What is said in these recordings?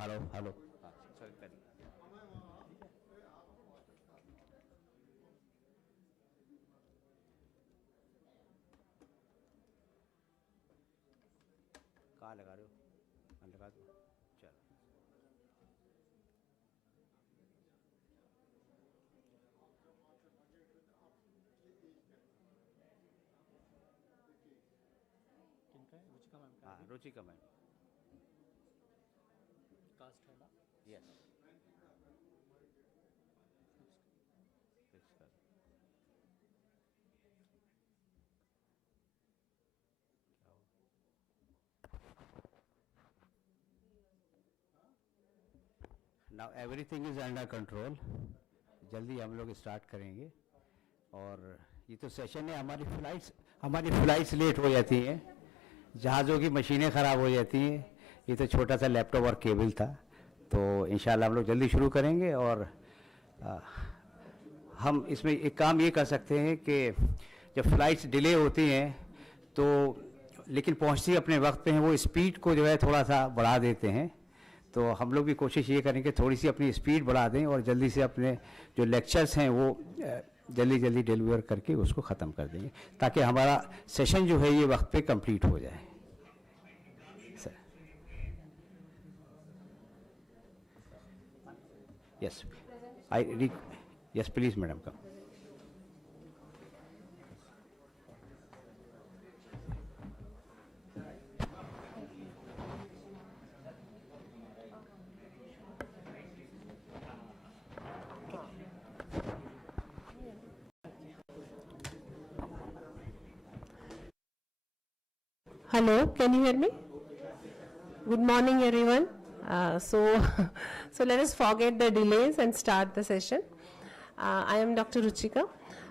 Hello hello कहाँ लगा रहे हो? मैं लगा दूँ? चलो। रुचिका मैम का? हाँ, रुचिका मैम। कास्ट है ना? यस। फिक्स कर। क्या हो? Now everything is under control. जल्दी हम लोग स्टार्ट करेंगे। और ये तो सेशन है, हमारी फ्लाइट्स लेट हो जाती हैं, जहाज़ों की मशीनें ख़राब हो जाती हैं। ये तो छोटा सा लैपटॉप और केबल था, तो इंशाल्लाह हम लोग जल्दी शुरू करेंगे। और हम इसमें एक काम ये कर सकते हैं कि जब फ्लाइट्स डिले होती हैं तो लेकिन पहुंचती अपने वक्त पे हैं, वो स्पीड को जो है थोड़ा सा बढ़ा देते हैं। तो हम लोग भी कोशिश ये करेंगे थोड़ी सी अपनी स्पीड बढ़ा दें और जल्दी से अपने जो लेक्चर्स हैं वो जल्दी जल्दी डिलीवर करके उसको ख़त्म कर देंगे, ताकि हमारा सेशन जो है ये वक्त पे कंप्लीट हो जाए। Sir yes, yes please madam come. Hello, can you hear me? Good morning, everyone. So let us forget the delays and start the session. I am Dr. Ruchika.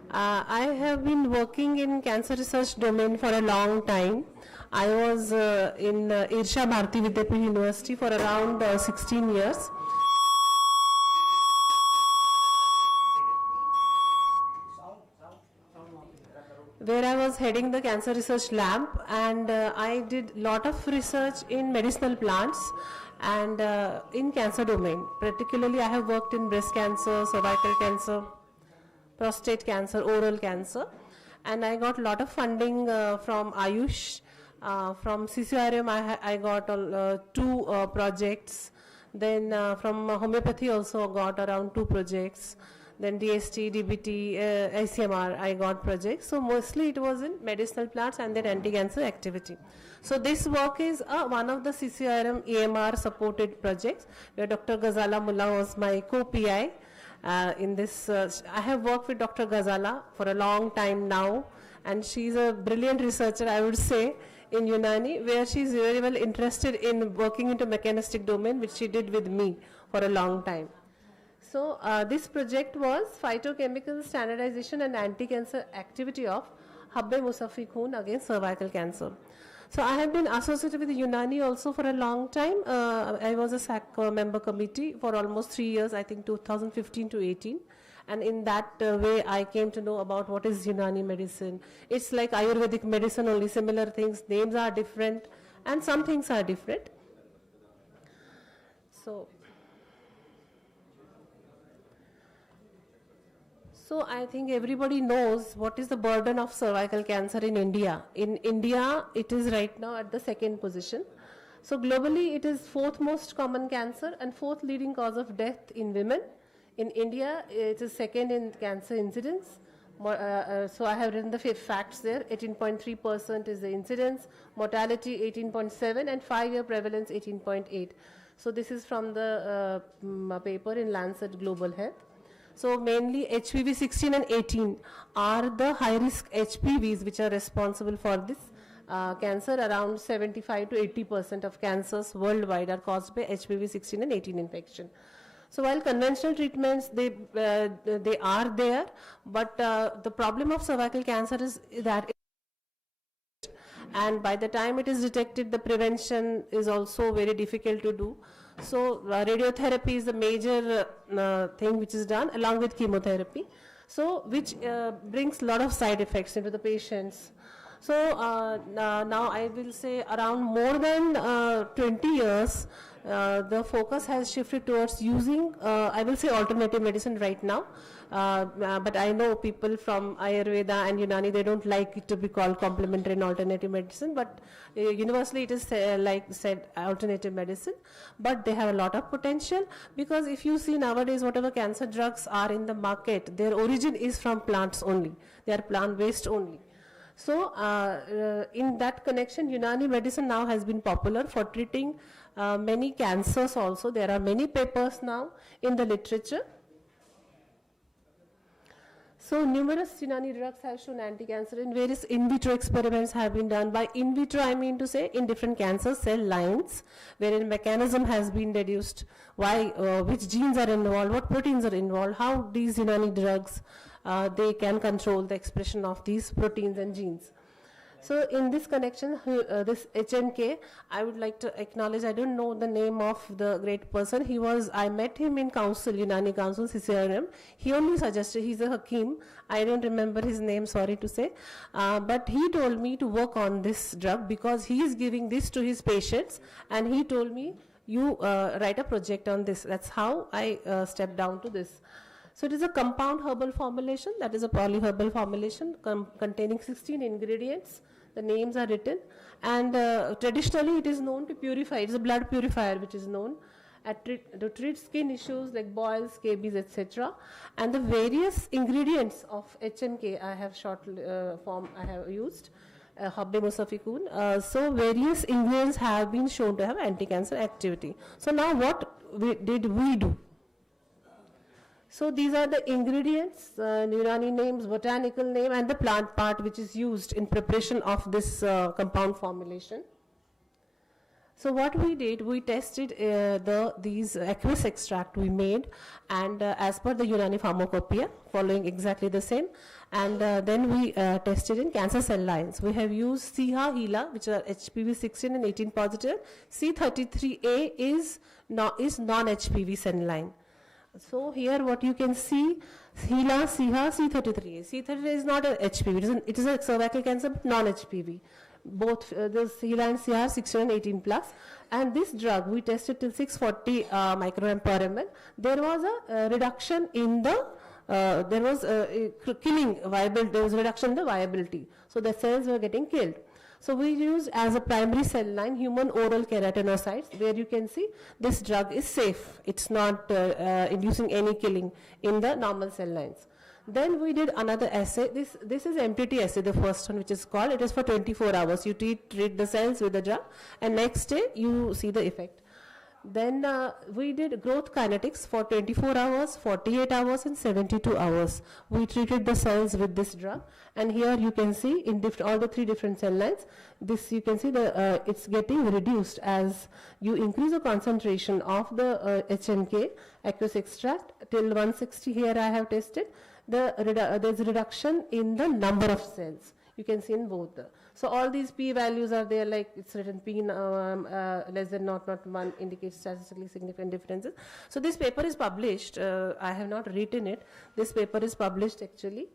I have been working in cancer research domain for a long time. I was in Irsha Bharati Vidyapith University for around 16 years. Where I was heading the cancer research lab, and I did lot of research in medicinal plants and in cancer domain. Particularly I have worked in breast cancer, cervical cancer, prostate cancer, oral cancer, and I got lot of funding from AYUSH. From CCRM I got 2 projects. Then from homeopathy also got around 2 projects. Then DST, DBT, ICMR, I got projects. So mostly it was in medicinal plants and then anti-cancer activity. So this work is one of the CCRM EMR supported projects where Dr. Ghazala Mullah was my co-PI. In this, I have worked with Dr. Ghazala for a long time now, and she's a brilliant researcher, I would say, in Unani, where she's very well interested in working into mechanistic domain, which she did with me for a long time. So this project was phytochemical standardization and anti-cancer activity of Habbe Musafi Khoon against cervical cancer. So I have been associated with Unani also for a long time. I was a SAC member committee for almost 3 years, I think 2015 to 18. And in that way I came to know about what is Unani medicine. It's like Ayurvedic medicine, only similar things, names are different and some things are different. So I think everybody knows what is the burden of cervical cancer in India. In India, it is right now at the 2nd position. So globally, it is 4th most common cancer and 4th leading cause of death in women. In India, it is 2nd in cancer incidence. So I have written the facts there. 18.3% is the incidence, mortality 18.7, and 5-year prevalence 18.8. So this is from the paper in Lancet Global Health. So mainly HPV 16 and 18 are the high-risk HPVs which are responsible for this cancer. Around 75 to 80% of cancers worldwide are caused by HPV 16 and 18 infection. So while conventional treatments, they are there, but the problem of cervical cancer is that and by the time it is detected, the prevention is also very difficult to do. So radiotherapy is the major thing which is done along with chemotherapy, so which brings a lot of side effects into the patients. So now I will say around more than 20 years the focus has shifted towards using, I will say alternative medicine right now, but I know people from Ayurveda and Unani, they don't like it to be called complementary and alternative medicine, but universally it is like said alternative medicine, but they have a lot of potential, because if you see nowadays whatever cancer drugs are in the market, their origin is from plants only, they are plant based only. So in that connection, Unani medicine now has been popular for treating many cancers also. There are many papers now in the literature. So numerous Unani drugs have shown anti-cancer, and various in vitro experiments have been done. By in vitro, I mean to say in different cancer cell lines, wherein mechanism has been deduced, why, which genes are involved, what proteins are involved, how these Unani drugs, they can control the expression of these proteins and genes. So in this connection, this HNK, I would like to acknowledge, I don't know the name of the great person. He was, I met him in council, Unani council, CCRM. He only suggested, he's a Hakim. I don't remember his name, sorry to say. But he told me to work on this drug because he is giving this to his patients. And he told me, you write a project on this. That's how I stepped down to this. So it is a compound herbal formulation, that is a polyherbal formulation containing 16 ingredients. The names are written, and traditionally it is known to purify, it is a blood purifier which is known to treat skin issues like boils, scabies, etc. And the various ingredients of HNK I have short form I have used, Habbemosaficun. So various ingredients have been shown to have anti-cancer activity. So now what did we do? So these are the ingredients, Unani names, botanical name, and the plant part which is used in preparation of this compound formulation. So what we did, we tested these aqueous extract we made, and as per the Unani pharmacopoeia, following exactly the same, and then we tested in cancer cell lines. We have used CHA, HeLa, which are HPV 16 and 18 positive. C33A is non-HPV cell line. So here what you can see, HeLa, CHA, C33A. C33A is not a HPV, it is a cervical cancer but non-HPV. Both the HeLa and CHA are 16 and 18 plus. And this drug we tested till 640 microgram per ml. There was a reduction in the, there was a killing viability, there was a reduction in the viability. So the cells were getting killed. So we used as a primary cell line human oral keratinocytes, where you can see this drug is safe. It's not inducing any killing in the normal cell lines. Then we did another assay. This is MTT assay, the first one which is called. It is for 24 hours. You treat the cells with the drug, and next day you see the effect. Then we did growth kinetics for 24 hours, 48 hours and 72 hours. We treated the cells with this drug, and here you can see in all the 3 different cell lines, this you can see the it's getting reduced as you increase the concentration of the HNK aqueous extract till 160. Here I have tested. There's a reduction in the number of cells. You can see in both. So all these p values are there, like it's written p less than 0.1 indicates statistically significant differences. So this paper is published. I have not written it. This paper is published actually.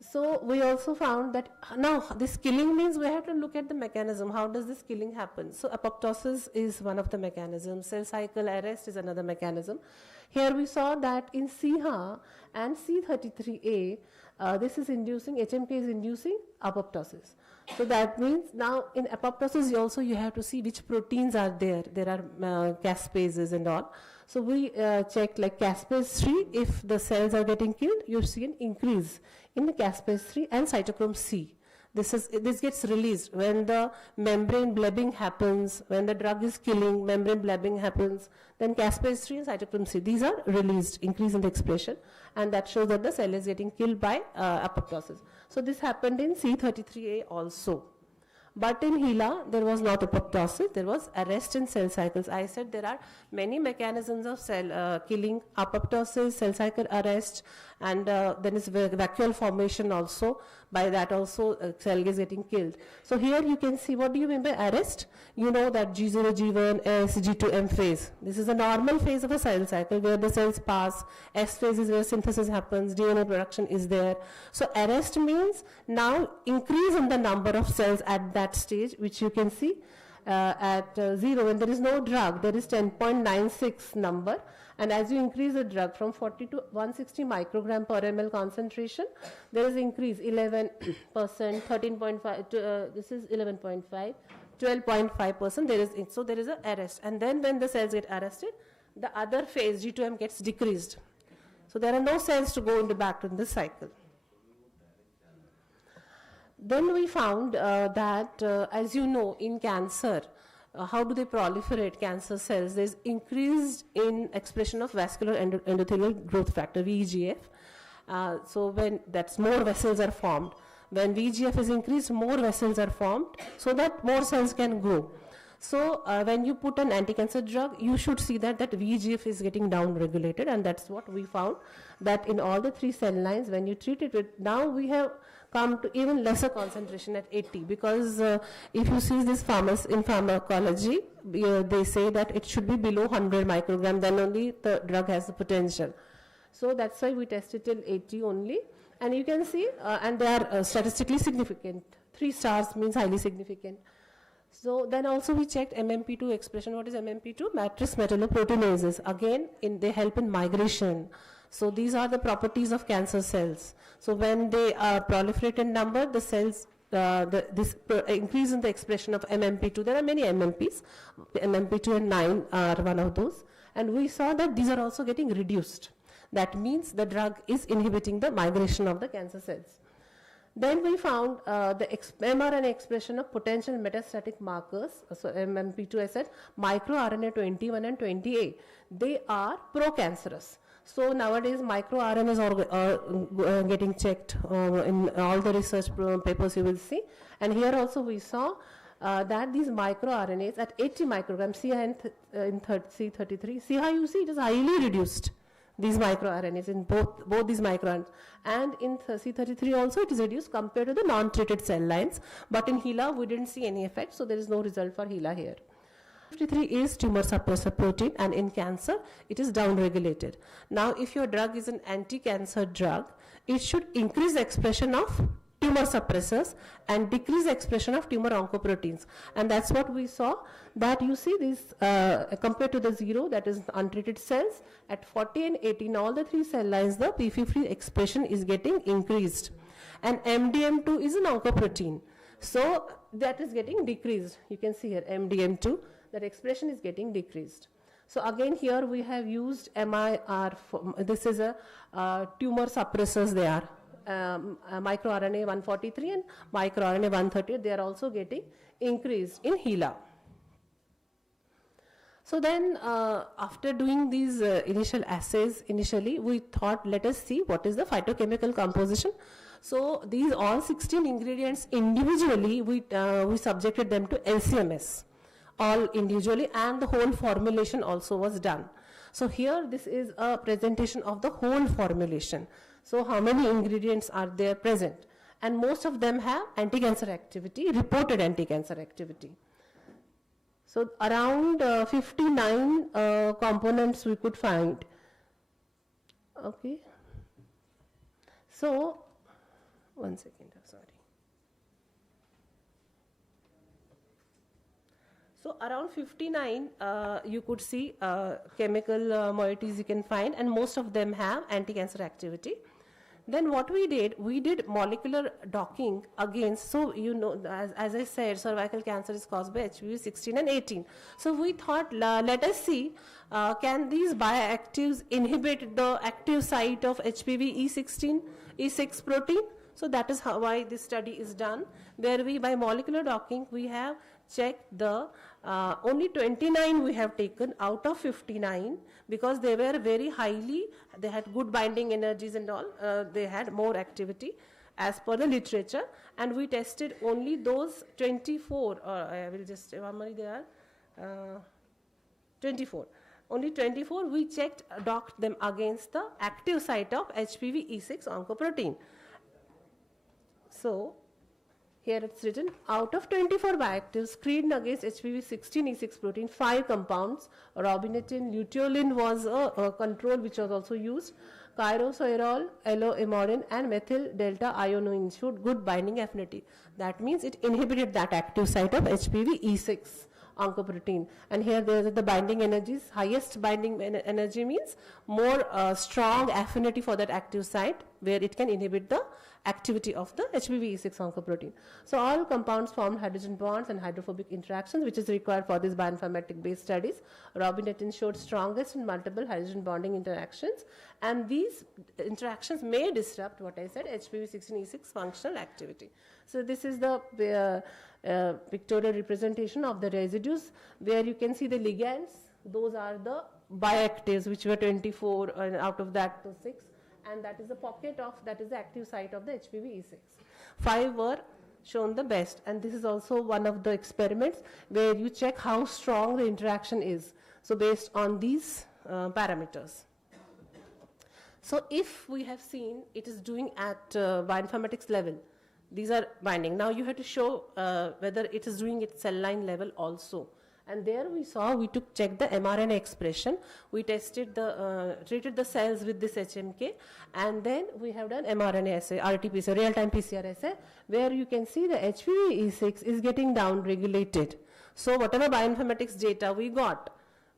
So we also found that now this killing means we have to look at the mechanism. How does this killing happen? So apoptosis is one of the mechanisms. Cell cycle arrest is another mechanism. Here we saw that in CHA and C33A, this is inducing, HMK is inducing apoptosis. So that means now in apoptosis also you have to see which proteins are there. There are caspases and all. So we checked like caspase 3, if the cells are getting killed, you see an increase in the caspase 3 and cytochrome C. This gets released when the membrane blebbing happens, when the drug is killing, membrane blebbing happens, then caspase 3 and cytochrome C, these are released, increase in the expression, and that shows that the cell is getting killed by apoptosis. So this happened in C33A also. But in HeLa, there was not apoptosis, there was arrest in cell cycles. I said there are many mechanisms of cell killing, apoptosis, cell cycle arrest, and then is vacuole formation also. By that also cell is getting killed. So here you can see, what do you mean by arrest? You know that G0, G1, S, G2, M phase. This is a normal phase of a cell cycle where the cells pass. S phase is where synthesis happens, DNA production is there. So arrest means now increase in the number of cells at that stage, which you can see. at 0, when there is no drug, there is 10.96 number. And as you increase the drug from 40 to 160 microgram per ml concentration, there is increase 11%, 13.5, this is 11.5, 12.5%. So there is an arrest. And then when the cells get arrested, the other phase G2M gets decreased. So there are no cells to go back in this cycle. Then we found that, as you know, in cancer, how do they proliferate cancer cells? There's increased in expression of vascular endothelial growth factor, VEGF. So when that's more vessels are formed. When VEGF is increased, more vessels are formed so that more cells can grow. So when you put an anti-cancer drug, you should see that VEGF is getting down-regulated, and that's what we found, that in all the 3 cell lines, when you treat it with, now we have come to even lesser concentration at 80, because if you see this in pharmacology, they say that it should be below 100 microgram, then only the drug has the potential. So that's why we tested till 80 only, and you can see, and they are statistically significant. 3 stars means highly significant. So then also we checked MMP2 expression. What is MMP2? Matrix metalloproteinases. Again, they help in migration. So these are the properties of cancer cells. So when they proliferate in number, the cells, this increase in the expression of MMP2. There are many MMPs. MMP2 and 9 are one of those. And we saw that these are also getting reduced. That means the drug is inhibiting the migration of the cancer cells. Then we found the mRNA expression of potential metastatic markers. So MMP2, I said, microRNA 21 and 20A. They are pro-cancerous. So nowadays microRNAs are getting checked in all the research papers you will see. And here also we saw that these microRNAs at 80 micrograms, see in C33, see how you see it is highly reduced. These microRNAs in both these microRNAs, and in C33 also it is reduced compared to the non-treated cell lines, but in HeLa we didn't see any effect, so there is no result for HeLa here. 53 is tumor suppressor protein, and in cancer it is down-regulated. Now if your drug is an anti-cancer drug, it should increase the expression of tumor suppressors and decrease the expression of tumor oncoproteins, and that's what we saw, that you see this compared to the 0, that is untreated cells, at 40 and 80 in all the 3 cell lines, the p53 expression is getting increased, and MDM2 is an oncoprotein, so that is getting decreased. You can see here MDM2, that expression is getting decreased. So again here we have used MIR, this is a tumor suppressors they are. microRNA 143 and microRNA 138, they are also getting increased in HeLa. So then after doing these initial assays, initially we thought, let us see what is the phytochemical composition. So these all 16 ingredients individually, we subjected them to LCMS, all individually, and the whole formulation also was done. So here this is a presentation of the whole formulation. So how many ingredients are there present? And most of them have anti-cancer activity, reported anti-cancer activity. So around 59 components we could find. Okay. So, one second, sorry. So around 59 you could see chemical moieties you can find, and most of them have anti-cancer activity. Then what we did molecular docking against, so you know, as I said, cervical cancer is caused by HPV 16 and 18. So we thought, let us see, can these bioactives inhibit the active site of HPV E16, E6 protein? So that is why this study is done, where we, by molecular docking, we have checked the, only 29 we have taken out of 59, because they were very highly, they had good binding energies and all, they had more activity as per the literature, and we tested only those 24, I will just, how many there are? 24. Only 24 we checked, docked them against the active site of HPV E6 oncoprotein. So, here it's written, out of 24 bioactives screened against HPV 16 E6 protein, 5 compounds, robinetin, luteolin was a control which was also used, chirosoirol, alloimodin, and methyl delta ionoin showed good binding affinity. That means it inhibited that active site of HPV E6 oncoprotein. And here there are the binding energies. Highest binding energy means more strong affinity for that active site where it can inhibit the activity of the HBV-E6 oncoprotein. So all compounds form hydrogen bonds and hydrophobic interactions, which is required for these bioinformatic based studies. Robin et al. Showed strongest in multiple hydrogen bonding interactions, and these interactions may disrupt what I said, HBV16-E6 functional activity. So this is the pictorial representation of the residues where you can see the ligands. Those are the bioactives, which were 24, and out of that to 6. And that is the pocket of, that is the active site of the HPV-E6. 5 were shown the best, and this is also one of the experiments where you check how strong the interaction is. So based on these parameters. So if we have seen it is doing at bioinformatics level, these are binding. Now you have to show whether it is doing at cell line level also. And there we saw, we checked the mRNA expression. We tested treated the cells with this HMK, and then we have done mRNA assay, RT-PCR, real-time PCR assay, where you can see the HPV-E6 is getting down-regulated. So whatever bioinformatics data we got,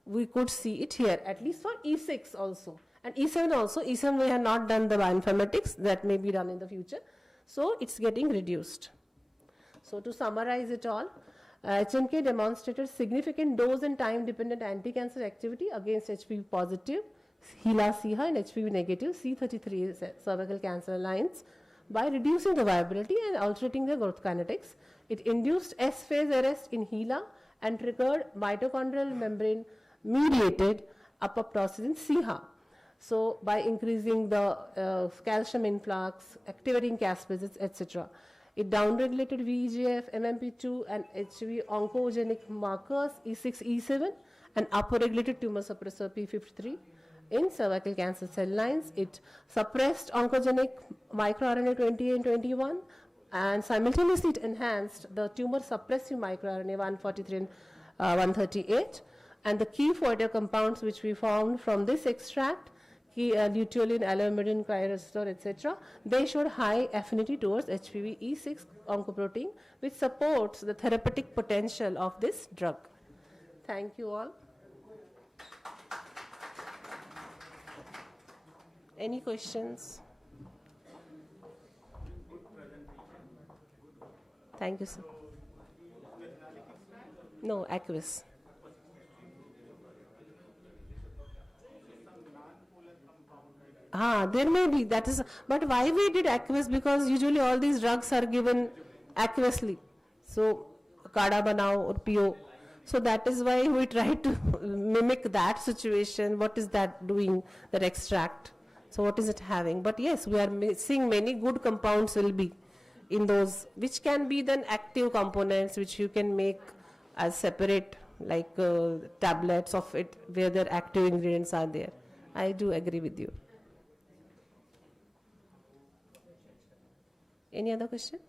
we could see it here, at least for E6 also. And E7 also, E7 we have not done the bioinformatics, that may be done in the future. So it's getting reduced. So to summarize it all, HMK demonstrated significant dose and time dependent anti-cancer activity against HPV positive, HeLa-CH and HPV negative C33 cervical cancer lines by reducing the viability and altering their growth kinetics. It induced S-phase arrest in HeLa and triggered mitochondrial membrane mediated apoptosis in CHA. So by increasing the calcium influx, activating caspases, etc. It downregulated VEGF, MMP2 and HV oncogenic markers E6, E7 and upregulated tumor suppressor P53 in cervical cancer cell lines. It suppressed oncogenic microRNA 20 and 21 and simultaneously it enhanced the tumor suppressive microRNA 143 and 138. And the key photo compounds which we found from this extract, luteolin, aluminium, chirostol, etc., they showed high affinity towards HPV-E6 oncoprotein, which supports the therapeutic potential of this drug. Thank you all. Any questions? Thank you, sir. No, aqueous. There may be, that is, but why we did aqueous? Because usually all these drugs are given aqueously. So, kada banao or PO. So that is why we try to mimic that situation. What is that doing, that extract? So what is it having? But yes, we are seeing many good compounds will be in those, which can be then active components, which you can make as separate, like tablets of it, where their active ingredients are there. I do agree with you. Any other question?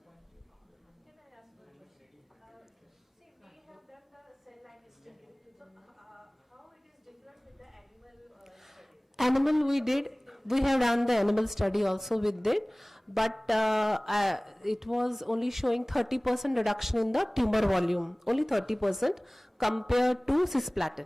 Can I ask one question? See, we have done the cell line study. So, how it is different with the animal study? Animal we have done the animal study also with it, but it was only showing 30% reduction in the tumor volume, only 30% compared to cisplatin.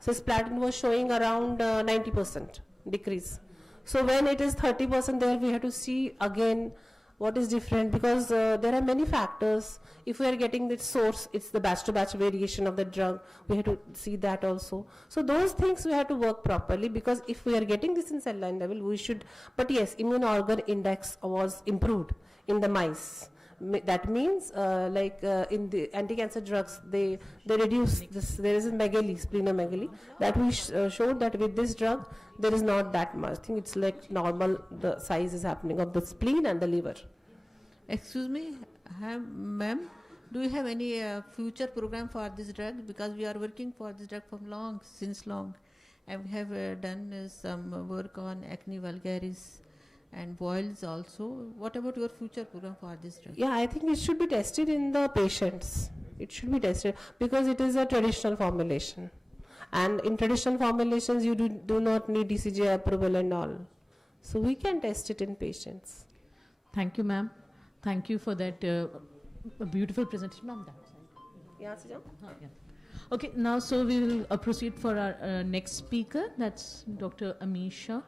Cisplatin was showing around 90% decrease. So when it is 30% there, we have to see again what is different, because there are many factors. If we are getting the source, it's the batch to batch variation of the drug, we have to see that also. So those things we have to work properly, because if we are getting this in cell line level, we should, but yes, immune organ index was improved in the mice. That means in the anti-cancer drugs, they reduce this, there is a megaly, splenomegaly, that we showed that with this drug, there is not that much. I think it's like normal, the size is happening of the spleen and the liver. Excuse me, ma'am, do you have any future program for this drug? Because we are working for this drug from since long. And we have done some work on acne vulgaris and boils also. What about your future program for this drug? Yeah, I think it should be tested in the patients. It should be tested because it is a traditional formulation. And in traditional formulations, you do not need DCGI approval and all. So we can test it in patients. Thank you, ma'am. Thank you for that beautiful presentation. Ma'am, that side. Yeah, Sujam? Yeah. Okay, now so we will proceed for our next speaker. That's Dr. Amisha.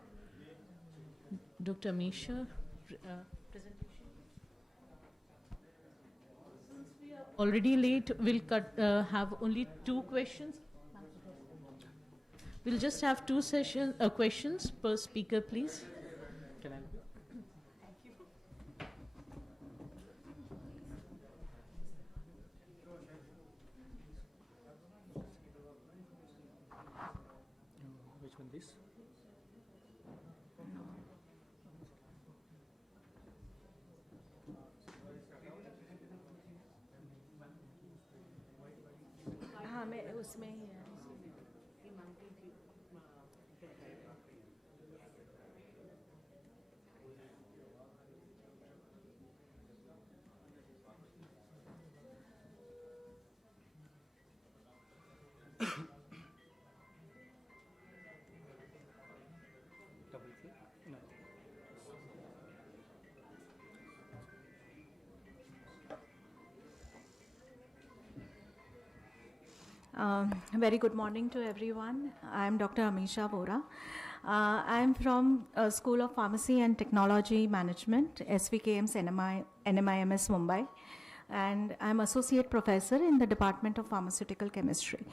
Dr. Amisha, presentation. Since we are already late, we'll have only 2 questions. We'll just have 2 questions per speaker, please. Can I? Which one, this? हाँ मैं उसमें ही है Double click? No. Very good morning to everyone. I am Dr. Amisha Vora. I am from School of Pharmacy and Technology Management, SVKM's NMIMS Mumbai, and I am Associate Professor in the Department of Pharmaceutical Chemistry.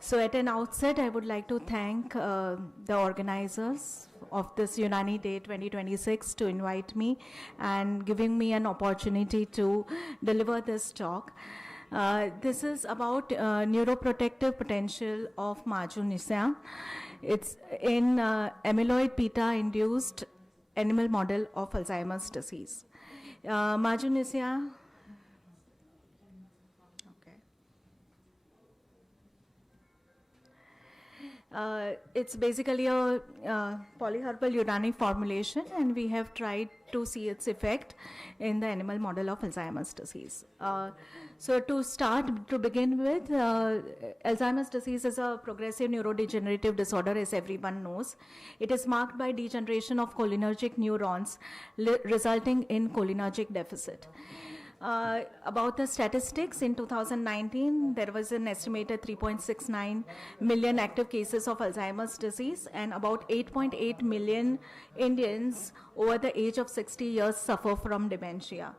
So at an outset, I would like to thank the organizers of this Unani Day 2026 to invite me and giving me an opportunity to deliver this talk. This is about neuroprotective potential of Majunisya. It's in amyloid beta-induced animal model of Alzheimer's disease. Majunisya. It's basically a polyherbal Unani formulation, and we have tried to see its effect in the animal model of Alzheimer's disease. So to begin with, Alzheimer's disease is a progressive neurodegenerative disorder, as everyone knows. It is marked by degeneration of cholinergic neurons, resulting in cholinergic deficit. About the statistics, in 2019, there was an estimated 3.69 million active cases of Alzheimer's disease, and about 8.8 million Indians over the age of 60 years suffer from dementia.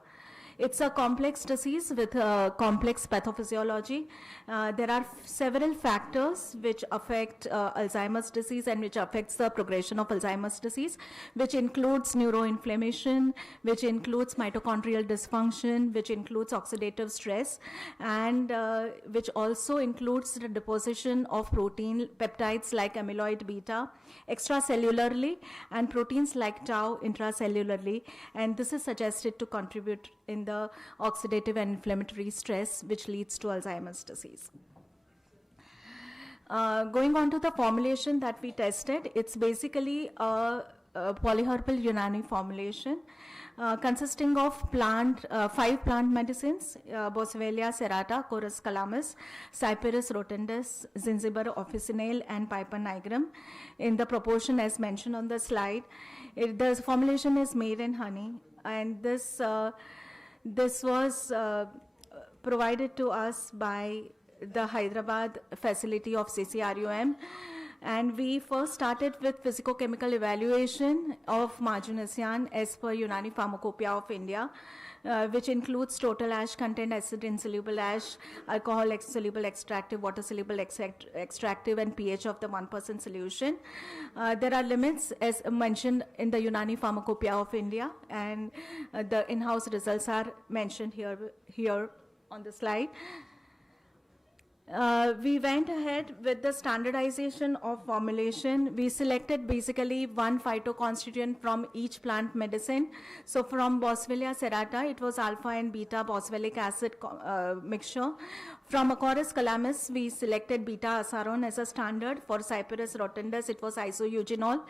It's a complex disease with complex pathophysiology. There are several factors which affect Alzheimer's disease and which affects the progression of Alzheimer's disease, which includes neuroinflammation, which includes mitochondrial dysfunction, which includes oxidative stress, and which also includes the deposition of protein peptides like amyloid beta extracellularly and proteins like tau intracellularly, and this is suggested to contribute in the oxidative and inflammatory stress which leads to Alzheimer's disease. Going on to the formulation that we tested, it's basically a polyherbal Unani formulation consisting of 5 plant medicines, Boswellia serrata, Chorus calamus, Cyperus rotundus, Zingiber officinale, and Piper nigrum in the proportion as mentioned on the slide. The formulation is made in honey, and this was provided to us by the Hyderabad facility of CCRUM, and we first started with physicochemical evaluation of Majunisyan as per Unani Pharmacopoeia of India, which includes total ash content, acid insoluble ash, alcohol soluble extractive, water soluble extractive, and pH of the 1% solution. There are limits as mentioned in the Unani Pharmacopoeia of India, and the in-house results are mentioned here on the slide. We went ahead with the standardization of formulation. We selected basically one phytoconstituent from each plant medicine. So from Boswellia serrata, it was alpha and beta boswellic acid mixture. From Chorus calamus, we selected beta asaron as a standard. For Cyperus rotundus, it was isoeugenol.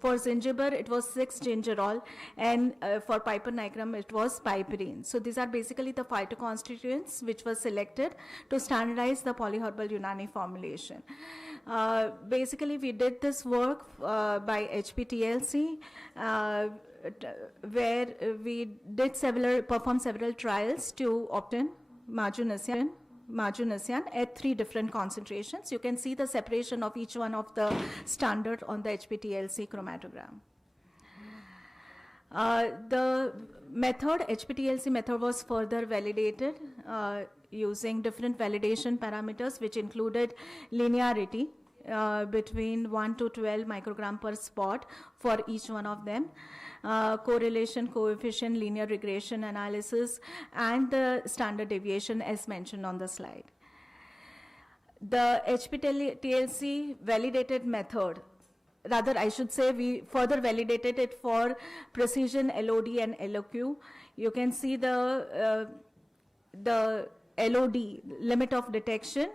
For gingiber, it was 6-gingerol. And for Piper nigrum, it was piperine. So these are basically the phytoconstituents which were selected to standardize the polyherbal Unani formulation. Basically, we did this work by HPTLC, where we did perform several trials to obtain Majunisyan. marginesian at 3 different concentrations. You can see the separation of each one of the standard on the HPTLC chromatogram. The method, HPTLC method, was further validated using different validation parameters, which included linearity between 1 to 12 microgram per spot for each one of them, correlation coefficient, linear regression analysis, and the standard deviation as mentioned on the slide. The HPTLC validated method, rather I should say we further validated it for precision LOD and LOQ. You can see the LOD, limit of detection,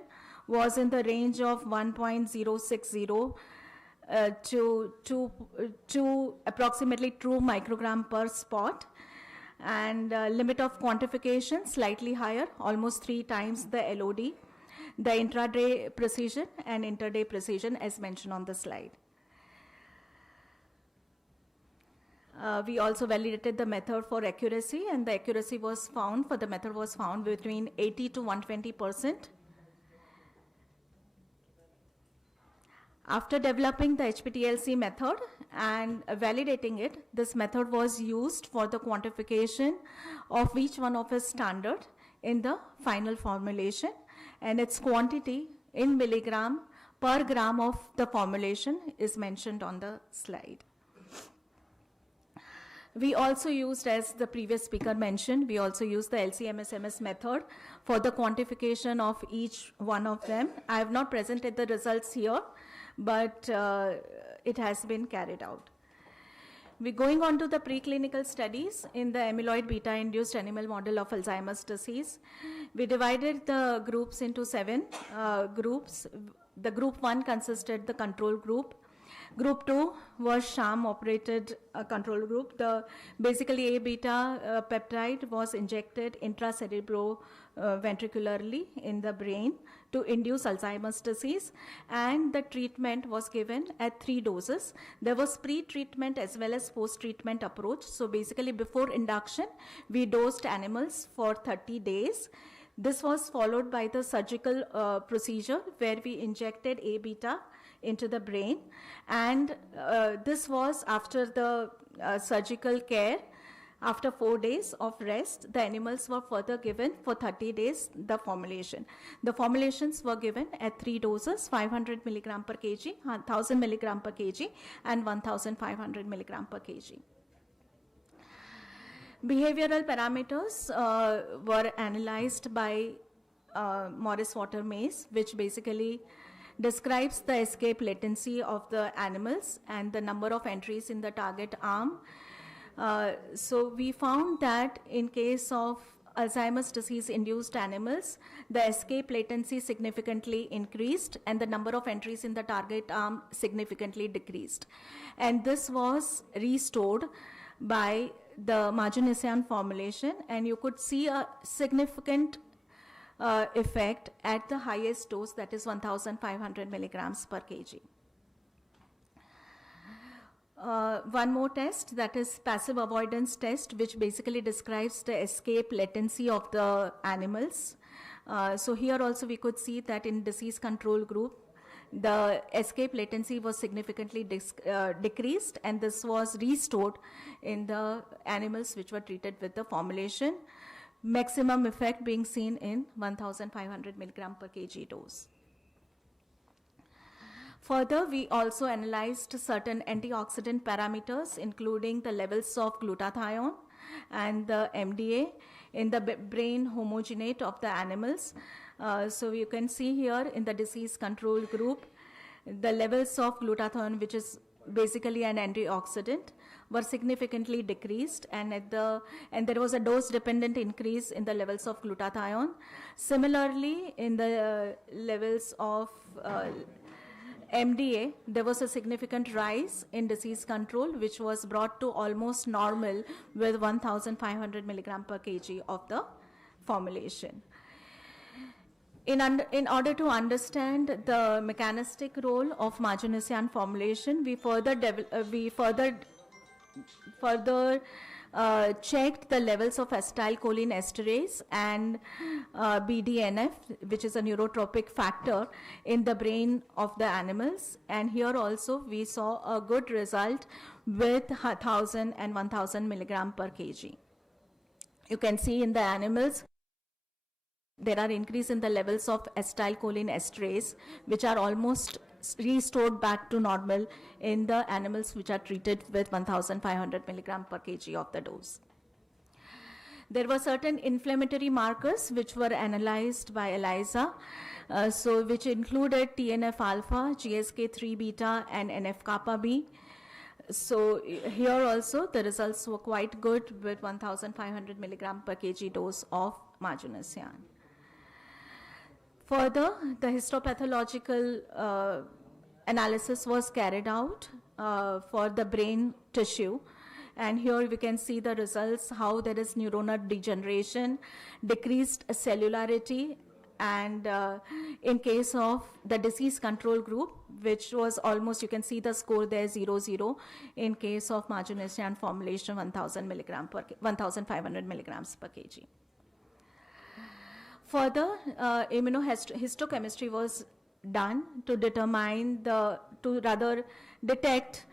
was in the range of 1.060 to approximately 2 microgram per spot, and limit of quantification slightly higher, almost 3 times the LOD, the intraday precision and interday precision as mentioned on the slide. We also validated the method for accuracy, and the accuracy was found, for the method was found between 80 to 120%. After developing the HPTLC method and validating it, this method was used for the quantification of each one of its standard in the final formulation, and its quantity in milligram per gram of the formulation is mentioned on the slide. We also used, as the previous speaker mentioned, we also used the LC-MS-MS method for the quantification of each one of them. I have not presented the results here, but it has been carried out. We're going on to the preclinical studies in the amyloid beta-induced animal model of Alzheimer's disease. We divided the groups into 7 groups. The group 1 consisted the control group. Group 2 was sham-operated control group. Basically A-beta peptide was injected intracerebroventricularly in the brain to induce Alzheimer's disease, and the treatment was given at 3 doses. There was pre-treatment as well as post-treatment approach. So basically before induction, we dosed animals for 30 days. This was followed by the surgical procedure where we injected A-beta into the brain, and this was after the surgical care. After 4 days of rest, the animals were further given for 30 days the formulation. The formulations were given at 3 doses, 500 milligram per kg, 1000 milligram per kg, and 1500 milligram per kg. Behavioral parameters were analyzed by Morris Water Maze, which basically describes the escape latency of the animals and the number of entries in the target arm. So we found that in case of Alzheimer's disease-induced animals, the escape latency significantly increased and the number of entries in the target arm significantly decreased. And this was restored by the marginesian formulation, and you could see a significant effect at the highest dose, that is 1500 milligrams per kg. One more test, that is passive avoidance test, which basically describes the escape latency of the animals. So here also we could see that in disease control group, the escape latency was significantly decreased, and this was restored in the animals which were treated with the formulation. Maximum effect being seen in 1500 milligram per kg dose. Further, we also analyzed certain antioxidant parameters, including the levels of glutathione and the MDA in the brain homogenate of the animals. So you can see here in the disease control group, the levels of glutathione, which is basically an antioxidant, were significantly decreased, and there was a dose-dependent increase in the levels of glutathione. Similarly, in the levels of MDA, there was a significant rise in disease control, which was brought to almost normal with 1500 milligram per kg of the formulation. In order to understand the mechanistic role of marginesian formulation, we further checked the levels of acetylcholine esterase and BDNF, which is a neurotropic factor in the brain of the animals. And here also we saw a good result with 1000 and 1000 milligram per kg. You can see in the animals, there are increase in the levels of acetylcholine esterase, which are almost restored back to normal in the animals which are treated with 1500 milligram per kg of the dose. There were certain inflammatory markers which were analyzed by ELISA, which included TNF alpha, GSK3 beta, and NF kappa B. So here also the results were quite good with 1500 milligram per kg dose of marginesian. Further, the histopathological analysis was carried out for the brain tissue. And here we can see the results, how there is neuronal degeneration, decreased cellularity, and in case of the disease control group, which was almost, you can see the score there, 0-0, in case of marginesian formulation 1500 milligrams per kg. Further, immunohistochemistry was done to determine detect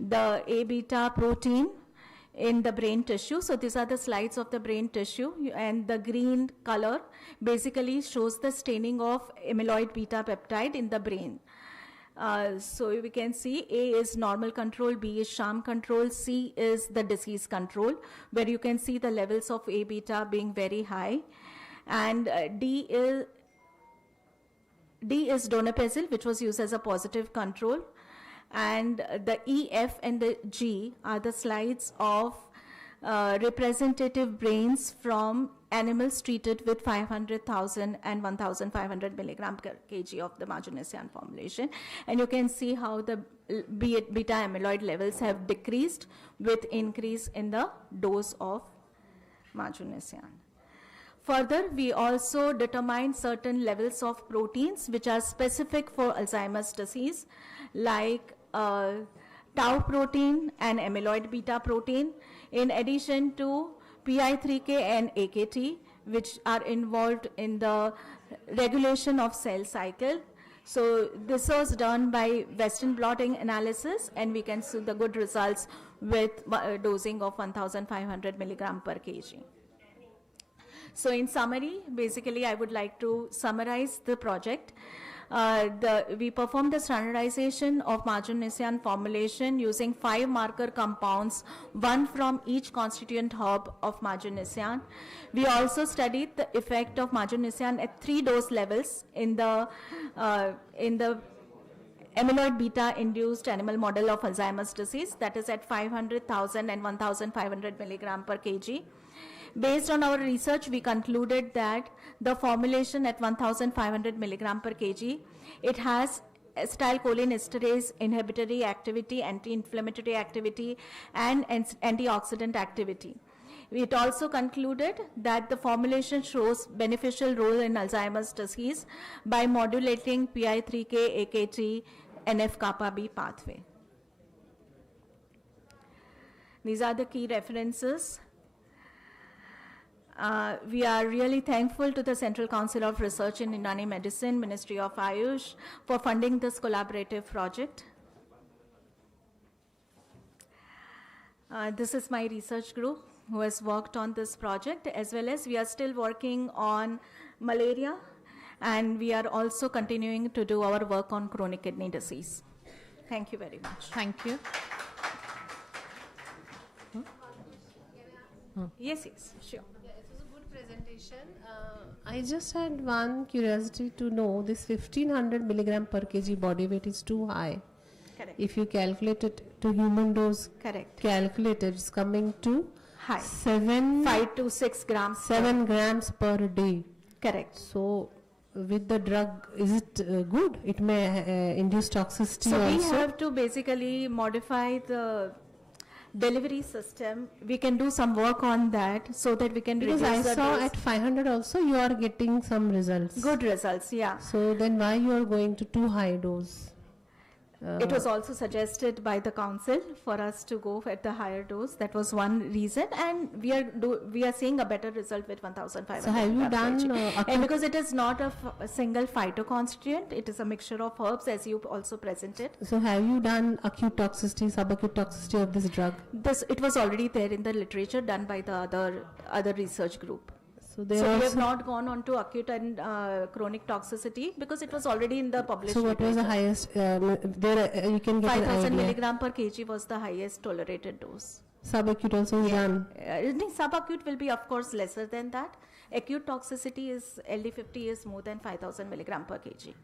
the A beta protein in the brain tissue. So these are the slides of the brain tissue, and the green color basically shows the staining of amyloid beta peptide in the brain. So we can see A is normal control, B is sham control, C is the disease control, where you can see the levels of A beta being very high. And D is donepezil, which was used as a positive control. And the E, F, and the G are the slides of representative brains from animals treated with 500,000 and 1,500 milligram per kg of the marginesian formulation. And you can see how the beta amyloid levels have decreased with increase in the dose of marginesian. Further, we also determined certain levels of proteins which are specific for Alzheimer's disease, like tau protein and amyloid beta protein, in addition to PI3K and AKT, which are involved in the regulation of cell cycle. So this was done by Western blotting analysis, and we can see the good results with dosing of 1,500 milligram per kg. So in summary, basically I would like to summarize the project. We performed the standardization of marginesian formulation using 5 marker compounds, 1 from each constituent hub of marginesian. We also studied the effect of marginesian at 3 dose levels in the amyloid beta induced animal model of Alzheimer's disease, that is at 500, 1,000 and 1,500 milligram per kg. Based on our research, we concluded that the formulation at 1,500 milligram per kg, it has acetylcholine esterase inhibitory activity, anti-inflammatory activity, and antioxidant activity. It also concluded that the formulation shows beneficial role in Alzheimer's disease by modulating PI3K, AKT, NF kappa B pathway. These are the key references. We are really thankful to the Central Council of Research in Unani Medicine, Ministry of AYUSH, for funding this collaborative project. This is my research group who has worked on this project, as well as we are still working on malaria, and we are also continuing to do our work on chronic kidney disease. Thank you very much. Thank you. Yes, sure. Presentation. I just had one curiosity to know, this 1500 milligram per kg body weight is too high. Correct. If you calculate it to human dose, Correct. calculated, it's coming to High. 5 to 6 grams. 7 grams per day. Correct. So with the drug, is it good? It may induce toxicity So also. we have to basically modify the delivery system. We can do some work on that so that we can Because reduce I the saw dose. at 500 also you are getting some results. Good results, yeah. So then why you are going to too high dose? It was also suggested by the council for us to go at the higher dose. That was one reason, and we are seeing a better result with 1,500. So have you done and because it is not a single phytoconstituent, it is a mixture of herbs, as you also presented. So have you done acute toxicity, subacute toxicity of this drug? It was already there in the literature done by the other research group. So we have not gone on to acute and chronic toxicity because it was already in the published. So what was the highest? You can get 5,000 milligram per kg was the highest tolerated dose. Subacute also is done. Subacute will be, of course, lesser than that. Acute toxicity is LD50 is more than 5,000 milligram per kg.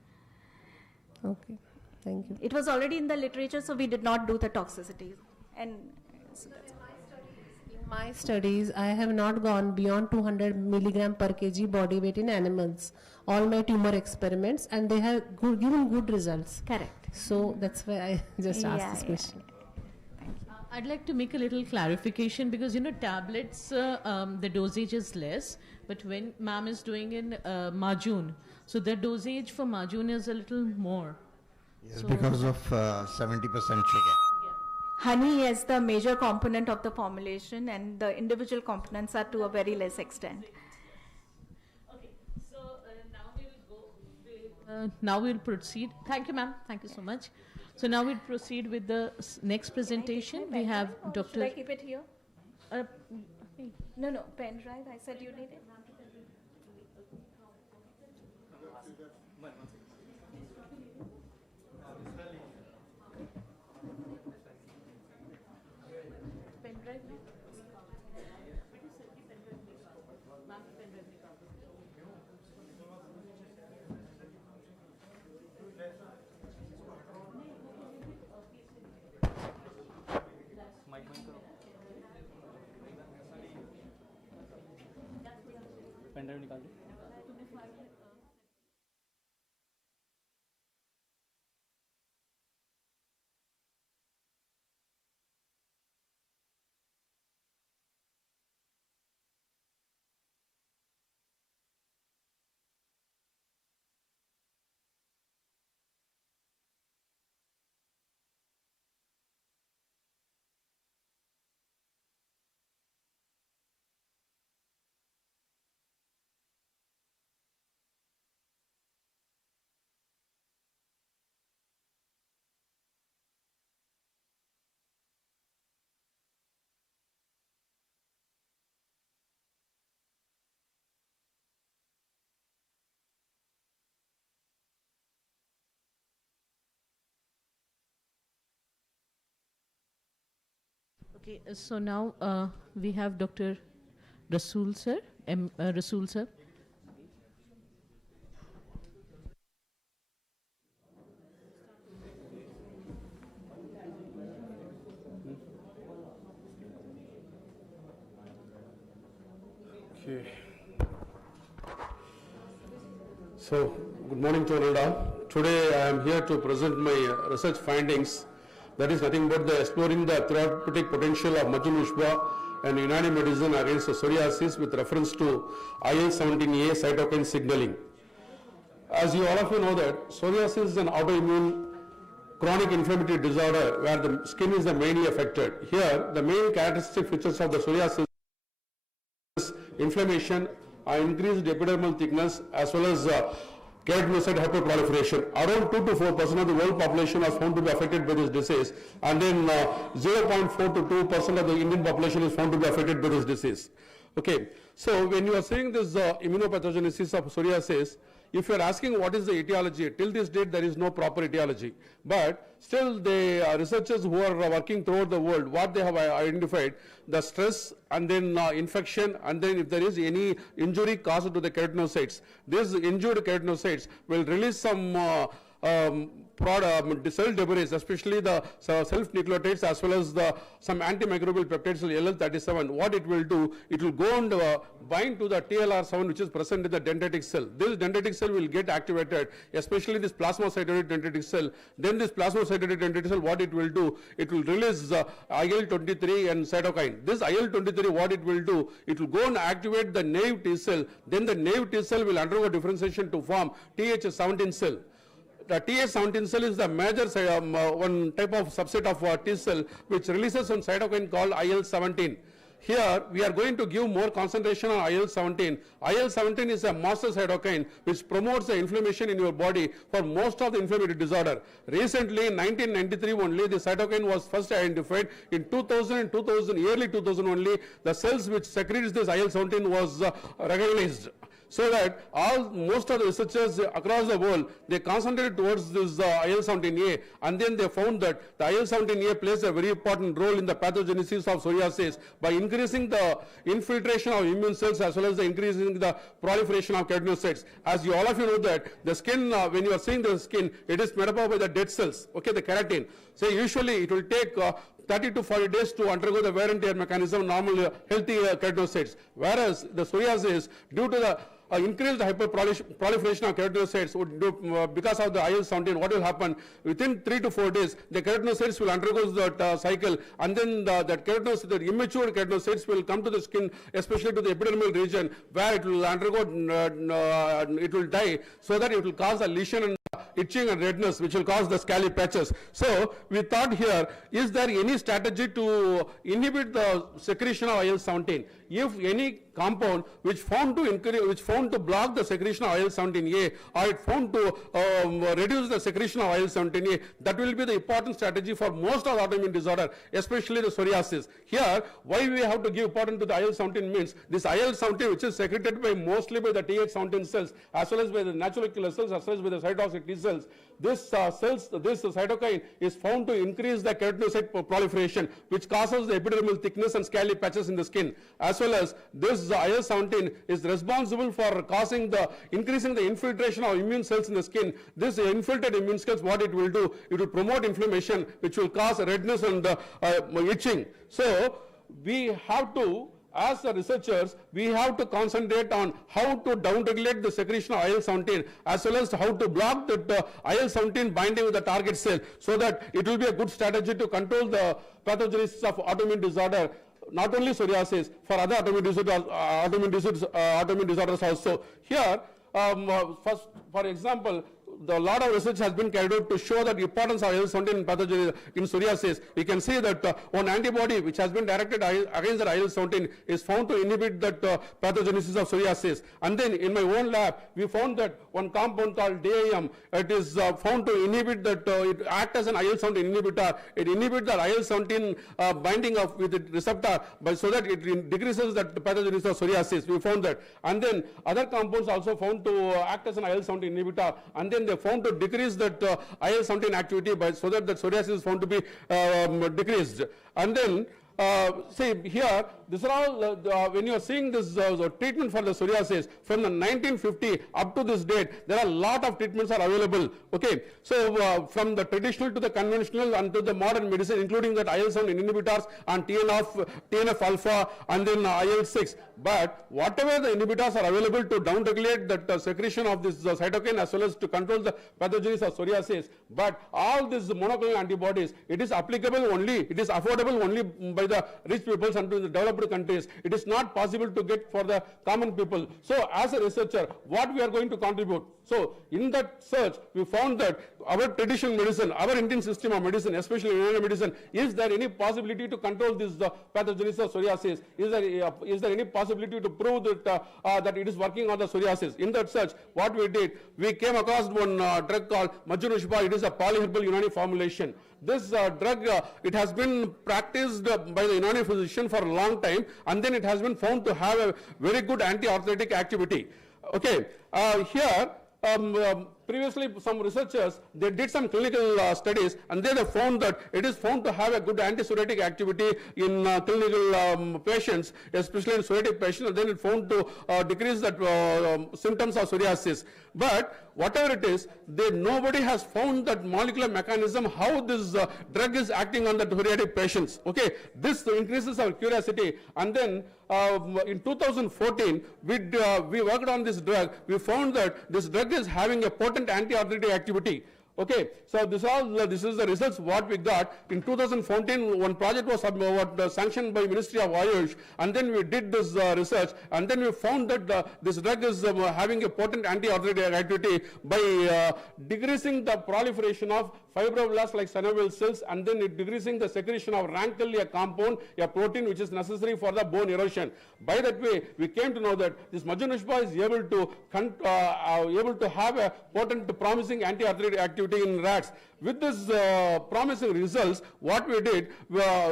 Okay, thank you. It was already in the literature, so we did not do the toxicity. And so that's in my studies, I have not gone beyond 200 milligram per kg body weight in animals. All my tumor experiments, and they have given good results. correct. So that's why I just asked this Yeah. question. I'd like to make a little clarification because, you know, tablets, the dosage is less, but when ma'am is doing in Majun, so the dosage for Majun is a little more. Yes, So- because of 70% sugar. Honey is the major component of the formulation, and the individual components are to a very less extent. Okay, so now now we'll proceed. Thank you, ma'am. Thank you so much. So now we'll proceed with the next presentation. We have Should I Dr. keep it here? Uh, No, pen drive. I said you need it. pen drive. Mic बंद करो pen drive निकाल दो Okay, so now we have Dr. Rasool sir. Rasool sir. Okay. So, good morning to all. Today I am here to present my research findings. That is nothing but exploring the therapeutic potential of Majun Vishwa and Unani medicine against psoriasis with reference to IL-17A cytokine signaling. As you all of you know that psoriasis is an autoimmune chronic inflammatory disorder where the skin is the mainly affected. Here, the main characteristic features of the psoriasis inflammation, increased epidermal thickness, as well as keratinocyte hyperproliferation. Around 2 to 4% of the world population are found to be affected by this disease, and then 0.4 to 2% of the Indian population is found to be affected by this disease. Okay, so when you are saying this immunopathogenesis of psoriasis, if you are asking what is the etiology, till this date there is no proper etiology. But still the researchers who are working throughout the world, what they have identified, the stress and then infection, and then if there is any injury caused to the keratinocytes, these injured keratinocytes will release some cell debris, especially the self-nucleotides as well as some antimicrobial peptides LL37. What it will do, it will go and bind to the TLR7 which is present in the dendritic cell. This dendritic cell will get activated, especially this plasmacytoid dendritic cell. Then this plasmacytoid dendritic cell, what it will do, it will release IL-23 and cytokine. This IL-23, what it will do, it will go and activate the naive T cell. Then the naive T cell will undergo differentiation to form TH17 cell. the TH17 cell is the major one type of subset of T cell which releases one cytokine called IL-17. Here we are going to give more concentration on IL-17. IL-17 is a master cytokine which promotes the inflammation in your body for most of the inflammatory disorder. Recently in 1993 only the cytokine was first identified. In 2000 and early 2000 only the cells which secretes this IL-17 was recognized. So that most of the researchers across the world, they concentrated towards this IL-17A, and then they found that the IL-17A plays a very important role in the pathogenesis of psoriasis by increasing the infiltration of immune cells as well as the increasing the proliferation of keratinocytes. As all of you know that the skin, when you are seeing the skin, it is made up by the dead cells, okay, the keratin. So usually it will take 30 to 40 days to undergo the wear and tear mechanism, normal healthy keratinocytes. Whereas the psoriasis, due to the increased hyperproliferation of keratinocytes because of the IL-17, what will happen? Within 3 to 4 days, the keratinocytes will undergo that cycle, and then that keratinocytes, the immature keratinocytes will come to the skin, especially to the epidermal region, where it will undergo, it will die, so that it will cause a lesion and itching and redness, which will cause the scaly patches. So we thought here, is there any strategy to inhibit the secretion of IL-17? If any compound which found to block the secretion of IL-17A, or it found to reduce the secretion of IL-17A, that will be the important strategy for most of the autoimmune disorder, especially the psoriasis. Here, why we have to give importance to the IL-17 means this IL-17, which is secreted mostly by the TH17 cells, as well as by the natural killer cells, as well as by the cytotoxic T cells. This cytokine is found to increase the keratinocyte proliferation, which causes the epidermal thickness and scaly patches in the skin, as well as this IL-17 is responsible for increasing the infiltration of immune cells in the skin. This infiltrated immune cells, what it will do, it will promote inflammation, which will cause redness and itching. So we have to, as the researchers, we have to concentrate on how to downregulate the secretion of IL-17, as well as how to block the IL-17 binding with the target cell, so that it will be a good strategy to control the pathogenesis of autoimmune disorder, not only psoriasis, for other autoimmune disorders also. Here, first, for example, a lot of research has been carried out to show that the importance of IL-17 in pathogen in psoriasis. We can see that one antibody which has been directed against the IL-17 is found to inhibit that pathogenesis of psoriasis. And then in my own lab, we found that one compound called DIM, it is found to inhibit that, it acts as an IL-17 inhibitor. It inhibits the IL-17 binding with the receptor, so that it decreases that pathogenesis of psoriasis. We found that. And then other compounds also found to act as an IL-17 inhibitor, and then they found to decrease that IL-17 activity so that the psoriasis is found to be decreased. And then see here, these are all, when you are seeing this treatment for the psoriasis, from the 1950 up to this date, there are a lot of treatments are available. Okay, so from the traditional to the conventional and to the modern medicine, including that IL-17 inhibitors and TNF alpha and then IL-6. But whatever the inhibitors are available to downregulate that secretion of this cytokine as well as to control the pathogenesis of psoriasis, but all these monoclonal antibodies, it is applicable only, it is affordable only by the rich peoples and to the developed countries. It is not possible to get for the common people. So as a researcher, what we are going to contribute? So in that search, we found that our traditional medicine, our Indian system of medicine, especially Unani medicine, is there any possibility to control this pathogenesis of psoriasis? Is there any possibility to prove that that it is working on the psoriasis? In that search, what we did, we came across one drug called Majunishba. It is a polyherbal Unani formulation. This drug, it has been practiced by the Unani physician for a long time, and then it has been found to have a very good anti-arthritic activity. Okay, here, previously some researchers, they did some clinical studies, and they found that it is found to have a good anti-psoriatic activity in clinical patients, especially in psoriatic patients, and then it found to decrease that symptoms of psoriasis. But whatever it is, nobody has found that molecular mechanism how this drug is acting on the psoriatic patients. Okay, this increases our curiosity, and then in 2014, we worked on this drug. We found that this drug is having a potent anti-arthritic activity. Okay, so this is the results what we got. In 2014, one project was sanctioned by Ministry of AYUSH, and then we did this research, and then we found that this drug is having a potent anti-arthritic activity by decreasing the proliferation of fibroblasts like synovial cells, and then it decreasing the secretion of rankle, a compound, a protein which is necessary for the bone erosion. By that way, we came to know that this Majunushba is able to have a potent, promising anti-arthritic activity in rats. With this promising results, what we did,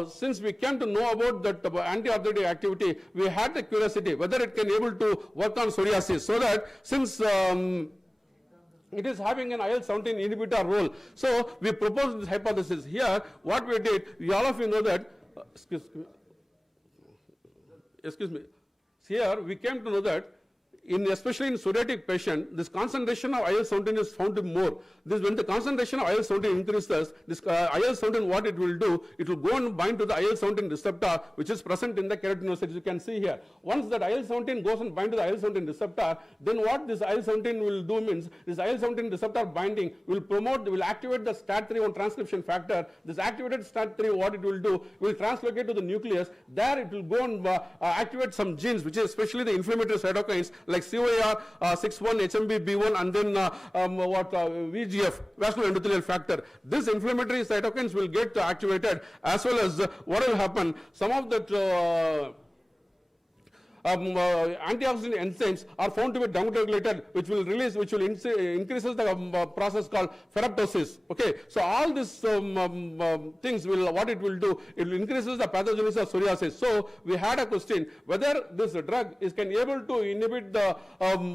since we came to know about that anti-arthritic activity, we had the curiosity whether it can able to work on psoriasis. So that since it is having an IL-17 inhibitor role, so we proposed this hypothesis. Here, what we did, all of you know that, excuse me, here we came to know that especially in psoriatic patient, this concentration of IL-17 is found to be more. When the concentration of IL-17 increases, this IL-17, what it will do, it will go and bind to the IL-17 receptor, which is present in the keratinocytes. You can see here. Once that IL-17 goes and bind to the IL-17 receptor, then what this IL-17 will do means, this IL-17 receptor binding will activate the STAT3 transcription factor. This activated STAT3, what it will do, will translocate to the nucleus. There it will go and activate some genes, which is especially the inflammatory cytokines, like COAR, 61, HMB-B1, and then VGF, vascular endothelial factor. This inflammatory cytokines will get activated, as well as what will happen, some of that antioxidant enzymes are found to be downregulated, which will increases the process called ferroptosis. Okay, so all these things what it will do, it will increases the pathogenesis of psoriasis. So we had a question whether this drug can able to inhibit the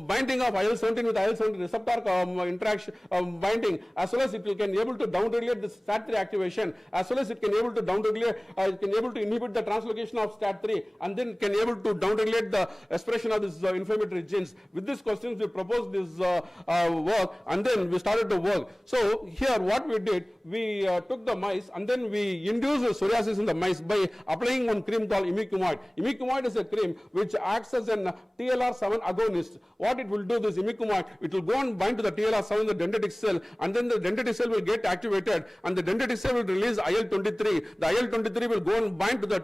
binding of IL-17 with IL-17 receptor interaction binding, as well as it can able to downregulate the STAT3 activation, as well as it can able to downregulate, inhibit the translocation of STAT3, and then can able to downregulate the expression of these inflammatory genes. With these questions, we proposed this work, and then we started to work. So here what we did, we took the mice, and then we induced psoriasis in the mice by applying one cream called imiquimod. Imiquimod is a cream which acts as an TLR7 agonist. What it will do, this imiquimod, it will go and bind to the TLR7 in the dendritic cell, and then the dendritic cell will get activated, and the dendritic cell will release IL-23. The IL-23 will go and bind to the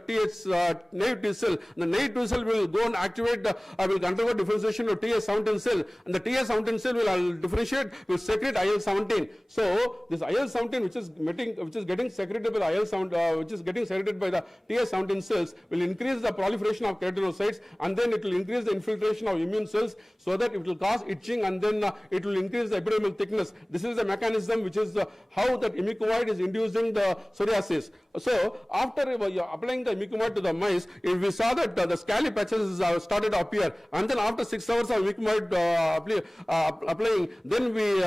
naive T cell. The naive T cell will go and activate, will undergo differentiation of TS17 cell, and the TS17 cell will differentiate, will secrete IL-17. So this IL-17, which is getting secreted by the IL-17, which is getting secreted by the TS17 cells, will increase the proliferation of keratinocytes, and then it will increase the infiltration of immune cells, so that it will cause itching, and then it will increase the epidermal thickness. This is the mechanism which is how that imiquimod is inducing the psoriasis. So after applying the imiquimod to the mice, we saw that the scaly patches started to appear, and then after 6 hours of imiquimod applying, then we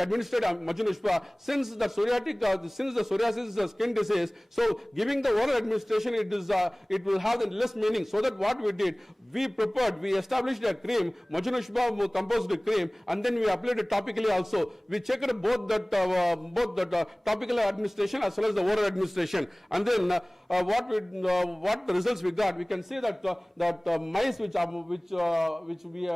administered Majunushba. Since the psoriasis is a skin disease, so giving the oral administration, it will have less meaning. So that what we did, we established a cream, Majunushba composed cream, and then we applied it topically also. We checked both the topical administration as well as the oral administration, and then what the results we got, we can see that mice which we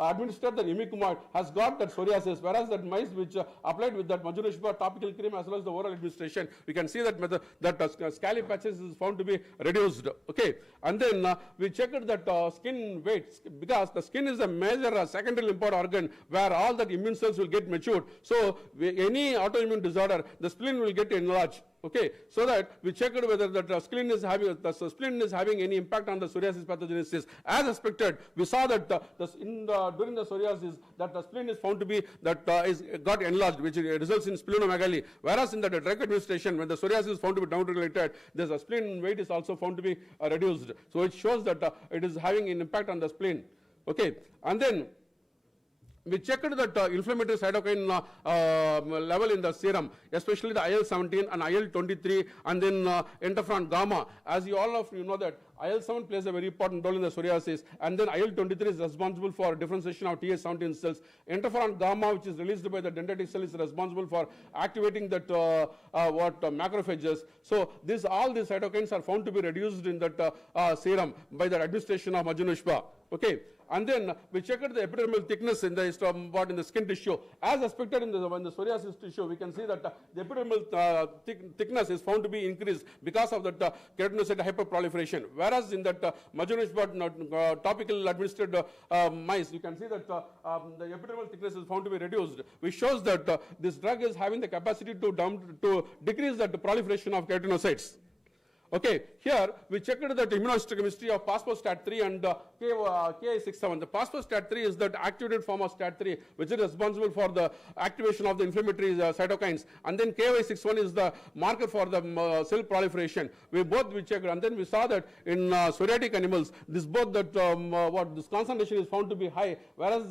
administered the imiquimod has got that psoriasis, whereas that mice which applied with that Majunushba topical cream as well as the oral administration, we can see that scaly patches is found to be reduced. Okay, and then we checked that skin weight, because the skin is a major secondary lymphoid organ where all that immune cells will get matured. So any autoimmune disorder, the spleen will get enlarged. Okay, so that we checked whether the spleen is having any impact on the psoriasis pathogenesis. As expected, we saw that during the psoriasis, that the spleen is found to be got enlarged, which results in splenomegaly. Whereas in the drug administration, when the psoriasis is found to be downregulated, the spleen weight is also found to be reduced. So it shows that it is having an impact on the spleen. Okay, and then we checked that inflammatory cytokine level in the serum, especially the IL-17 and IL-23, and then interferon gamma. As all of you know that IL-7 plays a very important role in the psoriasis, and then IL-23 is responsible for differentiation of Th17 cells. Interferon gamma, which is released by the dendritic cell, is responsible for activating that macrophages. So all these cytokines are found to be reduced in that serum by the administration of Majunushba. Okay. And then we checked the epidermal thickness in the skin tissue. As expected in the psoriasis tissue, we can see that the epidermal thickness is found to be increased because of that keratinocyte hyperproliferation. Whereas in that Majunushba topical administered mice, you can see that the epidermal thickness is found to be reduced, which shows that this drug is having the capacity to decrease the proliferation of keratinocytes. Okay, here we checked the immunohistochemistry of phospho-STAT3 and Ki67. The phospho-STAT3 is that activated form of STAT3, which is responsible for the activation of the inflammatory cytokines. And then Ki61 is the marker for the cell proliferation. We checked, and then we saw that in psoriatic animals, this concentration is found to be high, whereas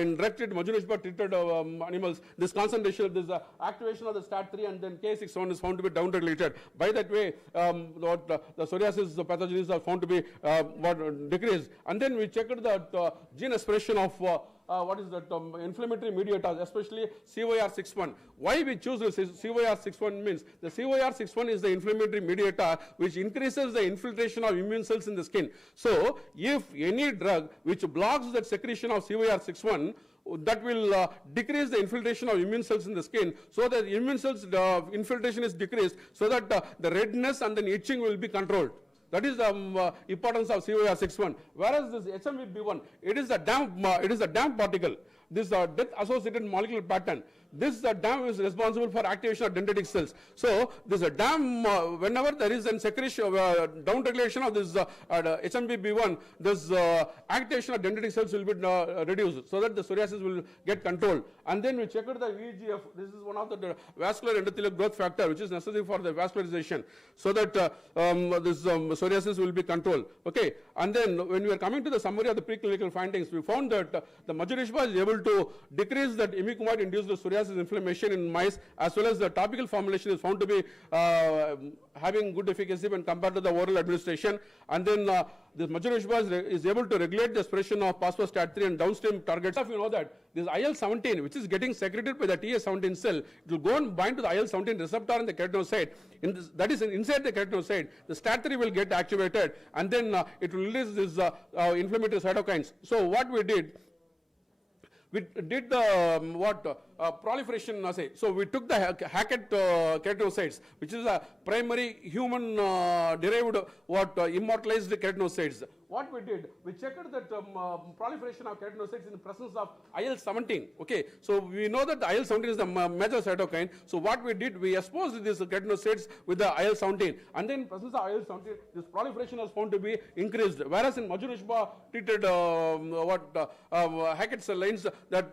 in directed Majunushba treated animals, this concentration, this activation of the STAT3 and then Ki61 is found to be downregulated. By that way, the psoriasis pathogens are found to be decreased. And then we checked the gene expression of inflammatory mediators, especially COR61. Why we choose this COR61 means the COR61 is the inflammatory mediator which increases the infiltration of immune cells in the skin. So if any drug which blocks that secretion of COR61, that will decrease the infiltration of immune cells in the skin, so that the immune cells infiltration is decreased, so that the redness and then itching will be controlled. That is the importance of COR61. Whereas this HMB1, it is a damp particle. This death-associated molecular pattern. This DAM is responsible for activation of dendritic cells. So this DAM, whenever there is a secretion, downregulation of this HMB1, this activation of dendritic cells will be reduced, so that the psoriasis will get controlled. And then we checked the VEGF. This is one of the vascular endothelial growth factor, which is necessary for the vascularization, so that this psoriasis will be controlled. Okay. And then when we are coming to the summary of the preclinical findings, we found that the Majunushba is able to decrease that imiquimod-induced psoriasis inflammation in mice, as well as the topical formulation is found to be having good efficacy when compared to the oral administration. And then this Majunushba is able to regulate the expression of phospho-STAT3 and downstream targets. If you know that this IL-17, which is getting secreted by the Th17 cell, it will go and bind to the IL-17 receptor in the keratinocyte. That is inside the keratinocyte, the STAT3 will get activated, and then it will release these inflammatory cytokines. So what we did the proliferation assay. So we took the Hackett keratinocytes, which is a primary human derived immortalized keratinocytes. What we did, we checked that proliferation of keratinocytes in the presence of IL-17. Okay, so we know that the IL-17 is the major cytokine. So what we did, we exposed these keratinocytes with the IL-17, and then in presence of IL-17, this proliferation was found to be increased. Whereas in Majunushba treated Hackett cell lines, that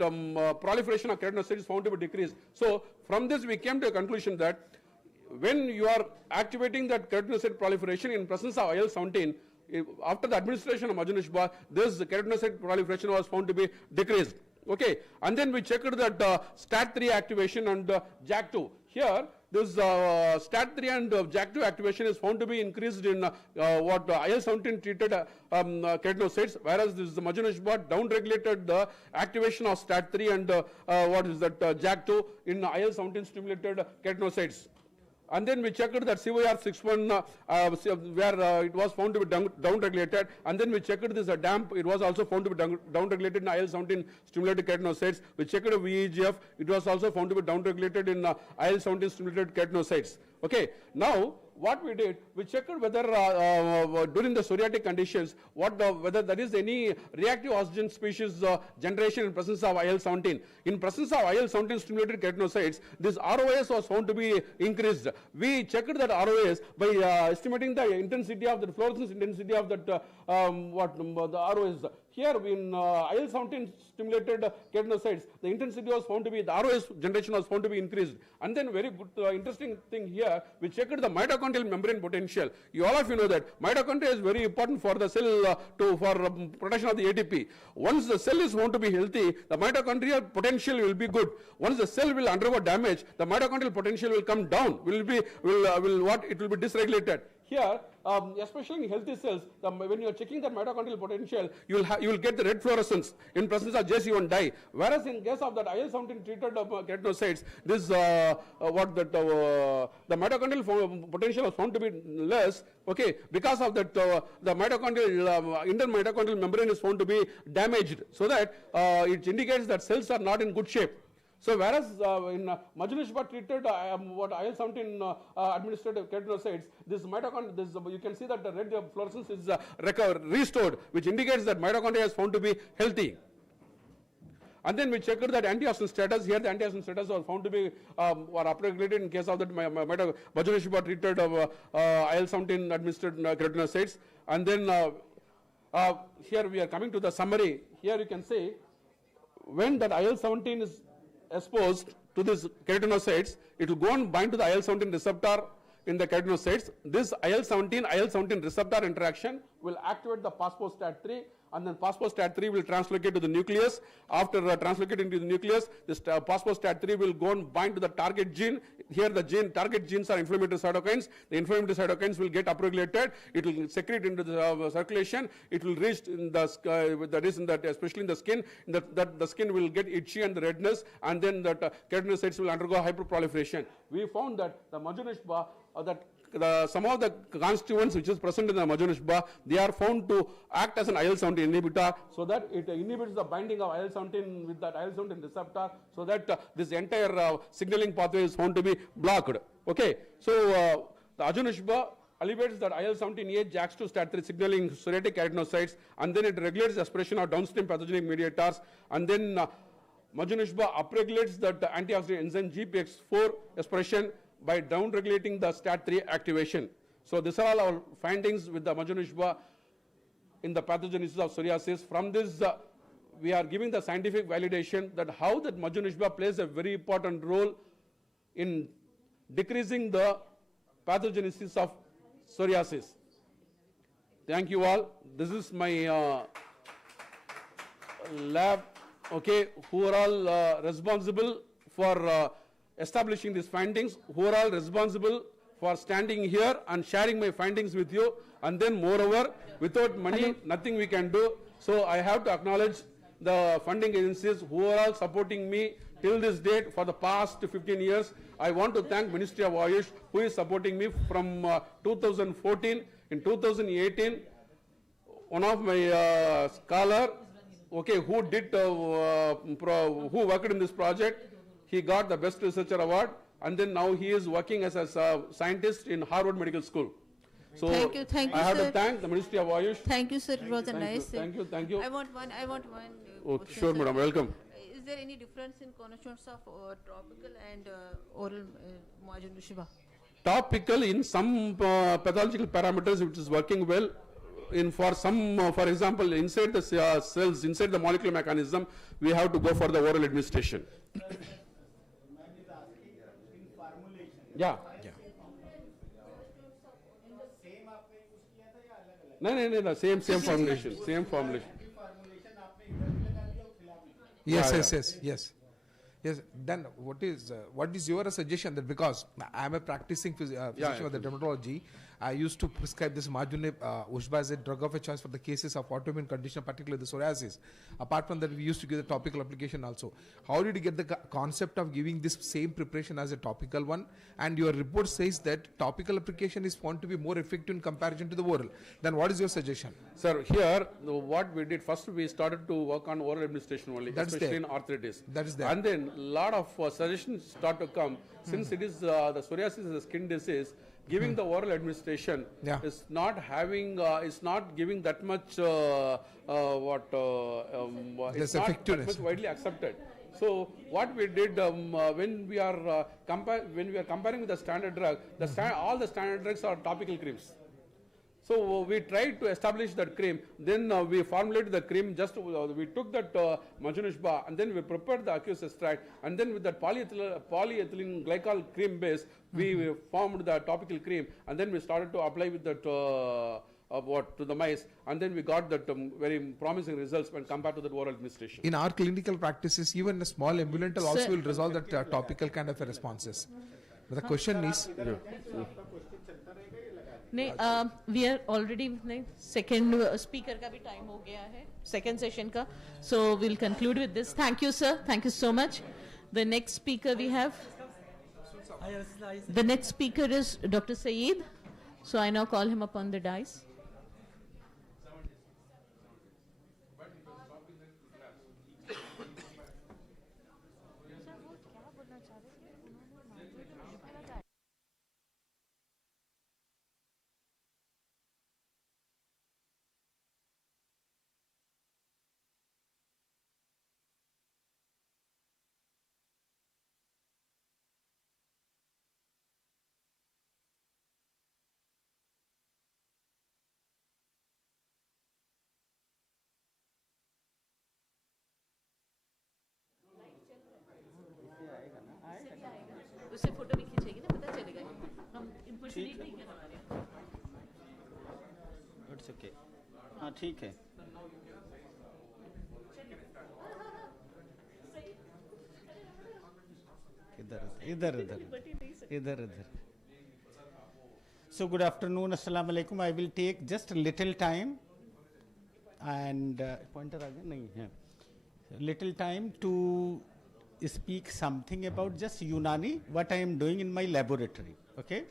proliferation of keratinocytes is found to be decreased. So from this, we came to a conclusion that when you are activating that keratinocyte proliferation in presence of IL-17, after the administration of Majunushba, this keratinocyte proliferation was found to be decreased. Okay, and then we checked that STAT3 activation and JAK2. Here, this STAT3 and JAK2 activation is found to be increased in IL-17 treated keratinocytes, whereas this Majunushba downregulated the activation of STAT3 and JAK2 in IL-17 stimulated keratinocytes. And then we checked that COR61 where it was found to be downregulated, and then we checked this DAMP, it was also found to be downregulated in IL-17 stimulated keratinocytes. We checked VEGF, it was also found to be downregulated in IL-17 stimulated keratinocytes. Okay, now what we did, we checked whether during the psoriatic conditions, whether there is any reactive oxygen species generation in presence of IL-17. In presence of IL-17 stimulated keratinocytes, this ROS was found to be increased. We checked that ROS by estimating the intensity of the fluorescence intensity of that the ROS. Here in IL-17 stimulated keratinocytes, the intensity was found to be, the ROS generation was found to be increased. And then very good interesting thing here, we checked the mitochondrial membrane potential. All of you know that mitochondria is very important for the cell for production of the ATP. Once the cell is found to be healthy, the mitochondrial potential will be good. Once the cell will undergo damage, the mitochondrial potential will come down, it will be dysregulated. here, especially in healthy cells, when you are checking the mitochondrial potential, you will get the red fluorescence in presence of JC1 dye. Whereas in case of that IL-17 treated keratinocytes, this the mitochondrial potential was found to be less. Okay, because of that, the mitochondrial intermitochondrial membrane is found to be damaged, so that it indicates that cells are not in good shape. So whereas in Majunishba treated what IL-17 administered keratinocytes, this mitochondria, you can see that the red fluorescence is restored, which indicates that mitochondria is found to be healthy. And then we checked that antioxidant status. Here the antioxidant status was found to be were upregulated in case of that Majunishba treated IL-17 administered keratinocytes. And then here we are coming to the summary. Here you can see when that IL-17 is exposed to these keratinocytes, it will go and bind to the IL-17 receptor in the keratinocytes. This IL-17 receptor interaction will activate the phospho-STAT3, and then phospho-STAT3 will translocate to the nucleus. After translocating to the nucleus, this phospho-STAT3 will go and bind to the target gene. Here the target genes are inflammatory cytokines. The inflammatory cytokines will get upregulated. It will secrete into the circulation. It will reach in the especially in the skin. The skin will get itchy and the redness, and then the keratinocytes will undergo hyperproliferation. We found that the Majunishba, some of the constituents which is present in the Majunishba, they are found to act as an IL-17 inhibitor, so that it inhibits the binding of IL-17 with that IL-17 receptor, so that this entire signaling pathway is found to be blocked. Okay, so the Majunishba elevates that IL-17A JAK2 STAT3 signaling psoriatic keratinocytes, and then it regulates the expression of downstream pathogenic mediators, and then Majunishba upregulates that antioxidant enzyme GPX4 expression by down-regulating the STAT3 activation. So these are all our findings with the Majunishba in the pathogenesis of psoriasis. From this, we are giving the scientific validation that how that Majunishba plays a very important role in decreasing the pathogenesis of psoriasis. Thank you all. This is my lab, okay, who are all responsible for establishing these findings, who are all responsible for standing here and sharing my findings with you. And then moreover, without money, nothing we can do. So I have to acknowledge the funding agencies who are all supporting me till this date for the past 15 years. I want to thank Ministry of AYUSH, who is supporting me from 2014. In 2018, one of my scholar, okay, who worked in this project, he got the Best Researcher Award, and then now he is working as a scientist in Harvard Medical School. So thank you, I have sir. to thank the Ministry of AYUSH. Thank you, sir. It was a nice. Thank you. I want one. Okay, question, sure, sir. madam. Welcome. Is there any difference in connotations of tropical and oral Majunishba? Topical in some pathological parameters, which is working well. For example, inside the cells, inside the molecular mechanism, we have to go for the oral administration. Yeah. No, same formulation, same formulation. Yes. Then what is your suggestion? That because I am a practicing physician of the dermatology, I used to prescribe this Ushba as a drug of a choice for the cases of autoimmune condition, particularly the psoriasis. Apart from that, we used to give the topical application also. How did you get the concept of giving this same preparation as a topical one? And your report says that topical application is found to be more effective in comparison to the oral. Then what is your suggestion? Sir, here what we did, first we started to work on oral administration only, especially in arthritis. That is there. And then a lot of suggestions start to come. Since it is the psoriasis is a skin disease, giving the oral administration is not having, is not giving that much, it's not that much widely accepted. So what we did when we are comparing with the standard drug, all the standard drugs are topical creams. So we tried to establish that cream. Then we formulated the cream. We took that Majunishba and then we prepared the aqueous extract. And then with that polyethylene glycol cream base, we formed the topical cream. And then we started to apply with that to the mice. And then we got that very promising results when compared to the oral administration. In our clinical practices, even a small ambulantal also will resolve that topical kind of a responses. But the question is. नहीं, we are already नहीं, second speaker का भी time हो गया है, second session का. So will conclude with this. Thank you sir, thank you so much. The next speaker we have, the next speaker is Dr. Saeed. So I now call him upon the dais. उससे photo भी खींचेगी ना, पता चलेगा. हम impersonate नहीं करवा रहे हैं. It's okay. हाँ ठीक है. इधर इधर इधर इधर. So good afternoon, assalamu alaikum. I will take just a little time and pointer आ गया नहीं है. Little time to speak something about just Unani, what I am doing in my laboratory, okay?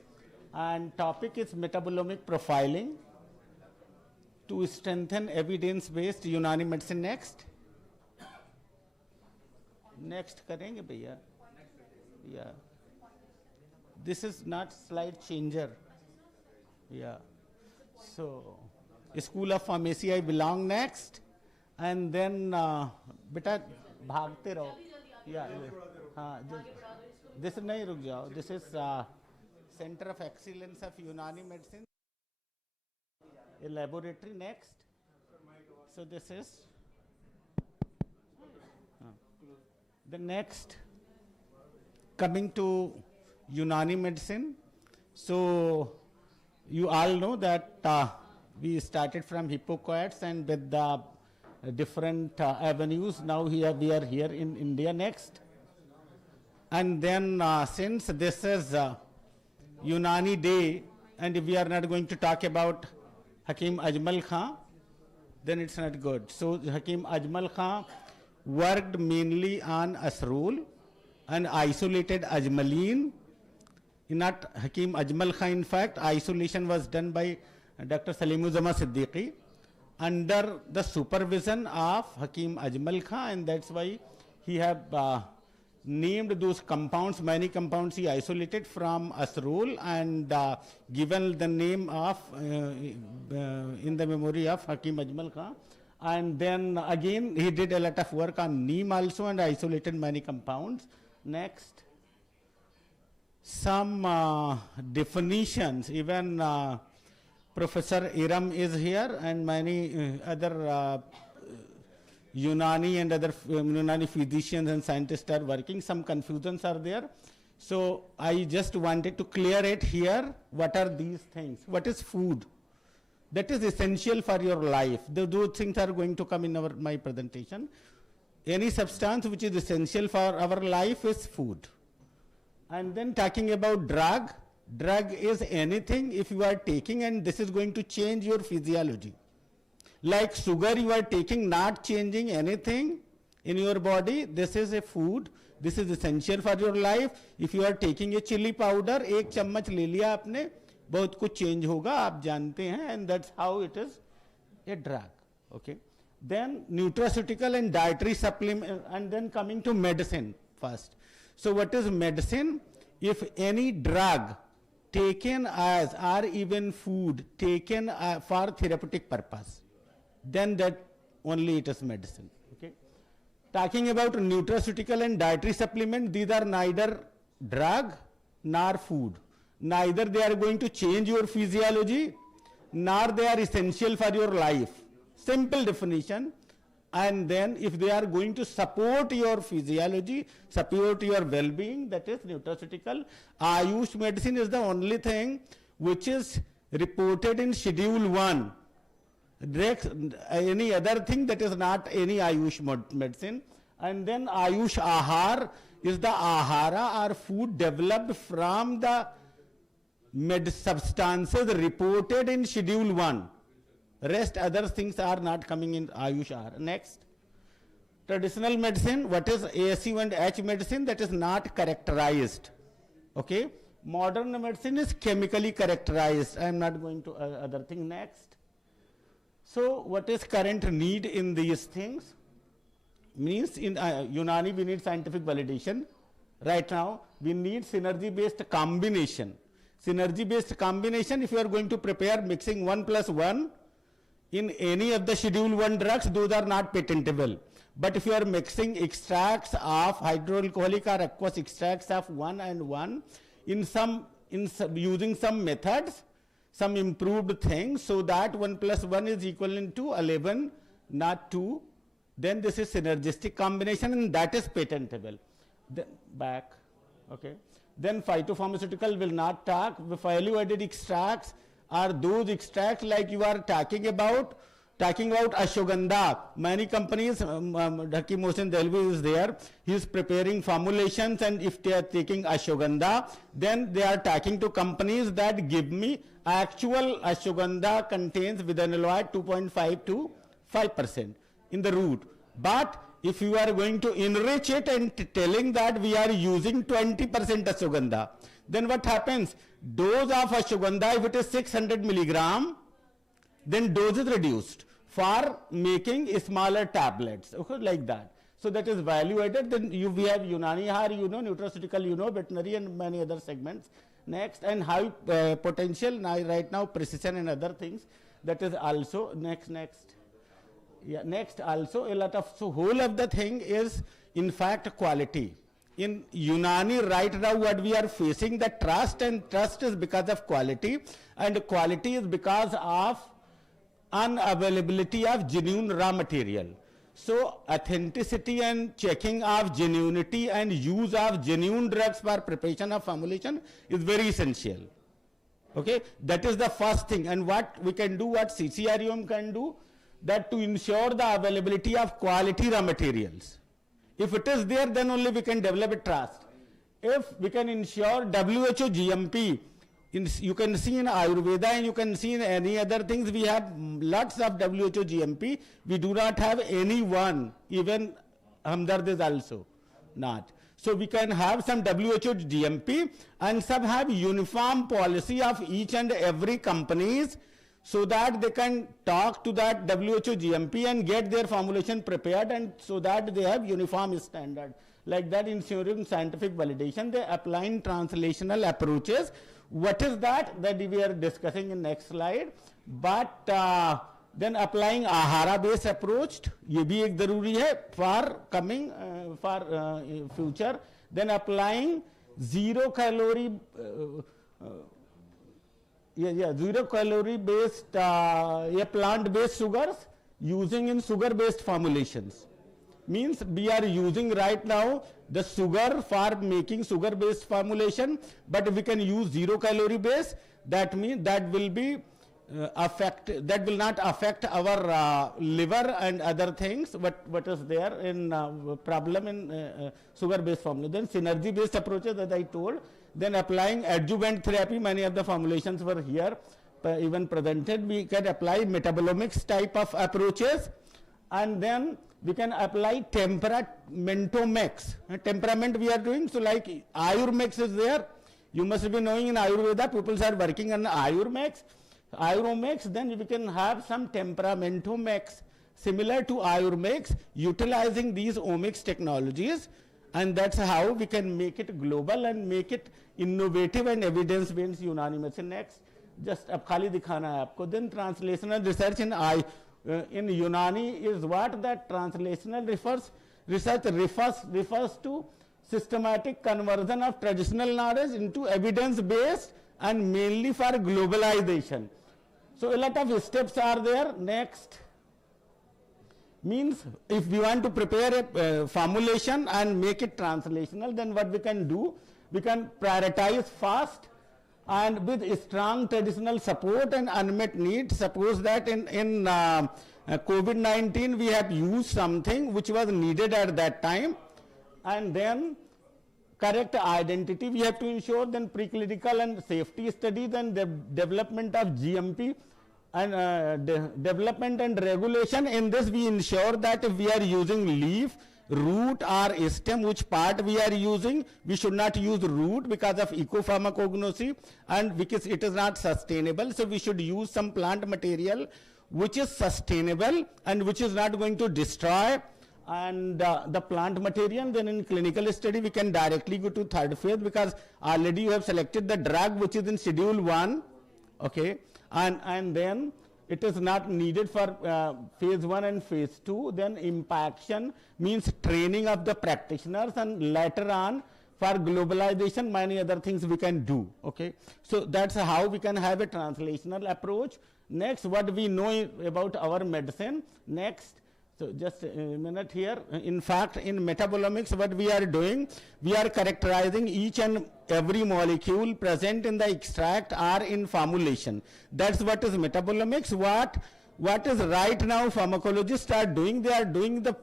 And topic is metabolomic profiling to strengthen evidence-based Unani medicine. Next करेंगे भैया. Yeah. This is not slide changer. Yeah. So, School of Pharmacy I belong next, and then बेटा भागते रहो. Yeah, हाँ, this नहीं रुक जाओ. This is Center of Excellence of Unani Medicine, a laboratory next. So this is the next. Coming to Unani medicine. So you all know that we started from Hippocrates and with the different avenues. Now here we are here in India next. And then since this is Unani Day and we are not going to talk about Hakim Ajmal Khan, then it's not good. So Hakim Ajmal Khan worked mainly on Asrul and isolated Ajmalin. Not Hakim Ajmal Khan, in fact, isolation was done by Dr. Salimuzama Siddiqui under the supervision of Hakim Ajmal Khan, and that's why he have named those compounds, many compounds he isolated from Asrul and given the name of, in the memory of Hakim Ajmal Khan. And then again he did a lot of work on neem also and isolated many compounds. Next. Some definitions, even Professor Iram is here and many other Unani and other Unani physicians and scientists are working. Some confusions are there. So I just wanted to clear it here. What are these things? What is food? That is essential for your life. Those things are going to come in my presentation. Any substance which is essential for our life is food. And then talking about drug. Drug is anything if you are taking and this is going to change your physiology. Like sugar you are taking, not changing anything in your body. This is a food. This is essential for your life. If you are taking a chili powder, एक चम्मच ले लिया आपने, बहुत कुछ change होगा, आप जानते हैं, and that's how it is a drug. Okay. Then nutraceutical and dietary supplement, and then coming to medicine first. So what is medicine? If any drug taken as or even food taken for therapeutic purpose, then that only it is medicine. Okay. Talking about nutraceutical and dietary supplement, these are neither drug nor food. Neither they are going to change your physiology, nor they are essential for your life. Simple definition. And then if they are going to support your physiology, support your well-being, that is nutraceutical. Ayush medicine is the only thing which is reported in Schedule 1. Any other thing that is not any Ayush medicine. And then Ayush Ahar is the Ahara or food developed from the substances reported in Schedule 1. Rest other things are not coming in AYUSH. Next. Traditional medicine, what is ASU and H medicine? That is not characterized. Okay. Modern medicine is chemically characterized. I am not going to other thing. Next. So what is current need in these things? Means in Unani we need scientific validation. Right now we need synergy based combination. Synergy based combination, if you are going to prepare mixing 1 plus 1 in any of the Schedule 1 drugs, those are not patentable. But if you are mixing extracts of hydroalcoholic or aqueous extracts of 1 and 1 using some methods, some improved things, so that 1 plus 1 is equivalent to 11, not 2, then this is synergistic combination and that is patentable. Then back, okay. Then phytopharmaceutical will not talk. The value added extracts are those extracts like you are talking about ashwagandha. Many companies, Dhaki Mohsen Delvi is there, he is preparing formulations, and if they are taking ashwagandha, then they are talking to companies that give me actual ashwagandha contains withanol 2.5 to 5% in the root. But if you are going to enrich it and telling that we are using 20% ashwagandha, then what happens? Dose of ashwagandha, if it is 600 milligram, then dose is reduced for making smaller tablets, okay, like that. So that is value added. Then we have Unani Har, nutraceutical, veterinary and many other segments. Next, and high potential, right now precision and other things. That is also next. Yeah, next also a lot of, so whole of the thing is in fact quality. In Unani right now what we are facing, the trust, and trust is because of quality, and quality is because of unavailability of genuine raw material. So authenticity and checking of genuinity and use of genuine drugs for preparation of formulation is very essential. Okay, that is the first thing. And what we can do, what CCRUM can do, that to ensure the availability of quality raw materials. If it is there, then only we can develop a trust. If we can ensure WHO GMP, you can see in Ayurveda and you can see in any other things, we have lots of WHO GMP. We do not have any one, even Hamdard is also not. So we can have some WHO GMP and some have uniform policy of each and every companies, so that they can talk to that WHO GMP and get their formulation prepared, and so that they have uniform standard. Like that, ensuring scientific validation, they applying translational approaches. What is that? That we are discussing in next slide. But then applying ahara based approach, ये भी एक जरूरी है for coming for future. Then applying zero calorie zero calorie based plant based sugars using in sugar based formulations. Means we are using right now the sugar for making sugar based formulation, but we can use zero calorie base. That means that will be that will not affect our liver and other things. What is there in problem in sugar based formula. Then synergy based approaches, as I told. Then applying adjuvant therapy, many of the formulations were here even presented. We can apply metabolomics type of approaches, and then we can apply temperamentomics. Temperament we are doing, so like Ayurmix is there. You must be knowing in Ayurveda, people are working on Ayurmix. Then we can have some temperamentomics similar to Ayurmix, utilizing these omics technologies, and that's how we can make it global and make it innovative and evidence-based Unani medicine. Next, just ab khali dikhana hai aapko. Then translational research in Unani is what? That translational research refers to systematic conversion of traditional knowledge into evidence-based and mainly for globalization. So a lot of steps are there. Next. Means if we want to prepare a formulation and make it translational, then what we can do? We can prioritize fast and with strong traditional support and unmet needs. Suppose that in COVID-19 we have used something which was needed at that time, and then correct identity we have to ensure, then preclinical and safety studies, and development of GMP and development and regulation. In this we ensure that if we are using leaf, root or stem, which part we are using, we should not use root because of ecopharmacognosy and because it is not sustainable. So we should use some plant material which is sustainable and which is not going to destroy and the plant material. Then in clinical study we can directly go to third phase because already you have selected the drug which is in schedule 1, okay, and then it is not needed for phase 1 and phase 2. Then impaction means training of the practitioners, and later on for globalization many other things we can do, okay. So that's how we can have a translational approach. Next, what we know about our medicine. Next, so just a minute here. In fact, in metabolomics what we are doing, we are characterizing each and every molecule present in the extract or in formulation. That's what is metabolomics. What is right now pharmacologists are doing, they are doing the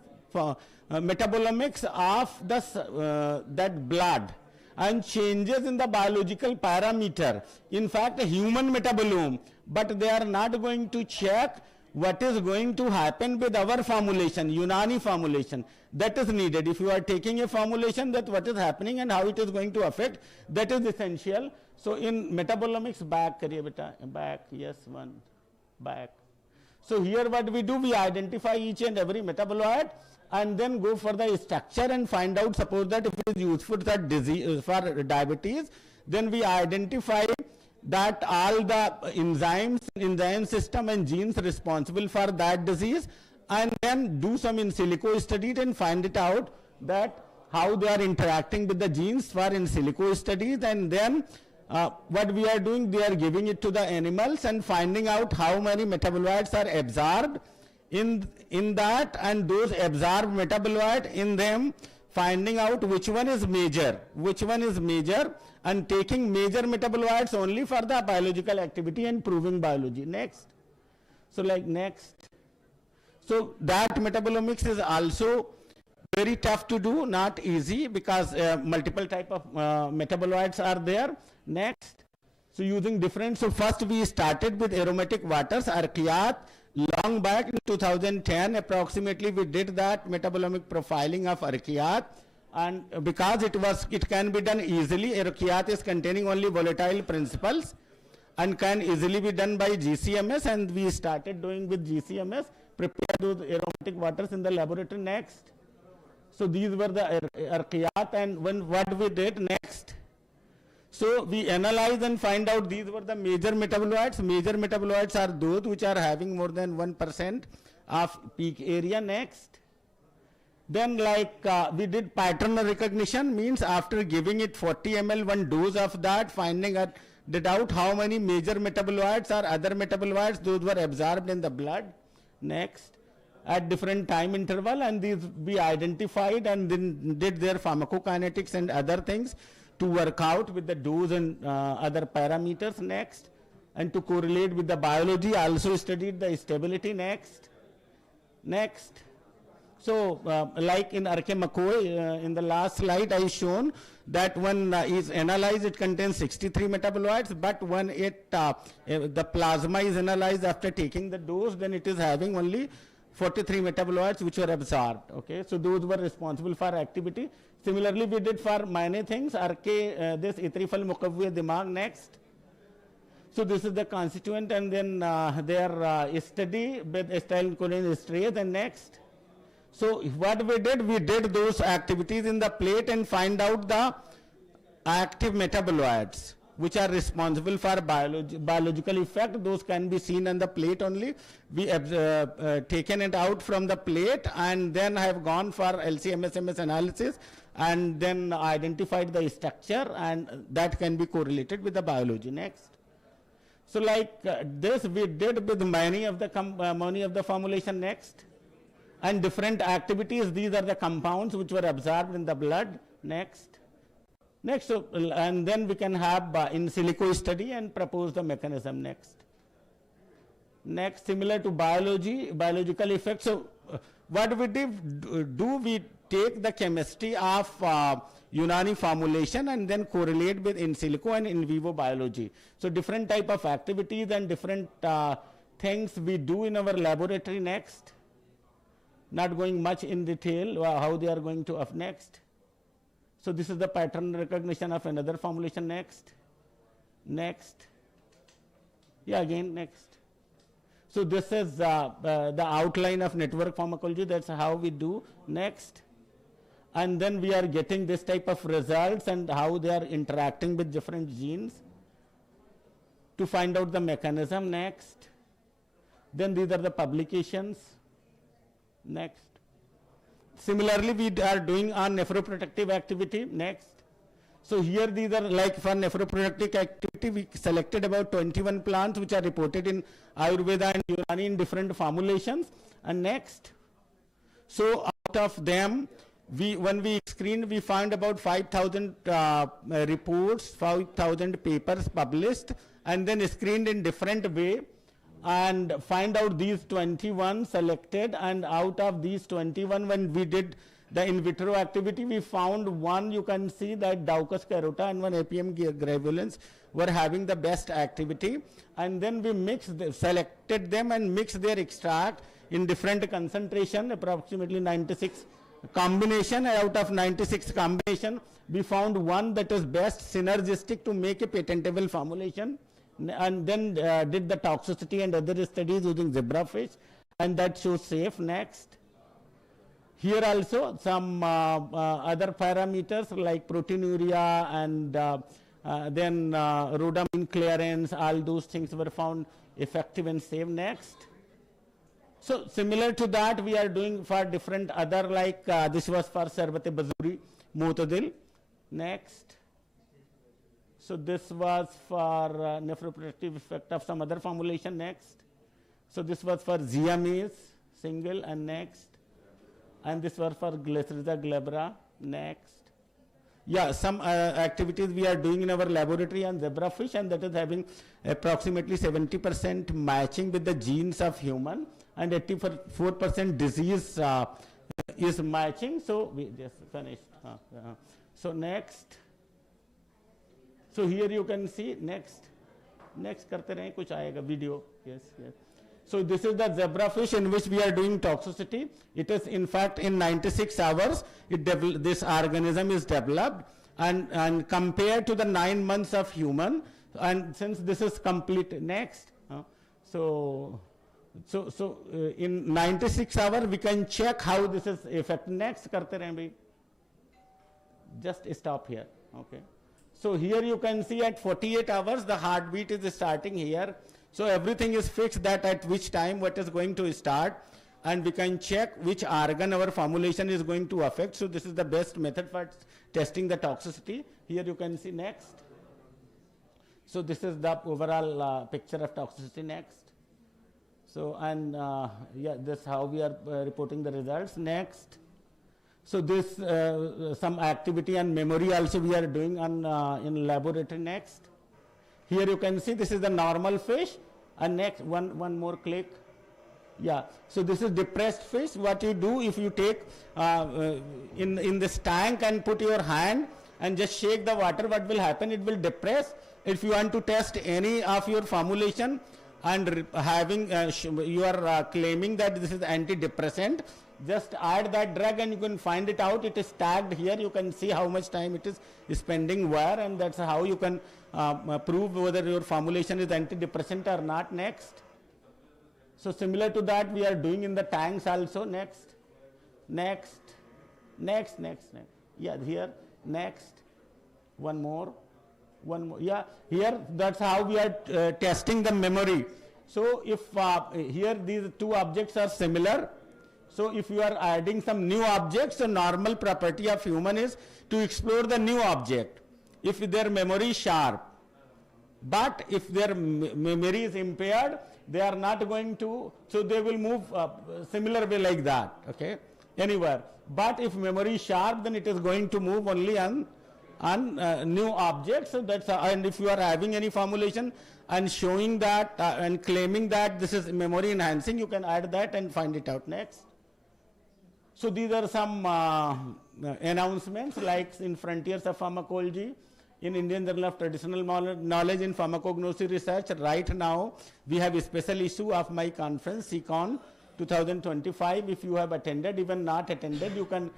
metabolomics of the that blood and changes in the biological parameter. In fact, human metabolome, but they are not going to check what is going to happen with our formulation, Unani formulation. That is needed. If you are taking a formulation, that what is happening and how it is going to affect, that is essential. So in metabolomics, back, yes, one, back. So here what we do, we identify each and every metabolite and then go for the structure and find out, suppose that if it is useful for disease, for diabetes, then we identify that all the enzyme system and genes responsible for that disease, and then do some in silico studies and find it out that how they are interacting with the genes for in silico studies. And then what we are doing, they are giving it to the animals and finding out how many metabolites are absorbed in that, and those absorbed metabolites in them, finding out which one is major, and taking major metabolites only for the biological activity and proving biology. Next. So like next. So that metabolomics is also very tough to do, not easy, because multiple type of metabolites are there. Next. So using different, so first we started with aromatic waters, archaeat. Long back in 2010 approximately we did that metabolomic profiling of archaeat, and because it can be done easily. Archaeat is containing only volatile principles and can easily be done by GCMS, and we started doing with GCMS, prepare those aromatic waters in the laboratory. Next. So these were the archaeat, and what we did next. So we analyze and find out these were the major metabolites. Major metabolites are those which are having more than 1% of peak area. Next. Then like we did pattern recognition, means after giving it 40 ml one dose of that, finding out how many major metabolites or other metabolites those were absorbed in the blood. Next. At different time interval, and these we identified and then did their pharmacokinetics and other things to work out with the dose and other parameters. Next. And to correlate with the biology, also studied the stability. Next. So like in Arche-McCoy, in the last slide I shown that when is analyzed, it contains 63 metabolites, but when the plasma is analyzed after taking the dose, then it is having only 43 metabolites which were absorbed. Okay, so those were responsible for activity. Similarly, we did for many things. This Itrifal Mukawwi Dimag. Next. So this is the constituent, and then their study with acetylcholinesterase. And next. So what we did those activities in the plate and find out the active metabolites which are responsible for biological effect. Those can be seen on the plate only. We have taken it out from the plate and then have gone for LC-MS analysis and then identified the structure, and that can be correlated with the biology. Next. So like this we did with many of the formulation. Next. And different activities, these are the compounds which were absorbed in the blood. Next. So, and then we can have in silico study and propose the mechanism. Next. Next, similar to biology, biological effects. So, what we do, we take the chemistry of Unani formulation and then correlate with in silico and in vivo biology. So, different type of activities and different things we do in our laboratory. Next, not going much in detail how they are going to up next. So, this is the pattern recognition of another formulation. Next, next, yeah, again next. So, this is the outline of network pharmacology. That's how we do. Next, and then we are getting this type of results and how they are interacting with different genes to find out the mechanism. Next, then these are the publications. Next, similarly we are doing on nephroprotective activity. Next, so here these are like for nephroprotective activity we selected about 21 plants which are reported in Ayurveda and Unani in different formulations. And next, so out of them when we screened, we found about 5,000 reports, 5,000 papers published, and then screened in different way and find out these 21 selected. And out of these 21, when we did the in vitro activity, we found one, you can see that Daucus carota and one APM gravulans were having the best activity. And then we selected them and mixed their extract in different concentration, approximately 96 combination. Out of 96 combination, we found one that is best synergistic to make a patentable formulation. And then did the toxicity and other studies using zebrafish, and that shows safe. Next, here also some other parameters like proteinuria and then rhodamine clearance, all those things were found effective and safe. Next, so similar to that we are doing for different other, like this was for Sarbate Bazuri Motadil. Next, so this was for nephroprotective effect of some other formulation. Next, so this was for Ziamase single. And next, and this was for Glycyrrhiza glabra. Next, yeah, some activities we are doing in our laboratory on zebrafish, and that is having approximately 70% matching with the genes of human, and 84% disease is matching. So we just finished. So next, so here you can see next करते रहें, कुछ आएगा video. Yes, yes. So this is the zebrafish in which we are doing toxicity. It is in fact in 96 hours this organism is developed, and compared to the 9 months of human, and since this is complete. Next, so in 96 hours we can check how this is effect. Next करते रहें भाई. Just stop here. Okay. So here you can see at 48 hours the heartbeat is starting here. So everything is fixed that at which time what is going to start, and we can check which organ our formulation is going to affect. So this is the best method for testing the toxicity. Here you can see. Next, so this is the overall picture of toxicity. Next, so and yeah, this is how we are reporting the results. Next, so this some activity and memory also we are doing on in laboratory. Next, here you can see this is the normal fish, and next one more click. Yeah, so this is depressed fish. What you do, if you take in this tank and put your hand and just shake the water, what will happen? It will depress. If you want to test any of your formulation and having you are claiming that this is antidepressant, just add that drug and you can find it out. It is tagged here. You can see how much time it is spending where, and that's how you can prove whether your formulation is antidepressant or not. Next, so similar to that we are doing in the tanks also. Next, yeah, here. Next, one more. Yeah, here that's how we are testing the memory. So if here these two objects are similar, so if you are adding some new objects, the normal property of human is to explore the new object if their memory is sharp. But if their memory is impaired, they are not going to, so they will move similar way like that, okay, anywhere. But if memory is sharp, then it is going to move only on and new objects. So that's and if you are having any formulation and showing that and claiming that this is memory enhancing, you can add that and find it out next. So these are some announcements, like in Frontiers of Pharmacology, in Indian Journal of Traditional Knowledge in Pharmacognosy Research. Right now, we have a special issue of my conference, CCON 2025. If you have attended, even not attended, you can,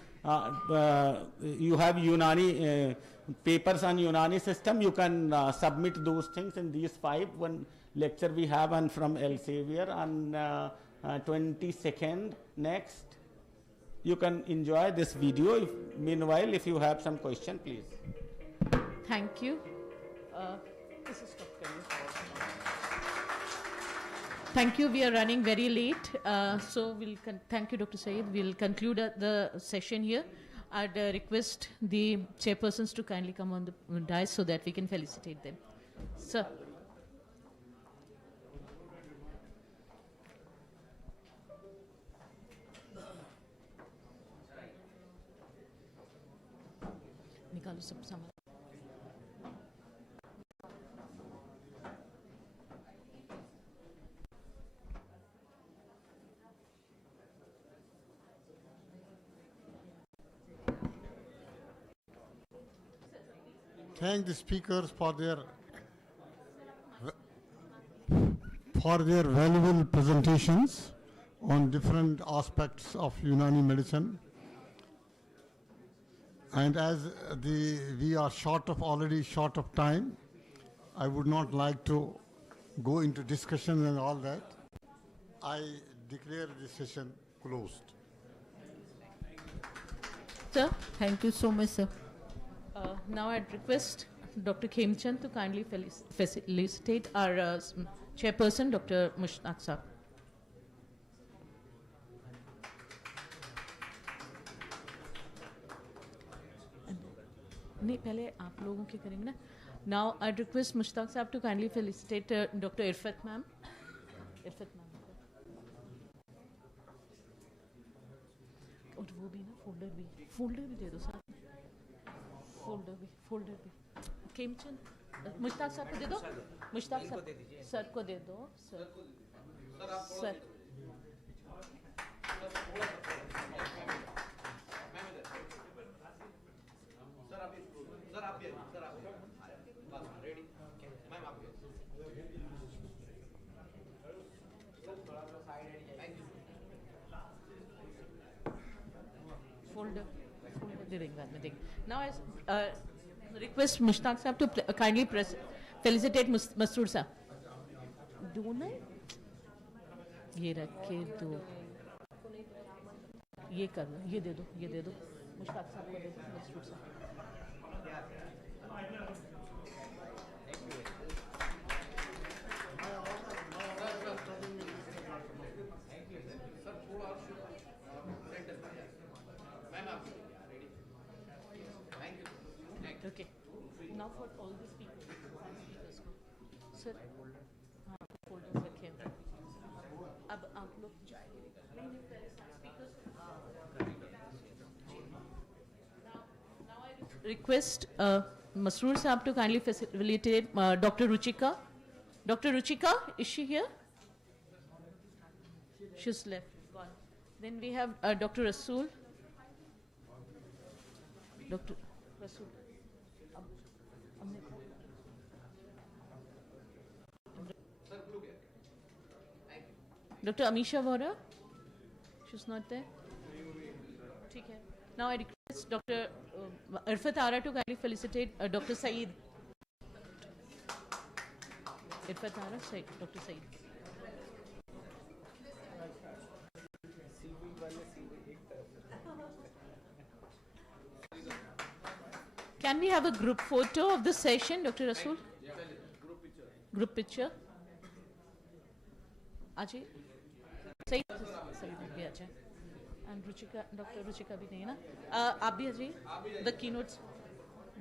you have Unani, papers on Unani system. You can submit those things in these 5. One lecture we have on from Elsevier on 22nd next. You can enjoy this video. Meanwhile, if you have some question, please. Thank you. This is Thank you. We are running very late. So we'll thank you, Dr. Saeed. We'll conclude the session here. I'd request the chairpersons to kindly come on the dais so that we can felicitate them. Sir. निकालो सब सामान. Thank the speakers for their valuable presentations on different aspects of Unani medicine. And as we are already short of time, I would not like to go into discussion and all that. I declare this session closed. Sir, Thank you so much, sir. now I'd request Dr. Khemchand to kindly felicitate our chairperson, Dr. Mushtaq Saab. नहीं पहले आप लोगों के करेंगे ना. Now I'd request Mushtaq Saab to kindly felicitate Dr. Irfat ma'am. Irfat ma'am. और वो भी ना फोल्डर भी दे दो साथ. फोल्डर भी. खेमचंद, मुश्ताक साहब को दे दो. मुश्ताक साहब सर को दे दो. सर. Folder दे देंगे बाद में देंगे. Now I request Mushtaq Saab to kindly felicitate Masroor Saab. दो ना ये रखे दो. ये कर लो, ये दे दो. मुश्ताक साहब को दे दो. Masroor Saab. Okay. Now for all the speakers. Sir, हाँ folders रखे हैं. अब आप लोग नहीं पहले speakers. Now I request Masroor Saab to kindly facilitate Dr. Ruchika. Dr. Ruchika, is she here? She's left. Gone. Then we have Dr. Rasool. Dr. Rasool. Dr. Amisha Vora, she's not there. ठीक है. Now I request Dr. Irfat Ara to kindly felicitate Dr. Saeed. Irfat Ara, Dr. Saeed. Can we have a group photo of the session, Dr. Rasool? Group picture. Ajay? Saeed भी अच्छा है. And Ruchika, Dr. Ruchika भी नहीं है ना. आप भी Ajay? The keynotes,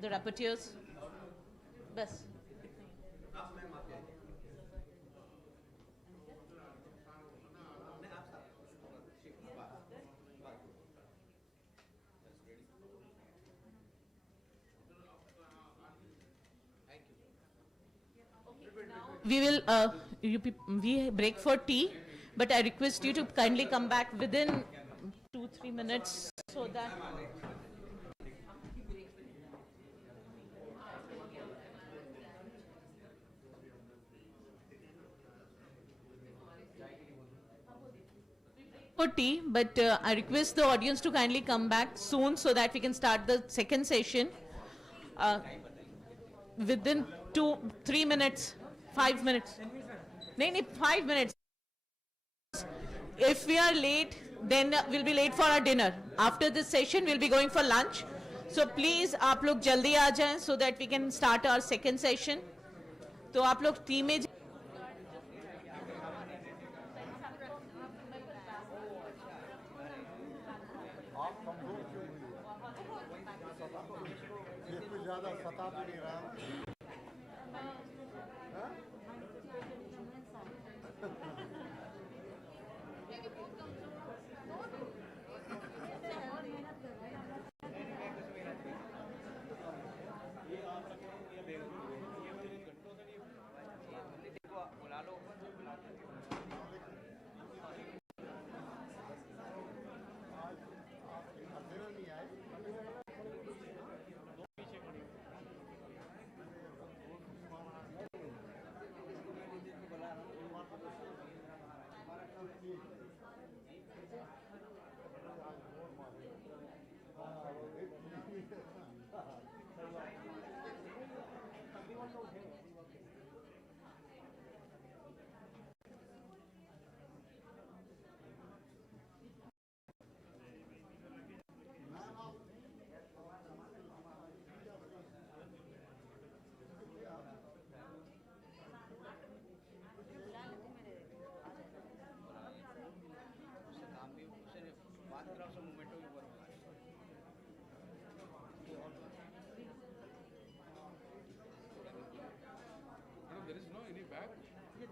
the rapporteurs. बस. we will we break for tea, but I request you to kindly come back within 2-3 minutes so that. For tea, but I request the audience to kindly come back soon so that we can start the second session within 2-3 minutes, 5 minutes. No, 5 minutes. If we are late, then we'll be late for our dinner. After this session, we'll be going for lunch. So please, आप लोग जल्दी आ जाएं so that we can start our second session. तो आप लोग T में ज़्यादा सता भी नहीं रहा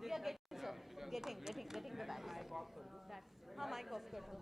We are getting, sir. Getting the bag. हाँ, mic off कर दो.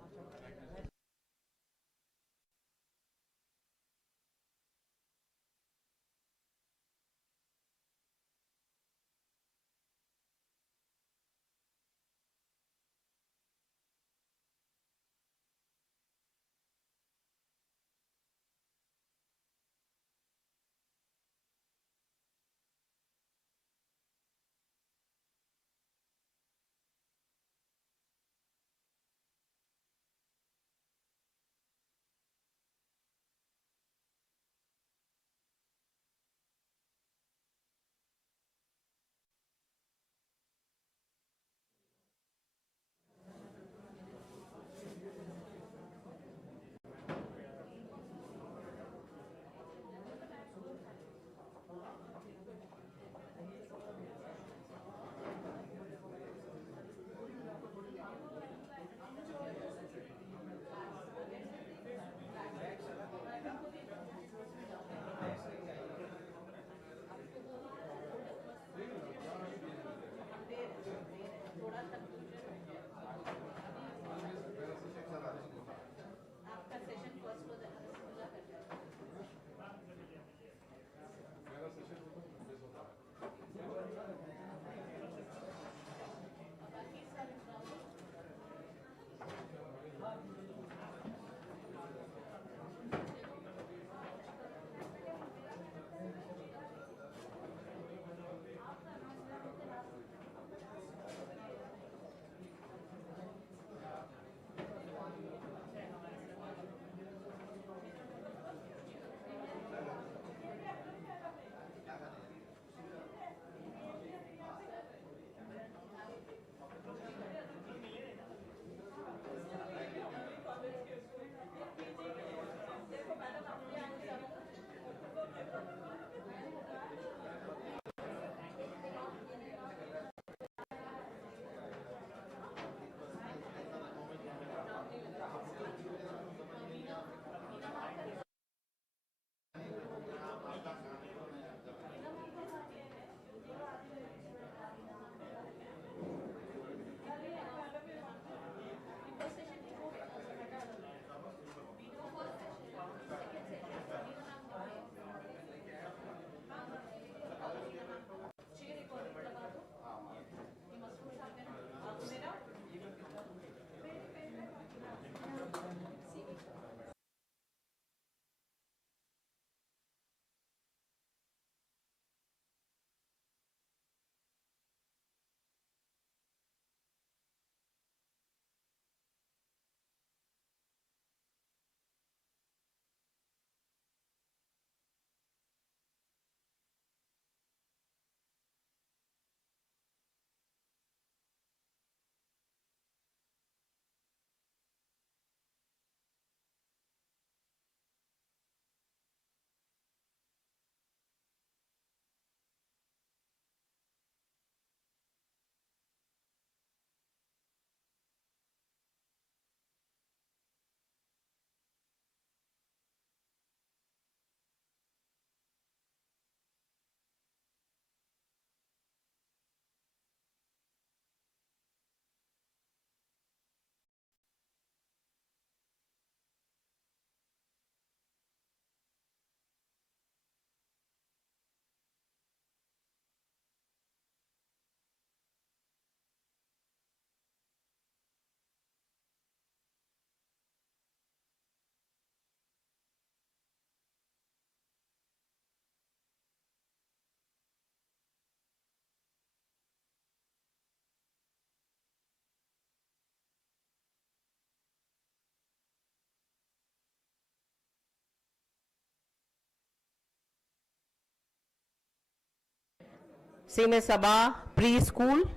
Sine Sabah, preschool,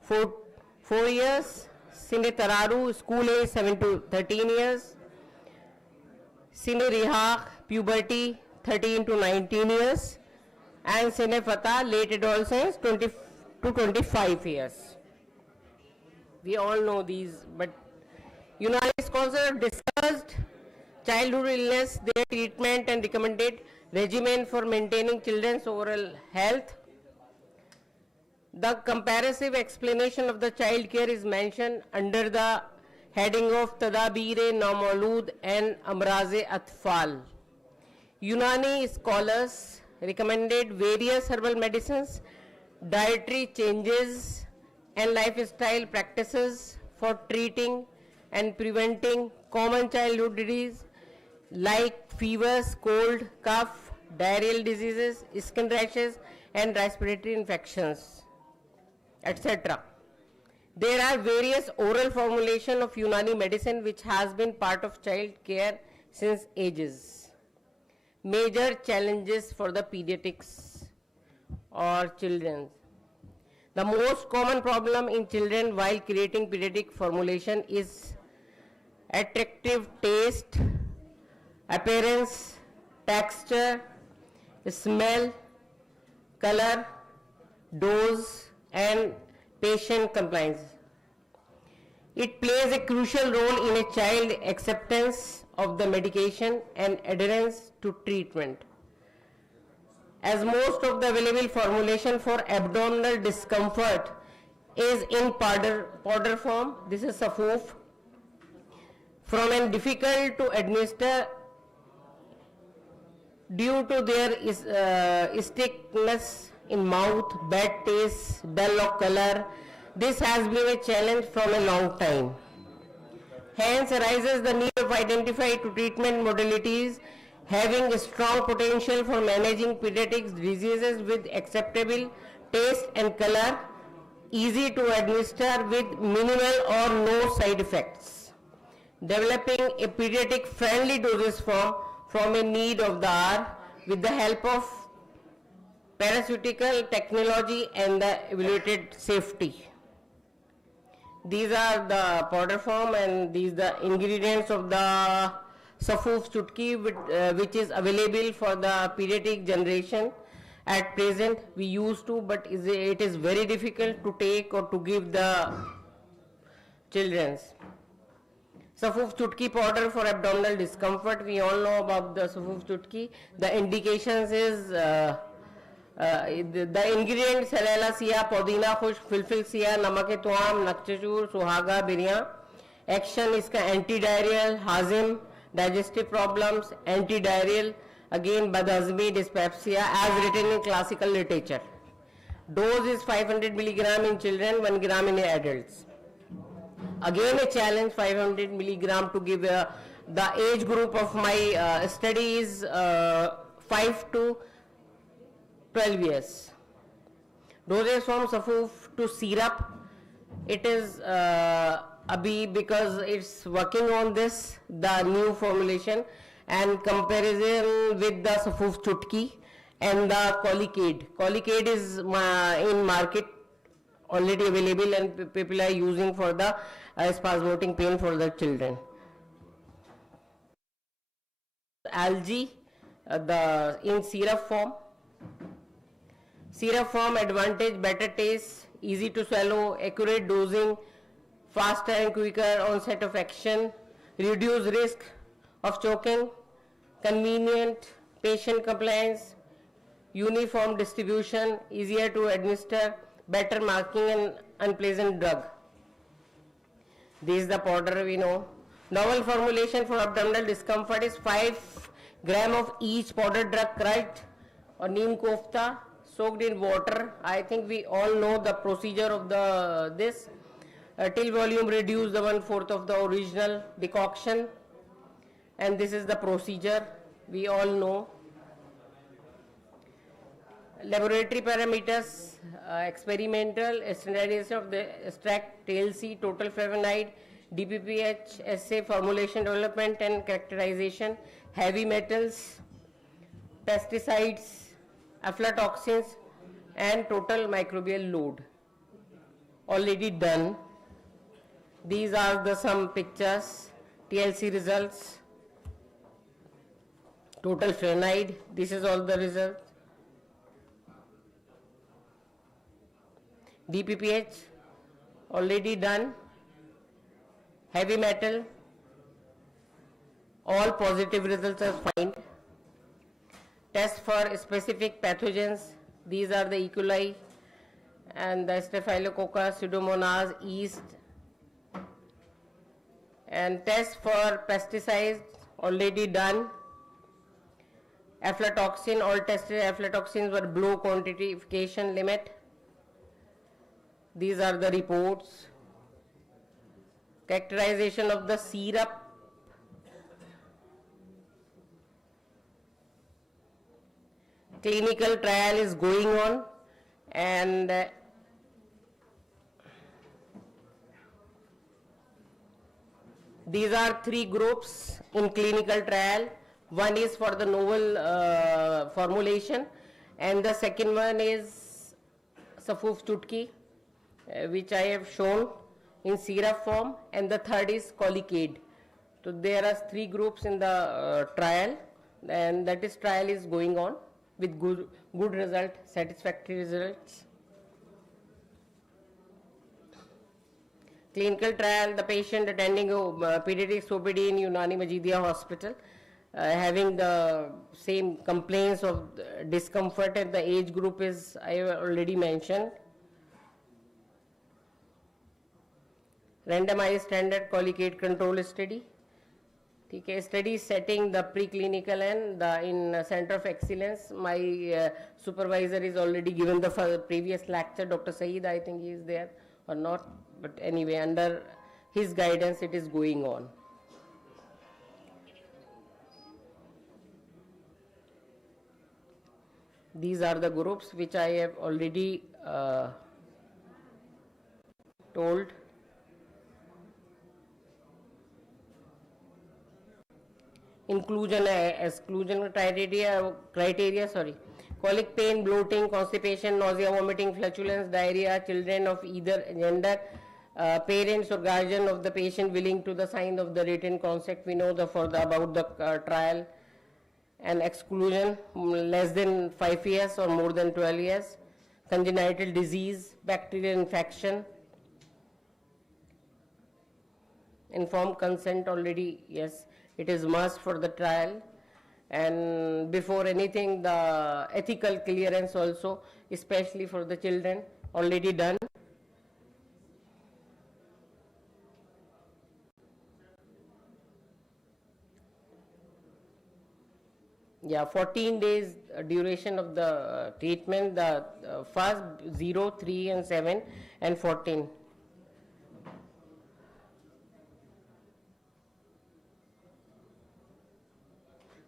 4 years. Sine Tararu, school age 7 to 13 years. Sine Rihaq, puberty 13 to 19 years. And Sine Fatah, late adolescence 20 to 25 years. We all know these, but Unani scholars have discussed childhood illness, their treatment and recommended regimen for maintaining children's overall health. The comparative explanation of the child care is mentioned under the heading of Tadabir-e Namalud and Amraz-e Atfal. Unani scholars recommended various herbal medicines, dietary changes and lifestyle practices for treating and preventing common childhood disease like fevers, cold, cough, diarrheal diseases, skin rashes and respiratory infections, etc. There are various oral formulations of Unani medicine which has been part of child care since ages. Major challenges for the pediatrics or children. The most common problem in children while creating pediatric formulation is attractive taste, appearance, texture, smell, color, dose, and patient compliance. It plays a crucial role in a child acceptance of the medication and adherence to treatment. As most of the available formulation for abdominal discomfort is in powder form, this is Safoof, from a difficult to administer due to their stickiness in mouth, bad taste, dull of color. This has been a challenge from a long time. Hence arises the need of identifying treatment modalities having a strong potential for managing pediatric diseases with acceptable taste and color, easy to administer with minimal or no side effects. Developing a pediatric friendly dosage form from a need of the hour with the help of pharmaceutical technology and the evaluated safety. These are the powder form and these the ingredients of the Safoof Chutki which is available for the pediatric generation. At present we used to, but it is very difficult to take or to give the children's. Safoof Chutki powder for abdominal discomfort. We all know about the Safoof Chutki. The indications is the ingredients Salala Siya, Podina Khush, Filfil Siya, Namak Tuam, Nakchachur, Suhaga, Birya. Action is anti-diarrheal, Hazim, digestive problems, anti-diarrheal, again Badhazmi, dyspepsia as written in classical literature. Dose is 500 milligram in children, 1 gram in adults. Again a challenge, 500 milligram to give the age group of my study is 5 to 12 years. Dosage from Safoof to syrup, it is because it's working on this, the new formulation, and comparison with the Safoof Chutki and the Colicade. Colicade is in market already available and people are using for the spasmodic pain for the children. Algae, in syrup form. Syrup form advantage, better taste, easy to swallow, accurate dosing, faster and quicker onset of action, reduce risk of choking, convenient, patient compliance, uniform distribution, easier to administer, better marking and unpleasant drug. This is the powder we know. Novel formulation for abdominal discomfort is 5 gram of each powder drug crushed or neem kofta soaked in water. I think we all know the procedure of this. Till volume reduce the 1/4 of the original decoction, and this is the procedure we all know. Laboratory parameters, experimental standardization of the extract, TLC, total flavonoid, DPPH, assay, formulation development and characterization, heavy metals, pesticides, aflatoxins and total microbial load. Already done. These are the some pictures, TLC results, total cyanide, this is all the results. DPPH already done, heavy metal, all positive results are fine. Test for specific pathogens, these are the E. coli and the Staphylococcus, Pseudomonas, yeast. And test for pesticides already done. Aflatoxin, all tested aflatoxins were below quantification limit. These are the reports. Characterization of the syrup. Clinical trial is going on, and these are 3 groups in clinical trial. One is for the novel formulation, and the second one is Safuf Chutki, which I have shown in syrup form, and the third is Colicade. So there are 3 groups in the trial, and that is trial is going on with good result, satisfactory results. Clinical trial, the patient attending pediatrics OPD in Unani Majidia Hospital, having the same complaints of discomfort, and the age group is, I have already mentioned. Randomized standard Colicade control study. Okay, study setting the preclinical and the in Center of Excellence. My supervisor is already given the previous lecture, Dr. Saeed, I think he is there or not, but anyway, under his guidance it is going on. These are the groups which I have already told. Inclusion exclusion criteria, sorry. Colic pain, bloating, constipation, nausea, vomiting, flatulence, diarrhea, children of either gender, parents or guardian of the patient willing to the sign of the written consent. We know about the trial. And exclusion, less than 5 years or more than 12 years. Congenital disease, bacterial infection. Informed consent already, yes. It is must for the trial, and before anything the ethical clearance also, especially for the children, already done. Yeah, 14 days duration of the treatment, the first 0, 3 and 7 and 14.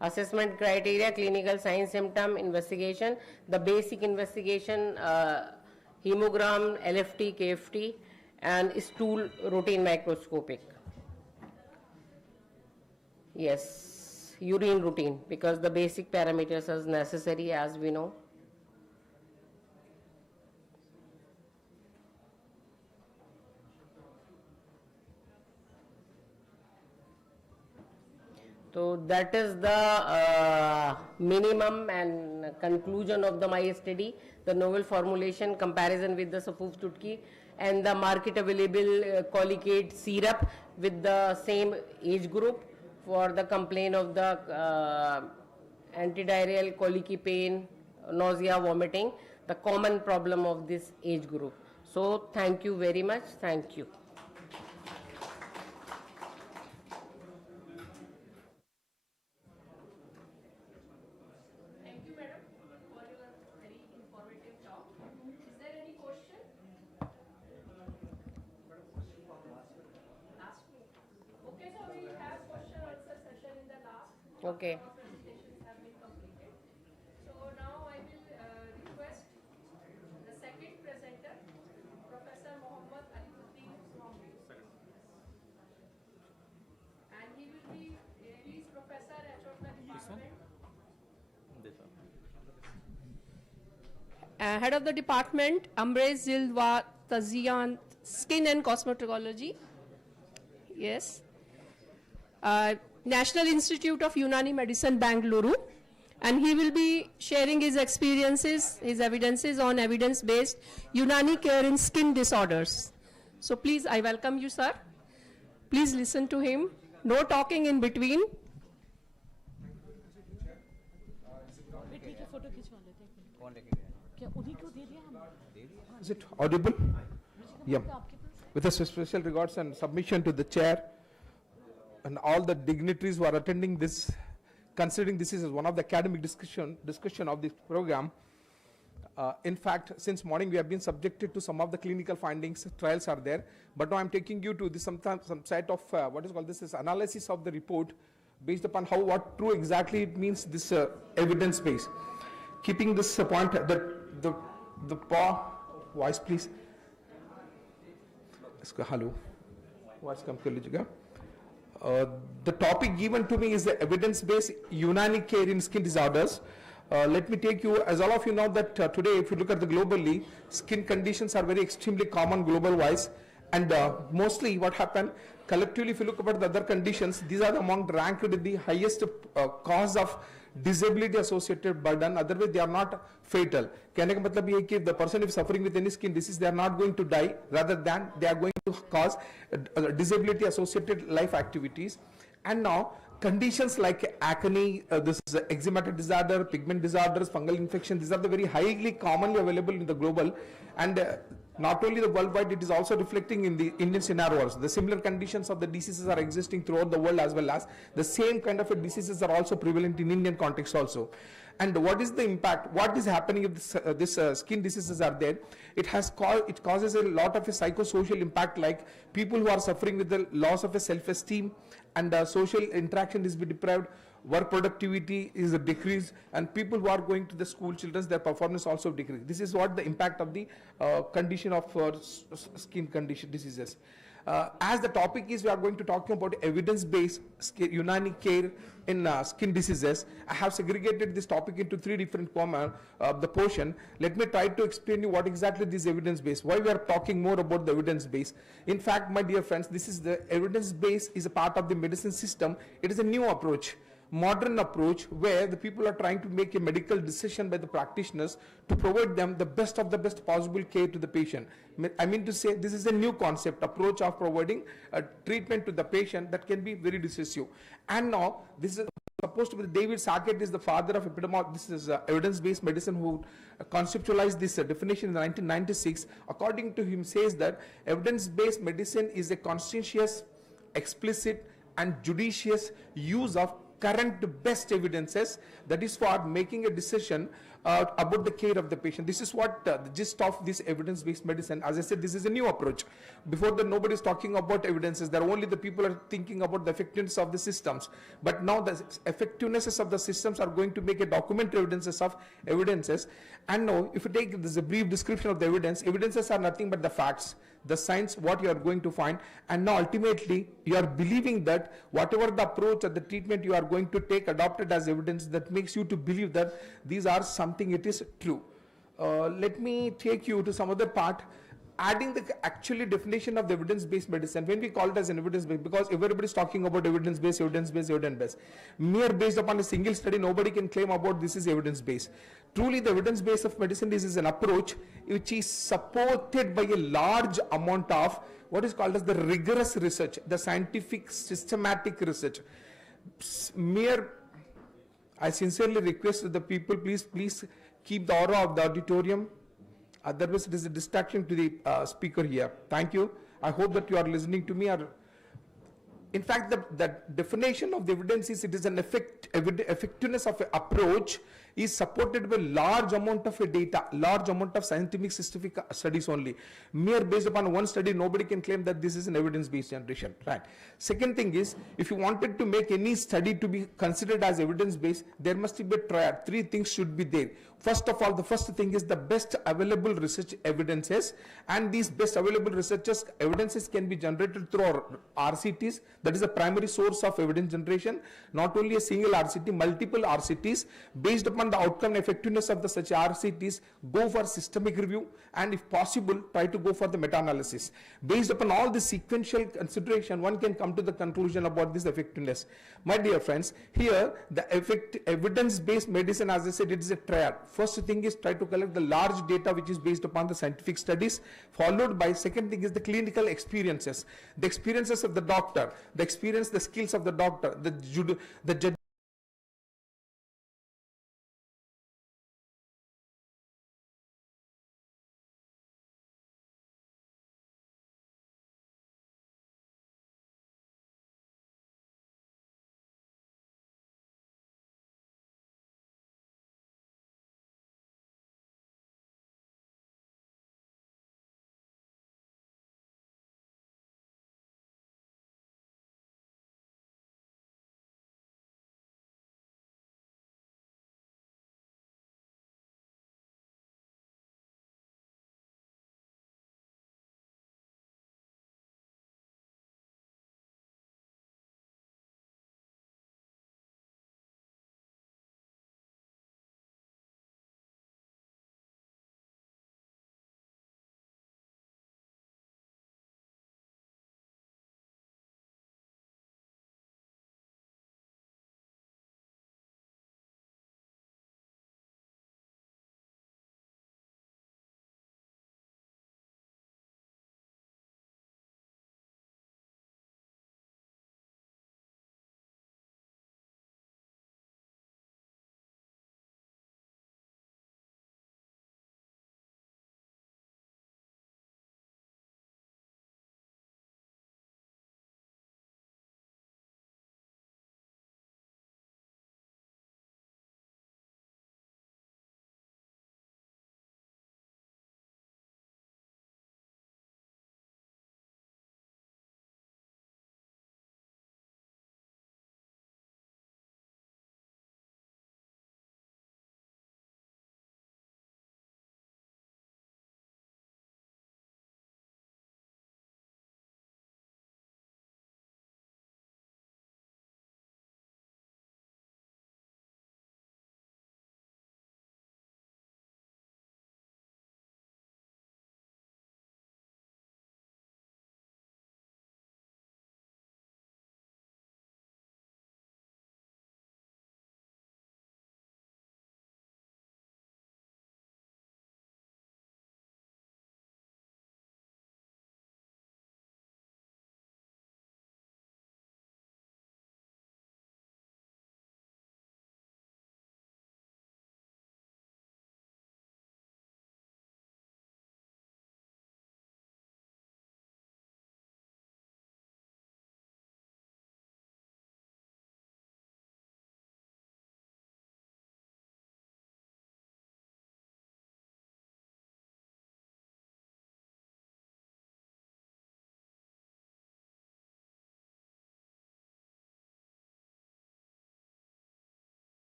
Assessment criteria, clinical sign, symptom, investigation. The basic investigation, hemogram, LFT, KFT, and stool routine microscopic. Yes, urine routine, because the basic parameters are necessary, as we know. So that is the minimum and conclusion of my study, the novel formulation comparison with the Safuf Chutki and the market available Colicade syrup with the same age group for the complaint of the antidiarrheal, colicky pain, nausea, vomiting, the common problem of this age group. So thank you very much. Thank you. Okay. Presentations have been completed. So now I will request the second presenter, Professor Mohammad Aliuddin Swami. And he is Professor at the department. Head of the Department, Ambre Zilwa Tazian, Skin and Cosmetology. Yes. National Institute of Unani Medicine, Bangalore. And he will be sharing his experiences, his evidences on evidence-based Unani care in skin disorders. So please, I welcome you, sir. Please listen to him. No talking in between. Is it audible? Yeah. With a special regards and submission to the chair and all the dignitaries who are attending this, considering this is one of the academic discussion of this program. In fact, since morning we have been subjected to some of the clinical findings, trials are there, but now I'm taking you to this some site of what is called this is analysis of the report based upon what true exactly it means, this evidence base. Keeping this point, the voice please. Hello. Voice come the topic given to me is the evidence-based Unani care in skin disorders. Let me take you, as all of you know that today if you look at the globally, skin conditions are very extremely common global wise, and mostly what happened collectively if you look about the other conditions, these are among ranked in the highest cause of disability associated burden, otherwise they are not fatal. कहने का मतलब ये है कि if the person is suffering with any skin disease, they are not going to die, rather than they are going to cause disability associated life activities. And now conditions like acne, this is eczematic disorder, pigment disorders, fungal infection, these are the very highly commonly available in the global, and not only the worldwide, it is also reflecting in the Indian scenarios. The similar conditions of the diseases are existing throughout the world, as well as the same kind of diseases are also prevalent in Indian context also. And what is the impact? What is happening if this skin diseases are there? It causes a lot of a psychosocial impact, like people who are suffering with the loss of a self-esteem, and social interaction is deprived, work productivity is decreased, and people who are going to the school children, their performance also decreased. This is what the impact of the condition of skin condition diseases. As the topic is, we are going to talk about evidence-based Unani care in skin diseases. I have segregated this topic into three different the portion. Let me try to explain you what exactly this evidence-based, why we are talking more about the evidence-based. In fact, my dear friends, this is the evidence-based is a part of the medicine system. It is a new approach, modern approach, where the people are trying to make a medical decision by the practitioners to provide them the best of the best possible care to the patient. I mean to say, this is a new concept, approach of providing a treatment to the patient that can be very decisive. And now, this is supposed to be David Sackett is the father of epidemiology. This is evidence-based medicine who conceptualized this definition in 1996. According to him, says that evidence-based medicine is a conscientious, explicit, and judicious use of current best evidences, that is for making a decision about the care of the patient. This is what the gist of this evidence-based medicine. As I said, this is a new approach. Before that, nobody is talking about evidences. There are only the people are thinking about the effectiveness of the systems. But now the effectiveness of the systems are going to make a documentary evidences of evidences. And now, if you take this a brief description of the evidences are nothing but the facts, the science, what you are going to find. And now ultimately, you are believing that whatever the approach or the treatment you are going to take adopted as evidence, that makes you to believe that these are something it is true. Let me take you to some other part, adding the actually definition of the evidence-based medicine. When we call it as an evidence-based, because everybody is talking about evidence-based, evidence-based, evidence-based. Mere based upon a single study, nobody can claim about this is evidence-based. Truly, the evidence-based of medicine is an approach which is supported by a large amount of what is called as the rigorous research, the scientific systematic research. I sincerely request the people, please keep the aura of the auditorium. Otherwise, it is a distraction to the speaker here. Thank you. I hope that you are listening to me. In fact, the definition of the evidence is it is an effectiveness of an approach is supported by large amount of data, large amount of scientific studies only. Mere based upon one study, nobody can claim that this is an evidence-based generation. Right. Second thing is, if you wanted to make any study to be considered as evidence-based, there must be a triad. Three things should be there. First of all, the first thing is the best available research evidences, and these best available researches evidences can be generated through our RCTs. That is a primary source of evidence generation. Not only a single RCT, multiple RCTs based upon upon the outcome and effectiveness of the such RCTs, go for systemic review, and if possible, try to go for the meta-analysis. Based upon all the sequential consideration, one can come to the conclusion about this effectiveness. My dear friends, here the evidence-based medicine, as I said, it is a triad. First thing is try to collect the large data which is based upon the scientific studies, followed by second thing is the clinical experiences, the experiences of the doctor, the experience, the skills of the doctor, the judge.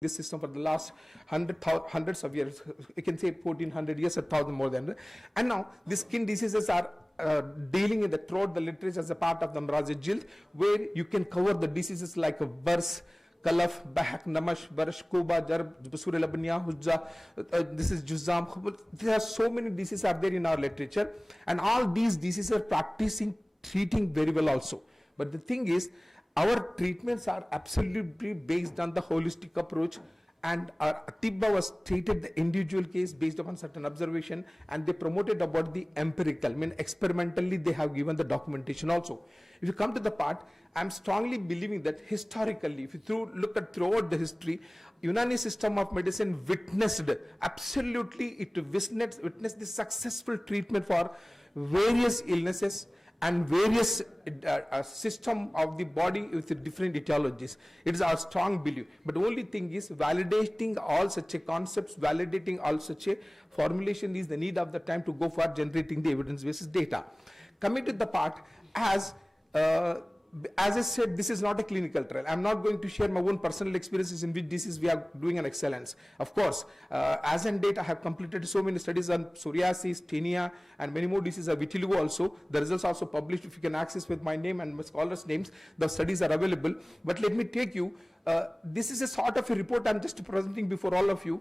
This system for the last hundreds of years, you can say 1400 years, 1000 more than. And now the skin diseases are dealing in the throughout the literature as a part of the Amraz-e-Jild, where you can cover the diseases like burrs, kalaf, bahak, namash, barash, kuba, jarb, basura labniya, hujja, this is juzam. There are so many diseases are there in our literature, and all these diseases are treating very well also. But the thing is, our treatments are absolutely based on the holistic approach, and our Atibba was treated the individual case based upon certain observation, and they promoted about the empirical, I mean experimentally they have given the documentation also. If you come to the part, I'm strongly believing that historically, if you look at throughout the history, Unani system of medicine witnessed the successful treatment for various illnesses and various system of the body with different etiologies. It is our strong belief. But the only thing is validating all such a concepts, validating all such a formulation is the need of the time to go for generating the evidence-based data. Coming to the part, as as I said, this is not a clinical trial. I'm not going to share my own personal experiences in which disease we are doing an excellence. Of course, as and date, I have completed so many studies on psoriasis, tinea, and many more diseases, vitiligo also. The results are also published. If you can access with my name and my scholars' names, the studies are available. But let me take you, this is a sort of a report I'm just presenting before all of you.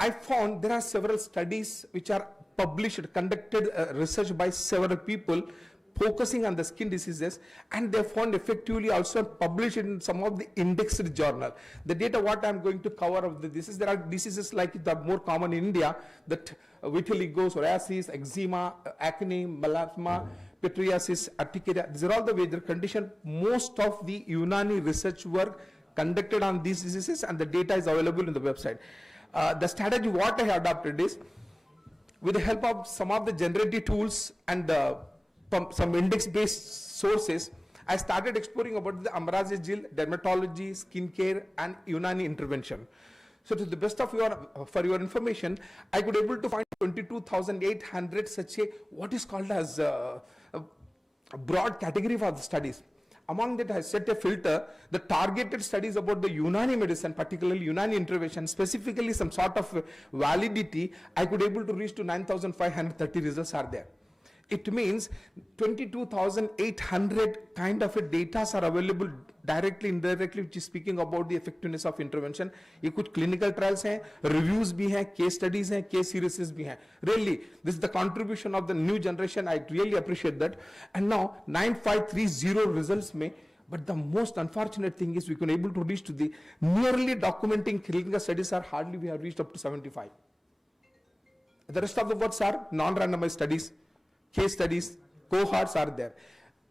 I found there are several studies which are published, conducted research by several people, focusing on the skin diseases, and they found effectively also published in some of the indexed journal. The data what I'm going to cover of the diseases, there are diseases like the more common in India, that vitiligo, psoriasis, eczema, acne, melasma, pityriasis, urticaria. These are all the major conditions. Most of the Unani research work conducted on these diseases, and the data is available in the website. The strategy what I have adopted is, with the help of some of the generative tools and some index-based sources, I started exploring about the Amrazajil, dermatology, skincare, and Unani intervention. So to the best of for your information, I could able to find 22,800 such a, what is called as a broad category for the studies. Among that, I set a filter, the targeted studies about the Unani medicine, particularly Unani intervention, specifically some sort of validity, I could able to reach to 9,530 results are there. It means 22,800 kind of a data are available directly, indirectly, which is speaking about the effectiveness of intervention. ये कुछ clinical trials हैं, reviews भी हैं, case studies हैं, case series भी हैं. Really, this is the contribution of the new generation. I really appreciate that. And now 9530 results में, but the most unfortunate thing is we can able to reach to the nearly documenting clinical studies are hardly we have reached up to 75. The rest of the words are non-randomized studies. Case studies, cohorts are there.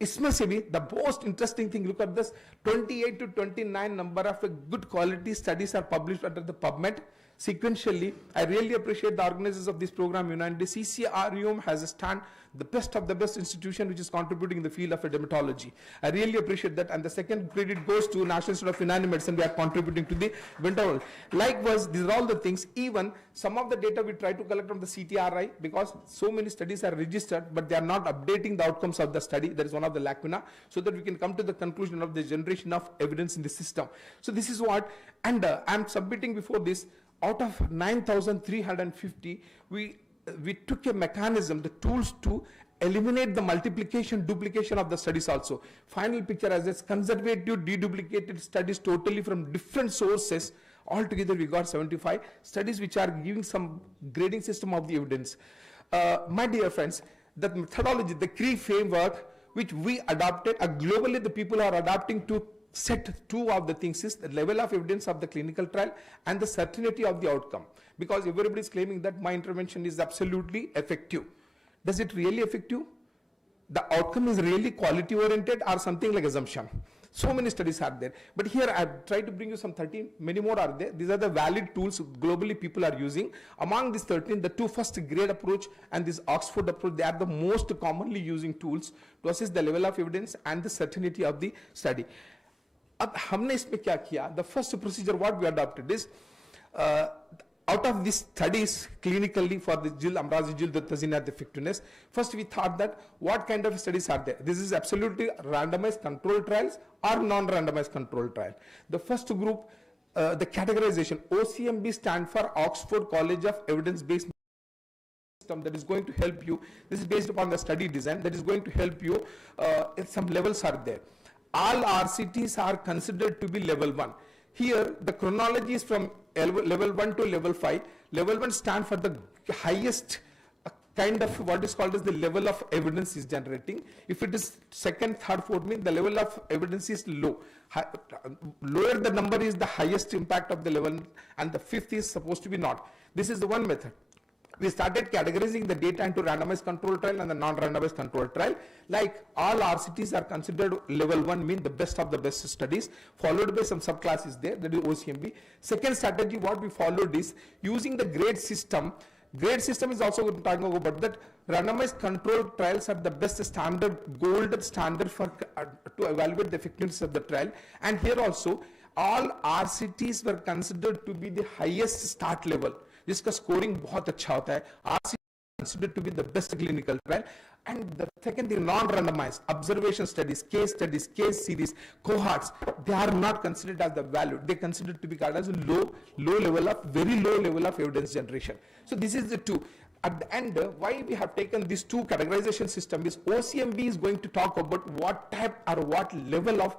इसमें से भी the most interesting thing, look at this, 28 to 29 number of good quality studies are published under the PubMed. Sequentially, I really appreciate the organizers of this program, Unani. CCRUM has a stand, the best of the best institution which is contributing in the field of dermatology. I really appreciate that. And the second credit goes to National Institute of Unani Medicine. We are contributing to the winter. Likewise, these are all the things. Even some of the data we try to collect from the CTRI, because so many studies are registered, but they are not updating the outcomes of the study. That is one of the lacuna, so that we can come to the conclusion of the generation of evidence in the system. So this is what, and I'm submitting before this, out of 9,350, we took a mechanism, the tools to eliminate the multiplication, duplication of the studies also. Final picture as it's conservative, deduplicated studies totally from different sources. Altogether, we got 75 studies which are giving some grading system of the evidence. My dear friends, the methodology, the CRE framework, which we adopted, globally the people are adopting to set two of the things is the level of evidence of the clinical trial and the certainty of the outcome. Because everybody is claiming that my intervention is absolutely effective. Does it really effective? The outcome is really quality oriented or something like assumption. So many studies are there. But here I have tried to bring you some 13, many more are there. These are the valid tools globally people are using. Among these 13, the two first grade approach and this Oxford approach, they are the most commonly using tools to assess the level of evidence and the certainty of the study. अब हमने इसमें क्या किया? The first procedure what we adopted is out of these studies clinically for the Amrazajil, the Tazina, the effectiveness. First we thought that what kind of studies are there? This is absolutely randomized controlled trials or non-randomized controlled trial. The first group, the categorization, OCMB stand for Oxford College of Evidence-Based System, that is going to help you. This is based upon the study design that is going to help you if some levels are there. All RCTs are considered to be level 1. Here the chronology is from level 1 to level 5. Level 1 stands for the highest kind of what is called as the level of evidence is generating. If it is second, third, fourth, means the level of evidence is low. Lower the number is the highest impact of the level, and the fifth is supposed to be not. This is the one method. We started categorizing the data into randomized control trial and the non-randomized control trial. Like all RCTs are considered level 1, mean the best of the best studies, followed by some subclasses there, that is OCMB. Second strategy what we followed is using the grade system. Grade system is also going to talk about that. Randomized control trials are the best standard, gold standard for to evaluate the effectiveness of the trial. And here also all RCTs were considered to be the highest start level, जिसका scoring बहुत अच्छा होता है. RCT considered to be the best clinical trial. And the second thing, non-randomized observation studies, case series, cohorts, they are not considered as the value. They considered to be called as a very low level of evidence generation. So this is the two. At the end, why we have taken these two categorization system is OCMB is going to talk about what type or what level of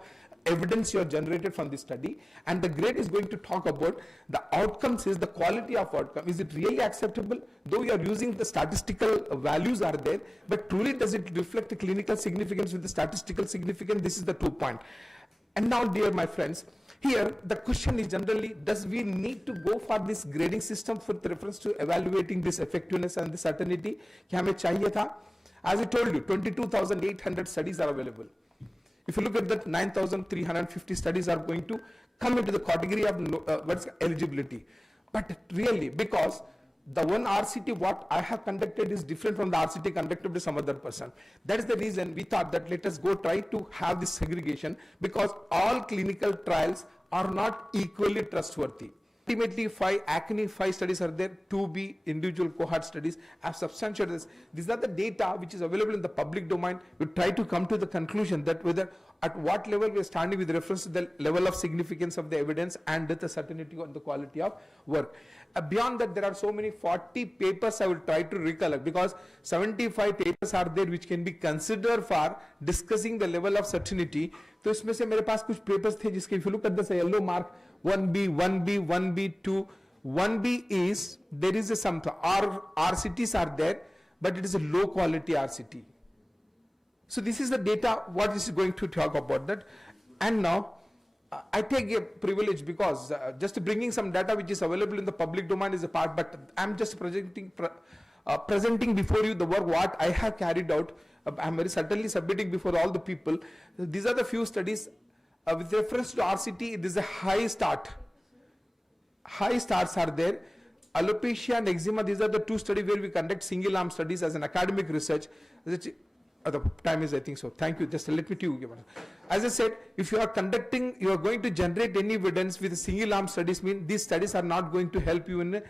evidence you have generated from this study, and the grade is going to talk about the outcomes, is the quality of outcome. Is it really acceptable? Though you are using the statistical values are there, but truly does it reflect the clinical significance with the statistical significance? This is the 2 point. And now, dear my friends, here the question is generally, does we need to go for this grading system with reference to evaluating this effectiveness and the certainty? क्या हमें चाहिए था? As I told you, 22,800 studies are available. If you look at that, 9,350 studies are going to come into the category of what's eligibility. But really, because the one RCT what I have conducted is different from the RCT conducted by some other person. That is the reason we thought that let us go try to have this segregation, because all clinical trials are not equally trustworthy. Ultimately, 5 studies are there, 2B individual cohort studies have substantiated this. These are the data which is available in the public domain. We try to come to the conclusion that whether at what level we are standing with reference to the level of significance of the evidence and the certainty on the quality of work. Beyond that, there are so many 40 papers I will try to recollect, because 75 papers are there which can be considered for discussing the level of certainty. तो इसमें से मेरे पास कुछ papers थे जिसके if you look at the yellow mark 1B, 1B, 1B, 2. 1B is, there is some RCTs are there, but it is a low quality RCT. So this is the data, what is going to talk about that. And now, I take a privilege because just bringing some data which is available in the public domain is a part, but I'm just presenting before you the work what I have carried out. I'm very certainly submitting before all the people. These are the few studies. With reference to RCT, this is a high start. High starts are there. Alopecia and eczema, these are the 2 studies where we conduct single arm studies as an academic research. The time is, I think so. Thank you. Just let me to you. As I said, if you are conducting, you are going to generate any evidence with single arm studies, mean these studies are not going to help you in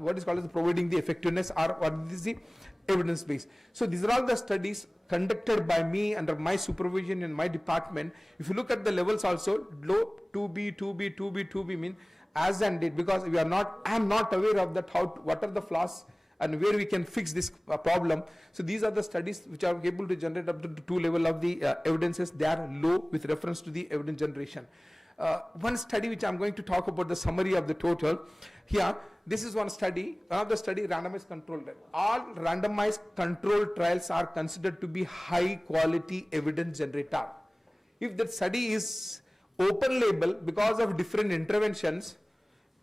what is called as providing the effectiveness or what is the evidence base. So these are all the studies conducted by me under my supervision in my department. If you look at the levels also, low 2B mean as and date, because we are not, I am not aware of that what are the flaws and where we can fix this problem. So these are the studies which are able to generate up to 2 level of the evidences. They are low with reference to the evidence generation. One study which I'm going to talk about the summary of the total here. This is one study, another study, randomized control trial. All randomized control trials are considered to be high quality evidence generator. If that study is open label because of different interventions,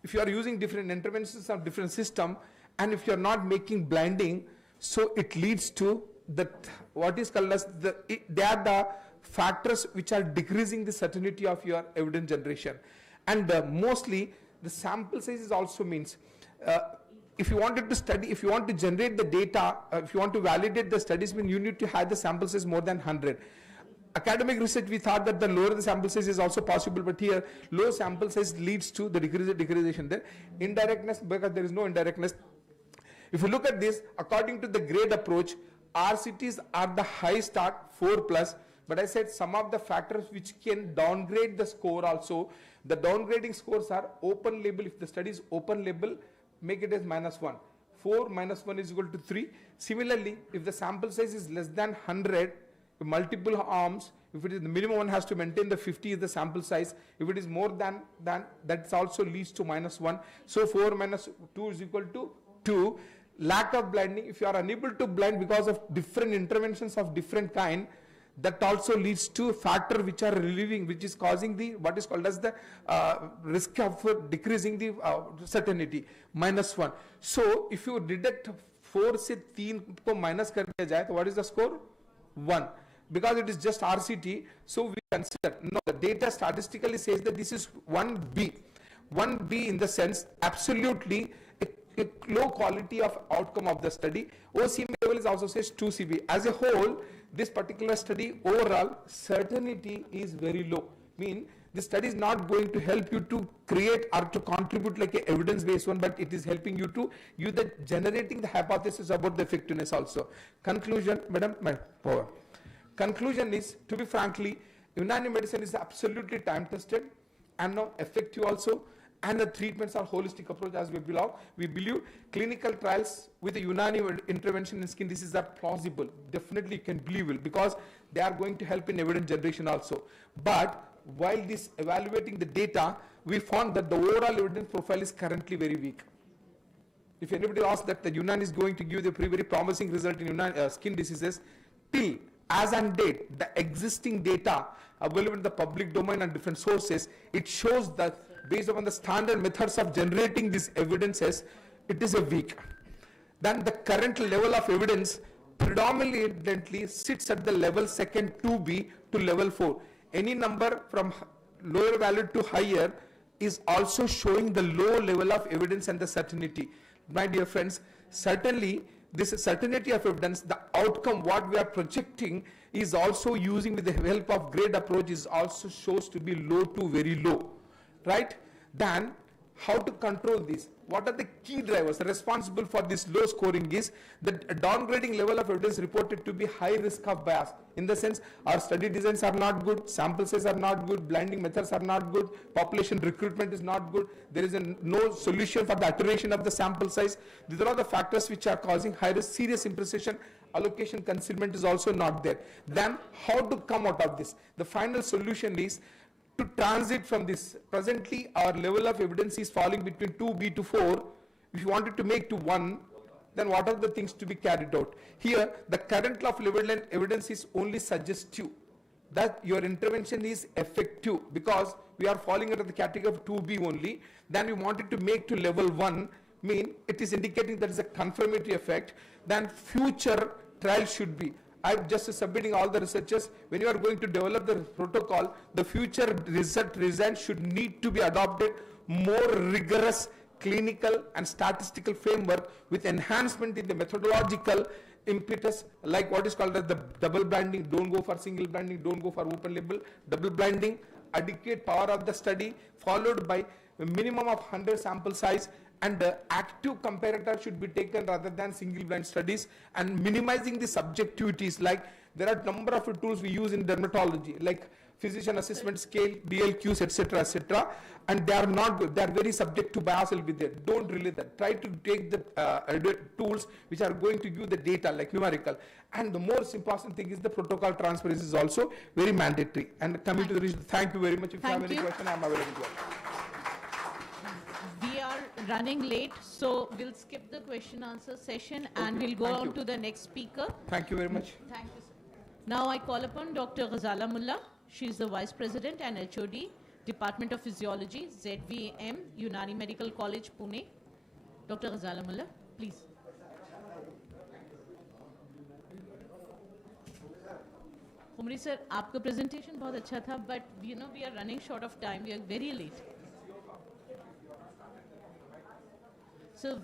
if you are using different interventions of different system, and if you are not making blinding, so it leads to that what is called as they are the factors which are decreasing the certainty of your evidence generation. And mostly the sample size also means if you wanted to study, if you want to generate the data, if you want to validate the studies, mean you need to have the sample size more than 100. Academic research, we thought that the lower the sample size is also possible, but here low sample size leads to the decreasation there. Indirectness, because there is no indirectness. If you look at this, according to the grade approach, RCTs are the high start 4+, but I said some of the factors which can downgrade the score also. The downgrading scores are open label. If the study is open label, make it as -1. 4 minus 1 is equal to 3. Similarly, if the sample size is less than 100, multiple arms, if it is the minimum one has to maintain the 50 is the sample size. If it is more than that also leads to -1. So 4 minus 2 is equal to 2. Lack of blinding, if you are unable to blind because of different interventions of different kind, that also leads to factor which are relieving, which is causing the what is called as the risk of decreasing the certainty, -1. So if you deduct 4 से 3 को minus कर दिया जाए, तो what is the score? 1. Because it is just RCT, so we consider, no, the data statistically says that this is 1B. 1B in the sense, absolutely a low quality of outcome of the study. OCM level is also says 2CB. As a whole, this particular study overall certainty is very low. Mean This study is not going to help you to create or to contribute like an evidence-based one, but it is helping you to generating the hypothesis about the effectiveness also. Conclusion, madam, my power. Conclusion is, to be frankly, Unani medicine is absolutely time-tested and now effective also, and the treatments are holistic approach as we belong. We believe clinical trials with the Unani intervention in skin disease are plausible. Definitely you can believe it because they are going to help in evidence generation also. But while this evaluating the data, we found that the overall evidence profile is currently very weak. If anybody asks that the Unani is going to give the very promising result in skin diseases, till as on date, the existing data available in the public domain and different sources, it shows that based upon the standard methods of generating these evidences, it is a weak. Then the current level of evidence predominantly sits at the level second 2B to level 4. Any number from lower value to higher is also showing the low level of evidence and the certainty. My dear friends, certainly this certainty of evidence, the outcome what we are projecting is also using with the help of grade approach is also shows to be low to very low, right? Then how to control this? What are the key drivers responsible for this low scoring is the downgrading level of evidence reported to be high risk of bias. In the sense, our study designs are not good, sample size are not good, blinding methods are not good, population recruitment is not good, there is no solution for the iteration of the sample size. These are all the factors which are causing high risk, serious imprecision, allocation concealment is also not there. Then how to come out of this? The final solution is to transit from this. Presently our level of evidence is falling between 2B to 4. If you wanted to make to 1, then what are the things to be carried out? Here the current level of evidence is only suggestive that your intervention is effective because we are falling under the category of 2B only. Then we wanted to make to level 1, mean it is indicating that is a confirmatory effect. Then future trial should be, I'm just submitting all the researchers, when you are going to develop the protocol, the future result should need to be adopted more rigorous clinical and statistical framework with enhancement in the methodological impetus, like what is called as the double blinding, don't go for single blinding, don't go for open label, double blinding, adequate power of the study, followed by a minimum of 100 sample size, and the active comparator should be taken rather than single blind studies, and minimizing the subjectivities. Like there are number of tools we use in dermatology, like physician assessment scale, DLQs, etc., and they are not good. They are very subject to bias will be there. Don't relay that. Try to take the tools which are going to give the data like numerical. And the most important thing is the protocol transparency is also very mandatory. And coming to the result, thank you very much. If you have any question, I am available. We are running late, so we'll skip the question answer session and we'll go on to the next speaker. Thank you very much. Thank you, sir. Now I call upon Dr. Ghazala Mullah. She is the Vice President and HOD, Department of Physiology, ZVM, Unani Medical College, Pune. Dr. Ghazala Mullah, please. Humri sir, आपका presentation बहुत अच्छा था, but you know we are running short of time. We are very late. So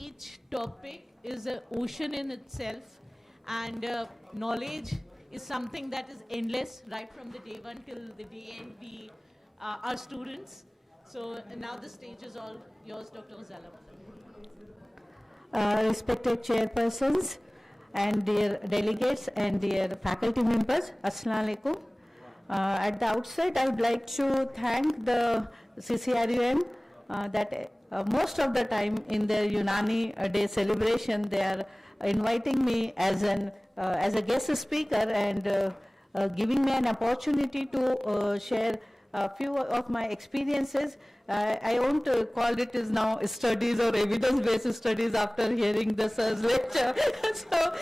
each topic is an ocean in itself, and knowledge is something that is endless right from the day one till the day end. We are students. So now the stage is all yours, Dr. Ghazala. Respected chairpersons and dear delegates and dear faculty members, Assalamu alaikum. At the outset, I would like to thank the CCRUM that most of the time in their Unani Day celebration, they are inviting me as a guest speaker and giving me an opportunity to share a few of my experiences. I won't call it as now studies or evidence-based studies after hearing the sir's lecture. so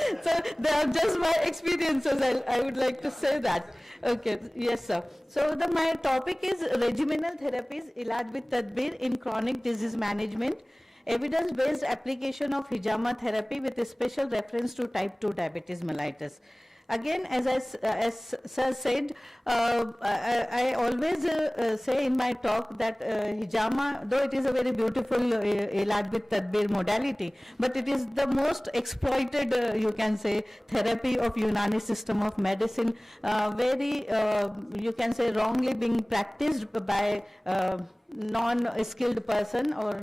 they are just my experiences. I would like to say that. Okay, yes sir. So my topic is regimenal therapies, Ilaj with Tadbir in chronic disease management, evidence-based application of hijama therapy with a special reference to type 2 diabetes mellitus. Again, as Sir said, I always say in my talk that hijama, though it is a very beautiful ilaj with tadbir modality, but it is the most exploited, you can say, therapy of Unani system of medicine, very, you can say, wrongly being practiced by non-skilled person or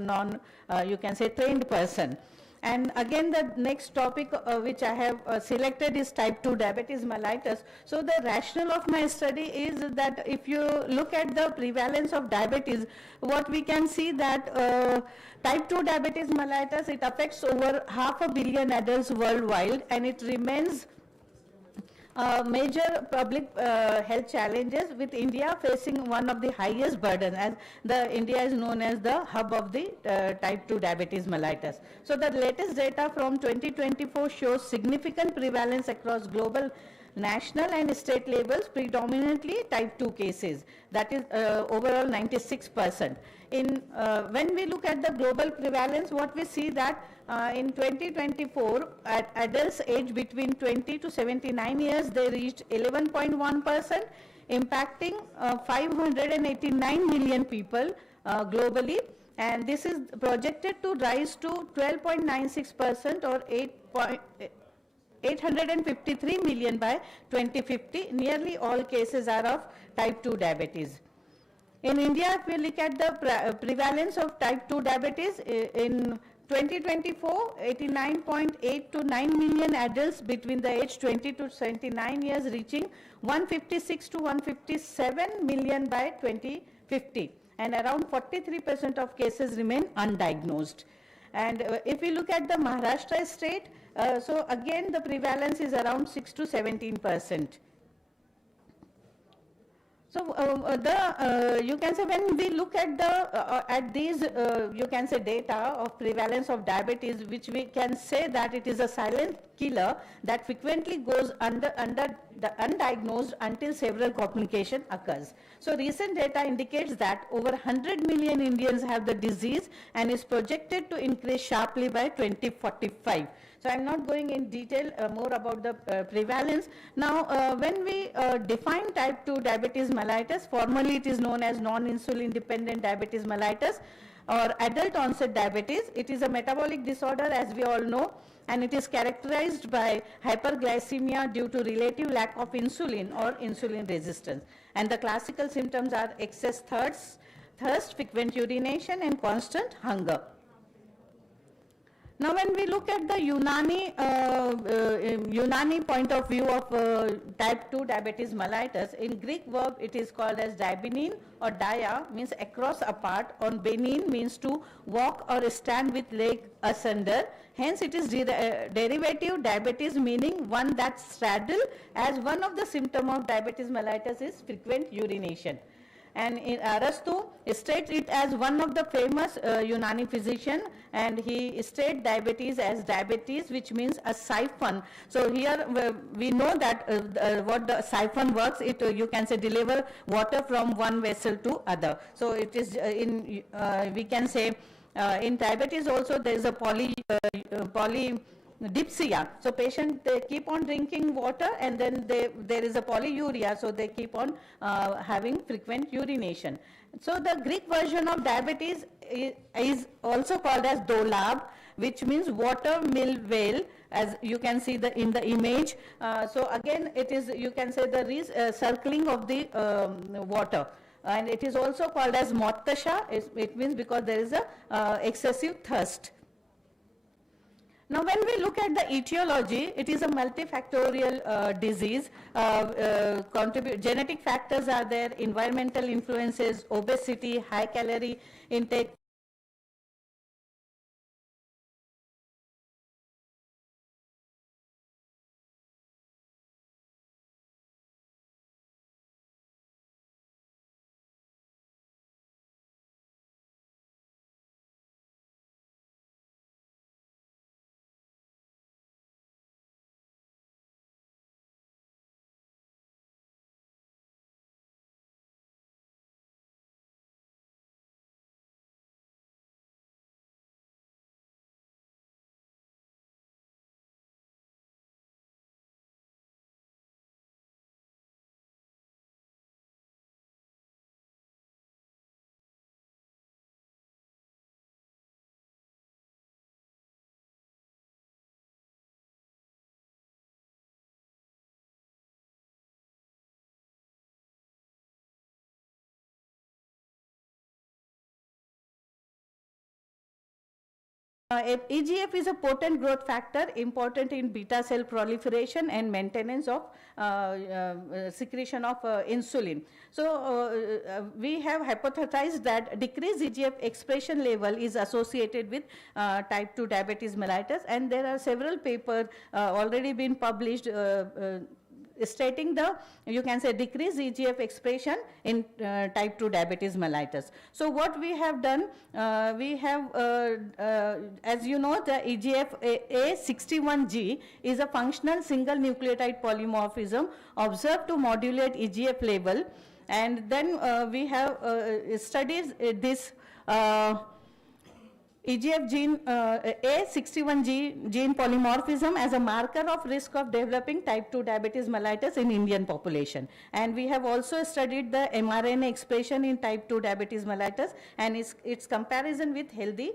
you can say, trained person. And again, the next topic which I have selected is type 2 diabetes mellitus. So the rationale of my study is that if you look at the prevalence of diabetes, what we can see that type 2 diabetes mellitus, it affects over 500 million adults worldwide, and it remains major public health challenges, with India facing one of the highest burden, as India is known as the hub of the type 2 diabetes mellitus. So the latest data from 2024 shows significant prevalence across global, national and state levels, predominantly type 2 cases, that is overall 96%. When we look at the global prevalence, what we see that in 2024, adults aged between 20 to 79 years, they reached 11.1%, impacting 589 million people globally, and this is projected to rise to 12.96% or 853 million by 2050. Nearly all cases are of type 2 diabetes. In India, if we look at the prevalence of type 2 diabetes, in 2024, 89.8 to 9 million adults between the age 20 to 79 years, reaching 156 to 157 million by 2050. And around 43% of cases remain undiagnosed. And if we look at the Maharashtra state, so again the prevalence is around 6 to 17%. So you can say, when we look at these you can say data of prevalence of diabetes, which we can say that it is a silent killer that frequently goes undiagnosed until several complication occurs. So recent data indicates that over 100 million Indians have the disease and is projected to increase sharply by 2045. So I'm not going in detail more about the prevalence. Now, when we define type 2 diabetes mellitus, formally it is known as non-insulin dependent diabetes mellitus or adult onset diabetes. It is a metabolic disorder, as we all know, and it is characterized by hyperglycemia due to relative lack of insulin or insulin resistance. And the classical symptoms are excess thirst, frequent urination, and constant hunger. Now, when we look at the Unani point of view of type 2 diabetes mellitus, in Greek verb it is called as diabenin, or dia means across, apart, on benin means to walk or stand with leg asunder. Hence it is derivative diabetes, meaning one that straddle, as one of the symptom of diabetes mellitus is frequent urination. And in Arastu states it as one of the famous Unani physician, and he states diabetes as diabetes, which means a siphon. So here we know that what the siphon works, you can say deliver water from one vessel to other. So it is we can say in diabetes also there is a polydipsia. So patient, they keep on drinking water, and then there is a polyuria, so they keep on having frequent urination. So the Greek version of diabetes is also called as dolab, which means water mill well, as you can see in the image. So again, it is, you can say, the circling of the water. And it is also called as mottasha. It means because there is a excessive thirst. Now, when we look at the etiology, it is a multifactorial disease. Genetic factors are there, environmental influences, obesity, high calorie intake, EGF is a potent growth factor important in beta cell proliferation and maintenance of secretion of insulin. So we have hypothesized that decreased EGF expression level is associated with type 2 diabetes mellitus, and there are several papers already been published stating the, you can say, decreased EGF expression in type 2 diabetes mellitus. So what we have done, we have, as you know, the EGF A61G is a functional single nucleotide polymorphism observed to modulate EGF level, and then we have studied this EGF gene, A61G gene polymorphism as a marker of risk of developing type 2 diabetes mellitus in Indian population. And we have also studied the mRNA expression in type 2 diabetes mellitus and its comparison with healthy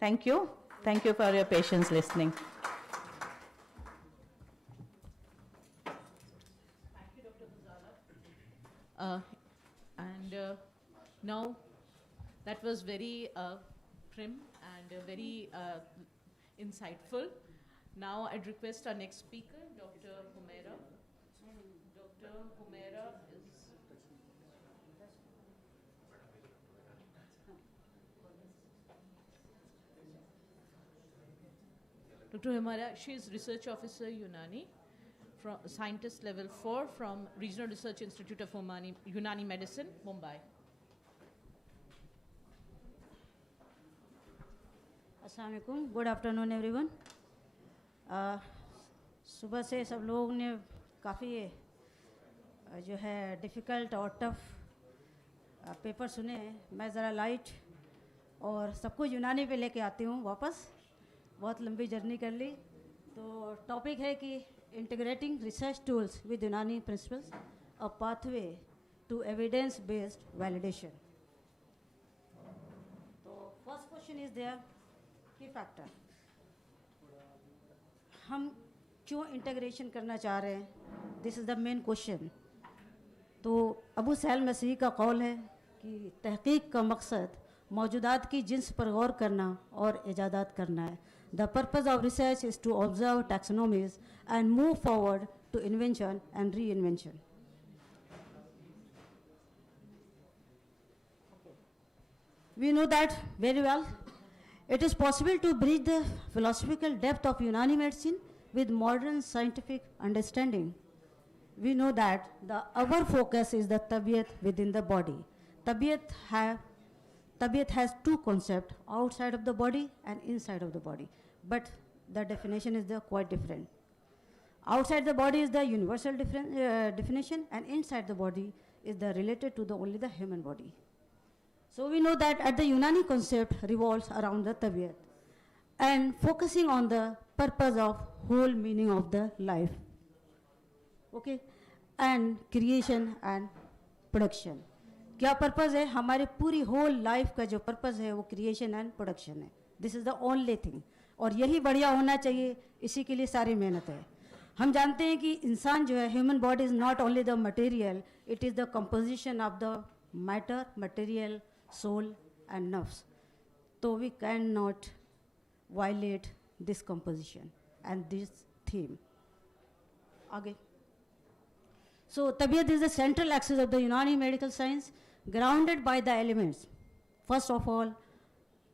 Thank you. Thank you for your patience listening. Now, that was very prim and very insightful. Now, I'd request our next speaker, Dr. Humaira. Dr. Humaira is... Dr. Himara, she is Research Officer Unani, from Scientist Level 4 from Regional Research Institute of Unani Medicine, Mumbai. अस्सलाम वालेकुम, good afternoon everyone. सुबह से सब लोगों ने काफ़ी जो है डिफ़िकल्ट और टफ पेपर सुने हैं। मैं ज़रा लाइट और सबको यूनानी पे लेके आती हूँ वापस, बहुत लंबी जर्नी कर ली। तो टॉपिक है कि integrating research tools with Unani principles, a pathway to evidence based validation. तो first question is there key factor, हम क्यों इंटीग्रेशन करना चाह रहे हैं? This is the main question. तो अबू सैल मसीह का कौल है कि तहकीक का मकसद मौजूदात की जिन्स पर गौर करना और इजादात करना है। The purpose of research is to observe taxonomies and move forward to invention and reinvention. We know that very well. It is possible to bridge the philosophical depth of Unani medicine with modern scientific understanding. We know that our focus is the tabiyat within the body. Tabiyat has two concepts, outside of the body and inside of the body. But the definition is quite different. Outside the body is the universal definition, and inside the body is related to only the human body. So we know that at the Unani concept revolves around the tabiyat and focusing on the purpose of whole meaning of the life. Okay, and creation and production. क्या purpose है? हमारे पूरी whole life का जो purpose है वो creation and production है। This is the only thing, और यही बढ़िया होना चाहिए, इसी के लिए सारी मेहनत है। हम जानते हैं कि इंसान जो है, human body is not only the material, it is the composition of the matter, material, soul and nerves. So we cannot violate this composition and this theme. Okay. So tabiyat is the central axis of the Unani medical science, grounded by the elements. First of all,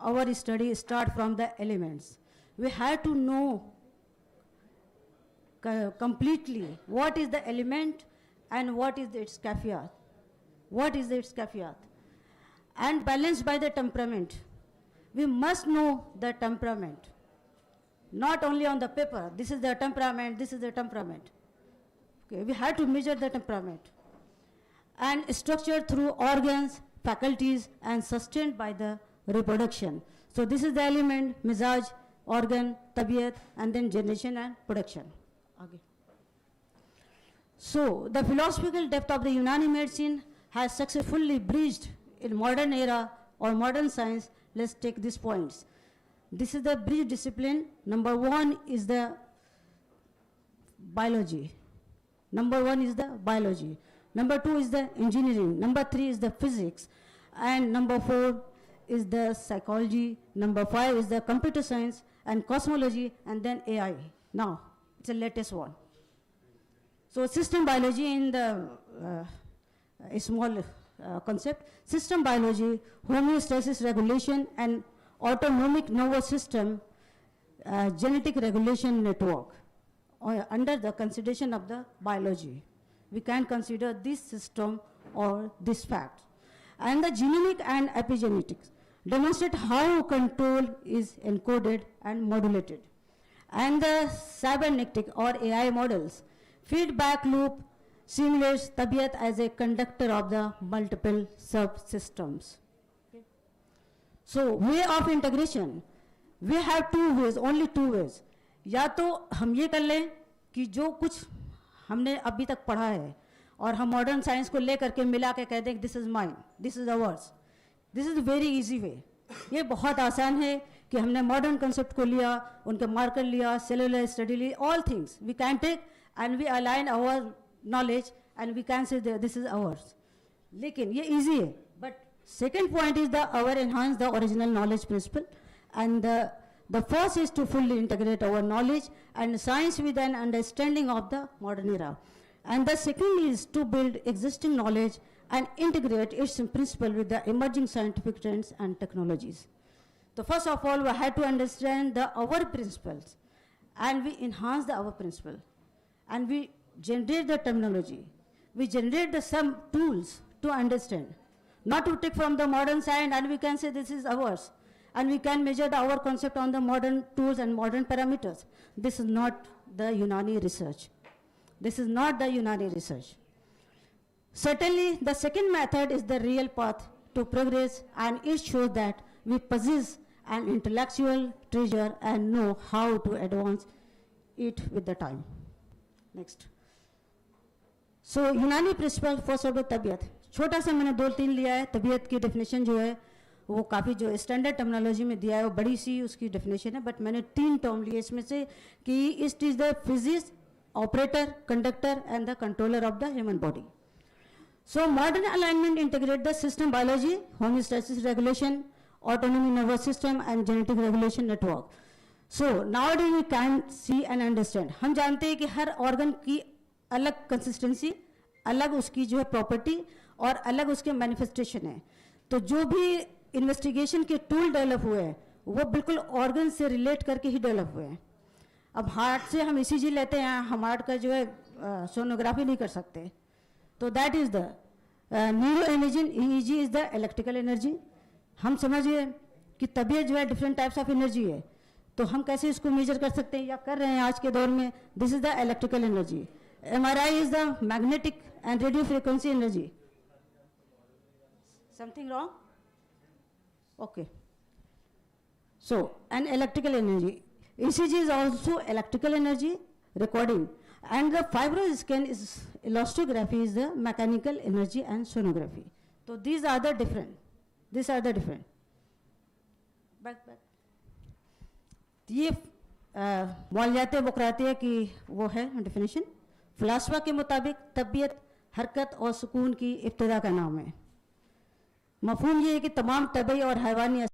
our study starts from the elements. We have to know completely what is the element and what is its kafiyat. What is its kafiyat? And balanced by the temperament. We must know the temperament. Not only on the paper, this is the temperament, this is the temperament. Okay, we have to measure the temperament. And structured through organs, faculties, and sustained by the reproduction. So this is the element, mizaj, organ, tabiyat, and then generation and production. Okay. So the philosophical depth of the Unani medicine has successfully bridged in modern era or modern science. Let's take these points. This is the bridge discipline. Number one is the biology. Number two is the engineering. Number three is the physics. And number four is the psychology. Number five is the computer science and cosmology, and then AI. Now, it's the latest one. So system biology in the a small concept. System biology, homeostasis regulation, and autonomic nervous system, genetic regulation network, under the consideration of the biology. We can consider this system or this fact. And the genomic and epigenetics demonstrate how control is encoded and modulated. And the cybernetic or AI models, feedback loop, simulates tabiyat as a conductor of the multiple subsystems. Okay. So way of integration, we have two ways, only two ways. या तो हम ये कर लें कि जो कुछ हमने अभी तक पढ़ा है और हम मॉडर्न साइंस को लेकर के मिला के कह दें this is mine, this is ours. This is very easy way. ये बहुत आसान है कि हमने मॉडर्न कंसेप्ट को लिया, उनके मार्कर लिया, सेलुलर स्टडी ली, all things we can take and we align our knowledge and we can say that this is ours. लेकिन ये easy है. But second point is our enhance the original knowledge principle, and the first is to fully integrate our knowledge and science with an understanding of the modern era, and the second is to build existing knowledge and integrate its principle with the emerging scientific trends and technologies. So first of all, we had to understand our principles, and we enhance our principle, and we generate the terminology. We generate some tools to understand, not to take from the modern science and we can say this is ours, and we can measure our concept on the modern tools and modern parameters. This is not the Unani research. This is not the Unani research. Certainly, the second method is the real path to progress, and it shows that we possess an intellectual treasure and know how to advance it with the time. Next. So, Unani principle for sort of तबीयत, छोटा सा मैंने 2-3 लिया है. तबीयत की definition जो है वो काफ़ी जो स्टैंडर्ड टर्मिनोलॉजी में दिया है वो बड़ी सी उसकी डेफिनेशन है, बट मैंने 3 टर्म लिए इसमें से कि it is the physics, operator, conductor and the controller of the human body. So modern alignment integrate the system biology, homeostasis regulation, autonomic nervous system and genetic regulation network. So nowadays we can see and understand. हम जानते हैं कि हर organ की अलग consistency, अलग उसकी जो है property और अलग उसके manifestation है. तो जो भी investigation के tool develop हुए हैं वो बिल्कुल organ से relate करके ही develop हुए हैं. अब heart से हम ECG लेते हैं, हम heart का जो है sonography नहीं कर सकते. तो that is the neuroimaging EEG is the electrical energy. हम समझिए कि तबीयत जो है different types of energy है, तो हम कैसे इसको measure कर सकते हैं या कर रहे हैं आज के दौर में. This is the electrical energy. MRI is the magnetic and radio frequency energy. Something wrong? Okay. So, an electrical energy. ECG is also electrical energy recording. And the fibroscan is elastography is the mechanical energy and sonography. So these are the different. These are the different. Back. ये मौलियाते वक्रातिया की वो है definition. फिलासफा के मुताबिक तबीयत हरकत और सुकून की इब्तिदा का नाम है. मफहूम ये है कि तमाम तबई और हैवानी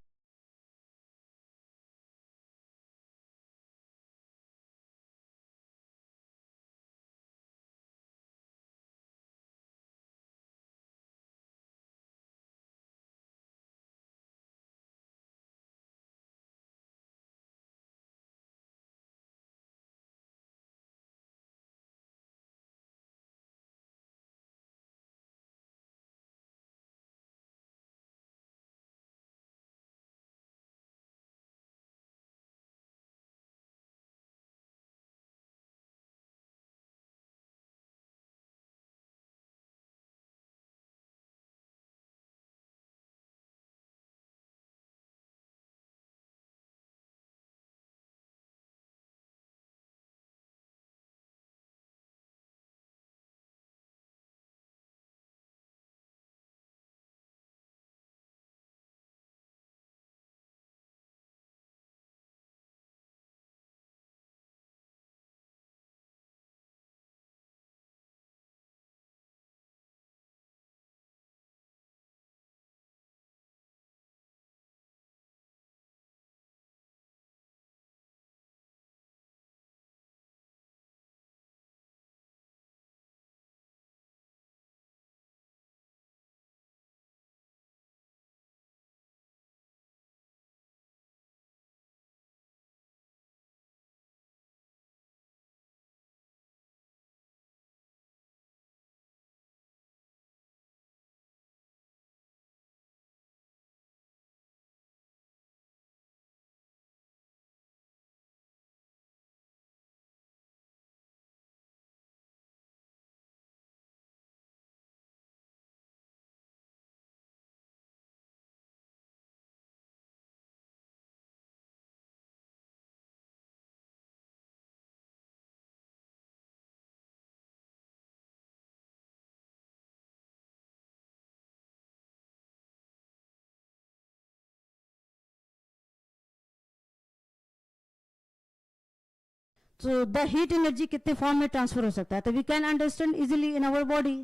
So the heat energy कितने फॉर्म में ट्रांसफर हो सकता है. तो we can understand easily in our body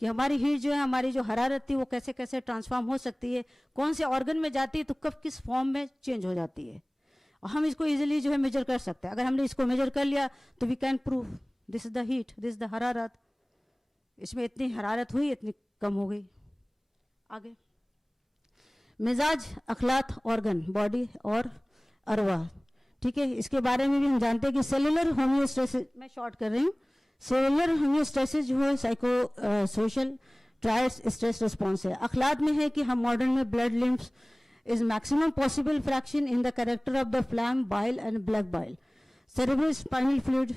कि हमारी हीट जो है, हमारी जो हरारत थी वो कैसे कैसे ट्रांसफॉर्म हो सकती है, कौन से ऑर्गन में जाती है तो कब किस फॉर्म में चेंज हो जाती है, और हम इसको इजीली जो है मेजर कर सकते हैं. अगर हमने इसको मेजर कर लिया तो we can prove this is the heat, this is the हरारत, इसमें इतनी हरारत हुई, इतनी कम हो गई. आगे मिजाज, अखलात, ऑर्गन, बॉडी और अरवा. ठीक है, इसके बारे में भी हम जानते हैं कि सेलुलर होम्योस्टेसिस, मैं शॉर्ट कर रही हूँ, सेलुलर होम्योस्टेसिस जो है psycho social triads stress response है। अखलाक में है कि हम मॉडर्न में blood लिम्फ्स is maximum possible fraction in the character of the phlegm, bile and black bile. Cerebrospinal fluid,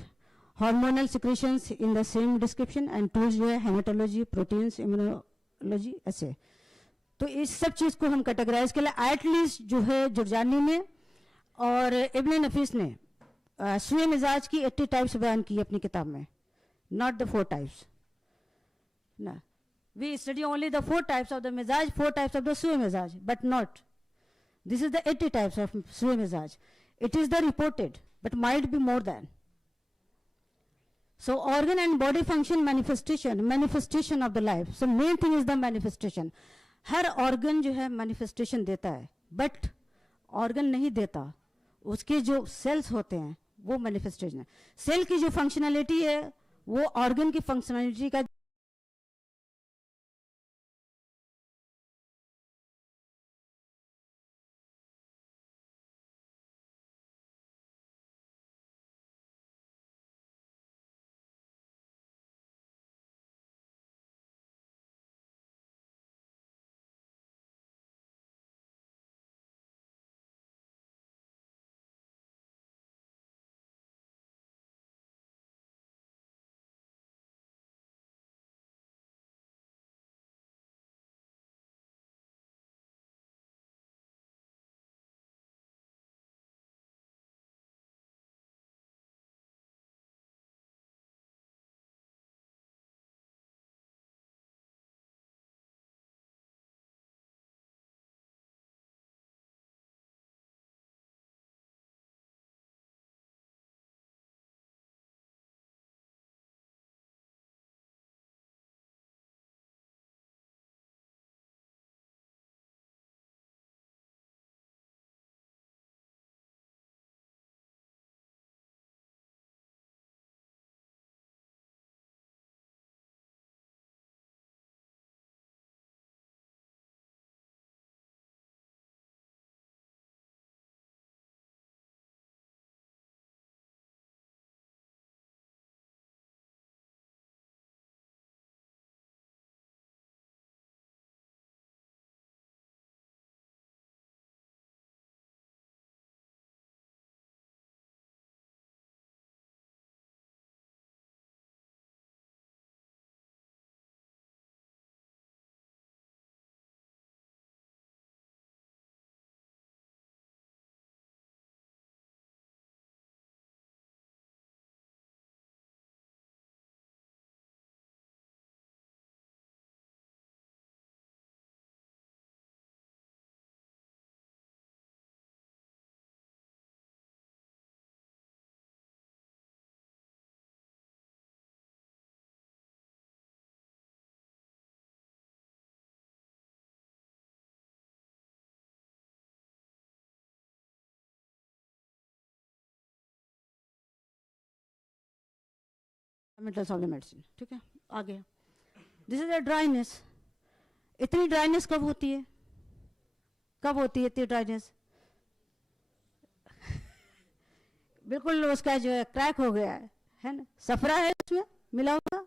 hormonal secretions in the same description and tools जो है hematology, proteins, immunology ऐसे। तो इस सब चीज़ को हम कैटेगराइज के लिए एटलीस्ट जो है जुर्जानी में और इब्न नफीस ने सुए मिजाज की 80 टाइप्स बयान की अपनी किताब में, not the 4 types. ना, we study only the 4 types of the mizaj, 4 types of the sue mizaj, but not. This is the 80 types of sue mizaj. It is the reported, but might be more than. So organ and body function manifestation of the life. So main thing is the manifestation. Her organ जो है manifestation देता है, but organ नहीं देता. उसके जो cells होते हैं वो manifestation है. Cell की जो functionality है वो organ की functionality का मेटल्स ऑफ द मेडिसिन, ठीक है। आगे दिस इज अ ड्राइनेस। इतनी ड्राइनेस कब होती है, कब होती है इतनी ड्राइनेस? बिल्कुल उसका जो है क्रैक हो गया है ना, सफरा है उसमें मिला हुआ,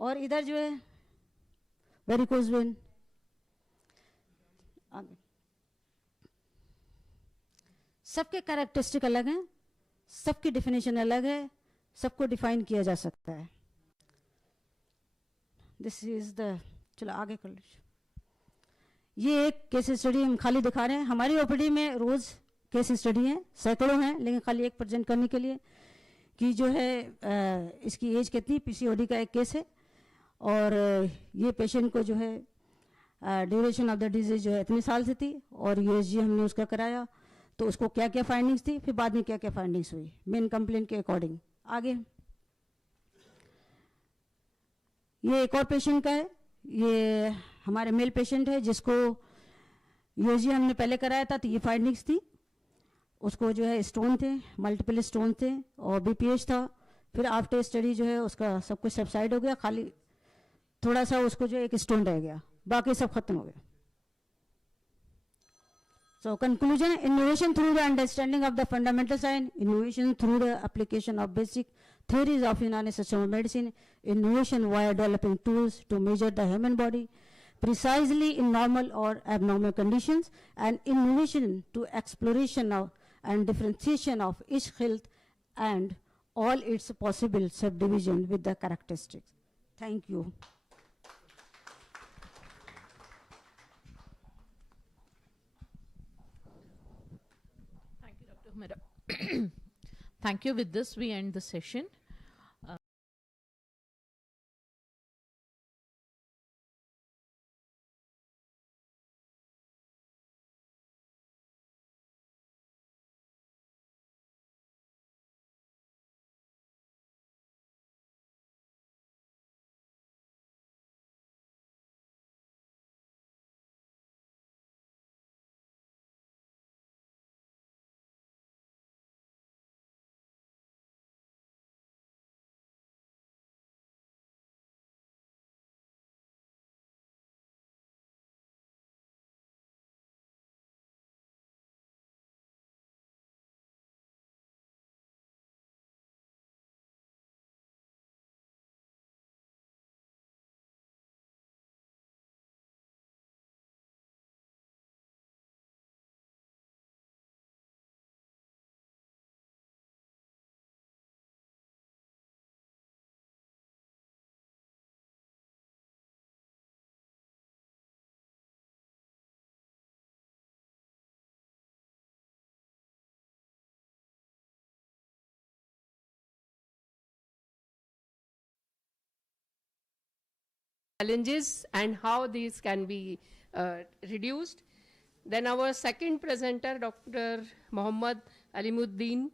और इधर जो है वेरिकोज वेन। आगे सबके कैरेक्टरिस्टिक अलग हैं, सबकी डेफिनेशन अलग है, सबको डिफाइन किया जा सकता है। दिस इज द, चलो आगे कर लीजिए। ये एक केस स्टडी हम खाली दिखा रहे हैं। हमारी ओपीडी में रोज केस स्टडी हैं, सैकड़ों हैं, लेकिन खाली एक प्रेजेंट करने के लिए कि जो है इसकी एज कितनी। पीसीओडी का एक केस है और ये पेशेंट को जो है ड्यूरेशन ऑफ द डिजीज जो है इतने साल से थी और यूएसजी हमने उसका कराया, तो उसको क्या क्या फाइंडिंग्स थी, फिर बाद में क्या क्या फाइंडिंग्स हुई मेन कंप्लेंट के अकॉर्डिंग। आगे ये एक और पेशेंट का है, ये हमारे मेल पेशेंट है जिसको यूएसजी हमने पहले कराया था, तो ये फाइंडिंग्स थी। उसको जो है स्टोन थे, मल्टीपल स्टोन थे और बीपीएच था। फिर आफ्टर स्टडी जो है उसका सब कुछ सबसाइड हो गया, खाली थोड़ा सा उसको जो एक स्टोन रह गया, बाकी सब खत्म हो गया. So conclusion, innovation through the understanding of the fundamental science, innovation through the application of basic theories of Unani system of medicine, innovation via developing tools to measure the human body precisely in normal or abnormal conditions, and innovation to exploration of and differentiation of each health and all its possible subdivision with the characteristics. Thank you. Thank you, Dr. Humera. Thank you. With this, we end the session. Challenges and how these can be reduced. Then our second presenter, Dr. Mohammad Alimuddin,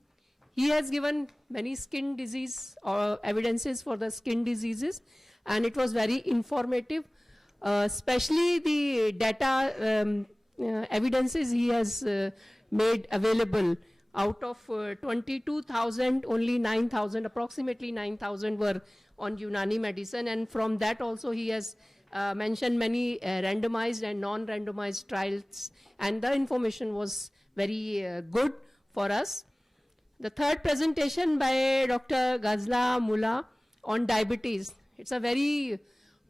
he has given many skin disease or evidences for the skin diseases, and it was very informative, especially the data evidences he has made available. Out of 22,000, only 9,000, approximately 9,000 were on Unani medicine, and from that also he has mentioned many randomized and non-randomized trials, and the information was very good for us. The third presentation by Dr. Ghazla Mullah on diabetes. It's a very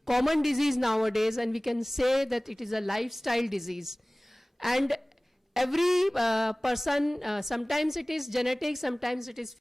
common disease nowadays, and we can say that it is a lifestyle disease. And every person, sometimes it is genetic, sometimes it is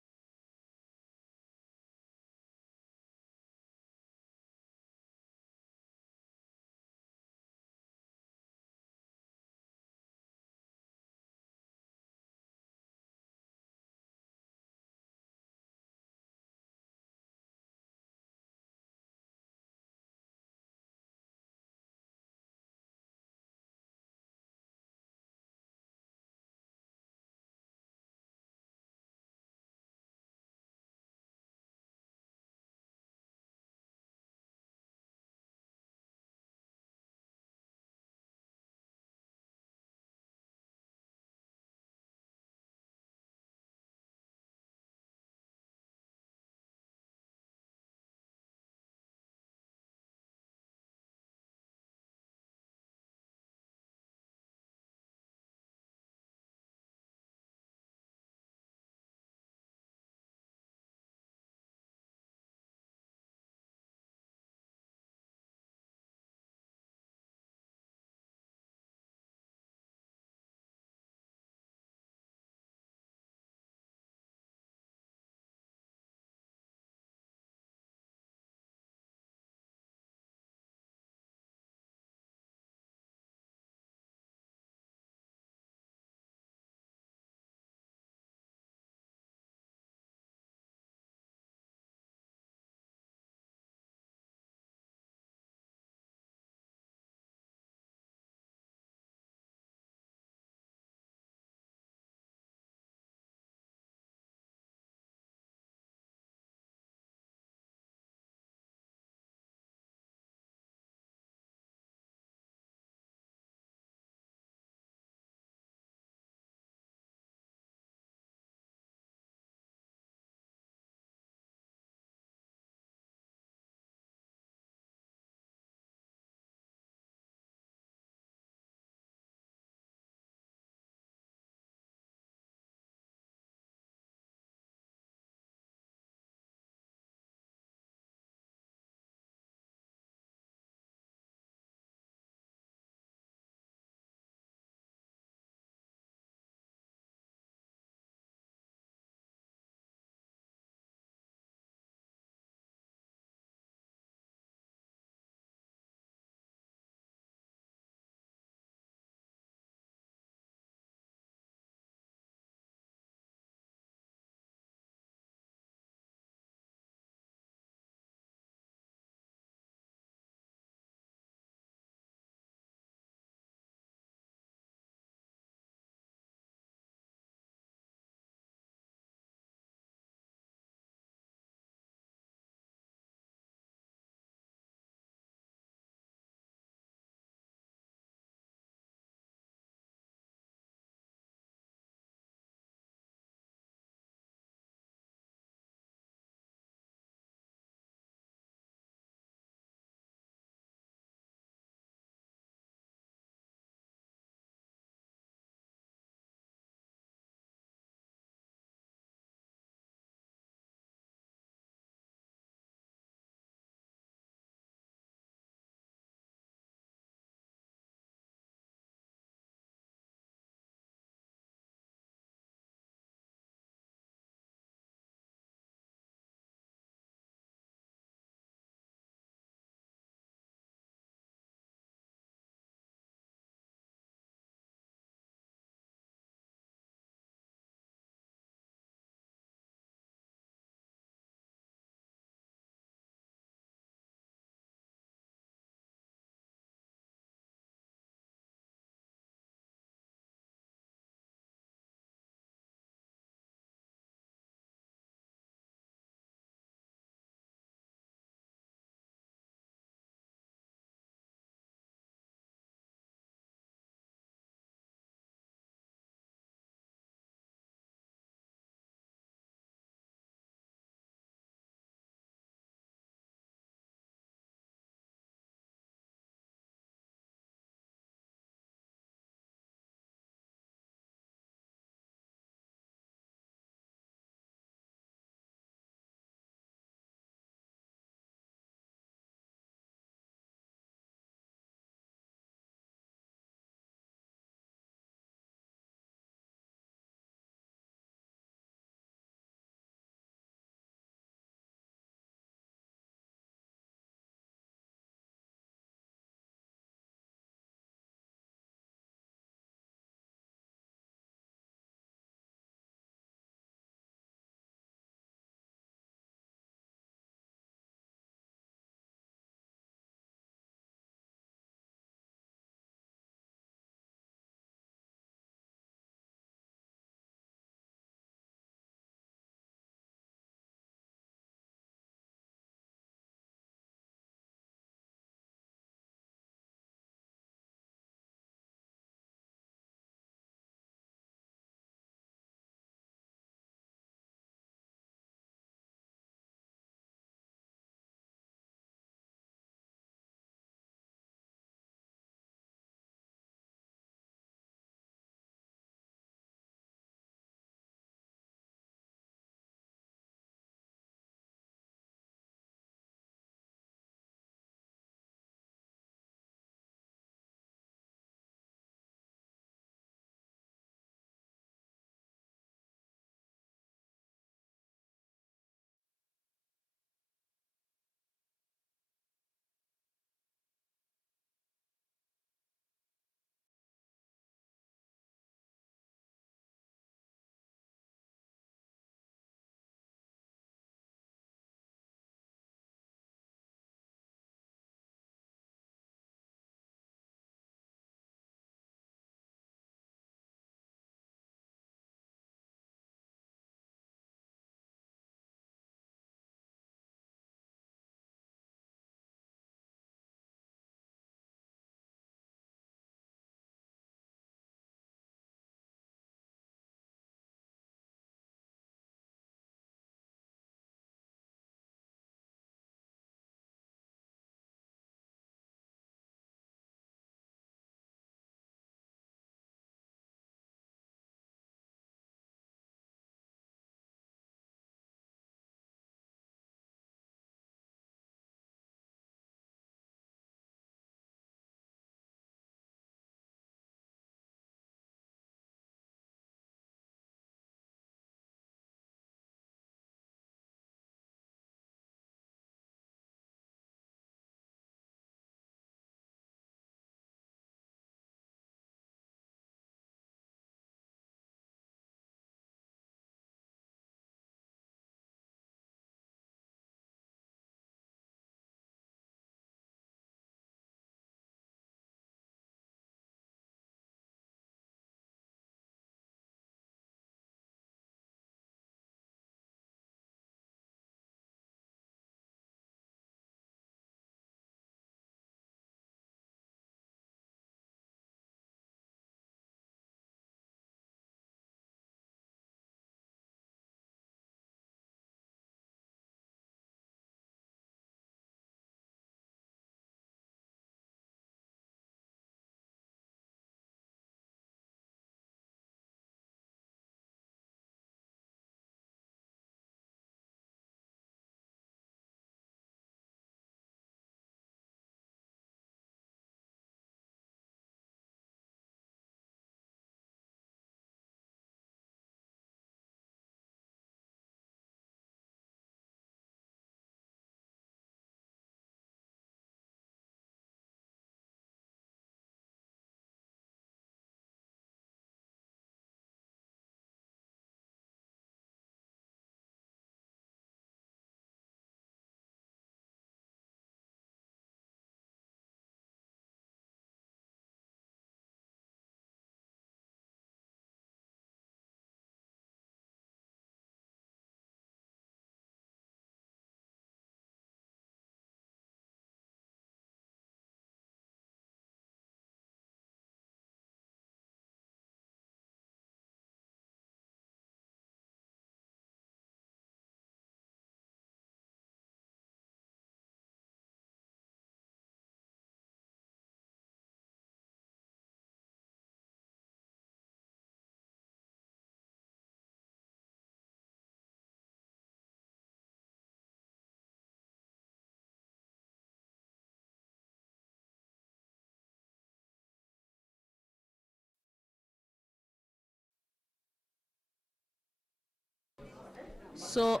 So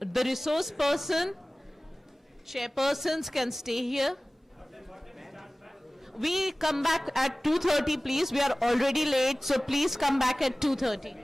the resource person, chairpersons can stay here. We come back at 2:30, please. We are already late, so please come back at 2:30.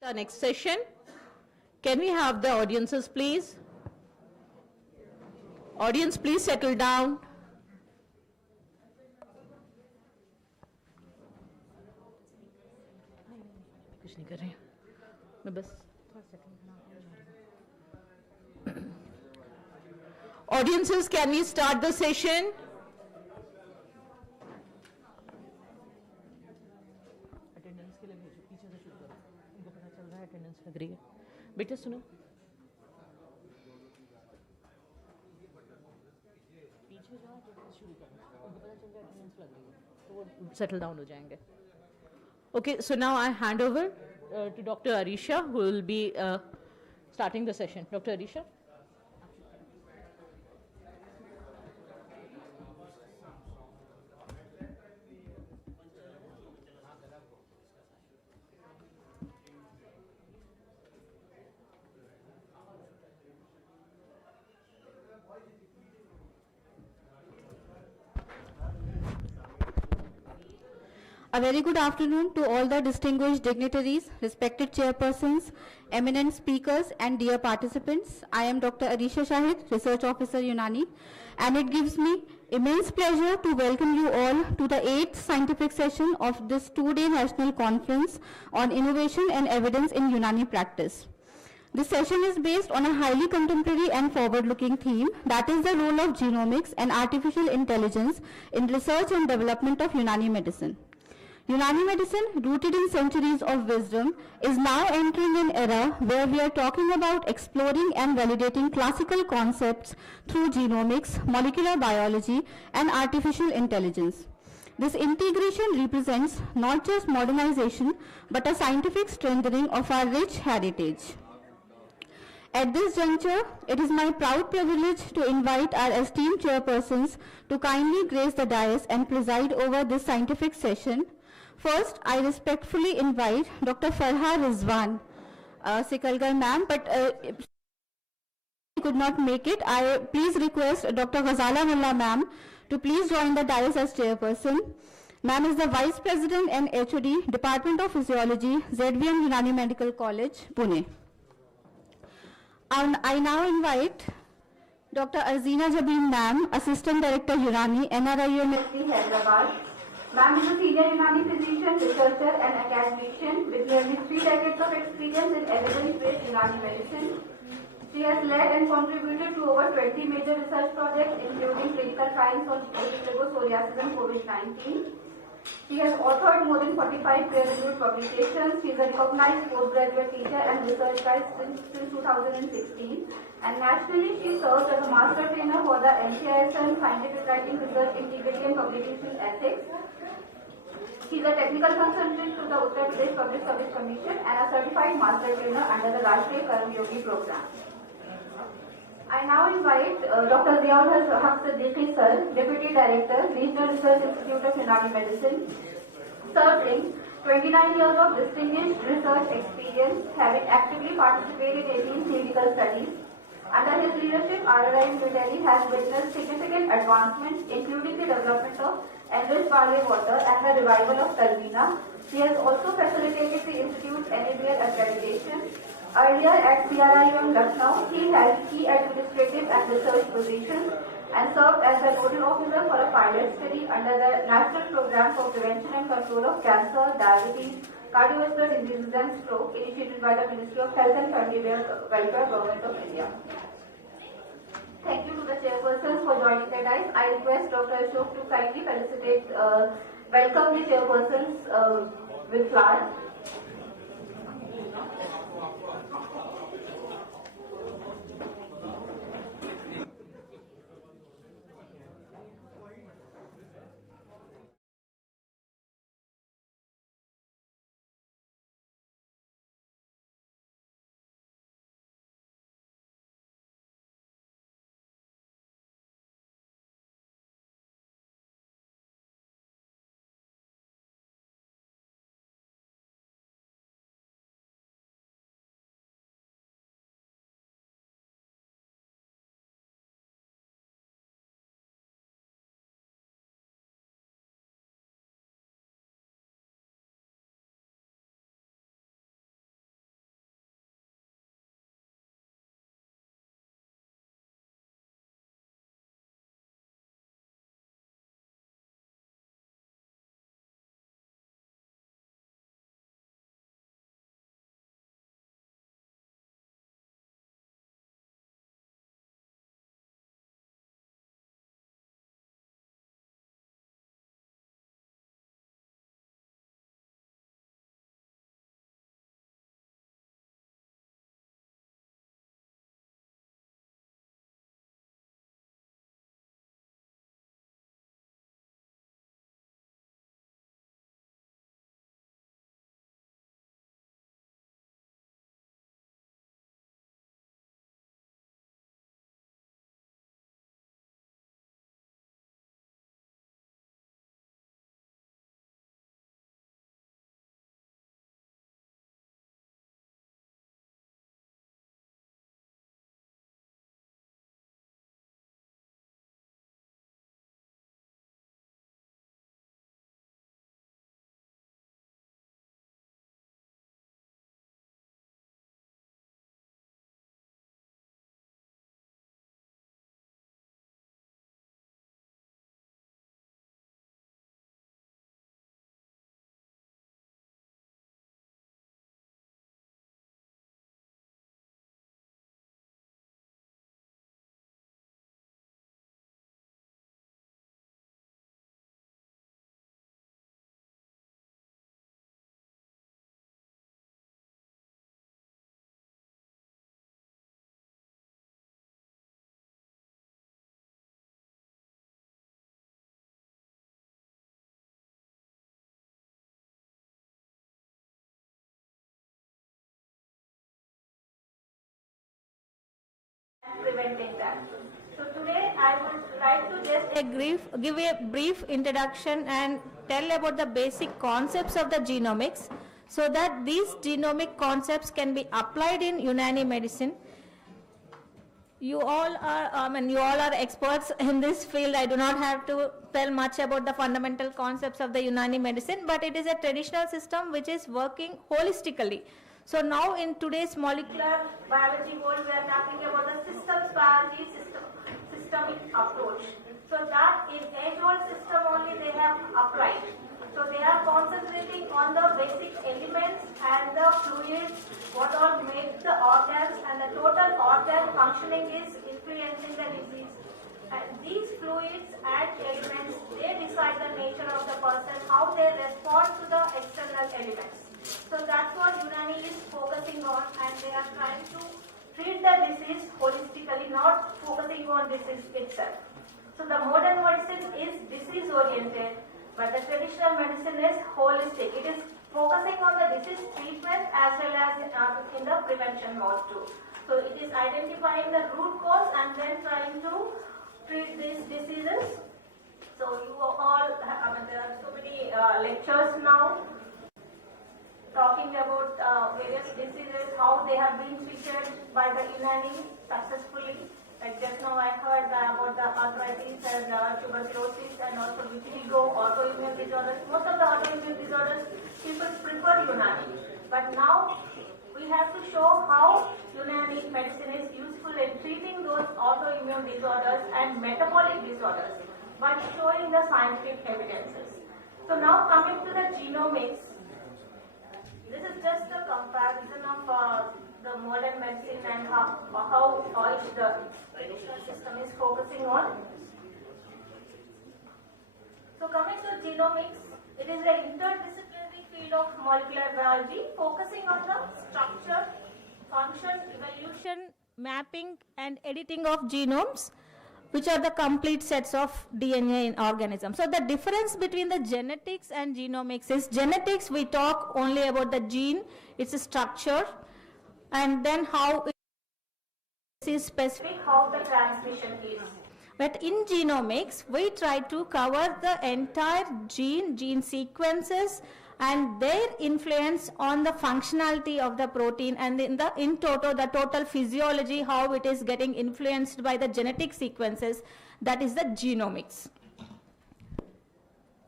The next session. Can we have the audiences, please? Audience, please settle down. कुछ नहीं कर रही हूँ मैं बस Audiences, can we start the session? Attendance के लिए भेजो पीछे से शुरू करो उनको पता चल रहा है attendance लग रही है बेटा सुनो पीछे जाओ attendance शुरू करो उनको पता चल रहा है attendance लग रही है तो वो settle down हो जाएंगे. Okay, so now I hand over to Dr. Arisha, who will be starting the session. Dr. Arisha. A very good afternoon to all the distinguished dignitaries, respected chairpersons, eminent speakers and dear participants. I am Dr. Arisha Shahid, Research Officer Unani, and it gives me immense pleasure to welcome you all to the 8th scientific session of this 2-day national conference on innovation and evidence in Unani practice. This session is based on a highly contemporary and forward-looking theme, that is the role of genomics and artificial intelligence in research and development of Unani medicine. Unani medicine, rooted in centuries of wisdom, is now entering an era where we are talking about exploring and validating classical concepts through genomics, molecular biology, and artificial intelligence. This integration represents not just modernization, but a scientific strengthening of our rich heritage. At this juncture, it is my proud privilege to invite our esteemed chairpersons to kindly grace the dais and preside over this scientific session. First, I respectfully invite Dr. Farha Rizwan Sikalgar ma'am, but could not make it. I please request Dr. Ghazala Mullah ma'am to please join the dais as chairperson. Ma'am is the Vice President and HOD, Department of Physiology, ZVM Unani Medical College, Pune. And I now invite Dr. Arzina Jabin ma'am, Assistant Director Unani, NRIUMSD, Hyderabad. Ma'am is a senior Unani physician, researcher and academician with nearly 3 decades of experience in evidence-based Unani medicine. She has led and contributed to over 20 major research projects, including clinical trials on psoriasis and COVID-19. She has authored more than 45 peer-reviewed publications. She is a recognized postgraduate teacher and research guide since 2016. And nationally, she serves as a master trainer for the NCISM Scientific Writing Research Integrity and Publication Ethics. She is a technical consultant to the Uttar Pradesh Public Service Commission and a certified master trainer under the Rashtriya Karma Yogi program. I now invite Dr. Ziaul Haq Siddiqui sir, Deputy Director, Regional Research Institute of Unani Medicine, serving 29 years of distinguished research experience, having actively participated in 18 clinical studies. Under his leadership, RRI in New Delhi has witnessed significant advancements, including the development of enriched barley water and the revival of Talvina. He has also facilitated the Institute's NABL accreditation. Earlier at CRIM Lucknow, he held key administrative and research positions and served as the nodal officer for a pilot study under the National Program for Prevention and Control of Cancer, Diabetes, Cardiovascular Diseases and Stroke, initiated by the Ministry of Health and Family Welfare, Government of India. Thank you to the chairpersons for joining the dais. I request Dr. Ashok to kindly welcome the chairpersons with flowers. preventing that. So today I would like to just give a brief introduction and tell about the basic concepts of the genomics, so that these genomic concepts can be applied in Unani medicine. You all are experts in this field. I do not have to tell much about the fundamental concepts of the Unani medicine, but it is a traditional system which is working holistically. So now in today's molecular biology world, we are talking about the systems biology, systemic approach. So that in age-old system only they have applied. So they are concentrating on the basic elements and the fluids, what all make the organs, and the total organ functioning is influencing the disease. And these fluids and elements, they decide the nature of the person, how they respond to the external elements. So that's what Unani is focusing on, and they are trying to treat the disease holistically, not focusing on disease itself. So the modern medicine is disease-oriented, but the traditional medicine is holistic. It is focusing on the disease treatment as well as in the prevention mode too. So it is identifying the root cause and then trying to treat these diseases. So you all, there are so many lectures now talking about various diseases, how they have been treated by the Unani successfully. Like just now I heard about the arthritis and tuberculosis and also vitiligo, autoimmune disorders. Most of the autoimmune disorders, people prefer Unani. But now we have to show how Unani medicine is useful in treating those autoimmune disorders and metabolic disorders by showing the scientific evidences. So now coming to the genomics, this is just a comparison of the modern medicine and how AYUSH, the traditional system, is focusing on. So coming to genomics, it is an interdisciplinary field of molecular biology focusing on the structure, function, evolution, mapping and editing of genomes, which are the complete sets of DNA in organisms. So the difference between the genetics and genomics is genetics we talk only about the gene, its structure, and then how it is specific, how the transmission is. But in genomics, we try to cover the entire gene sequences and their influence on the functionality of the protein, and in total, the total physiology, how it is getting influenced by the genetic sequences. That is the genomics.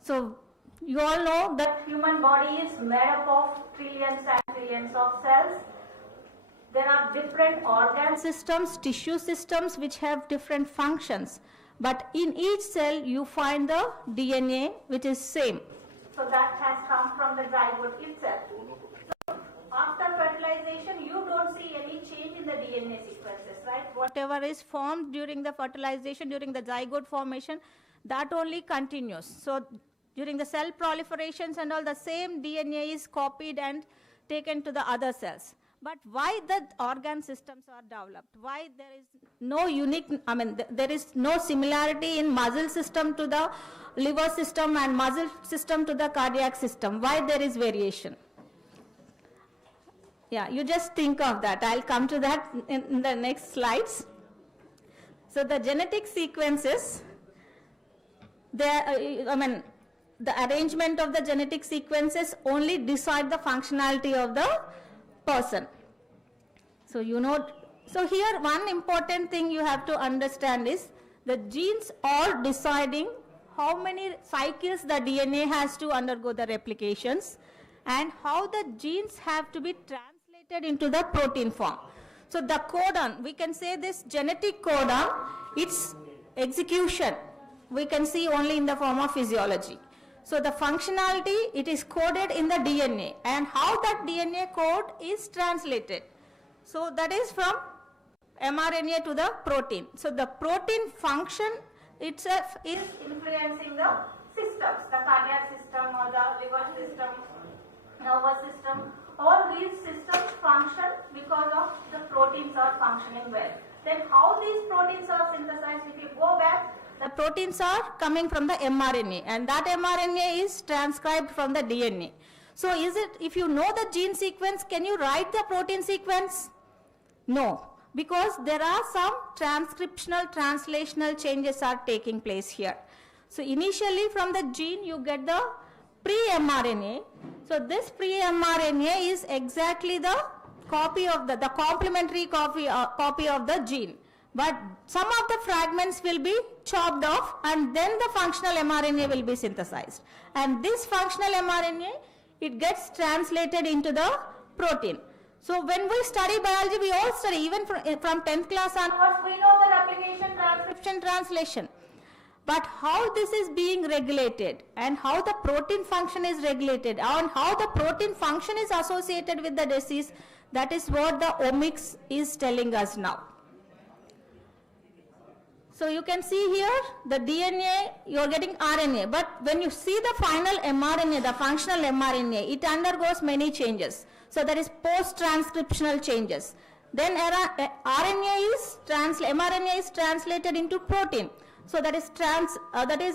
So you all know that human body is made up of trillions and trillions of cells. There are different organ systems, tissue systems which have different functions. But in each cell you find the DNA which is same. So that has come from the zygote itself. So after fertilization you don't see any change in the DNA sequences, right? Whatever is formed during the fertilization, during the zygote formation, that only continues. So during the cell proliferations and all, the same DNA is copied and taken to the other cells. But why the organ systems are developed? Why there is no there is no similarity in muscle system to the liver system and muscle system to the cardiac system? Why there is variation? Yeah, you just think of that. I'll come to that in the next slides. So the genetic sequences, the arrangement of the genetic sequences only decide the functionality of the person. So so here one important thing you have to understand is the genes are deciding how many cycles the DNA has to undergo the replications and how the genes have to be translated into the protein form. So the codon, we can say this genetic codon, its execution we can see only in the form of physiology. So the functionality, it is coded in the DNA, and how that DNA code is translated. So that is from mRNA to the protein. So the protein function itself is influencing the systems, the cardiac system or the liver system, nervous system. All these systems function because of the proteins are functioning well. Then how these proteins are synthesized, if you go back, the proteins are coming from the mRNA, and that mRNA is transcribed from the DNA. So if you know the gene sequence, can you write the protein sequence? No. because there are some transcriptional, translational changes are taking place here. So initially from the gene you get the pre-mRNA. So this pre-mRNA is exactly the copy of the complementary copy of the gene. But some of the fragments will be chopped off and then the functional mRNA will be synthesized. And this functional mRNA, it gets translated into the protein. So when we study biology, we all study, even from 10th class onwards, we know the replication, transcription, translation. But how this is being regulated and how the protein function is regulated and how the protein function is associated with the disease, that is what the omics is telling us now. So you can see here the DNA, you are getting RNA, but when you see the final mRNA, the functional mRNA, it undergoes many changes. So there is post-transcriptional changes. Then mRNA is translated into protein. So that is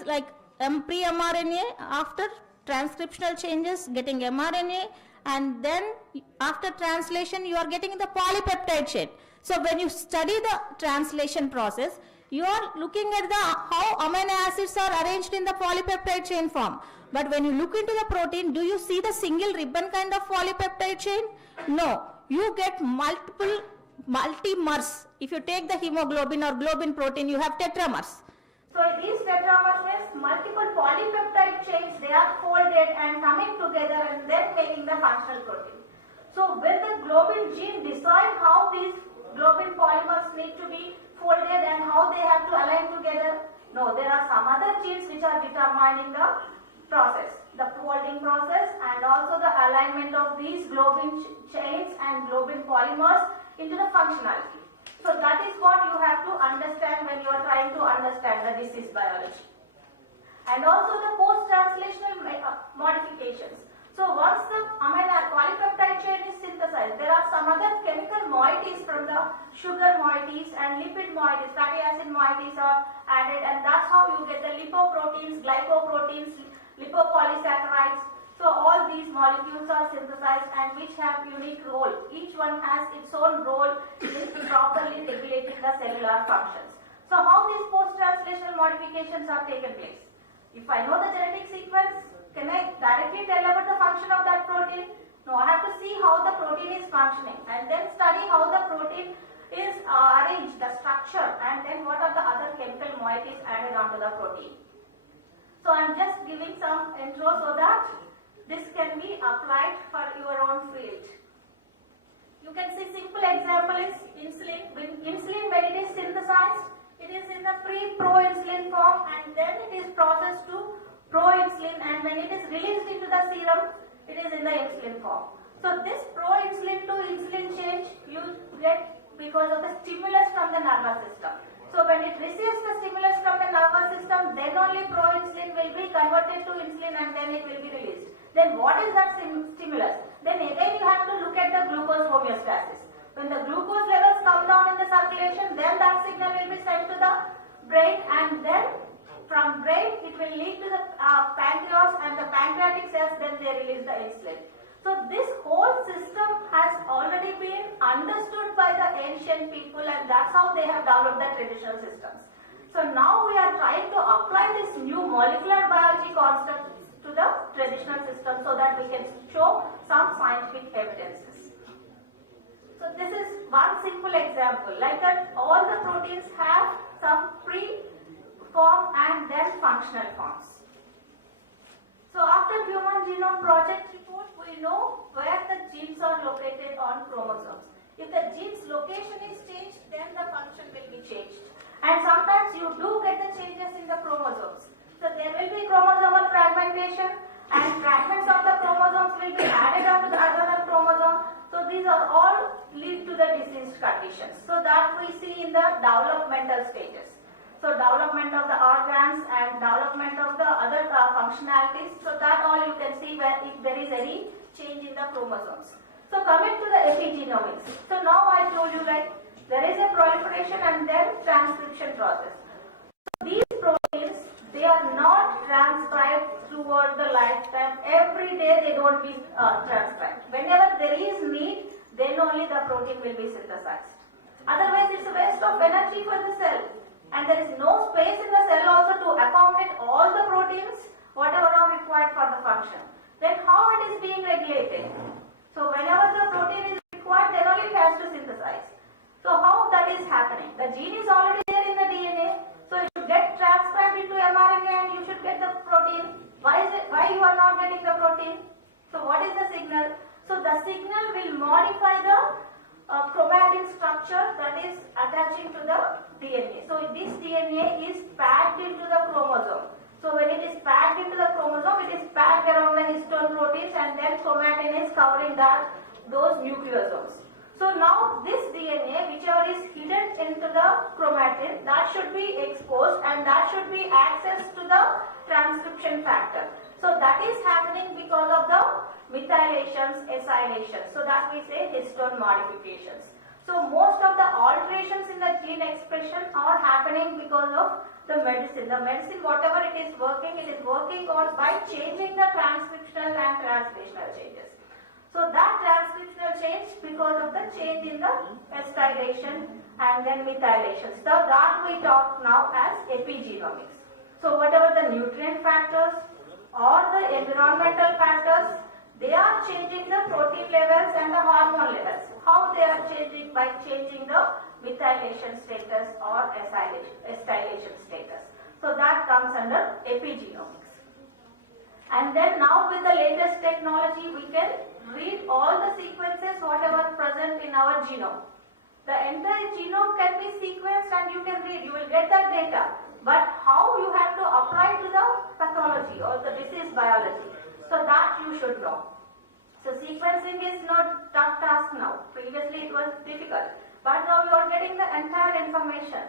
like pre-mRNA, after transcriptional changes getting mRNA, and then after translation you are getting the polypeptide chain. So when you study the translation process, you are looking at how amino acids are arranged in the polypeptide chain form. But when you look into the protein, do you see the single ribbon kind of polypeptide chain? No, you get multimers. If you take the hemoglobin or globin protein, you have tetramers. So these tetramers means multiple polypeptide chains, they are folded and coming together and then making the functional protein. So will the globin gene decide how these globin polymers need to be folded and how they have to align together? No, there are some other genes which are determining the process, the folding process and also the alignment of these globin chains and globin polymers into the functionality. So that is what you have to understand when you are trying to understand the disease biology. And also the post-translational modifications. So once the polypeptide chain is synthesized, there are some other chemical moieties from the sugar moieties and lipid moieties, fatty acid moieties are added, and that's how you get the lipoproteins, glycoproteins, lipopolysaccharides. So all these molecules are synthesized and which have unique role. Each one has its own role in properly regulating the cellular functions. So how these post-translational modifications are taken place? If I know the genetic sequence, can I directly tell about the function of that protein? No, I have to see how the protein is functioning and then study how the protein is arranged, the structure, and then what are the other chemical moieties added onto the protein. So I am just giving some intro so that this can be applied for your own field. You can see simple example is insulin. When it is synthesized, it is in the pre-proinsulin form and then it is processed to proinsulin, and when it is released into the serum, it is in the insulin form. So this proinsulin to insulin change you get because of the stimulus from the nervous system. So when it receives the stimulus from the nervous system, then only proinsulin will be converted to insulin and then it will be released. Then what is that stimulus? Then again you have to look at the glucose homeostasis. When the glucose levels come down in the circulation, then that signal will be sent to the brain, and then from brain it will lead to the pancreas, and the pancreatic cells then they release the insulin. So this whole system has already been understood by the ancient people, and that's how they have developed the traditional systems. So now we are trying to apply this new molecular biology concept to the traditional system so that we can show some scientific evidences. So this is one simple example, like that all the proteins have some pre-form and then functional forms. So after Human Genome Project report, we know where the genes are located on chromosomes. If the gene's location is changed, then the function will be changed. And sometimes you do get the changes in the chromosomes. So there will be chromosomal fragmentation and fragments of the chromosomes will be added onto the other chromosome. So these are all lead to the diseased conditions. So that we see in the developmental stages. So development of the organs and development of the other functionalities. So that all you can see where if there is any change in the chromosomes. So coming to the epigenomics. So now I told you like there is a proliferation and then transcription process. So these proteins, they are not transcribed throughout the lifetime. Every day they don't be transcribed. Whenever there is need, then only the protein will be synthesized. Otherwise, it's a waste of energy for the cell. And there is no space in the cell also to accommodate all the proteins, whatever are required for the function. Then how it is being regulated? So whenever the protein is required, then only it has to synthesize. So how that is happening? The gene is already there in the DNA, so it should get transcribed into mRNA and you should get the protein. Why you are not getting the protein? So what is the signal? So the signal will modify the chromatin structure that is attaching to the DNA. So this DNA is packed into the chromosome. So when it is packed into the chromosome, it is packed around the histone proteins and then chromatin is covering those nucleosomes. So now this DNA, whichever is hidden into the chromatin, that should be exposed and that should be accessed to the transcription factor. So that is happening because of the methylations, acylations. So that we say histone modifications. So most of the alterations in the gene expression are happening because of the medicine. The medicine, whatever it is working on by changing the transcriptional and translational changes. So that transcriptional change because of the change in the acetylation and then methylation. So that we talk now as epigenomics. So whatever the nutrient factors or the environmental factors, they are changing the protein levels and the hormone levels. How they are changing? By changing the methylation status or acetylation status. So that comes under epigenomics. And then now with the latest technology, we can read all the sequences whatever present in our genome. The entire genome can be sequenced and you can read, you will get that data. But how you have to apply to the pathology or the disease biology. So that you should know. So sequencing is not tough task now. Previously it was difficult. But now you are getting the entire information,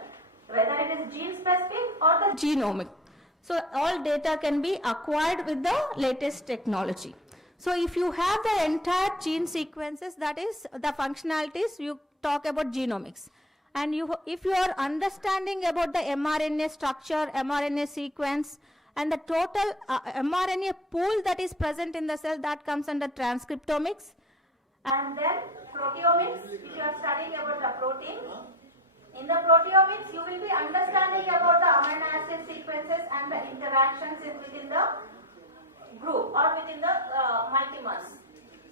whether it is gene specific or the genomic. So all data can be acquired with the latest technology. So if you have the entire gene sequences, that is the functionalities, you talk about genomics. And if you are understanding about the mRNA structure, mRNA sequence, and the total mRNA pool that is present in the cell, that comes under transcriptomics. And then proteomics, if you are studying about the protein. In the proteomics, you will be understanding about the amino acid sequences and the interactions within the group or within the multimers.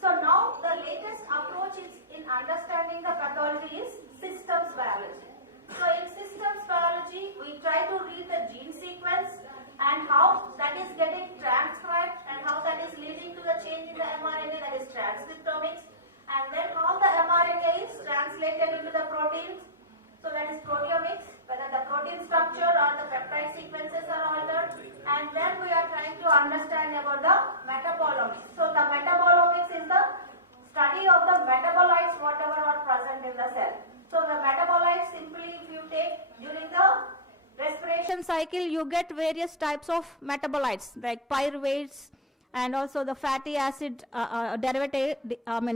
So now the latest approach is in understanding the pathology is systems biology. So in systems biology, we try to read the gene sequence and how that is getting transcribed and how that is leading to the change in the mRNA, that is transcriptomics, and then how the mRNA is translated into the proteins. So that is proteomics, whether the protein structure or the peptide sequences are altered. And then we are trying to understand about the metabolomics. So the metabolomics is the study of the metabolites whatever are present in the cell. So the metabolites, simply if you take during the respiration cycle, you get various types of metabolites like pyruvates and also the fatty acid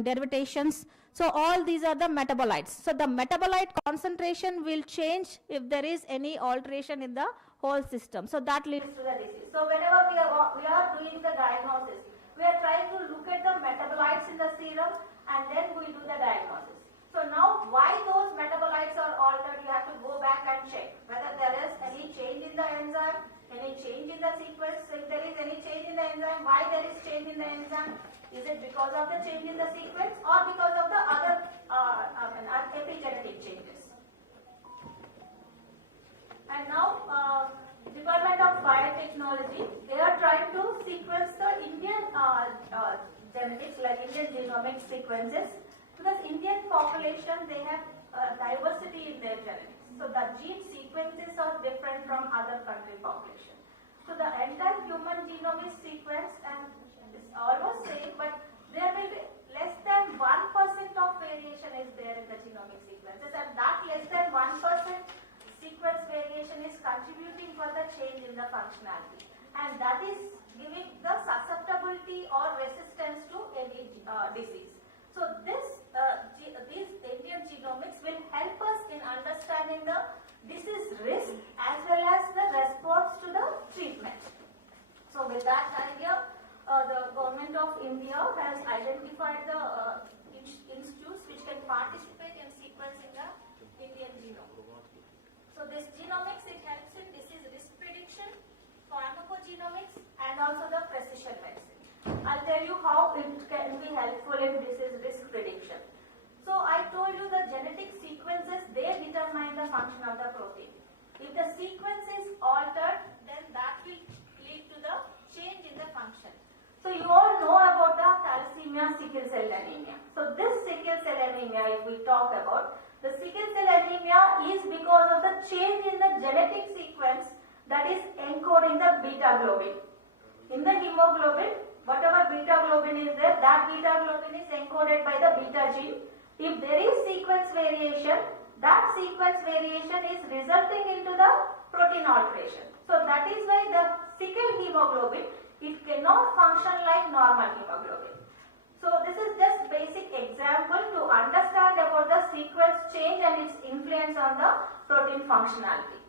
derivations. So all these are the metabolites. So the metabolite concentration will change if there is any alteration in the whole system. So that leads to the disease. So whenever we are doing the diagnosis, we are trying to look at the metabolites in the serum and then we do the diagnosis. So now why those metabolites are altered, you have to go back and check whether there is any change in the enzyme, any change in the sequence. So if there is any change in the enzyme, why there is change in the enzyme? Is it because of the change in the sequence or because of the other epigenetic changes? And now, Department of Biotechnology, they are trying to sequence the Indian genetics, like Indian genomic sequences, because Indian population, they have diversity in their genetics. So the gene sequences are different from other country population. So the entire human genome is sequenced and it's almost same, but there will be less than 1% of variation is there in the genomic sequences, and that less than 1% sequence variation is contributing for the change in the functionality, and that is giving the susceptibility or resistance to any disease. So these Indian genomics will help us in understanding the disease risk as well as the response to the treatment. So with that idea, the government of India has identified the institutes which can participate in sequencing the tell you how it can be helpful in disease risk prediction. So I told you the genetic sequences, they determine the function of the protein. If the sequence is altered, then that will lead to the change in the function. So you all know about the thalassemia, sickle cell anemia. So this sickle cell anemia, if we talk about, the sickle cell anemia is because of the change in the genetic sequence that is encoding the beta globin. In the hemoglobin, whatever beta globin is there, that beta globin is encoded by the beta gene. If there is sequence variation, that sequence variation is resulting into the protein alteration. So that is why the sickle hemoglobin, it cannot function like normal hemoglobin. So this is just basic example to understand about the sequence change and its influence on the protein functionality.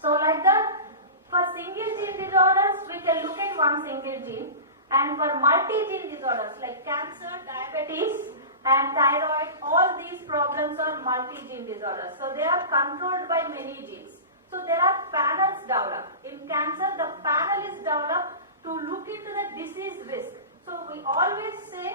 So like that, for single gene disorders, we can look at one single gene, and for multi-gene disorders like cancer, diabetes and thyroid, all these problems are multi-gene disorders. So they are controlled by many genes. So there are panels developed. In cancer, the panel is developed to look into the disease risk. So we always say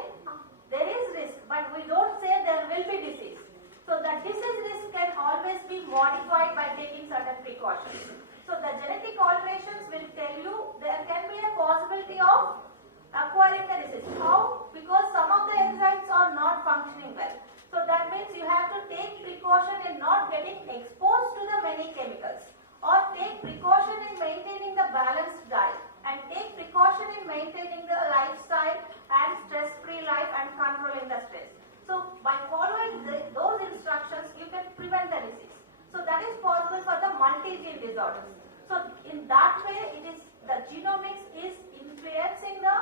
there is risk, but we don't say there will be disease. So the disease risk can always be modified by taking certain precautions. So the genetic alterations will tell you there can be a possibility of acquiring the disease. How? Because some of the enzymes are not functioning well. So that means you have to take precaution in not getting exposed to the many chemicals, or take precaution in maintaining the balanced diet, and take precaution in maintaining the lifestyle and stress-free life and controlling the stress. So by following those instructions, you can prevent the disease. So that is possible for the multi-gene disorders. So in that way, it is the genomics is influencing the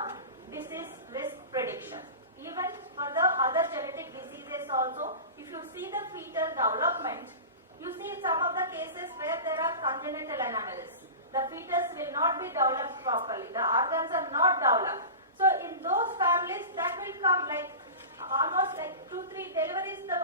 disease risk prediction. Even for the other genetic diseases also, if you see the fetal development, you see some of the cases where there are congenital anomalies. The fetus will not be developed properly. The organs are not developed. So in those families, that will come like almost like 2-3 deliveries, the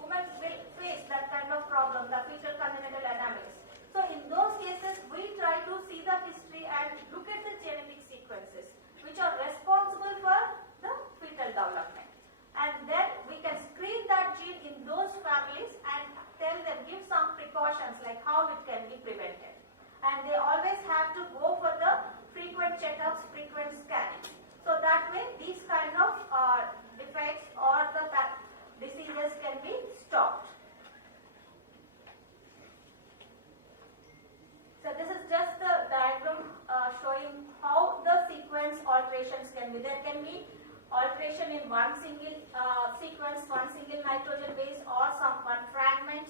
woman will face that kind of problem, the fetal congenital anomalies. So in those cases, we try to see the history and look at the genetic sequences which are responsible for the fetal development. And then we can screen that gene in those families and tell them, give some precautions like how it can be prevented. And they always have to go for the frequent checkups, frequent scanning. So that way, these kind of defects or the diseases can be stopped. So this is just the diagram showing how the sequence alterations can be. There can be alteration in one single sequence, one single nitrogen base, or one fragment,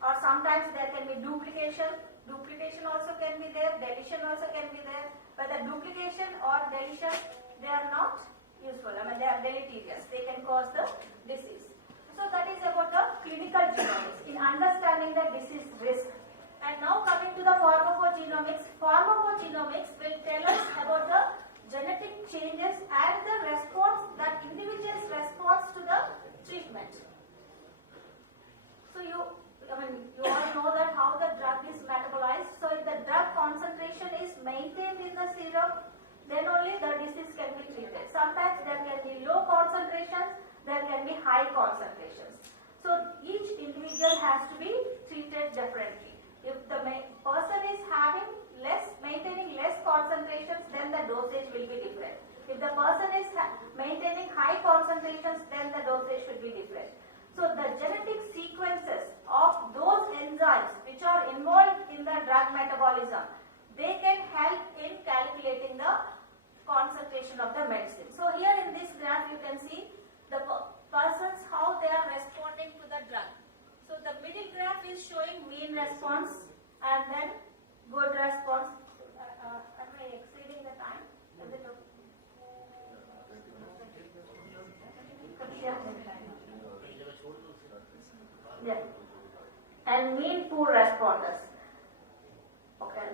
or sometimes there can be duplication. Duplication also can be there, deletion also can be there. But the duplication or deletion, they are not useful. I mean, they are deleterious. They can cause the disease. So that is about the clinical genomics in understanding the disease risk. And now coming to the pharmacogenomics. Pharmacogenomics will tell us about the genetic changes and the response, that individual's response to the treatment. So you all know that how the drug is metabolized. So if the drug concentration is maintained in the serum, then only the disease can be treated. Sometimes there can be low concentrations, there can be high concentrations. So each individual has to be treated differently. If the person is maintaining less concentrations, then the dosage will be different. If the person is maintaining high concentrations, then the dosage should be different. So the genetic sequences of those enzymes which are involved in the drug metabolism, they can help in calculating the concentration of the medicine. So here in this graph you can see the persons how they are responding to the drug. So the middle graph is showing mean response and then good response. Am I exceeding the time? Is it okay? Yeah. And mean poor responders. Okay.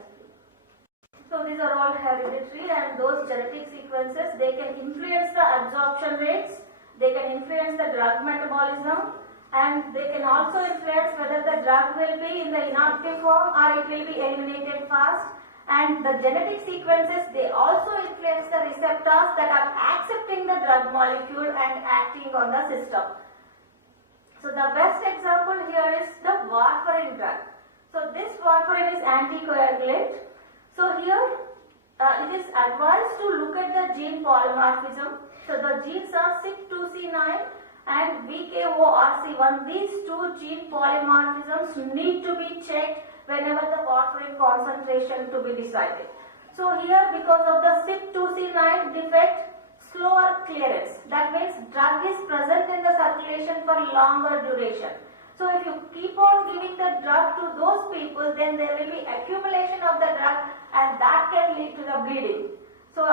So these are all hereditary, and those genetic sequences, they can influence the absorption rates, they can influence the drug metabolism, and they can also influence whether the drug will be in the inactive form or it will be eliminated fast, And the genetic sequences, they also influence the receptors that are accepting the drug molecule and acting on the system. So the best example here is the warfarin drug. So this warfarin is anticoagulant. So here it is advised to look at the gene polymorphism. So the genes are CYP2C9 and VKORC1. These two gene polymorphisms need to be checked whenever the warfarin concentration to be decided. So here, because of the CYP2C9 defect, slower clearance. That means drug is present in the circulation for longer duration. So if you keep on giving the drug to those people, then there will be accumulation of the drug and that can lead to the bleeding. So,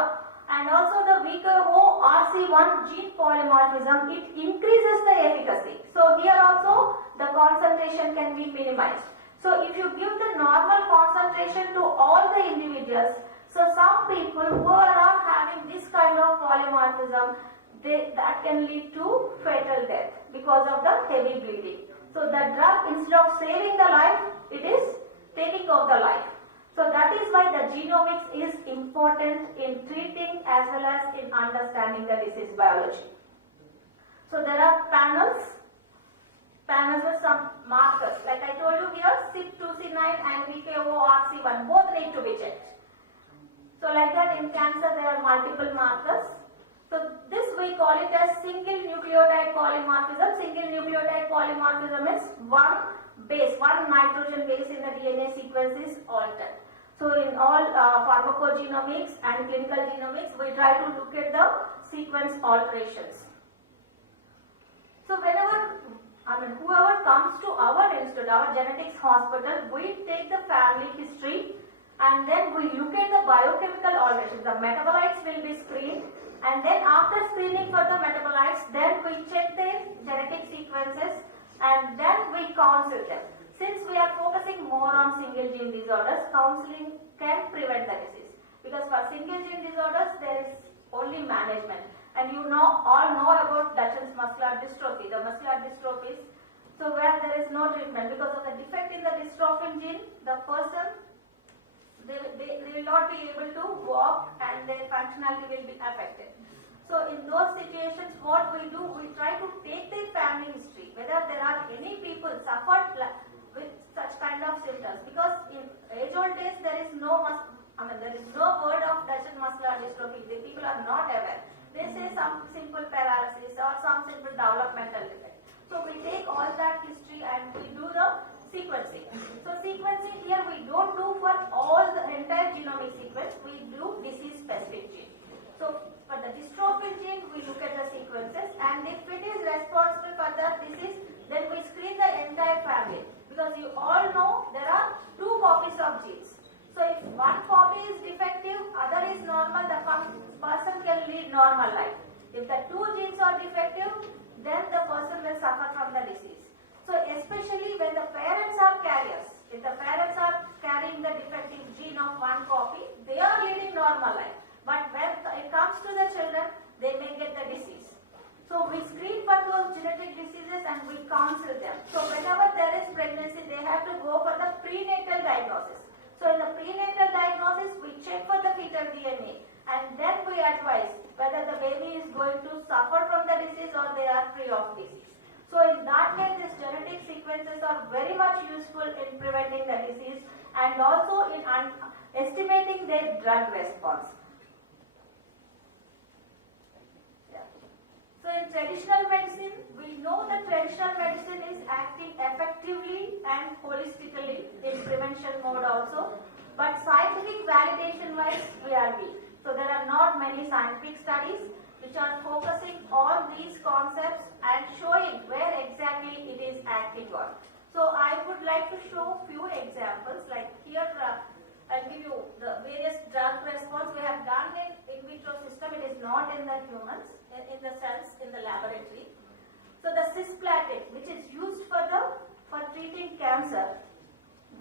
and also the VKORC1 gene polymorphism, it increases the efficacy. So here also the concentration can be minimized. So if you give the normal concentration to all the individuals, so some people who are not having this kind of polymorphism, that can lead to fatal death because of the heavy bleeding. So the drug, instead of saving the life, it is taking off the life. So that is why the genomics is important in treating as well as in understanding the disease biology. So there are panels with some markers. Like I told you here, CYP2C9 and VKORC1, both need to be checked. So like that in cancer there are multiple markers. So this we call it as single nucleotide polymorphism. Single nucleotide polymorphism is one nitrogen base in the DNA sequence is altered. So in all pharmacogenomics and clinical genomics, we try to look at the sequence alterations. So whoever comes to our institute, our genetics hospital, we take the family history and then we look at the biochemical alterations. The metabolites will be screened, and then after screening for the metabolites, then we check their genetic sequences and then we counsel them. Since we are focusing more on single gene disorders, counseling can prevent the disease. Because for single gene disorders, there is only management. And you all know about Duchenne's muscular dystrophy, the muscular dystrophies. So where there is no treatment because of the defect in the dystrophin gene, the person, they will not be able to walk and their functionality will be affected. So in those situations, what we do, we try to take their family history, whether there are any people suffered with such kind of symptoms. Because in age-old days, there is no word of Duchenne muscular dystrophy. The people are not aware. They say some simple paralysis or some simple developmental defect. So we take all that history and we do the sequencing. So sequencing here we don't do for all the entire genomic sequence, we do disease-specific gene. So for the dystrophin gene, we look at the sequences, and if it is responsible for the disease, then we screen the entire family. Because you all know there are two copies of genes. So if one copy is defective, other is normal, the person can lead normal life. If the two genes are defective, then the person will suffer from the disease. So especially when the parents are carriers, if the parents are carrying the defective gene of one copy, they are leading normal life. But when it comes to the children, they may get the disease. So we screen for those genetic diseases and we counsel them. So whenever there is pregnancy, they have to go for the prenatal diagnosis. So in the prenatal diagnosis, we check for the fetal DNA and then we advise whether the baby is going to suffer from the disease or they are free of disease. So in that case, these genetic sequences are very much useful in preventing the disease and also in estimating their drug response. So in traditional medicine, we know that traditional medicine is acting effectively and holistically in prevention mode also. But scientific validation wise, we are weak. So there are not many scientific studies which are focusing on these concepts and showing where exactly it is acting on. So I would like to show few examples. Like here, I'll give you the various drug response we have done in vitro system. It is not in the humans, in the cells in the laboratory. So the cisplatin, which is used for treating cancer,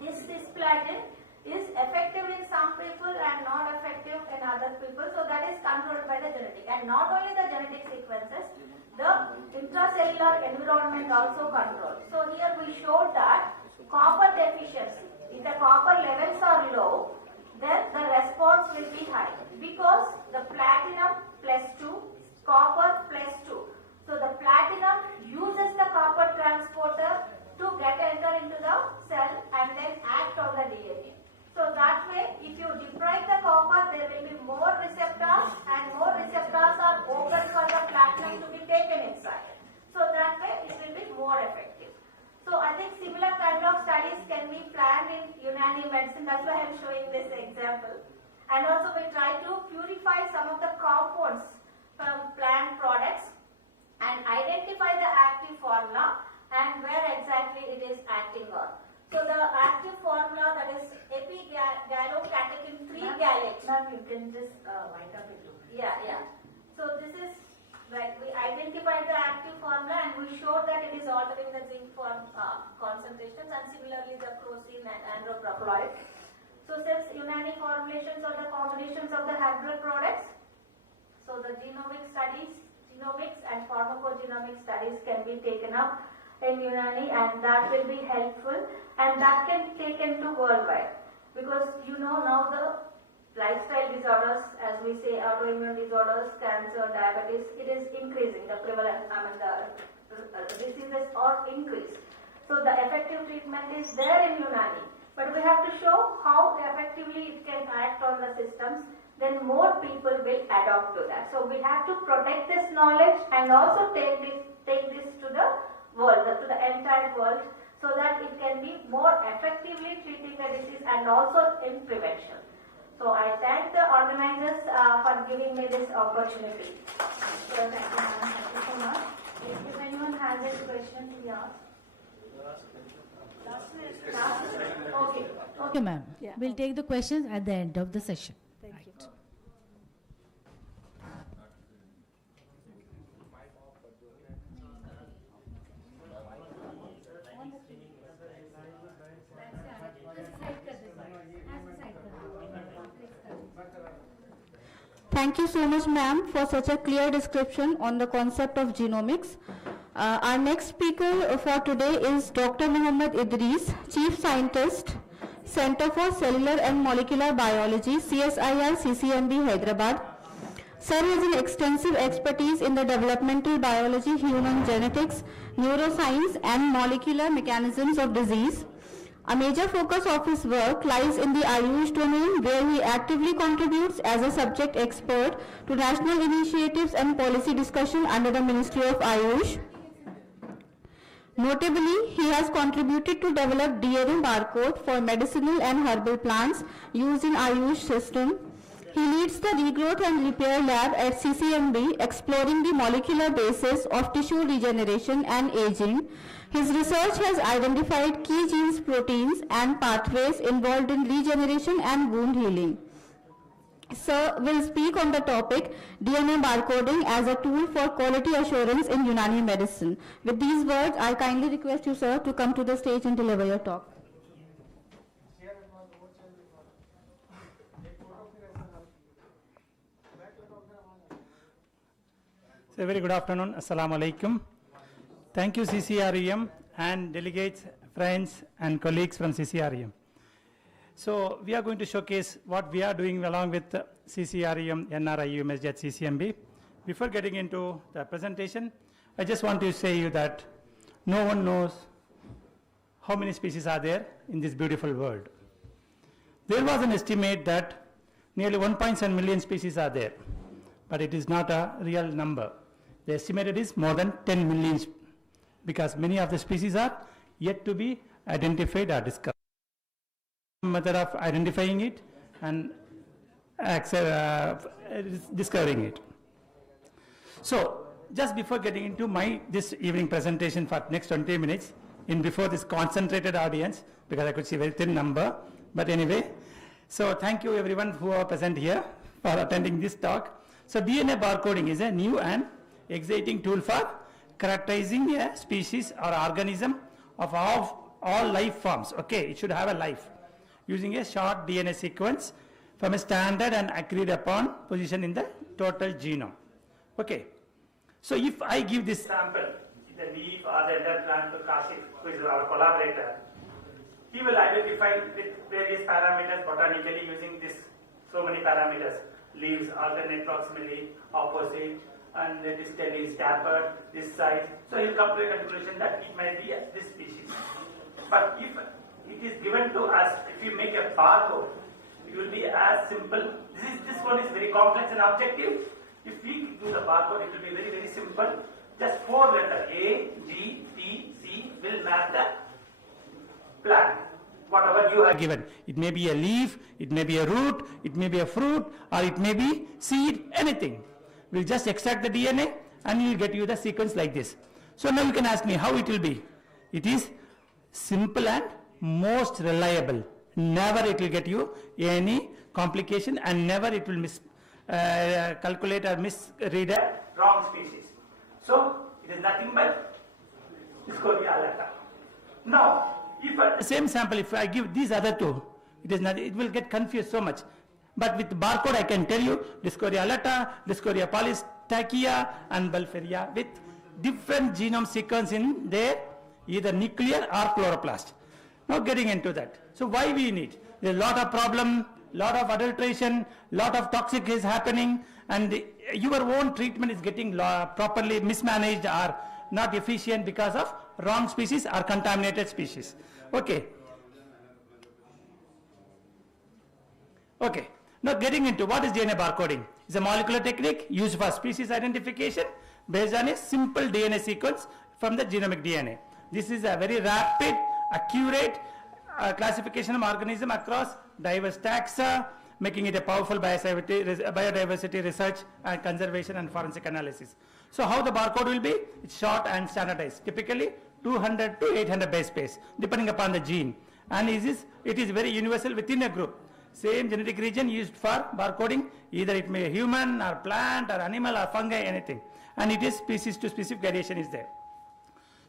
this cisplatin is effective in some people and not effective in other people. So that is controlled by the genetic. And not only the genetic sequences, the intracellular environment also controlled. So here we showed that copper deficiency. If the copper levels are low, then high because the platinum plus 2, copper plus 2. So the platinum uses the copper transporter to enter into the cell and then act on the DNA. So that way, if you deprive the copper, there will be more receptors and more receptors are open for the platinum to be taken inside. So that way, it will be more effective. So I think similar kind of studies can be planned in Unani medicine. That's why I'm showing this example. And also we try to purify some of the compounds from plant products and identify the active formula and where exactly it is acting on. So the active formula, that is epigallocatechin 3 gallate. Ma'am, you can just wind up it. Yeah. So this is like we identified the active formula and we showed that it is altering the zinc form concentrations, and similarly the crocin and andropropyloid. So since Unani formulations are the combinations of the herbal products, so the genomics and pharmacogenomic studies can be taken up in Unani, and that will be helpful, and that can take into worldwide, because now the lifestyle disorders, as we say, autoimmune disorders, cancer, diabetes, it is increasing, the prevalence, the diseases are increased. So the effective treatment is there in Unani, but we have to show how effectively it can act on the systems, then more people will adopt to that. So we have to protect this knowledge and also take this to the world, to the entire world, so that it can be more effectively treating the disease and also in prevention. So I thank the organizers for giving me this opportunity. So thank you, ma'am. Thank you so much. If anyone has any question, please ask. Okay. Okay, ma'am. Yeah. We'll take the questions at the end of the session. Thank you. Thank you so much, ma'am, for such a clear description on the concept of genomics. Our next speaker for today is Dr. Muhammad Idris, Chief Scientist, Center for Cellular and Molecular Biology, CSIR, CCMB, Hyderabad. Sir has an extensive expertise in the developmental biology, human genetics, neuroscience, and molecular mechanisms of disease. A major focus of his work lies in the AYUSH domain, where he actively contributes as a subject expert to national initiatives and policy discussion under the Ministry of AYUSH. Notably, he has contributed to develop DNA barcode for medicinal and herbal plants used in AYUSH system. He leads the regrowth and repair lab at CCMB, exploring the molecular basis of tissue regeneration and aging. His research has identified key genes, proteins, and pathways involved in regeneration and wound healing. Sir will speak on the topic DNA barcoding as a tool for quality assurance in Unani medicine. With these words, I kindly request you, sir, to come to the stage and deliver your talk. So very good afternoon. Assalamu alaikum. Thank you, CCREM and delegates, friends and colleagues from CCREM. So we are going to showcase what we are doing along with CCREM, NRIUM, at CCMB. Before getting into the presentation, I just want to say you that no one knows how many species are there in this beautiful world. There was an estimate that nearly 1.7 million species are there, but it is not a real number. The estimated is more than 10 million because many of the species are yet to be identified or discovered. Method of identifying it and discovering it. So just before getting into this evening presentation for next 20 minutes, before this concentrated audience, because I could see very thin number, but anyway, so thank you everyone who are present here for attending this talk. So DNA barcoding is a new and exciting tool for characterizing a species or organism of all life forms. Okay, it should have a life using a short DNA sequence from a standard and agreed upon position in the total genome. Okay, so if I give this sample, the leaf or the other plant to Kashif, who is our collaborator, he will identify with various parameters botanically using this so many parameters, leaves, alternate proximally, opposite, and this tail is tapered, this side. So he'll come to a conclusion that it may be this species. But if it is given to us, if you make a barcode, it will be as simple. This one is very complex and objective. If we do the barcode, it will be very, very simple. Just 4 letters, A, G, T, C will match the plant, whatever you have given. It may be a leaf, it may be a root, it may be a fruit, or it may be seed, anything. We'll just extract the DNA and we'll get you the sequence like this. So now you can ask me how it will be. It is simple and most reliable. Never it will get you any complication, and never it will calculate or misread a wrong species. So it is nothing but Discoria alata. Now, if the same sample, if I give these other two, it will get confused so much. But with barcode, I can tell you Discoria alata, Discoria polystachya, and Balferia with different genome sequence in their either nuclear or chloroplast. Now getting into that. So why we need? There's a lot of problem, lot of adulteration, lot of toxic is happening, and your own treatment is getting properly mismanaged or not efficient because of wrong species or contaminated species. Okay. Okay. Now getting into what is DNA barcoding. It's a molecular technique used for species identification based on a simple DNA sequence from the genomic DNA. This is a very rapid, accurate classification of organism across diverse taxa, making it a powerful biodiversity research and conservation and forensic analysis. So how the barcode will be? It's short and standardized, typically 200 to 800 base pairs, depending upon the gene. And it is very universal within a group. Same genetic region used for barcoding, either it may be human or plant or animal or fungi, anything. And it is species to specific variation is there.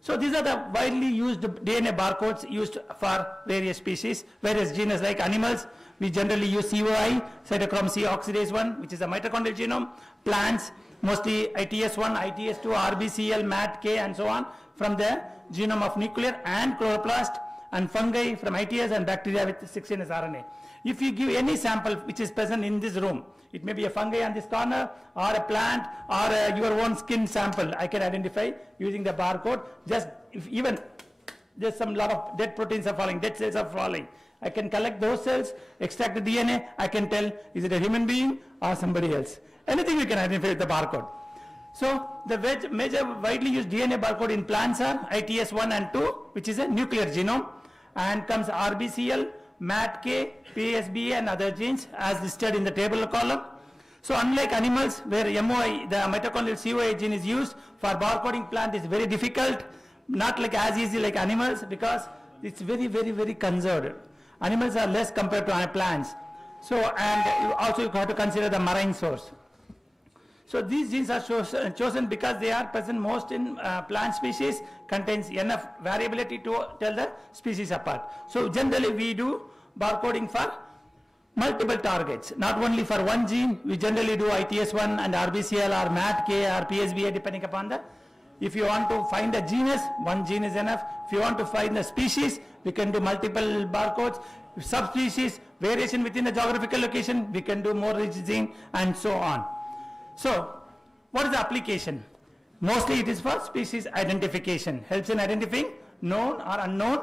So these are the widely used DNA barcodes used for various species, various genus like animals. We generally use COI, cytochrome C oxidase 1, which is a mitochondrial genome. Plants, mostly ITS1, ITS2, RBCL, MAT, and so on, from the genome of nuclear and chloroplast, and fungi from ITS, and bacteria with 16S RNA. If you give any sample which is present in this room, it may be a fungi on this corner, or a plant, or your own skin sample, I can identify using the barcode. Just if even there's some lot of dead proteins are falling, dead cells are falling, I can collect those cells, extract the DNA, I can tell is it a human being or somebody else. Anything you can identify with the barcode. So the major widely used DNA barcode in plants are ITS1 and 2, which is a nuclear genome, and comes RBCL, MATK, PSBA, and other genes as listed in the table column. So unlike animals, where MOI, the mitochondrial COI gene is used, for barcoding plant is very difficult, not like as easy like animals, because it's very, very, very conserved. Animals are less compared to plants. So, and also you have to consider the marine source. So these genes are chosen because they are present most in plant species, contains enough variability to tell the species apart. So generally we do barcoding for multiple targets, not only for one gene. We generally do ITS1 and RBCL or MATK or PSBA, depending upon the, if you want to find a genus, one gene is enough. If you want to find the species, we can do multiple barcodes. Subspecies, variation within the geographical location, we can do more rich gene, and so on. So, what is the application? Mostly it is for species identification, helps in identifying known or unknown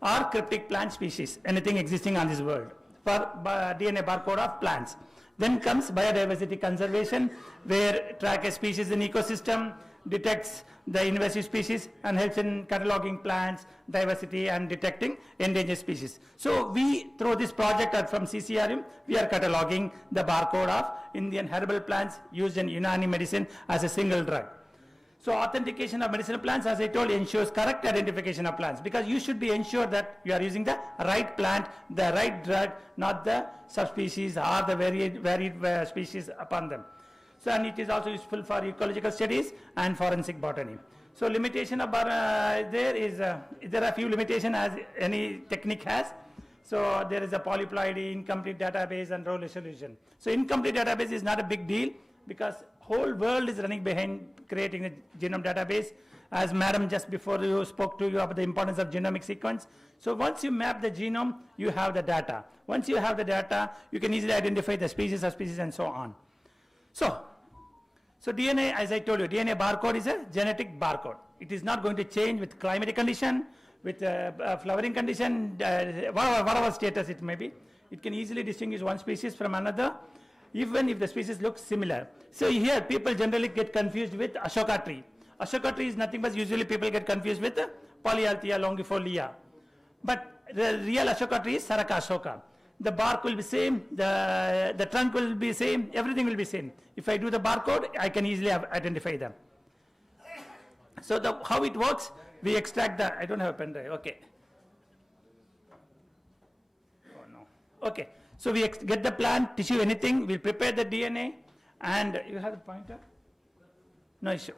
or cryptic plant species, anything existing on this world, for DNA barcode of plants. Then comes biodiversity conservation, where track a species in ecosystem, detects the invasive species, and helps in cataloging plants, diversity, and detecting endangered species. So we, through this project from CCRM, we are cataloging the barcode of Indian herbal plants used in Unani medicine as a single drug. So authentication of medicinal plants, as I told, ensures correct identification of plants, because you should be ensured that you are using the right plant, the right drug, not the subspecies or the varied species upon them. So, and it is also useful for ecological studies and forensic botany. So limitation of there are a few limitations as any technique has. So there is a polyploidy, incomplete database, and low resolution. So incomplete database is not a big deal, because whole world is running behind creating a genome database, as madam just before you spoke to you about the importance of genomic sequence. So once you map the genome, you have the data. Once you have the data, you can easily identify the species, subspecies, and so on. So DNA, as I told you, DNA barcode is a genetic barcode. It is not going to change with climatic condition, with flowering condition, whatever status it may be. It can easily distinguish one species from another, even if the species looks similar. So here, people generally get confused with Ashoka tree. Ashoka tree is nothing but usually people get confused with Polyalthia longifolia. But the real Ashoka tree is Saraka Ashoka. The bark will be same, the trunk will be same, everything will be same. If I do the barcode, I can easily identify them. So how it works, we extract the, I don't have a pen drive, okay. Oh no, okay. So we get the plant, tissue, anything, we'll prepare the DNA, and you have the pointer? No issue.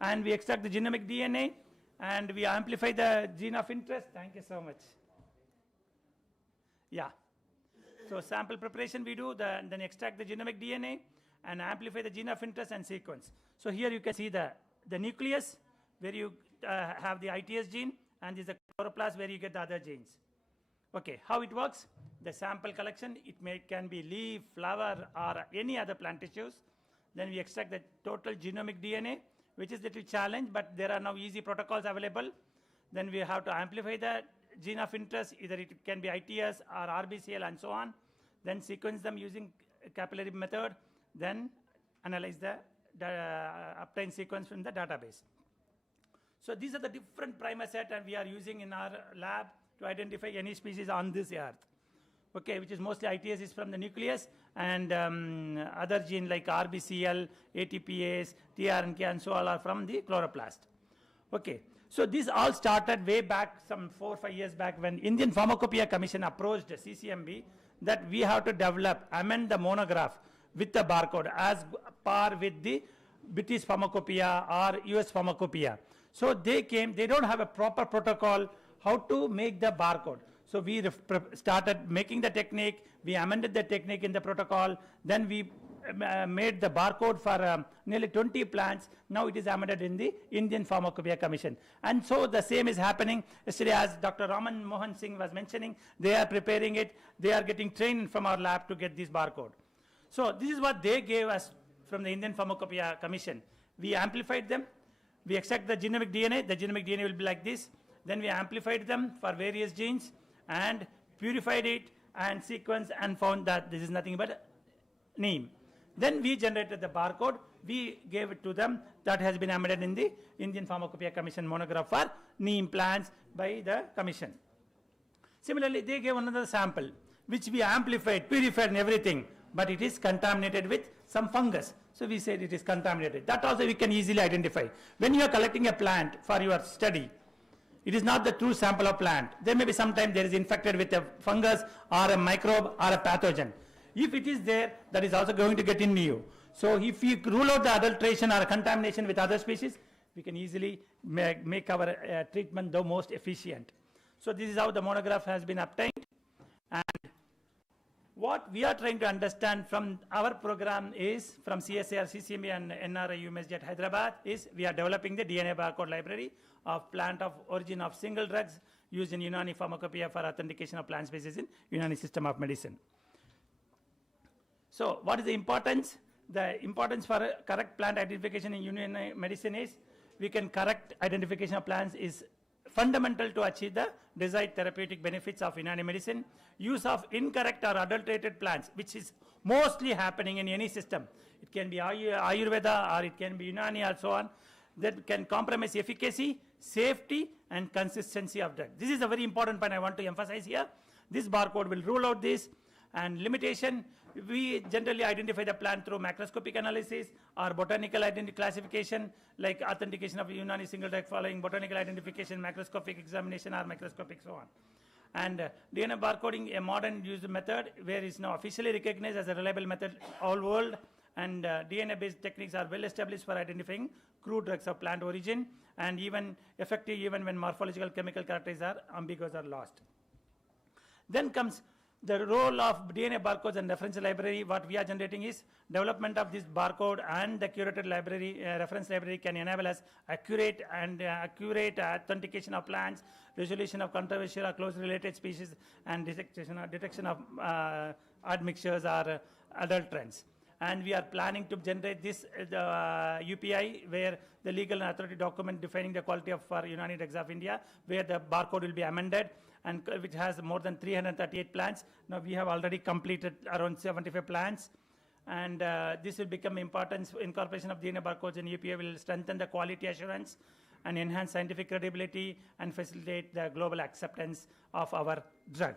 And we extract the genomic DNA, and we amplify the gene of interest. Thank you so much. Yeah. So sample preparation we do, then extract the genomic DNA, and amplify the gene of interest and sequence. So here you can see the nucleus, where you have the ITS gene, and this is the chloroplast where you get the other genes. Okay, how it works? The sample collection, can be leaf, flower, or any other plant tissues. Then we extract the total genomic DNA, which is a little challenge, but there are now easy protocols available. Then we have to amplify the gene of interest, either it can be ITS or RBCL and so on. Then sequence them using capillary method, then analyze the obtained sequence from the database. So these are the different primer set that we are using in our lab to identify any species on this earth. Okay, which is mostly ITS is from the nucleus, and other gene like RBCL, ATPase, tRNK, and so on are from the chloroplast. Okay, so this all started way back, some 4 or 5 years back, when Indian Pharmacopoeia Commission approached CCMB that we have to amend the monograph with the barcode as par with the British Pharmacopoeia or US Pharmacopoeia. So they came, they don't have a proper protocol how to make the barcode. So we started making the technique, we amended the technique in the protocol, then we made the barcode for nearly 20 plants. Now it is amended in the Indian Pharmacopoeia Commission. And so the same is happening. Yesterday, as Dr. Raman Mohan Singh was mentioning, they are preparing it, they are getting trained from our lab to get this barcode. So this is what they gave us from the Indian Pharmacopoeia Commission. We amplified them, we extract the genomic DNA will be like this, then we amplified them for various genes, and purified it and sequenced and found that this is nothing but neem. Then we generated the barcode, we gave it to them, that has been amended in the Indian Pharmacopoeia Commission monograph for neem plants by the commission. Similarly, they gave another sample, which we amplified, purified and everything, but it is contaminated with some fungus. So we said it is contaminated. That also we can easily identify. When you are collecting a plant for your study, it is not the true sample of plant. There may be sometimes there is infected with a fungus or a microbe or a pathogen. If it is there, that is also going to get in you. So if you rule out the adulteration or contamination with other species, we can easily make our treatment the most efficient. So this is how the monograph has been obtained. And what we are trying to understand from our program is, from CSIR, CCMB and NRI UMSG at Hyderabad, is we are developing the DNA barcode library of plant of origin of single drugs used in Unani Pharmacopoeia for authentication of plant species in Unani system of medicine. So what is the importance? The importance for correct plant identification in Unani medicine is, we can correct identification of plants is fundamental to achieve the desired therapeutic benefits of Unani medicine. Use of incorrect or adulterated plants, which is mostly happening in any system. It can be Ayurveda or it can be Unani or so on, that can compromise efficacy, safety and consistency of drug. This is a very important point I want to emphasize here. This barcode will rule out this. And limitation, we generally identify the plant through macroscopic analysis or botanical classification, like authentication of Unani single drug following botanical identification, macroscopic examination or microscopic so on. And DNA barcoding, a modern used method where it is now officially recognized as a reliable method all world, and DNA-based techniques are well established for identifying crude drugs of plant origin, and even effective even when morphological chemical characteristics are ambiguous or lost. Then comes The role of DNA barcodes and reference library, what we are generating is development of this barcode and the curated library, reference library can enable us accurate authentication of plants, resolution of controversial or close related species, and detection of admixtures or adult trends. And we are planning to generate this UPI, where the legal and authority document defining the quality of for Unani drugs of India, where the barcode will be amended, and which has more than 338 plants. Now we have already completed around 75 plants, and this will become important. Incorporation of DNA barcodes in UPI will strengthen the quality assurance and enhance scientific credibility and facilitate the global acceptance of our drug.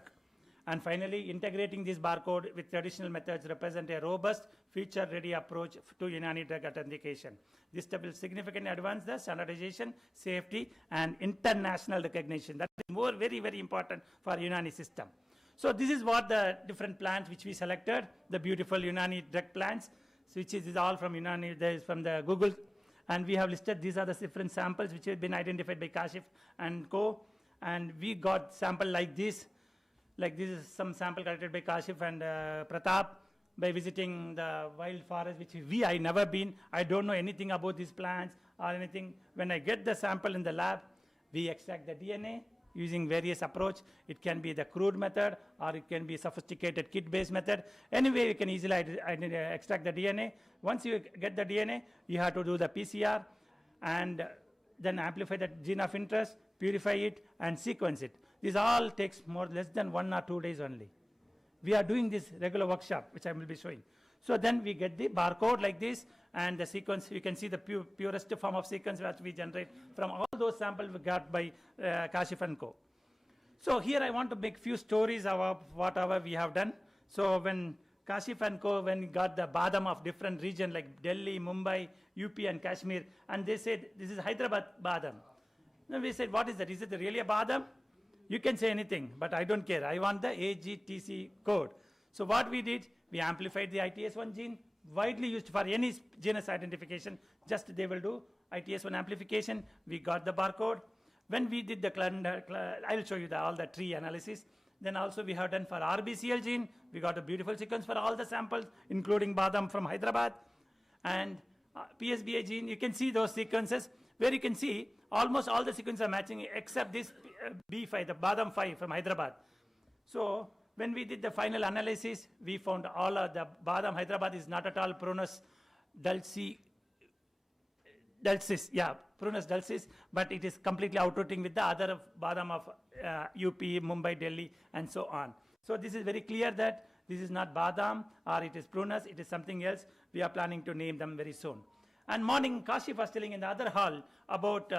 And finally, integrating this barcode with traditional methods represent a robust, feature-ready approach to Unani drug authentication. This step will significantly advance the standardization, safety, and international recognition. That is very, very important for Unani system. So this is what the different plants which we selected, the beautiful Unani drug plants, which is all from Unani, there is from the Google. And we have listed, these are the different samples which have been identified by Kashif and co. And we got sample like this. Like this is some sample collected by Kashif and Pratap by visiting the wild forest, which I never been. I don't know anything about these plants or anything. When I get the sample in the lab, we extract the DNA using various approach. It can be the crude method or it can be sophisticated kit-based method. Anyway, you can easily extract the DNA. Once you get the DNA, you have to do the PCR and then amplify the gene of interest, purify it, and sequence it. This all takes less than 1 or 2 days only. We are doing this regular workshop, which I will be showing. So then we get the barcode like this, and the sequence, you can see the purest form of sequence that we generate from all those samples we got by Kashif and co. So here I want to make few stories of whatever we have done. So when Kashif and co, when we got the badam of different regions like Delhi, Mumbai, UP, and Kashmir, and they said, this is Hyderabad badam. Then we said, what is that? Is it really a badam? You can say anything, but I don't care. I want the AGTC code. So what we did, we amplified the ITS1 gene, widely used for any genus identification. Just they will do ITS1 amplification. We got the barcode. When we did the I will show you all the tree analysis. Then also we have done for RBCL gene. We got a beautiful sequence for all the samples, including badam from Hyderabad. And PSBA gene, you can see those sequences, where you can see almost all the sequences are matching except this B5, the badam 5 from Hyderabad. So when we did the final analysis, we found all of the badam Hyderabad is not at all Prunus dulcis, Prunus dulcis, but it is completely outrooting with the other badam of UP, Mumbai, Delhi, and so on. So this is very clear that this is not badam or it is Prunus, it is something else. We are planning to name them very soon. And morning, Kashif was telling in the other hall about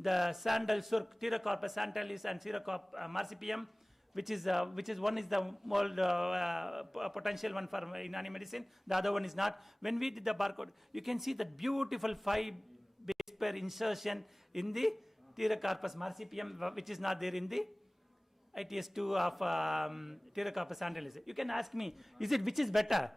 the sandal surk, Pterocarpus santalis and Pterocarpus marsupium, which is one is the more potential one for Unani medicine. The other one is not. When we did the barcode, you can see that beautiful 5 base pair insertion in the Pterocarpus marsupium, which is not there in the ITS2 of Pterocarpus santalis. You can ask me, which is better?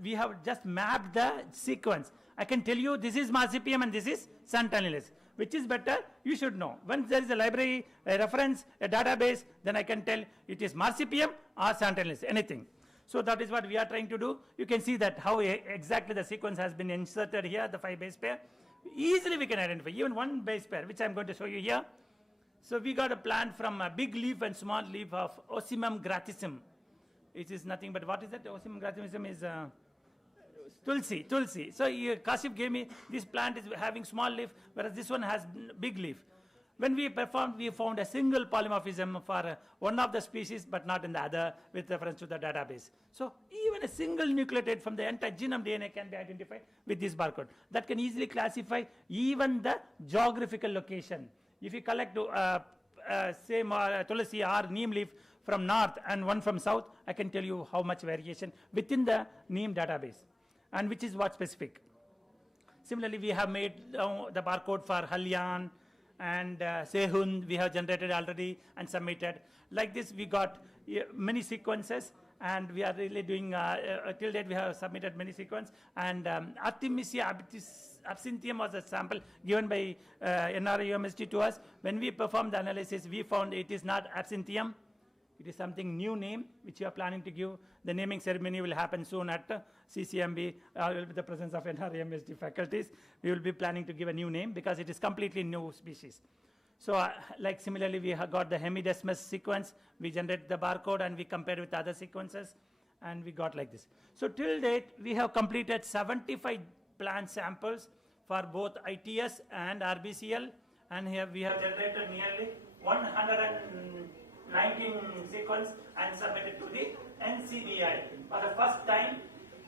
We have just mapped the sequence. I can tell you this is marsupium and this is santalis. Which is better? You should know. Once there is a library, a reference, a database, then I can tell it is marsupium or santalis, anything. So that is what we are trying to do. You can see that how exactly the sequence has been inserted here, the 5 base pair. Easily we can identify, even 1 base pair, which I am going to show you here. So we got a plant from a big leaf and small leaf of Ocimum graticum. It is nothing but, what is that? Ocimum graticum is Tulsi. So Kashif gave me, this plant is having small leaf, whereas this one has big leaf. When we performed, we found a single polymorphism for one of the species, but not in the other, with reference to the database. So even a single nucleotide from the entire genome DNA can be identified with this barcode. That can easily classify even the geographical location. If you collect say Tulsi or neem leaf from north and one from south, I can tell you how much variation within the neem database, and which is what specific. Similarly, we have made the barcode for Halyan and Sehund. We have generated already and submitted. Like this, we got many sequences, and we are really doing, till date we have submitted many sequences. And Artemisia absinthium was a sample given by NRI UMST to us. When we performed the analysis, we found it is not absinthium. It is something new name which you are planning to give. The naming ceremony will happen soon at CCMB, with the presence of NRMSD faculties. We will be planning to give a new name because it is completely new species. So like similarly, we have got the hemidesmus sequence. We generate the barcode and we compare with other sequences, and we got like this. So till date, we have completed 75 plant samples for both ITS and RBCL, and here we have generated nearly 119 sequence and submitted to the NCBI. For the first time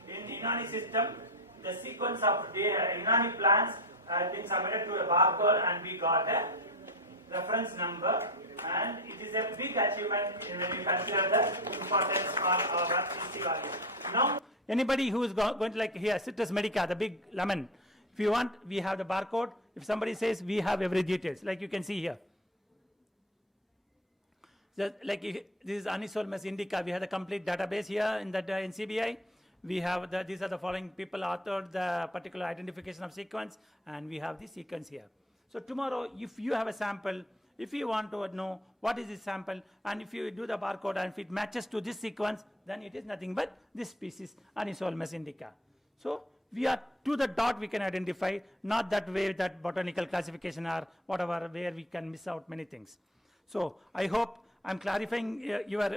in the Unani system, the sequence of the Unani plants has been submitted to a barcode, and we got a reference number, and it is a big achievement when you consider the importance of our festival. Now, anybody who is going to, like here, Citrus medica, the big lemon, if you want, we have the barcode. If somebody says, we have every details, like you can see here. Just like this is Anisolmus indica, we have the complete database here in the NCBI. We have these are the following people authored the particular identification of sequence, and we have the sequence here. So tomorrow, if you have a sample, if you want to know what is this sample, and if you do the barcode and if it matches to this sequence, then it is nothing but this species, Anisolmus indica. So we are to the dot we can identify, not that way that botanical classification or whatever, where we can miss out many things. So I hope I'm clarifying your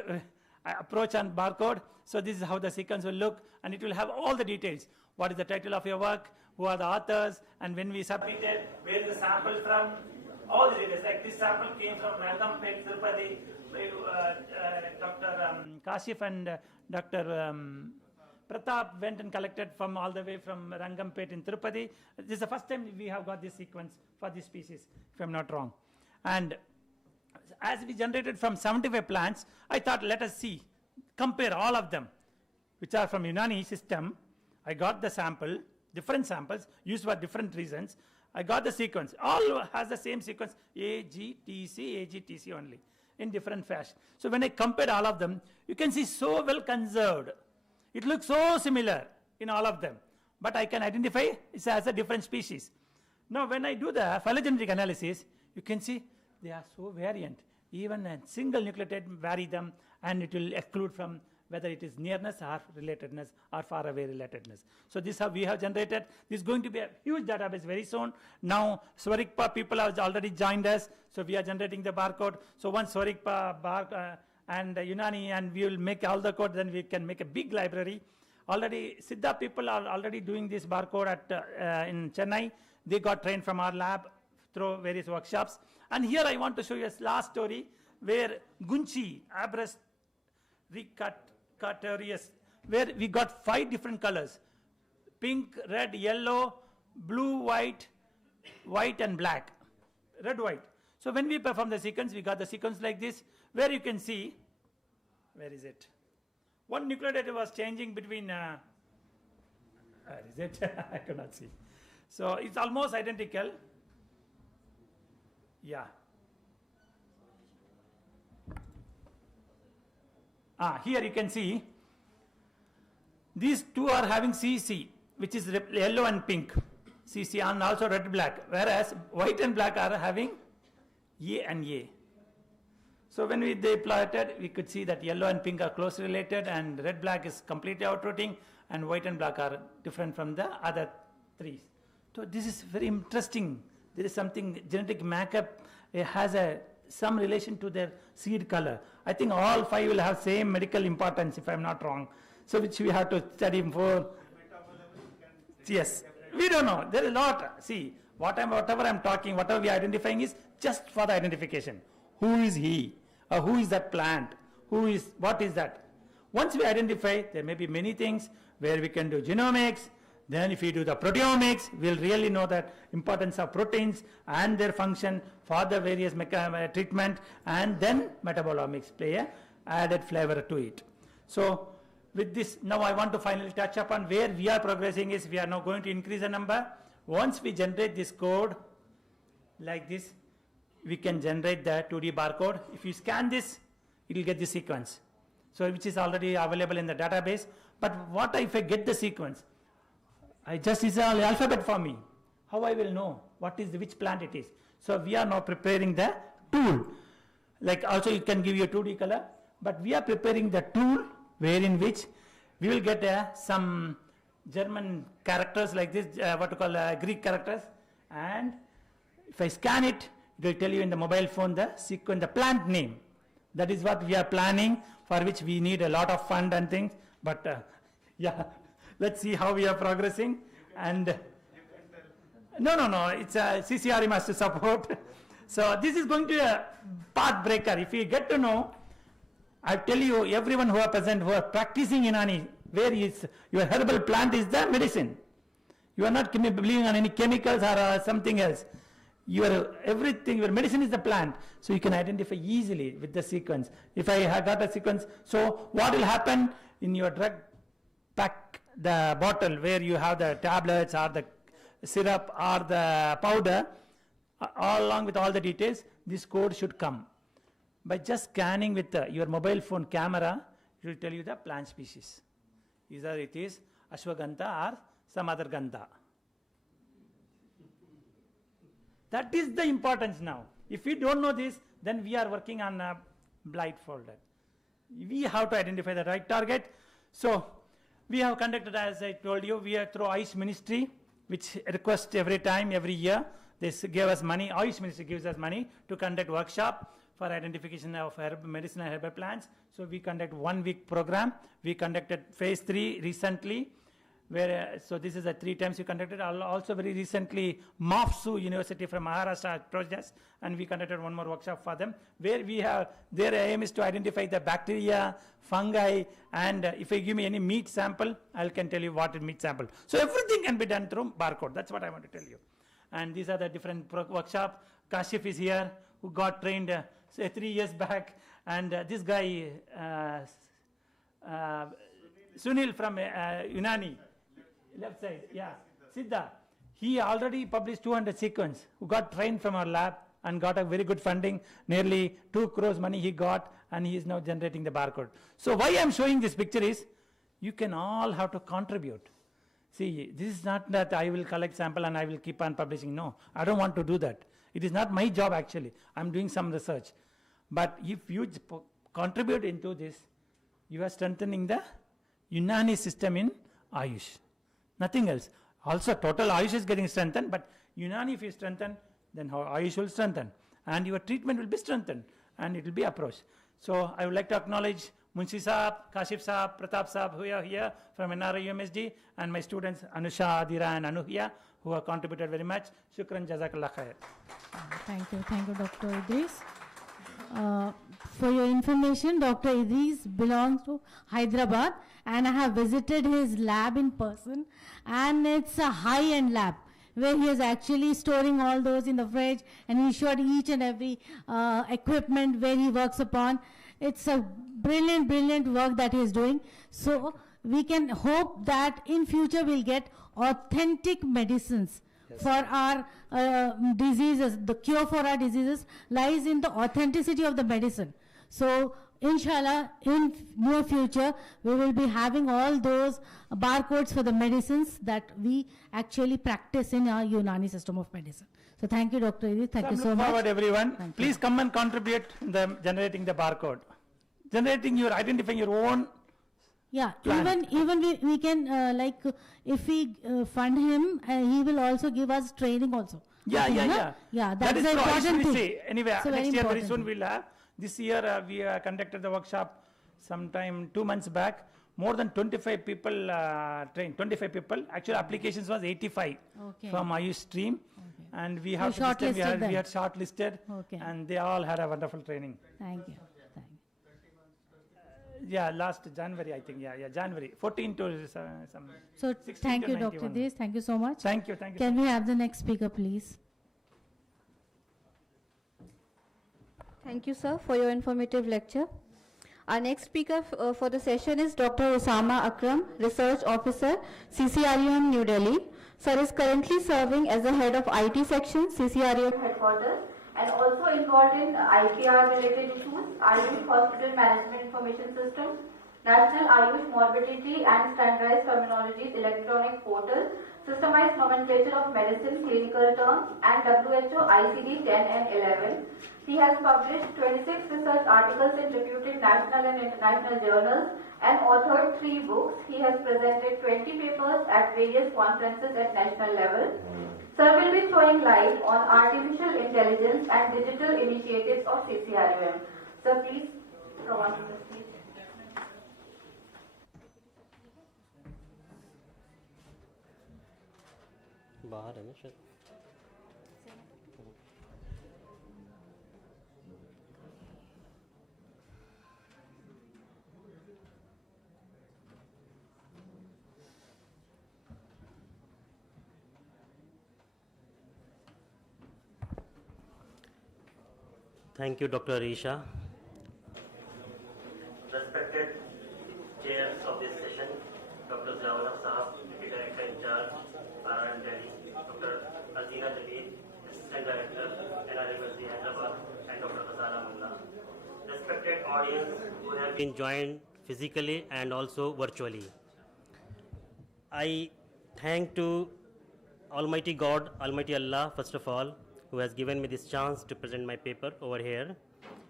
approach on barcode. So this is how the sequence will look, and it will have all the details. What is the title of your work? Who are the authors? And when we submitted, where is the sample from? All the details. Like this sample came from Rangampet, Tirupati. Dr. Kashif and Dr. Pratap went and collected from all the way from Rangampet in Tirupati. This is the first time we have got this sequence for this species, if I'm not wrong. And as we generated from 75 plants, I thought, let us see, compare all of them, which are from Unani system. I got the sample, different samples, used for different reasons. I got the sequence. All has the same sequence, AGTC, AGTC only, in different fashion. So when I compared all of them, you can see so well conserved. It looks so similar in all of them, but I can identify it as a different species. Now when I do the phylogenetic analysis, you can see they are so variant. Even a single nucleotide vary them, and it will exclude from whether it is nearness or relatedness or far away relatedness. So this is how we have generated. This is going to be a huge database very soon. Now Swarikpa people have already joined us, so we are generating the barcode. So once Swarikpa and Unani, and we will make all the code, then we can make a big library. Already Siddha people are already doing this barcode at in Chennai. They got trained from our lab through various workshops. And here I want to show you a last story where Gunchi, Abrus Ricatorius, where we got 5 different colors: pink, red, yellow, blue, white, white and black, red, white. So when we perform the sequence, we got the sequence like this, where you can see, where is it? One nucleotide was changing between, where is it? I cannot see. So it's almost identical. Yeah. Here you can see these two are having CC, which is yellow and pink, CC, and also red black, whereas white and black are having A and A. So when they plotted, we could see that yellow and pink are closely related, and red black is completely outrooting, and white and black are different from the other 3. So this is very interesting. There is something genetic makeup has some relation to their seed color. I think all 5 will have same medical importance, if I'm not wrong. So which we have to study for. Yes, we don't know. There is a lot. See, whatever I'm talking, whatever we are identifying is just for the identification. Who is he? Or who is that plant? What is that? Once we identify, there may be many things where we can do genomics. Then if we do the proteomics, we'll really know the importance of proteins and their function for the various treatment, and then metabolomics play a added flavor to it. So with this, now I want to finally touch upon where we are progressing is we are now going to increase the number. Once we generate this code like this, we can generate the 2D barcode. If you scan this, it will get the sequence. So which is already available in the database. But what if I get the sequence? It's all alphabet for me. How I will know which plant it is? So we are now preparing the tool. Like also it can give you a 2D color. but we are preparing the tool wherein which we will get some German characters like this, what to call Greek characters, and if I scan it, it will tell you in the mobile phone the sequence, the plant name. That is what we are planning, for which we need a lot of fund and things, but yeah, let's see how we are progressing. And no, it's a CCRM has to support. So this is going to be a path breaker. If we get to know, I tell you, everyone who are present, who are practicing Unani, where is your herbal plant is the medicine. You are not believing on any chemicals or something else. Your everything, your medicine is the plant. So you can identify easily with the sequence. If I have got a sequence, so what will happen in your drug pack, the bottle where you have the tablets or the syrup or the powder, all along with all the details, this code should come. By just scanning with your mobile phone camera, it will tell you the plant species. Either it is ashwagandha or some other gandha. That is the importance now. If we don't know this, then we are working on a blindfolded. We have to identify the right target. So we have conducted, as I told you, we are through AYUSH Ministry, which requests every time, every year. They give us money, AYUSH Ministry gives us money to conduct workshop for identification of medicine and herbal plants. So we conduct 1 week program. We conducted phase 3 recently, where so this is the 3 times we conducted. Also very recently, Mafsu University from Maharashtra projects, and we conducted 1 more workshop for them, where we have, their aim is to identify the bacteria, fungi, and if you give me any meat sample, I can tell you what is meat sample. So everything can be done through barcode. That's what I want to tell you. And these are the different workshop. Kashif is here, who got trained say 3 years back, and this guy, Sunil from Unani, left side, yeah, Siddha, he already published 200 sequence, who got trained from our lab and got a very good funding, nearly 2 crores money he got, and he is now generating the barcode. So why I am showing this picture is, you can all have to contribute. See, this is not that I will collect sample and I will keep on publishing. No, I don't want to do that. It is not my job actually. I'm doing some research. But if you contribute into this, you are strengthening the Unani system in AYUSH. Nothing else. Also, total AYUSH is getting strengthened, but Unani if you strengthen, then how AYUSH will strengthen. And your treatment will be strengthened, and it will be approached. So I would like to acknowledge Munshi Saab, Kashif Saab, Pratap Saab, who are here from NRI UMSD, and my students Anusha, Adira, and Anuhya, who have contributed very much. Shukran, Jazakallah Khair. Thank you, Dr. Idris. For your information, Dr. Idris belongs to Hyderabad, and I have visited his lab in person, and it's a high-end lab where he is actually storing all those in the fridge, and he showed each and every equipment where he works upon. It's a brilliant, brilliant work that he is doing. So we can hope that in future we'll get authentic medicines for our diseases. The cure for our diseases lies in the authenticity of the medicine. So inshallah, in near future, we will be having all those barcodes for the medicines that we actually practice in our Unani system of medicine. So thank you, Dr. Idris. Thank you so much. Forward, everyone. Please come and contribute in the generating the barcode. Identifying your own. Yeah, even we can like if we fund him, he will also give us training also. Yeah. That is the important thing. Anyway, next year very soon we'll have. This year we conducted the workshop sometime 2 months back. More than 25 people trained. 25 people. Actually, applications was 85 from AYUSH stream, and we have we had shortlisted, and they all had a wonderful training. Thank you. Yeah, last January, I think. Yeah, January 14 to some. So thank you, Dr. Idris. Thank you so much. Thank you. Can we have the next speaker, please? Thank you, sir, for your informative lecture. Our next speaker for the session is Dr. Osama Akram, Research Officer, CCREM, New Delhi. Sir is currently serving as the head of IT section, CCREM headquarters, and also involved in IPR related issues, IUSH Hospital Management Information System, National AYUSH Morbidity and Standardized Terminologies Electronic Portal, Systemized Nomenclature of Medicine Clinical Terms, and WHO ICD 10 and 11. He has published 26 research articles in reputed national and international journals and authored 3 books. He has presented 20 papers at various conferences at national level. Sir will be throwing light on artificial intelligence and digital initiatives of CCRUM. Sir, please come on to the stage. बाहर है ना शायद. Thank you, Dr. Arisha. Respected chairs of this session, Dr. CHAVAN Sahab, Deputy Director in charge, RN Delhi, Dr. Azina Jalil, Assistant Director, NRMSD Hyderabad, and Dr. Khazana Mullah. Respected audience who have been joined physically and also virtually. I thank to Almighty God, Almighty Allah, first of all, who has given me this chance to present my paper over here.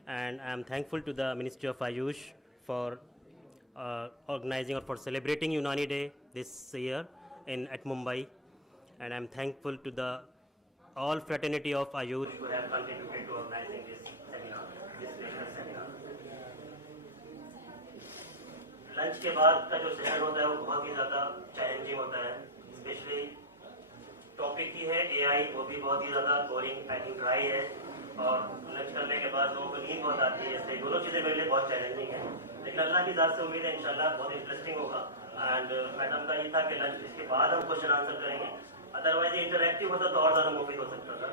And I am thankful to the Ministry of AYUSH for organizing or for celebrating Unani Day this year at Mumbai. And I am thankful to the all fraternity of AYUSH who have contributed to organizing this seminar, this national seminar. Lunch के बाद का जो session होता है वो बहुत ही ज़्यादा challenging होता है, स्पेशली टॉपिक ही है AI, वो भी बहुत ही ज़्यादा बोरिंग, आई थिंक ड्राई है, और लंच करने के बाद लोगों को नींद बहुत आती है, इसलिए दोनों चीज़ें मेरे लिए बहुत चैलेंजिंग है, लेकिन अल्लाह की ज़ात से उम्मीद है इंशाल्लाह बहुत इंटरेस्टिंग होगा. एंड मैडम का ये था कि लंच इसके बाद हम क्वेश्चन आंसर करेंगे, अदरवाइज इंटरैक्टिव होता तो और ज़्यादा मुफीद हो सकता था.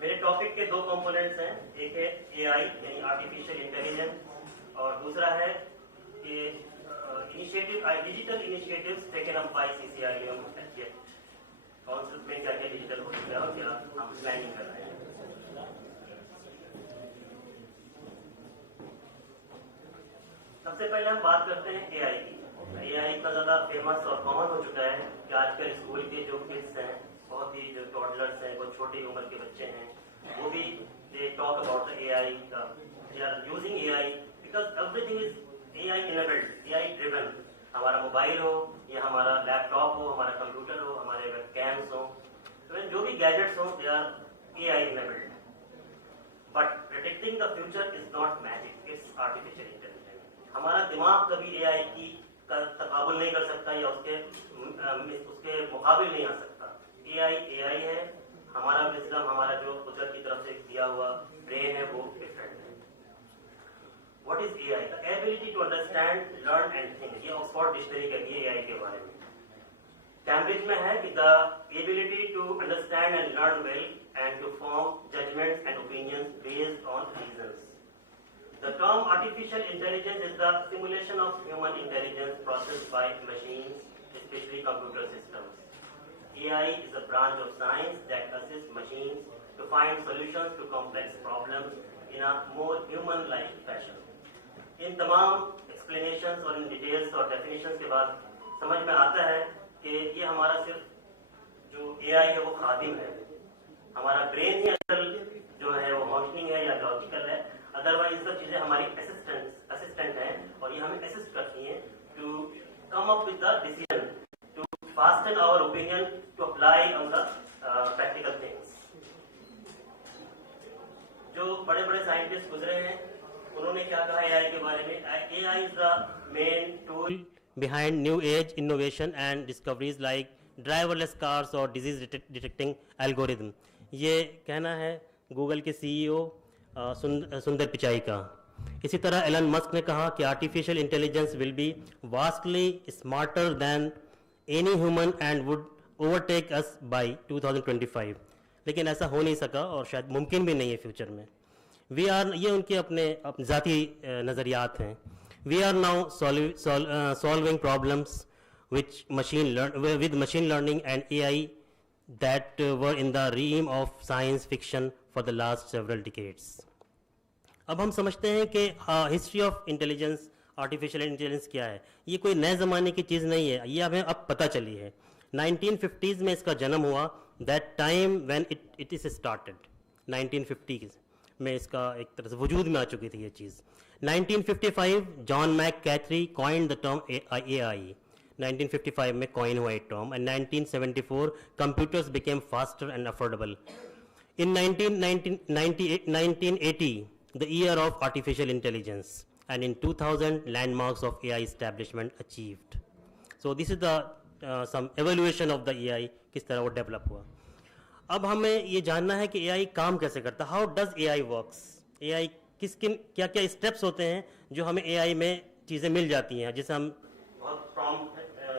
मेरे टॉपिक के 2 कंपोनेंट्स हैं, एक है AI यानी आर्टिफिशियल इंटेलिजेंस, और दूसरा है कि digital initiatives taken up by CCRUM council में क्या क्या डिजिटल हो चुका है और क्या हम प्लानिंग कर रहे हैं. सबसे पहले हम बात करते हैं AI की. AI इतना ज़्यादा फेमस और कॉमन हो चुका है कि आजकल स्कूल के जो किड्स हैं, बहुत ही जो टॉडलर्स हैं, बहुत छोटी उम्र के बच्चे हैं, वो भी they talk about AI, they are using AI because everything is AI enabled, AI driven. हमारा मोबाइल हो या हमारा लैपटॉप हो, हमारा कंप्यूटर हो, हमारे वेबकैम्स हो, तो जो भी गैजेट्स हो, they are AI enabled. But predicting the future is not magic, it's artificial intelligence. हमारा दिमाग कभी AI की का तकाबुल नहीं कर सकता या उसके मुकाबिल नहीं आ सकता. AI है, हमारा विज़डम, हमारा जो कुदरत की तरफ से दिया हुआ ब्रेन है वो डिफरेंट है. What is AI? The ability to understand, learn and think. ये ऑक्सफोर्ड डिक्शनरी कहती है AI के बारे में. कैम्ब्रिज में है कि the ability to understand and learn well and to form judgments and opinions based on reasons. The term artificial intelligence is the simulation of human intelligence processed by machines, especially computer systems. AI is a branch of science that assists machines to find solutions to complex problems in a more human-like fashion. इन तमाम explanations और in details और definitions के बाद समझ में आता है कि ये हमारा सिर्फ जो AI है वो खादिम है, हमारा ब्रेन ही असल जो है वो फंक्शनिंग है या लॉजिकल है, अदरवाइज सब चीज़ें हमारी असिस्टेंट हैं और ये हमें असिस्ट करती हैं to come up with the decision, to fasten our opinion, to apply on the practical things. जो बड़े बड़े साइंटिस्ट गुजरे हैं उन्होंने क्या कहा AI के बारे में? AI is the main tool behind new age innovation and discoveries like driverless cars or disease detecting algorithm. ये कहना है गूगल के CEO सुंदर पिचाई का. इसी तरह एलन मस्क ने कहा कि artificial intelligence will be vastly smarter than any human and would overtake us by 2025. लेकिन ऐसा हो नहीं सका और शायद मुमकिन भी नहीं है फ्यूचर में. ये उनके अपने ज़ाती नज़रियात हैं. We are now solving problems with machine learning and AI that were in the realm of science fiction for the last several decades. अब हम समझते हैं कि history of intelligence, artificial intelligence क्या है। ये कोई नए ज़माने की चीज़ नहीं है, ये हमें अब पता चली है। 1950s में इसका जन्म हुआ, that time when it is started. 1950s में इसका एक तरह से वजूद में आ चुकी थी ये चीज़। 1955 John McCarthy coined the term AI। 1955 में कॉइन हुआ ये term, and 1974 computers became faster and affordable. In 1980, the year of artificial intelligence, and in 2000, landmarks of AI establishment achieved. So this is the some evaluation of the AI, किस तरह वो develop हुआ। अब हमें ये जानना है कि AI काम कैसे करता है, how does AI works, AI क्या क्या स्टेप्स होते हैं जो हमें AI में चीज़ें मिल जाती हैं, जिसे हम बहुत प्रॉम्प्ट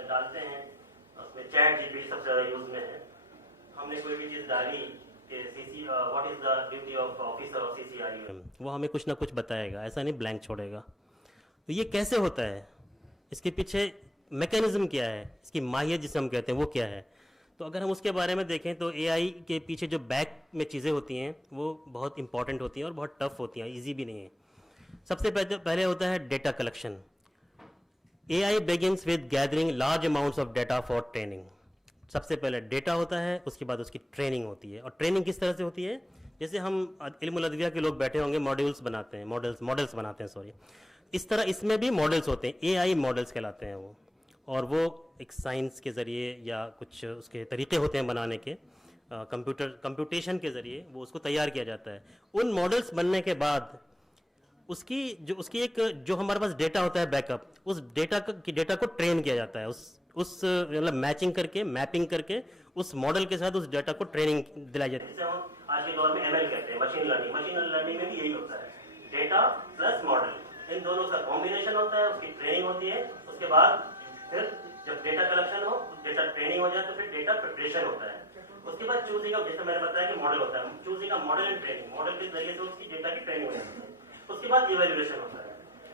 डालते हैं, उसमें चैट GPT सबसे ज़्यादा यूज़ में है। हमने कोई भी चीज़ डाली what is the duty of officer of CCRUM, वो हमें कुछ ना कुछ बताएगा, ऐसा नहीं ब्लैंक छोड़ेगा। तो ये कैसे होता है, इसके पीछे मैकेनिज्म क्या है, इसकी माहियत जिसे हम कहते हैं वो क्या है। तो अगर हम उसके बारे में देखें तो AI के पीछे जो बैक में चीज़ें होती हैं वो बहुत इंपॉर्टेंट होती हैं और बहुत टफ होती हैं, ईजी भी नहीं है। सबसे पहले होता है data collection. AI begins with gathering large amounts of data for training। सबसे पहले डेटा होता है, उसके बाद उसकी ट्रेनिंग होती है। और ट्रेनिंग किस तरह से होती है, जैसे हम इल्मुल अदविया के लोग बैठे होंगे, मॉड्यूल्स बनाते हैं, मॉडल्स बनाते हैं, सॉरी, इस तरह इसमें भी मॉडल्स होते हैं, AI मॉडल्स कहलाते हैं वो। और वो एक साइंस के ज़रिए या कुछ उसके तरीके होते हैं बनाने के, कंप्यूटेशन के ज़रिए वो उसको तैयार किया जाता है। उन मॉडल्स बनने के बाद उसकी जो हमारे पास डेटा होता है बैकअप, उस डेटा को ट्रेन किया जाता है, उस मतलब मैचिंग करके, मैपिंग करके उस मॉडल के साथ उस डेटा को ट्रेनिंग दिलाई जाती है। जैसे हम आज के दौर में ML कहते हैं, मशीन लर्निंग में भी यही होता है, डेटा प्लस मॉडल, इन दोनों का कॉम्बिनेशन होता है, उसकी ट्रेनिंग होती है। उसके बाद फिर जब डेटा कलेक्शन हो, डेटा ट्रेनिंग हो जाए तो फिर डेटा प्रिपरेशन होता है। उसके बाद चूजिंग ऑफ, जैसे मैंने बताया कि मॉडल होता है, choosing of model and training, model के जरिए से उसकी डेटा की ट्रेनिंग हो जाती है। उसके बाद इवैल्यूएशन होता है,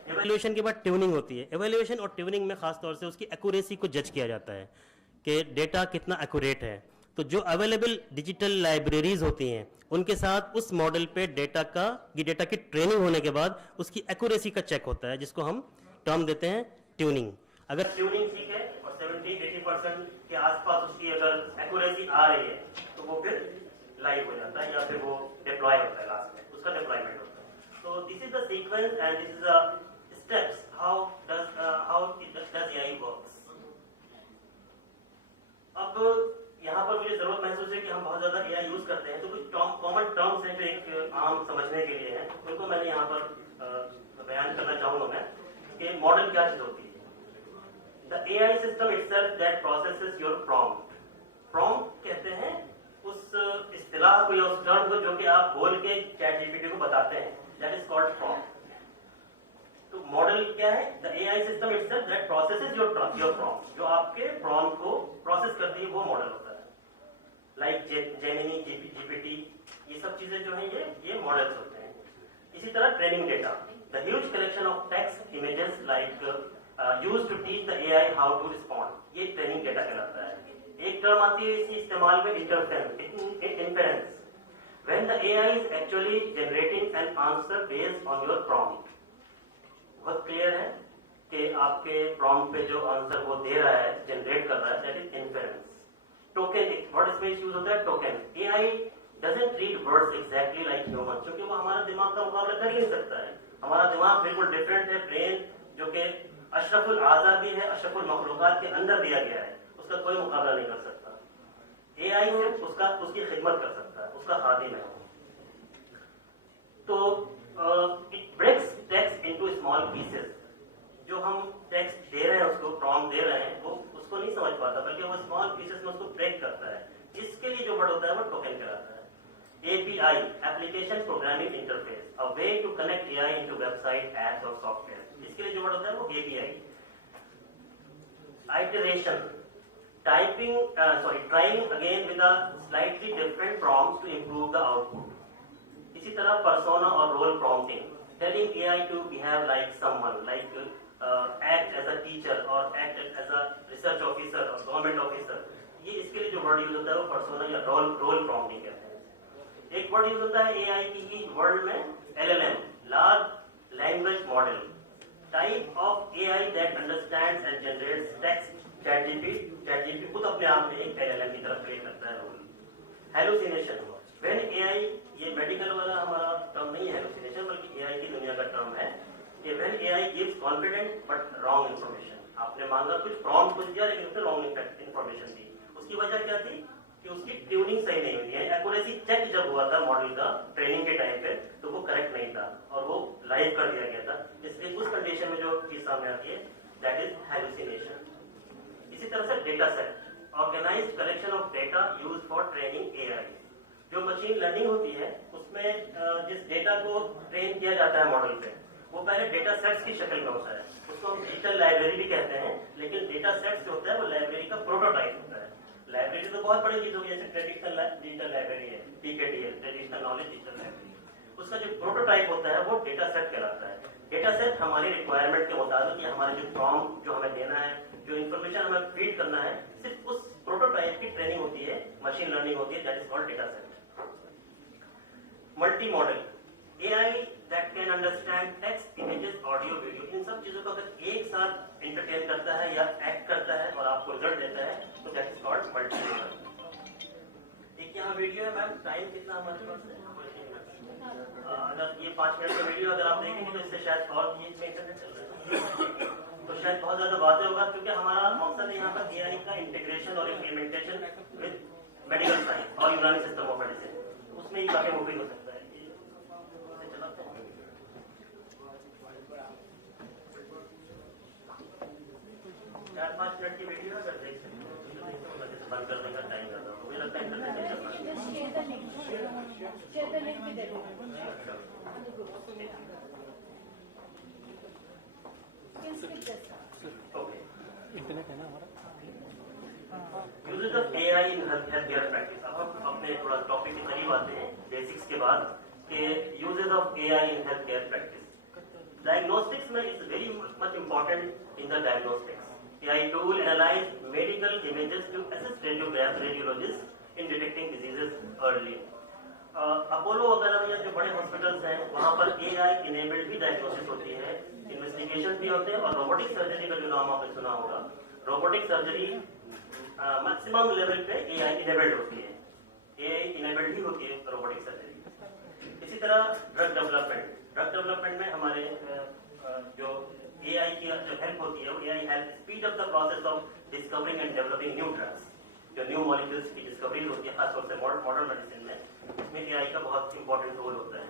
इवैल्यूएशन के बाद ट्यूनिंग होती है। इवैल्यूएशन और ट्यूनिंग में खास तौर से उसकी एक्यूरेसी को जज किया जाता है कि डेटा कितना एक्यूरेट है। तो जो अवेलेबल डिजिटल लाइब्रेरीज होती हैं उनके साथ उस मॉडल पे डेटा की ट्रेनिंग होने के बाद उसकी एक्यूरेसी का चेक होता है, जिसको हम टर्म देते हैं ट्यूनिंग। अगर ट्यूनिंग ठीक है और 70-80% के आसपास उसकी अगर एक्यूरेसी आ रही है तो वो फिर लाइव हो जाता है या फिर वो डिप्लॉय होता है, लास्ट में उसका डिप्लॉयमेंट होता है। So this is the sequence and this is the steps how does AI works। अब यहाँ पर मुझे जरूरत महसूस है कि हम बहुत ज्यादा AI यूज करते हैं, तो कुछ कॉमन टर्म्स हैं जो एक आम समझने के लिए हैं, उनको मैंने यहाँ पर बयान करना चाहूंगा मैं कि मॉडल क्या चीज होती है। The AI system itself that processes your prompt। prompt कहते हैं उस इस्तिलाह को या उस टर्म को जो कि आप बोल के चैट GPT को बताते हैं, that is called prompt। तो मॉडल क्या है, the AI system itself that processes your prompt, जो आपके prompt को प्रोसेस करती है वो मॉडल होता है। लाइक जेमिनी, GPT, ये सब चीजें जो हैं ये मॉडल्स होते हैं। इसी तरह training data, the huge collection of text, images like used to teach the AI how to respond, ये ट्रेनिंग डेटा कहलाता है। एक टर्म आती है इसी इस्तेमाल में इंफेरेंस, when the AI is actually generating an answer based on your prompt। बहुत क्लियर है कि आपके प्रॉम्प्ट पे जो आंसर वो दे रहा है, जनरेट कर रहा है, that is inference. Token, word इसमें यूज होता है token. AI doesn't read words exactly like humans, क्योंकि वो हमारा दिमाग का मुकाबला कर ही नहीं सकता है। हमारा दिमाग बिल्कुल डिफरेंट है, ब्रेन जो कि अशरफुल आज़ा भी है, अशरफुल मखलूकात के अंदर दिया गया है, उसका कोई मुकाबला नहीं कर सकता। AI सिर्फ उसकी खिदमत कर सकता है, उसका खादिम है। तो it breaks text into small pieces। जो हम टेक्स्ट दे रहे हैं, उसको प्रॉम्प्ट दे रहे हैं, वो उसको नहीं समझ पाता, बल्कि वो स्मॉल पीसेस में उसको ब्रेक करता है। इसके लिए जो वर्ड होता है वो टोकन कहलाता है। API, application programming interface, a way to connect AI into website, apps और सॉफ्टवेयर, इसके लिए जो वर्ड होता है वो API। Iteration, trying again with a slightly different prompts to improve the output। इसी तरह पर्सोना और role prompting, telling AI to behave like someone, like act as a teacher or act as a research officer or government officer, ये इसके लिए जो word use होता है वो पर्सोना या रोल प्रॉम्प्टिंग कहते हैं। एक वर्ड यूज होता है AI की ही वर्ल्ड में LLM, large language model, type of AI that understands and generates text. ChatGPT खुद अपने आप में एक LLM की तरफ प्ले करता है रोल. Hallucination, when AI, ये मेडिकल वाला हमारा टर्म नहीं है hallucination, बल्कि AI की दुनिया का टर्म है कि when AI gives confident but wrong information. आपने मांगा कुछ प्रॉम्प्ट कुछ दिया लेकिन उसने रॉन्ग इन्फॉर्मेशन दी. उसकी वजह क्या थी कि उसकी ट्यूनिंग सही नहीं हुई है. एक्यूरेसी चेक जब हुआ था मॉडल का ट्रेनिंग के टाइम पे तो वो करेक्ट नहीं था और वो लाइव कर दिया गया था. इसलिए उस कंडीशन में जो चीज सामने आती है दैट इज हैलुसिनेशन. इसी तरह से data set, organized collection of data used for training AI. जो मशीन लर्निंग होती है उसमें जिस डेटा को ट्रेन किया जाता है मॉडल पे वो पहले डेटा सेट्स की शक्ल में होता है. उसको हम डिजिटल लाइब्रेरी भी कहते हैं, लेकिन डेटा सेट्स जो होता है वो लाइब्रेरी का प्रोटोटाइप होता है. लाइब्रेरी तो बहुत बड़ी चीज होगी, जैसे ट्रेडिशनल डिजिटल लाइब्रेरी है, TKDL, traditional knowledge digital library. उसका जो प्रोटोटाइप होता है वो डेटा सेट कहलाता है. डेटा सेट हमारी रिक्वायरमेंट के मुताबिक हमारे जो प्रॉम्प्ट जो हमें देना है, जो इन्फॉर्मेशन हमें फीड करना है, सिर्फ उस प्रोटोटाइप की ट्रेनिंग होती है, मशीन लर्निंग होती है, that is called data set. Multi modal, AI that can understand text, images, audio, video. इन सब चीजों को अगर एक साथ इंटरटेन करता है या एक्ट करता है और आपको रिजल्ट देता है तो that is called multi modal. एक यहाँ वीडियो है मैम, टाइम कितना हमारे पास है? अगर ये 5 मिनट का वीडियो अगर आप देखेंगे तो इससे शायद और ये इंटरनेट चल रहा है तो शायद बहुत ज्यादा बातें होगा, क्योंकि हमारा मकसद है यहाँ पर AI का इंटीग्रेशन और इम्प्लीमेंटेशन विद मेडिकल साइंस और यूनानी सिस्टम ऑफ मेडिसिन. उसमें ही काफी मुफीद हो सकता है. चार 5 मिनट की वीडियो अगर देख सकते बंद करने का टाइम ज्यादा मुझे लगता है इंटरनेट नहीं चल इंटरनेट है ना हमारा. Uses of AI in health care practice. अब हम अपने थोड़ा टॉपिक के करीब आते हैं बेसिक्स के बाद कि uses of AI in health care practice. Diagnostics में is very much important in the diagnostics. AI tool analyze medical images to assist radiologists in detecting diseases early. Apollo वगैरह में जो बड़े हॉस्पिटल्स हैं वहाँ पर AI enabled भी diagnosis होती है, इन्वेस्टिगेशन भी होते हैं. और रोबोटिक सर्जरी का जो नाम आपने सुना होगा, रोबोटिक सर्जरी मैक्सिमम लेवल पे AI enabled होती है. AI enabled ही होती है रोबोटिक सर्जरी. इसी तरह ड्रग डेवलपमेंट में हमारे जो AI की जो हेल्प होती है वो AI help speed up the process of discovering and developing new drugs. जो न्यू मॉलिक्यूल्स की डिस्कवरी होती है खासतौर से मॉडर्न मेडिसिन में, इसमें AI का बहुत इंपॉर्टेंट रोल होता है.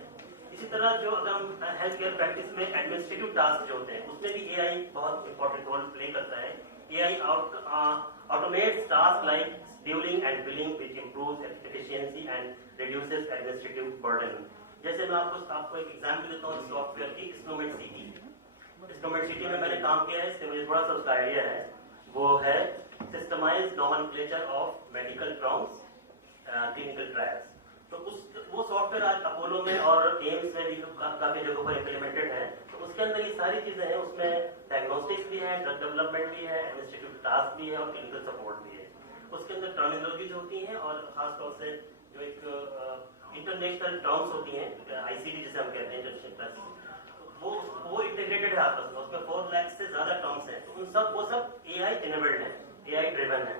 इसी तरह जो अगर हम हेल्थ केयर प्रैक्टिस में एडमिनिस्ट्रेटिव टास्क जो होते हैं उसमें भी AI बहुत इंपॉर्टेंट रोल प्ले करता है. AI automates tasks like scheduling and billing which improves efficiency and reduces administrative burden. जैसे मैं आपको एक एग्जाम्पल देता हूँ सॉफ्टवेयर की, स्नोमेट सिटी में मैंने काम किया है, इससे मुझे थोड़ा सा उसका आइडिया है. वो है systemised nomenclature of medical terms clinical trials. तो वो सॉफ्टवेयर आज अपोलो में और एम्स में भी काफी जगहों पर इम्प्लीमेंटेड है. तो उसके अंदर ये सारी चीजें हैं, उसमें डायग्नोस्टिक्स भी है, ड्रग डेवलपमेंट भी है, एडमिनिस्ट्रेटिव टास्क भी है और क्लिनिकल सपोर्ट भी है. उसके अंदर टर्मिनोलॉजीज होती हैं और खासतौर से जो एक इंटरनेशनल टर्म्स होती हैं, ICD जिसे हम कहते हैं, इंटरनेशनल, वो इंटीग्रेटेड है आपस में. उसमें 4 लाख से ज्यादा टर्म्स हैं. तो वो सब AI enabled है, AI driven है.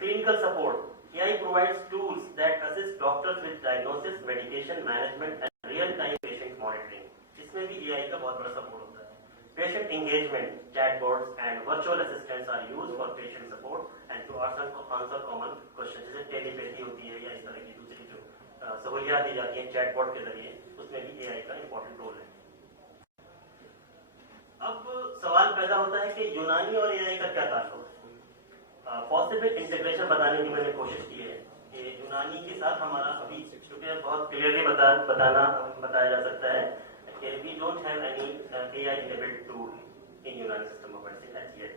Clinical support, AI provides tools that assist doctors with diagnosis, medication management and real-time patient monitoring. इसमें भी AI का बहुत बड़ा सपोर्ट होता है. Patient engagement, chatbots and virtual assistants are used for patient support and to answer common questions. जैसे telepathy होती है या इस तरह की दूसरी जो सहूलियात दी जाती हैं चैटबॉट के जरिए, उसमें भी AI का इंपॉर्टेंट रोल है. अब सवाल पैदा होता है कि यूनानी और AI का क्या ताल्लुक है. पॉसिबल इंटीग्रेशन बताने की मैंने कोशिश की है कि यूनानी के साथ हमारा अभी चूंकि बहुत क्लियरली बताया जा सकता है कि we don't have any AI enabled tool इन Unani system of medicine as yet.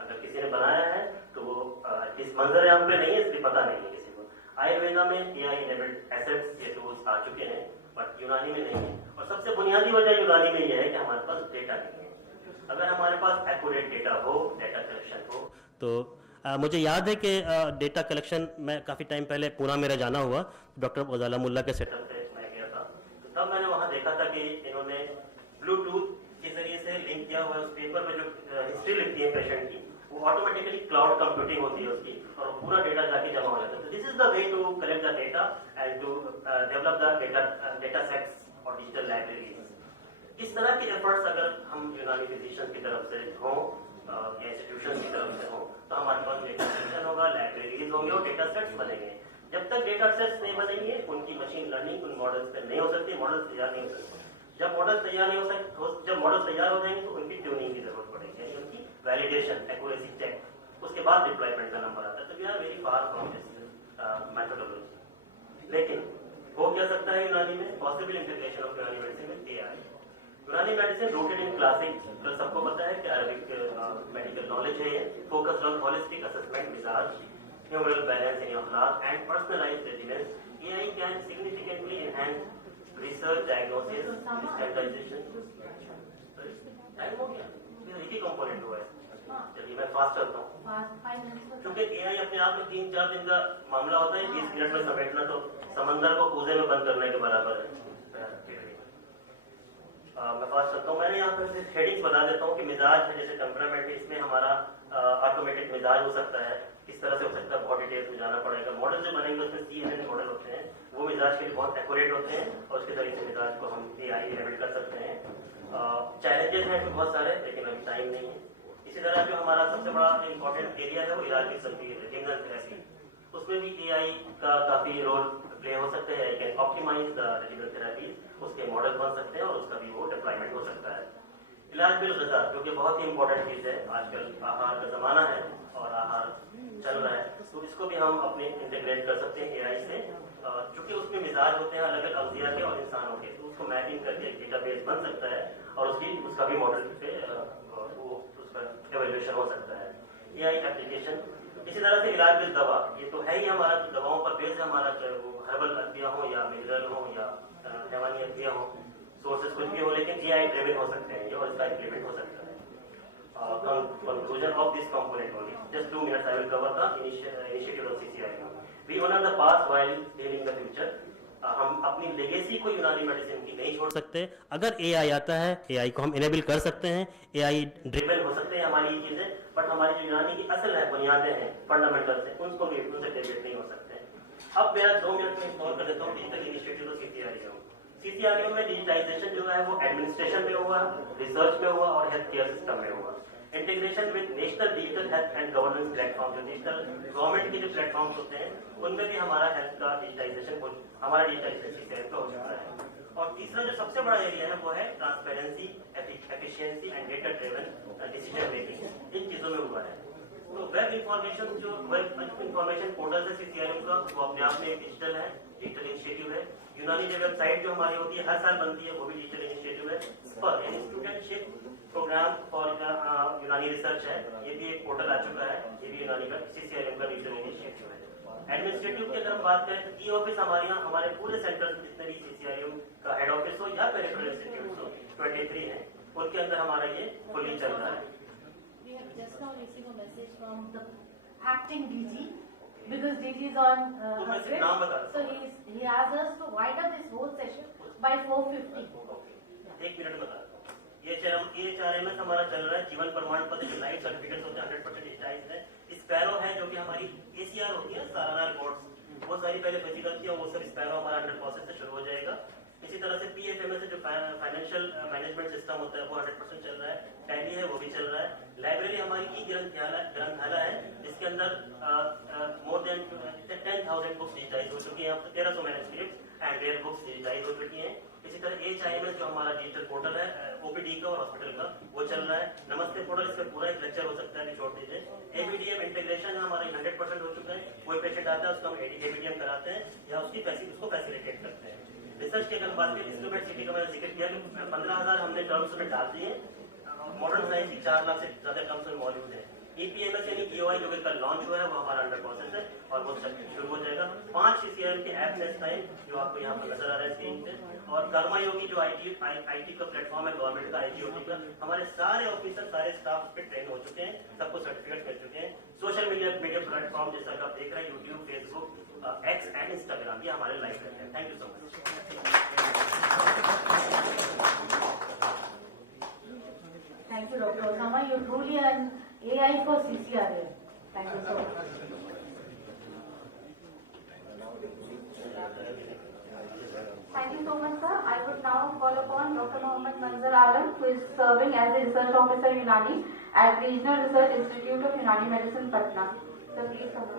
अगर किसी ने बनाया है तो वो इस मंजर आम पे नहीं है, इसलिए पता नहीं है किसी को. आयुर्वेदा में AI enabled एसेट्स ये टूल्स आ चुके हैं बट यूनानी में नहीं है. और सबसे बुनियादी वजह यूनानी में यह है कि हमारे पास डेटा नहीं है. अगर हमारे पास एक्यूरेट डेटा हो, डेटा कलेक्शन हो, तो मुझे याद है कि डेटा कलेक्शन में काफ़ी टाइम पहले पूना मेरा जाना हुआ, डॉक्टर गजाला मुल्ला के सेटअप पे मैं गया था. तो तब मैंने वहाँ देखा था कि इन्होंने ब्लूटूथ के जरिए से लिंक किया हुआ है। उस पेपर में जो हिस्ट्री लिखती है पेशेंट की, वो ऑटोमेटिकली क्लाउड कंप्यूटिंग होती है उसकी, और पूरा डेटा जाके जमा हो जाता है। तो this is the way to collect the data and to develop the data sets और डिजिटल लाइब्रेरीज। इस तरह के एफर्ट्स अगर हम यूनानी फिजिशियन की तरफ से हों या इंस्टीट्यूशन की तरफ से हों, तो हमारे पास डेटा सेक्शन होगा, लाइब्रेरीज होंगे और डेटा सेट्स बनेंगे। जब तक डेटा सेट्स नहीं बनेंगे, उनकी मशीन लर्निंग उन मॉडल्स पर नहीं हो सकती, मॉडल तैयार नहीं हो सकते। जब मॉडल तैयार नहीं हो सकते, जब मॉडल तैयार हो जाएंगे तो उनकी ट्यूनिंग की जरूरत पड़ेगी, यानी उनकी वैलिडेशन, एक्यूरेसी चेक, उसके बाद डिप्लॉयमेंट का नंबर आता है। तो we are very far from this methodology. लेकिन हो क्या सकता है यूनानी में? Possible integration of Unani medicine with AI. Unani medicine rooted in classic, तो सबको पता है कि अरबिक मेडिकल नॉलेज है, फोकस्ड ऑन होलिस्टिक असेसमेंट, मिजाज, humoral balance in your class and personalized regiments. AI can significantly enhance research, diagnosis, standardization. Time हो गया, एक ही कंपोनेंट हुआ है। चलिए मैं फास्ट चलता हूँ, क्योंकि एआई अपने आप में 3-4 दिन का मामला होता है, 20 मिनट में समेटना तो समंदर को कूजे में बंद करने के बराबर है। मैं फास्ट चलता हूँ। मैंने यहाँ पर हेडिंग्स बता देता हूँ कि मिजाज है, जैसे टेम्परामेंट है, इसमें हमारा ऑटोमेटिक मिजाज हो सकता है। किस तरह से हो सकता है, बहुत डिटेल्स में जाना पड़ेगा। मॉडल जो बनेंगे उसमें CNN मॉडल होते हैं, वो मिजाज के लिए बहुत एक्यूरेट होते हैं और उसके जरिए से मिजाज को हम एआई इनेबल कर सकते हैं। चैलेंजेस हैं भी बहुत सारे, लेकिन अभी टाइम नहीं है। इसी तरह जो हमारा सबसे बड़ा इंपॉर्टेंट एरिया है वो इलाज की संगीत है, रेटिनल थेरेपी। उसमें भी एआई का काफी रोल प्ले हो सकते हैं। Can optimize the retinal therapy, उसके मॉडल बन सकते हैं और उसका भी वो डिप्लॉयमेंट हो सकता है। इलाज बिल ग़िज़ा, जो कि बहुत ही इंपॉर्टेंट चीज है, आजकल आहार का जमाना है और आहार चल रहा है, तो इसको भी हम अपने इंटीग्रेट कर सकते हैं एआई से। चूंकि उसमें मिजाज होते हैं अलग अलग अवधिया के और इंसानों के, तो उसको मैपिंग करके एक डेटाबेस बन सकता है और उसका भी मॉडल पे वो उसका एवेल्यूएशन हो सकता है। एआई एप्लीकेशन इसी तरह से इलाज बिल दवा, ये तो है ही हमारा, दवाओं पर बेस है हमारा, चाहे वो हर्बल अद्विया हो या मिनरल हो या हैवानी अद्विया हो, सोर्सेस कुछ भी हो, लेकिन एआई ड्रिवन हो सकते हैं ये और इसका इम्प्लीमेंट हो सकता है। Conclusion of this component only. Just 2 minutes I will cover the initiative of CCRM. We honor the past while dealing the future. हम अपनी लेगेसी को यूनानी मेडिसिन की नहीं छोड़ सकते। अगर एआई आता है, एआई को हम इनेबल कर सकते हैं, एआई ड्रिवन हो सकते हैं हमारी ये चीजें, बट हमारी जो यूनानी की असल है, बुनियादें हैं, फंडामेंटल्स हैं, उनको भी उनसे डेविएट नहीं हो सकते। अब मेरा 2 मिनट में इग्नोर कर देता हूँ digital initiative of CCRM। CCRM में डिजिटाइजेशन जो है वो एडमिनिस्ट्रेशन में हुआ, रिसर्च में हुआ और हेल्थ केयर सिस्टम में हुआ। Integration with national digital health and governance platform, जो डिजिटल गवर्नमेंट के जो प्लेटफॉर्म्स होते हैं उनमें भी हमारा हेल्थ का डिजिटाइजेशन हमारा डिजिटाइजेशन हो चुका है। और तीसरा जो सबसे बड़ा एरिया है वो है transparency, efficiency and data driven decision making, इन चीजों में हुआ है। तो वेब इंफॉर्मेशन, जो वेब इंफॉर्मेशन पोर्टल है CCRM का, वो अपने आप में एक डिजिटल है, डिजिटल इनिशिएटिव है। यूनानी जो वेबसाइट जो हमारी होती है, हर साल बनती है, वो भी डिजिटल इनिशिएटिव है। स्पर यानी स्टूडेंटशिप प्रोग्राम फॉर यूनानी रिसर्च है, ये भी एक पोर्टल आ चुका है, ये भी यूनानी का CCRM का डिजिटल इनिशिएटिव है। एडमिनिस्ट्रेटिव की अगर हम बात करें तो ऑफिस हमारे पूरे सेंटर में जितने भी CCRM का हेड ऑफिस हो या पेरिफेरल इंस्टीट्यूट हो, 23 है, उनके अंदर हमारा ये फुल्ली चल रहा है। We have just now received a message from the acting DG, because DG is on her trip, so he asked us to wind up this whole session by 4:50. एक मिनट बता, ये HRMS हमारा चल रहा है। जीवन प्रमाण पत्र जो लाइव सर्टिफिकेट्स होते हैं 100% डिजिटाइज्ड है। स्पैरो है जो कि हमारी ACR होती है, सालाना रिपोर्ट्स, वो सारी पहले फिजिकल थी और वो सब स्पैरो हमारा 100% से शुरू हो जाएगा। इसी तरह से PFMS जो फाइनेंशियल मैनेजमेंट सिस्टम होता है वो 100% चल रहा है। टैली है वो भी चल रहा है। लाइब्रेरी हमारी ग्रंथालय है जिसके अंदर मोर देन 10,000 बुक्स डिजिटाइज हो चुकी है, 1300 manuscripts and rare books digitize हो चुकी हैं। इसी तरह HIMS जो हमारा डिजिटल पोर्टल है, OPD का और हॉस्पिटल का, वो चल रहा है। नमस्ते पोर्टल, इसका पूरा एक लेक्चर हो सकता है, छोड़ दीजिए। ABDM इंटीग्रेशन हमारा 100% हो चुका है। कोई पेशेंट आता है उसको हम ABDM कराते हैं या उसको फैसिलिटेट करते हैं। रिसर्च की अगर बात करें, इंस्ट्रूमेंट सिटी का मैंने जिक्र किया कि 15,000 हमने टर्म्स में डाल दिए। मॉडर्न साइंस की 4 लाख से ज्यादा टर्म्स में मौजूद है। EPMS यानी EOI जो कल लॉन्च हुआ है वो हमारा 100% है और वो शुरू हो जाएगा। 5 CCRM के ऐप नेक्स्ट टाइम जो आपको यहाँ पर नजर आ रहा है स्क्रीन पे, और कर्मयोगी जो IT का प्लेटफॉर्म है गवर्नमेंट का, ITOT का, हमारे सारे ऑफिसर सारे स्टाफ पे ट्रेन हो चुके हैं, सबको सर्टिफिकेट मिल चुके हैं। सोशल मीडिया प्लेटफॉर्म जैसा आप देख रहे हैं, YouTube, Facebook, X and Instagram, ये हमारे लाइव करते हैं। Thank you so much. you, Dr. Osama. You're truly an AI for CCRA. Thank you so much. Thank you so much, sir. I would now call upon Dr. Mohammed Manzar Alam, who is serving as the Research Officer Unani at Regional Research Institute of Unani Medicine, Patna. Sir, please come on.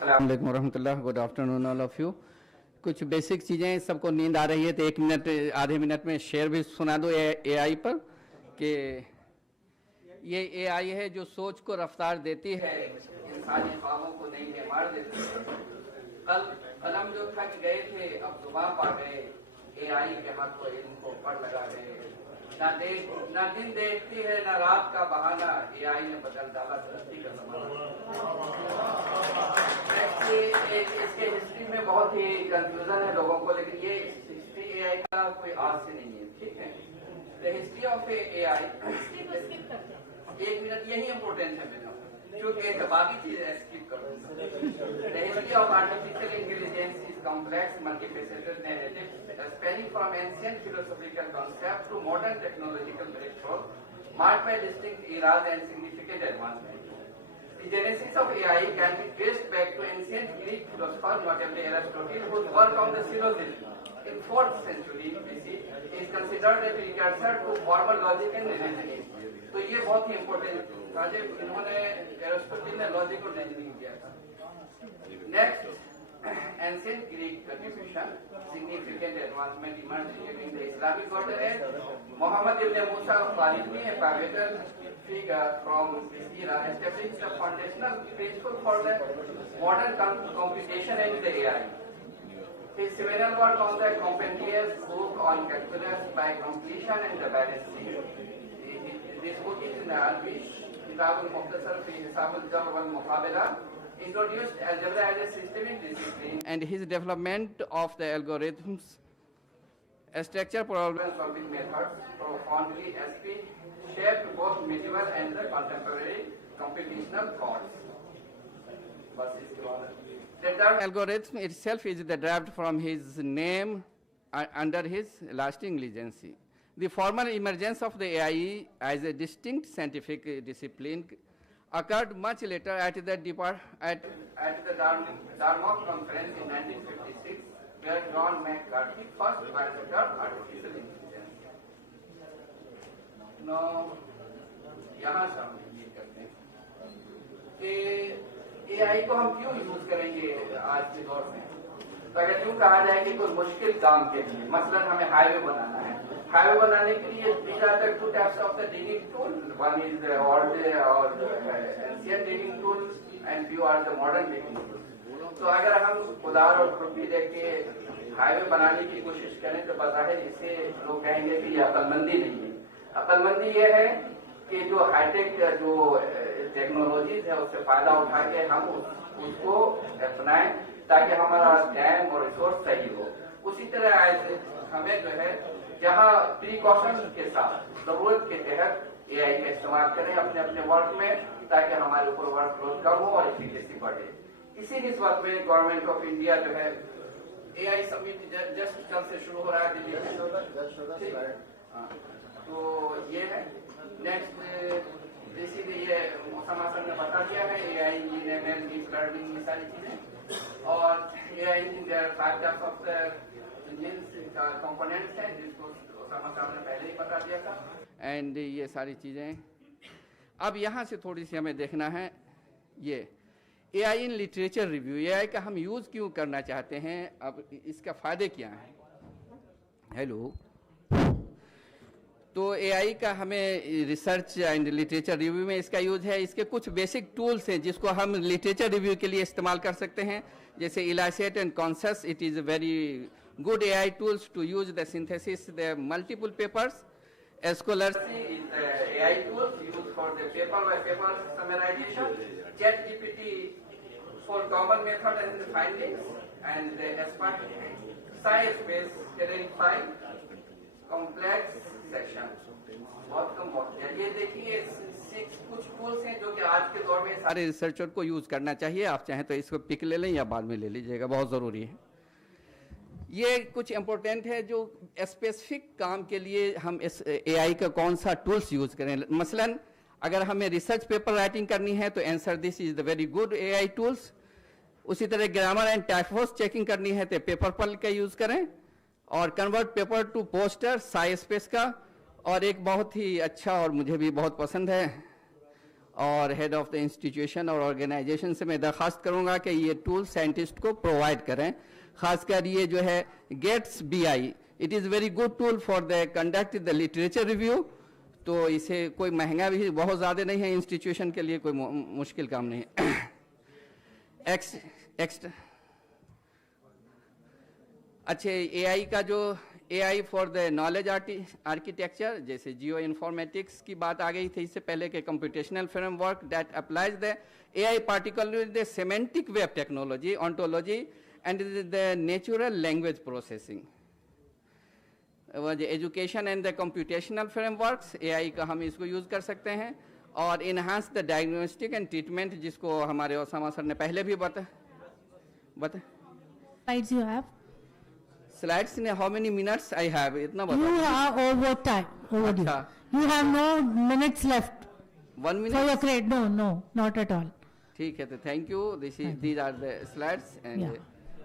अस्सलाम वालेकुम रहमतुल्लाह, good afternoon all of you. कुछ basic चीज़ें, सबको नींद आ रही है तो 1 मिनट आधे मिनट में शेयर भी सुना दो एआई पर कि ये एआई है जो सोच को रफ्तार देती है, इंसानी ख्वाबों को नई इमारत देती है। कल कलम जो थक गए थे अब जुबान पा गए, एआई के हाथ को इनको पढ़ लगा गए। ना दिन देखती है ना रात का बहाना, एआई ने बदल डाला धरती का ज़माना। इसके हिस्ट्री में बहुत ही कंफ्यूजन है लोगों को, लेकिन ये हिस्ट्री एआई का कोई आज से नहीं है, ठीक है। The history of AI, 1 minute यही इम्पोर्टेंट है मेरा, क्योंकि बाकी चीजें स्किप करो। The history of artificial intelligence is complex multifaceted narrative spanning from ancient philosophical concept to modern technological breakthrough, marked by distinct eras and significant advancement. The genesis of AI can be traced back to ancient Greek philosophers, notably Aristotle, whose work on the syllogism in 4th century BC is considered a precursor to formal logic and reasoning. तो ये बहुत ही important था, इन्होंने Aristotle ने logic और reasoning किया था। Next, ancient Greek contribution, significant advancement emerged during the Islamic Golden Age. Muhammad ibn Musa al-Khalidi, a pivotal figure from this era, established a foundational principle for the modern computation and the AI. His seminal work on the compendious book on calculus by completion and the balancing. This book is in AYUSH, Kitab al-Mukhtasar fi Hisab al-Jabr wal-Muqabala, introduced algebra as a systemic discipline, and his development of the algorithms, structure problem solving methods, profoundly shaped both medieval and the contemporary computational thoughts. The term algorithm itself is derived from his name under his lasting legacy. The formal emergence of the AI as a distinct scientific discipline occurred much later at the Dartmouth Conference in 1956, where John McCarthy first devised the term artificial intelligence. Now, यहाँ से हम ये करते हैं कि AI को हम क्यों यूज करेंगे आज के दौर में। तो अगर यूँ कहा जाए कि कोई मुश्किल काम के लिए, मसलन हमें हाईवे बनाना है, हाईवे बनाने के लिए these are the 2 types of the digging tool. One is the old or ancient digging tool, and few are the modern digging tools. तो अगर हम कुदार और खुरपी लेके हाईवे बनाने की कोशिश करें तो बताए इसे लोग कहेंगे कि ये अक्लमंदी नहीं है। अक्लमंदी ये है कि जो हाईटेक जो टेक्नोलॉजीज है उससे फायदा उठा के हम उसको अपनाएं ताकि हमारा टाइम और रिसोर्स सही हो। उसी तरह हमें जो है जहाँ प्रिकॉशन के साथ जरूरत के तहत एआई का इस्तेमाल करें अपने अपने वर्क में, ताकि हमारे ऊपर वर्कलोड कम हो और एफिशिएंसी बढ़े। इसी निस्बत में गवर्नमेंट ऑफ इंडिया जो है एआई समिट जस्ट कल से शुरू हो रहा है दिल्ली में, तो ये है। नेक्स्ट इसीलिए ये मौसम ने बता दिया है एआई इंजीनियर डीप लर्निंग ये सारी चीजें, और AI engineer 5 types of components हैं जिसको ओसामा साहब ने पहले ही बता दिया था, एंड ये सारी चीजें। अब यहाँ से थोड़ी सी हमें देखना है ये AI in literature review, AI का हम यूज क्यों करना चाहते हैं, अब इसका फायदे क्या हैं। हेलो, तो एआई का हमें रिसर्च एंड लिटरेचर रिव्यू में इसका यूज है। इसके कुछ बेसिक टूल्स हैं जिसको हम लिटरेचर रिव्यू के लिए इस्तेमाल कर सकते हैं, जैसे Elicit and Consensus. It is very good AI tools to use the synthesis the multiple papers. Scholarship is the AI tools used for the paper by paper summarization. ChatGPT for common method and the findings, and the expert science-based clarifying complex sections. बहुत कम वक्त है। ये देखिए कुछ tools हैं जो कि आज के दौर में सारे रिसर्चर को यूज करना चाहिए। आप चाहें तो इसको पिक ले लें या बाद में ले लीजिएगा, बहुत ज़रूरी है। ये कुछ इम्पोर्टेंट है जो स्पेसिफिक काम के लिए हम इस एआई का कौन सा टूल्स यूज करें। मसलन अगर हमें रिसर्च पेपर राइटिंग करनी है तो answer this is the very good AI tools. उसी तरह ग्रामर एंड टाइपोस चेकिंग करनी है तो पेपर पल का यूज करें, और convert paper two poster Sai space का, और एक बहुत ही अच्छा और मुझे भी बहुत पसंद है और हेड ऑफ द इंस्टीट्यूशन और ऑर्गेनाइजेशन से मैं दरख्वास्त करूंगा कि ये टूल साइंटिस्ट को प्रोवाइड करें, खासकर ये जो है gates BI, it is very good tool for the conduct the literature review. तो इसे कोई महंगा भी बहुत ज़्यादा नहीं है, इंस्टीट्यूशन के लिए कोई मुश्किल काम नहीं है। अच्छे AI का जो AI for the knowledge architecture, जैसे जियो इन्फॉर्मेटिक्स की बात आ गई थी इससे पहले के computational framework that applies the AI particularly the semantic web technology, ontology and the natural language processing. Education and the computational frameworks AI का हम इसको यूज़ कर सकते हैं, और enhance the diagnostic and treatment, जिसको हमारे ओसामा सर ने पहले भी बता Slides you have? Slides in how many minutes I have? इतना बता। You are over time. Overdue. अच्छा। You have no minutes left. 1 minute? For your grade. No, not at all. ठीक है, तो thank you. these are the slides and Yeah.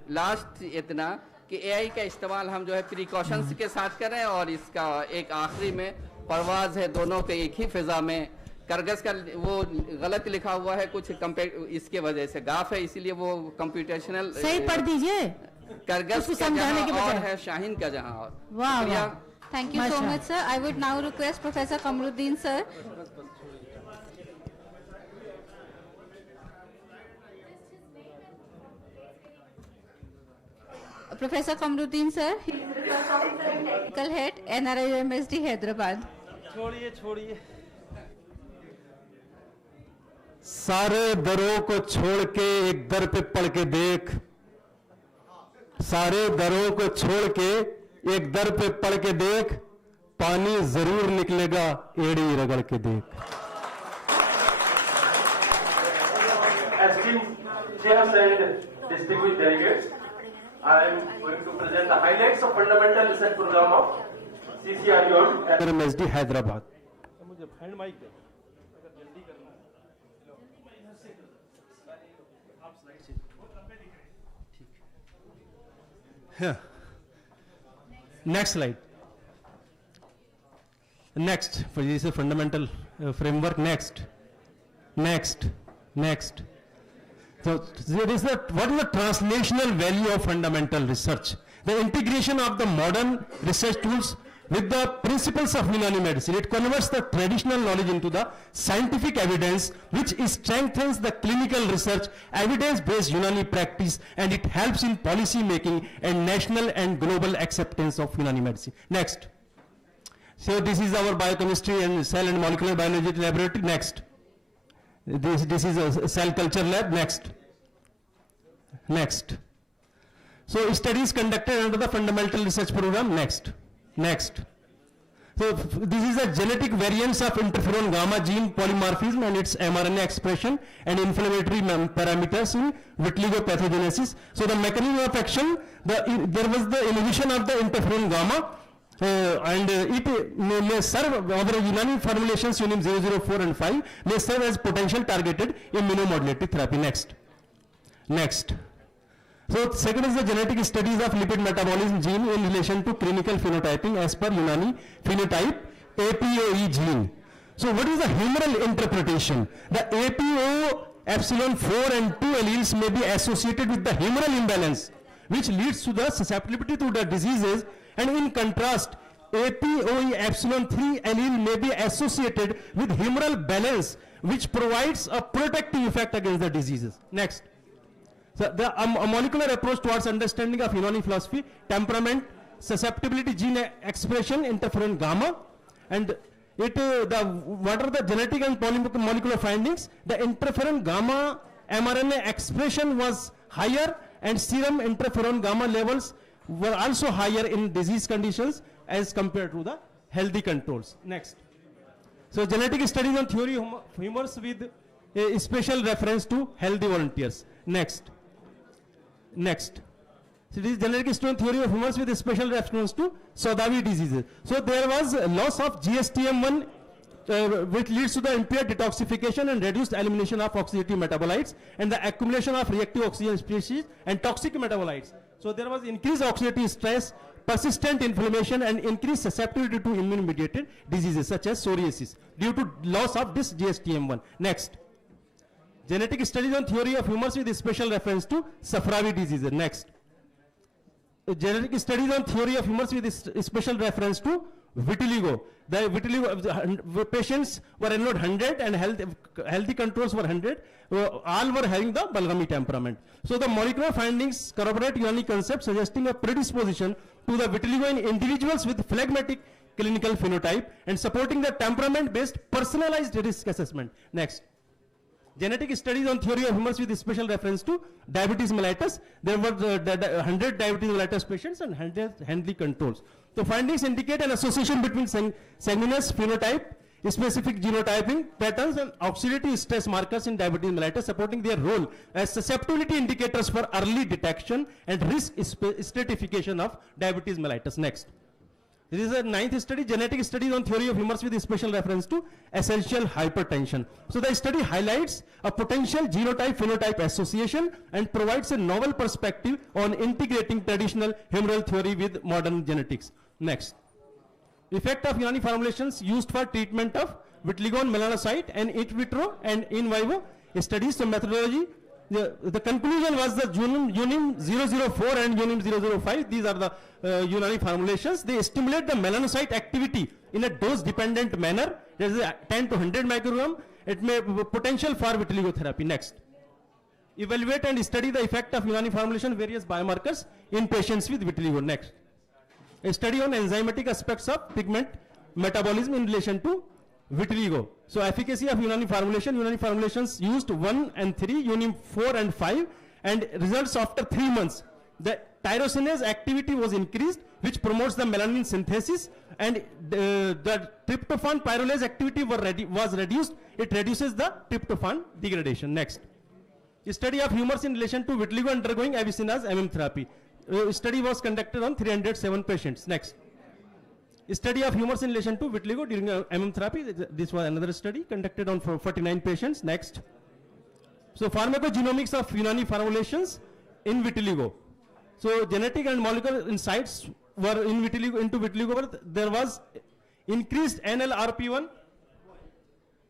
Last इतना कि AI का इस्तेमाल हम जो है प्रिकॉशंस के साथ करें, और इसका एक आखिरी में परवाज है दोनों के एक ही फिजा में। करगस का वो गलत लिखा हुआ है कुछ इसके वजह से गाफ है, इसीलिए वो कंप्यूटेशनल सही पढ़ दीजिए। करगस का जहाँ और है, शाहीन का जहाँ और। वाह वाह। Thank you so much, sir. I would now request Professor Kamruddin, sir. Professor Kamruddin, sir, he is research officer and technical head, NRI MSD, Hyderabad. छोड़िए सारे दरों को छोड़ के एक दर पे पढ़ के देख, सारे दरों को छोड़ के एक दर पे पढ़ के देख, पानी जरूर निकलेगा एड़ी रगड़ के देख। Esteemed chairs and distinguished delegates, I am going to present the highlights of fundamental research program of CCRUM MSD Hyderabad. मुझे hand mic they. Next slide. Next, for this is a fundamental framework. Next. So there is what is the translational value of fundamental research? The integration of the modern research tools with the principles of Unani medicine. It converts the traditional knowledge into the scientific evidence, which strengthens the clinical research, evidence-based Unani practice, and it helps in policy making and national and global acceptance of Unani medicine. Next. So this is our biochemistry and cell and molecular biology laboratory. Next. This is a cell culture lab. Next. So studies conducted under the fundamental research program. Next. So this is a genetic variants of interferon gamma gene polymorphism and its mRNA expression and inflammatory parameters in vitiligo pathogenesis. So the mechanism of action, there was the inhibition of the interferon gamma, and it may serve, our Unani formulations UNIM 004 and 5 may serve as potential targeted immunomodulatory therapy. Next. So second is the genetic studies of lipid metabolism gene in relation to clinical phenotyping as per Unani phenotype APOE gene. So what is the humoral interpretation? The APO epsilon 4 and 2 alleles may be associated with the humoral imbalance, which leads to the susceptibility to the diseases, and in contrast APOE epsilon 3 allele may be associated with humoral balance, which provides a protective effect against the diseases. Next. So a molecular approach towards understanding of Unani philosophy, temperament, susceptibility gene expression, interferon gamma, and what are the genetic and molecular findings? The interferon gamma mRNA expression was higher, and serum interferon gamma levels were also higher in disease conditions as compared to the healthy controls. Next. So genetic studies on theory of humors with a special reference to healthy volunteers. Next. So this is genetic stone theory of humors with a special reference to Sodavi diseases. So there was a loss of GSTM1 which leads to the impaired detoxification and reduced elimination of oxidative metabolites and the accumulation of reactive oxygen species and toxic metabolites. So there was increased oxidative stress, persistent inflammation and increased susceptibility to immune-mediated diseases such as psoriasis due to loss of this GSTM1. Next. Genetic studies on theory of humors with special reference to Safrawi disease. Next. Genetic studies on theory of humors with special reference to vitiligo. The vitiligo patients were enrolled 100 and healthy controls were 100. All were having the Balgami temperament. So the molecular findings corroborate Unani concept suggesting a predisposition to the vitiligo in individuals with phlegmatic clinical phenotype and supporting the temperament-based personalized risk assessment. Next. Genetic studies on theory of humors with special reference to diabetes mellitus. There were 100 diabetes mellitus patients and 100 healthy controls. The findings indicate an association between sanguineous phenotype, specific genotyping patterns, and oxidative stress markers in diabetes mellitus, supporting their role as susceptibility indicators for early detection and risk stratification of diabetes mellitus. Next. This is a 9th study, genetic studies on theory of humors with special reference to essential hypertension. So the study highlights a potential genotype-phenotype association and provides a novel perspective on integrating traditional humoral theory with modern genetics. Next. Effect of Unani formulations used for treatment of vitiligo and melanocyte and in vitro and in vivo studies. So methodology. The conclusion was the Unim 004 and Unim 005. These are the Unani formulations. They stimulate the melanocyte activity in a dose-dependent manner. There is a 10 to 100 microgram. It may potential for vitiligo therapy. Next. Evaluate and study the effect of Unani formulation various biomarkers in patients with vitiligo. Next. A study on enzymatic aspects of pigment metabolism in relation to vitiligo. So efficacy of Unani formulation. Unani formulations used 1 and 3, Unim 4 and 5, and results after 3 months. The tyrosinase activity was increased, which promotes the melanin synthesis, and the tryptophan pyrrolase activity was reduced. It reduces the tryptophan degradation. Next. A study of humors in relation to vitiligo undergoing Avicenna's MM therapy. Study was conducted on 307 patients. Next. Study of humors in relation to vitiligo during MM therapy. This was another study conducted on 49 patients. Next. So pharmacogenomics of Unani formulations in vitiligo. So genetic and molecular insights were in vitiligo, into vitiligo. There was increased NLRP1.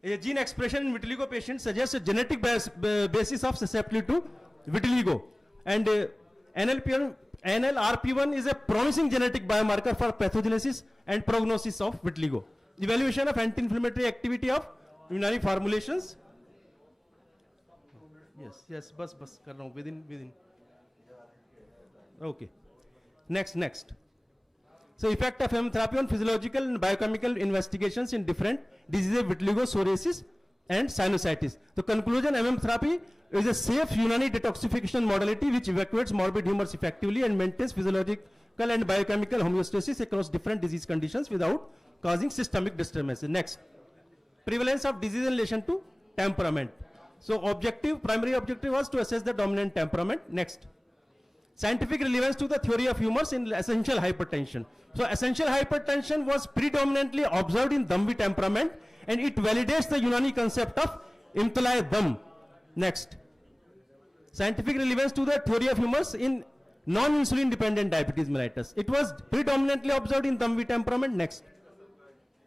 A gene expression in vitiligo patients suggests a genetic basis of susceptibility to vitiligo. And NLRP1 is a promising genetic biomarker for pathogenesis and prognosis of vitiligo. Evaluation of anti-inflammatory activity of Unani formulations. Yes, bus, kar raha hu, within. Okay. Next. So effect of MM therapy on physiological and biochemical investigations in different diseases, vitiligo, psoriasis, and sinusitis. The conclusion: MM therapy is a safe Unani detoxification modality which evacuates morbid humors effectively and maintains physiological and biochemical homeostasis across different disease conditions without causing systemic disturbance. Next, prevalence of disease in relation to temperament. So primary objective was to assess the dominant temperament. Next, scientific relevance to the theory of humors in essential hypertension. So essential hypertension was predominantly observed in Damvi temperament, and it validates the Unani concept of imtalai dam. Next, scientific relevance to the theory of humors in non-insulin dependent diabetes mellitus. It was predominantly observed in Damvi temperament. Next,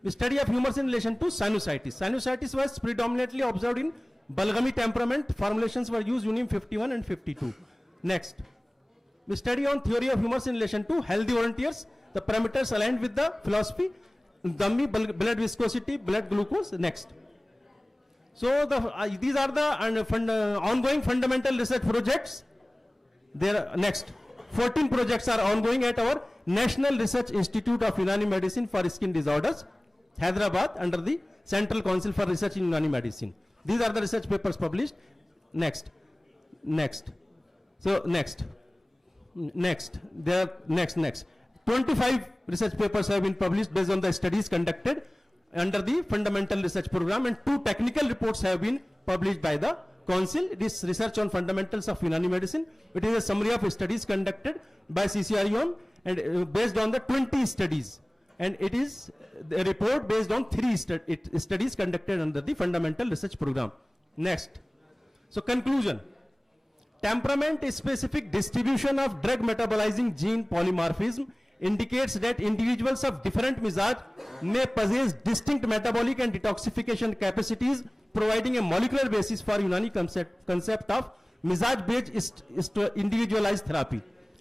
the study of humors in relation to sinusitis. Sinusitis was predominantly observed in Balgami temperament. Formulations were used Unim 51 and 52. Next, the study on theory of humors in relation to healthy volunteers. The parameters aligned with the philosophy. Damvi, blood viscosity, blood glucose. Next. So these are the ongoing fundamental research projects. Next, 14 projects are ongoing at our National Research Institute of Unani Medicine for Skin Disorders, Hyderabad, under the Central Council for Research in Unani Medicine. These are the research papers published. Next. So next. 25 research papers have been published based on the studies conducted under the fundamental research program, and 2 technical reports have been published by the Council. This research on fundamentals of Unani medicine. It is a summary of studies conducted by CCRUM and based on the 20 studies. And it is a report based on 3 studies conducted under the fundamental research program. Next. So conclusion. Temperament is specific distribution of drug metabolizing gene polymorphism indicates that individuals of different mizaj may possess distinct metabolic and detoxification capacities, providing a molecular basis for Unani concept of mizaj-based individualized therapy.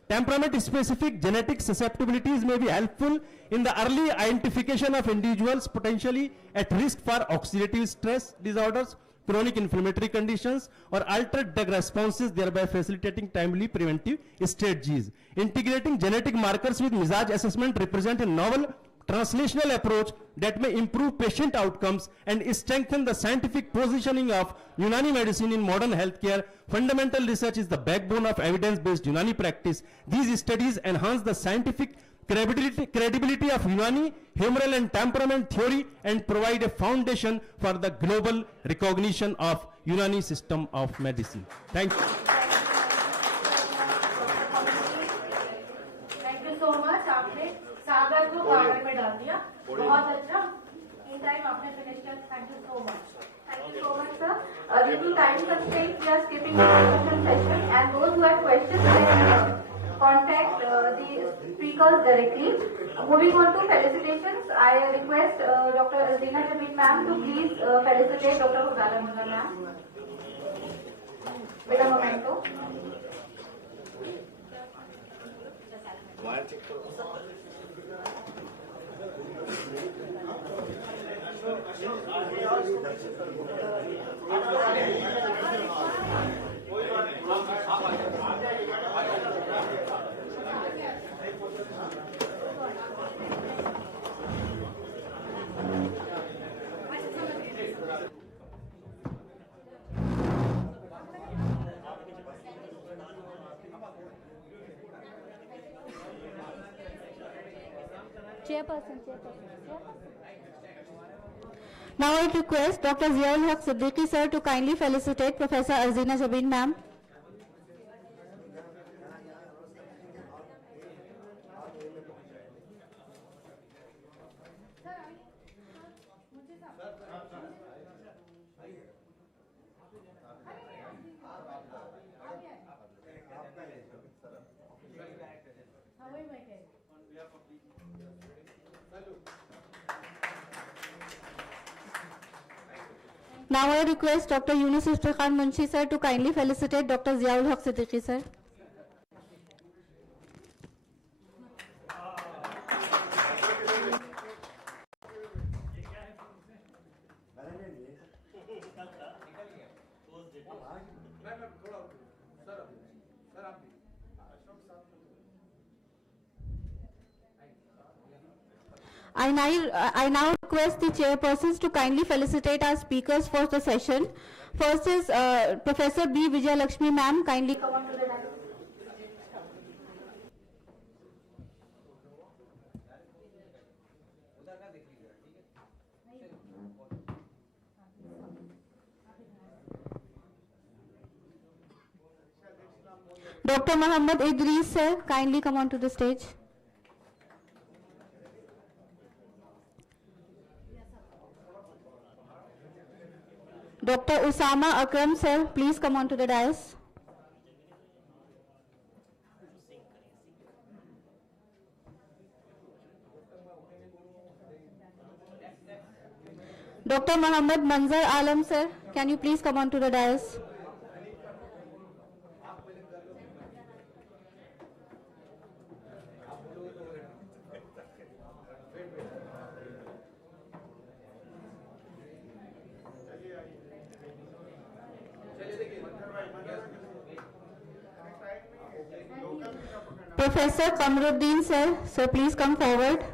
Temperament-specific genetic susceptibilities may be helpful in the early identification of individuals potentially at risk for oxidative stress disorders, chronic inflammatory conditions, or altered drug responses, thereby facilitating timely preventive strategies. Integrating genetic markers with mizaj assessment represent a novel translational approach that may improve patient outcomes and strengthen the scientific positioning of Unani medicine in modern healthcare. Fundamental research is the backbone of evidence-based Unani practice. These studies enhance the scientific credibility of Unani, humoral and temperament theory and provide a foundation for the global recognition of Unani system of medicine. Thank you. Thank you so much. आपने सागर को garden में डाल दिया. बहुत अच्छा. In time आपने finish किया. Thank you so much. Thank you so much, sir. Due to time constraints, we are skipping the discussion session, and those who have questions can contact the speakers directly. Moving on to felicitations, I request Dr. Azina Jameen ma'am to please felicitate Dr. Hudala Munna ma'am with a memento. Chairperson. Now I request Dr. Ziaul Haq Siddiqui sir to kindly felicitate Professor Azina Jabin ma'am. Now I request Dr. Yunus Iftikhar Munshi sir to kindly felicitate Dr. Ziaul Haq Siddiqui sir. I now request the chairpersons to kindly felicitate our speakers for the session. First is Professor B. Vijayalakshmi ma'am, kindly come on to the line. Dr. Muhammad Idris sir, kindly come on to the stage. Dr. Usama Akram sir, please come on to the dais. Dr. Muhammad Manzar Alam sir, can you please come on to the dais? Professor Kamruddin sir, so please come forward.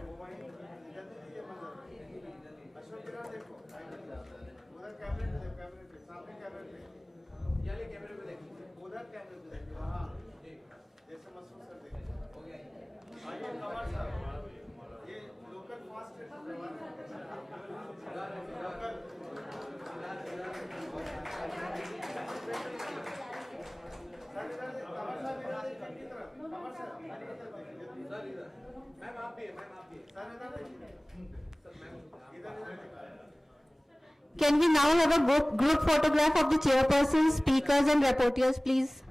Can we now have a group photograph of the chairpersons, speakers and rapporteurs, please?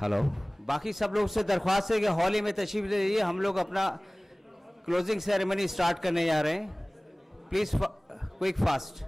Hello, बाकी सब लोग से दरख्वास्त है कि hall ही में तशरीफ ले लीजिए, हम लोग अपना क्लोजिंग सेरेमनी स्टार्ट करने जा रहे हैं। Please quick fast.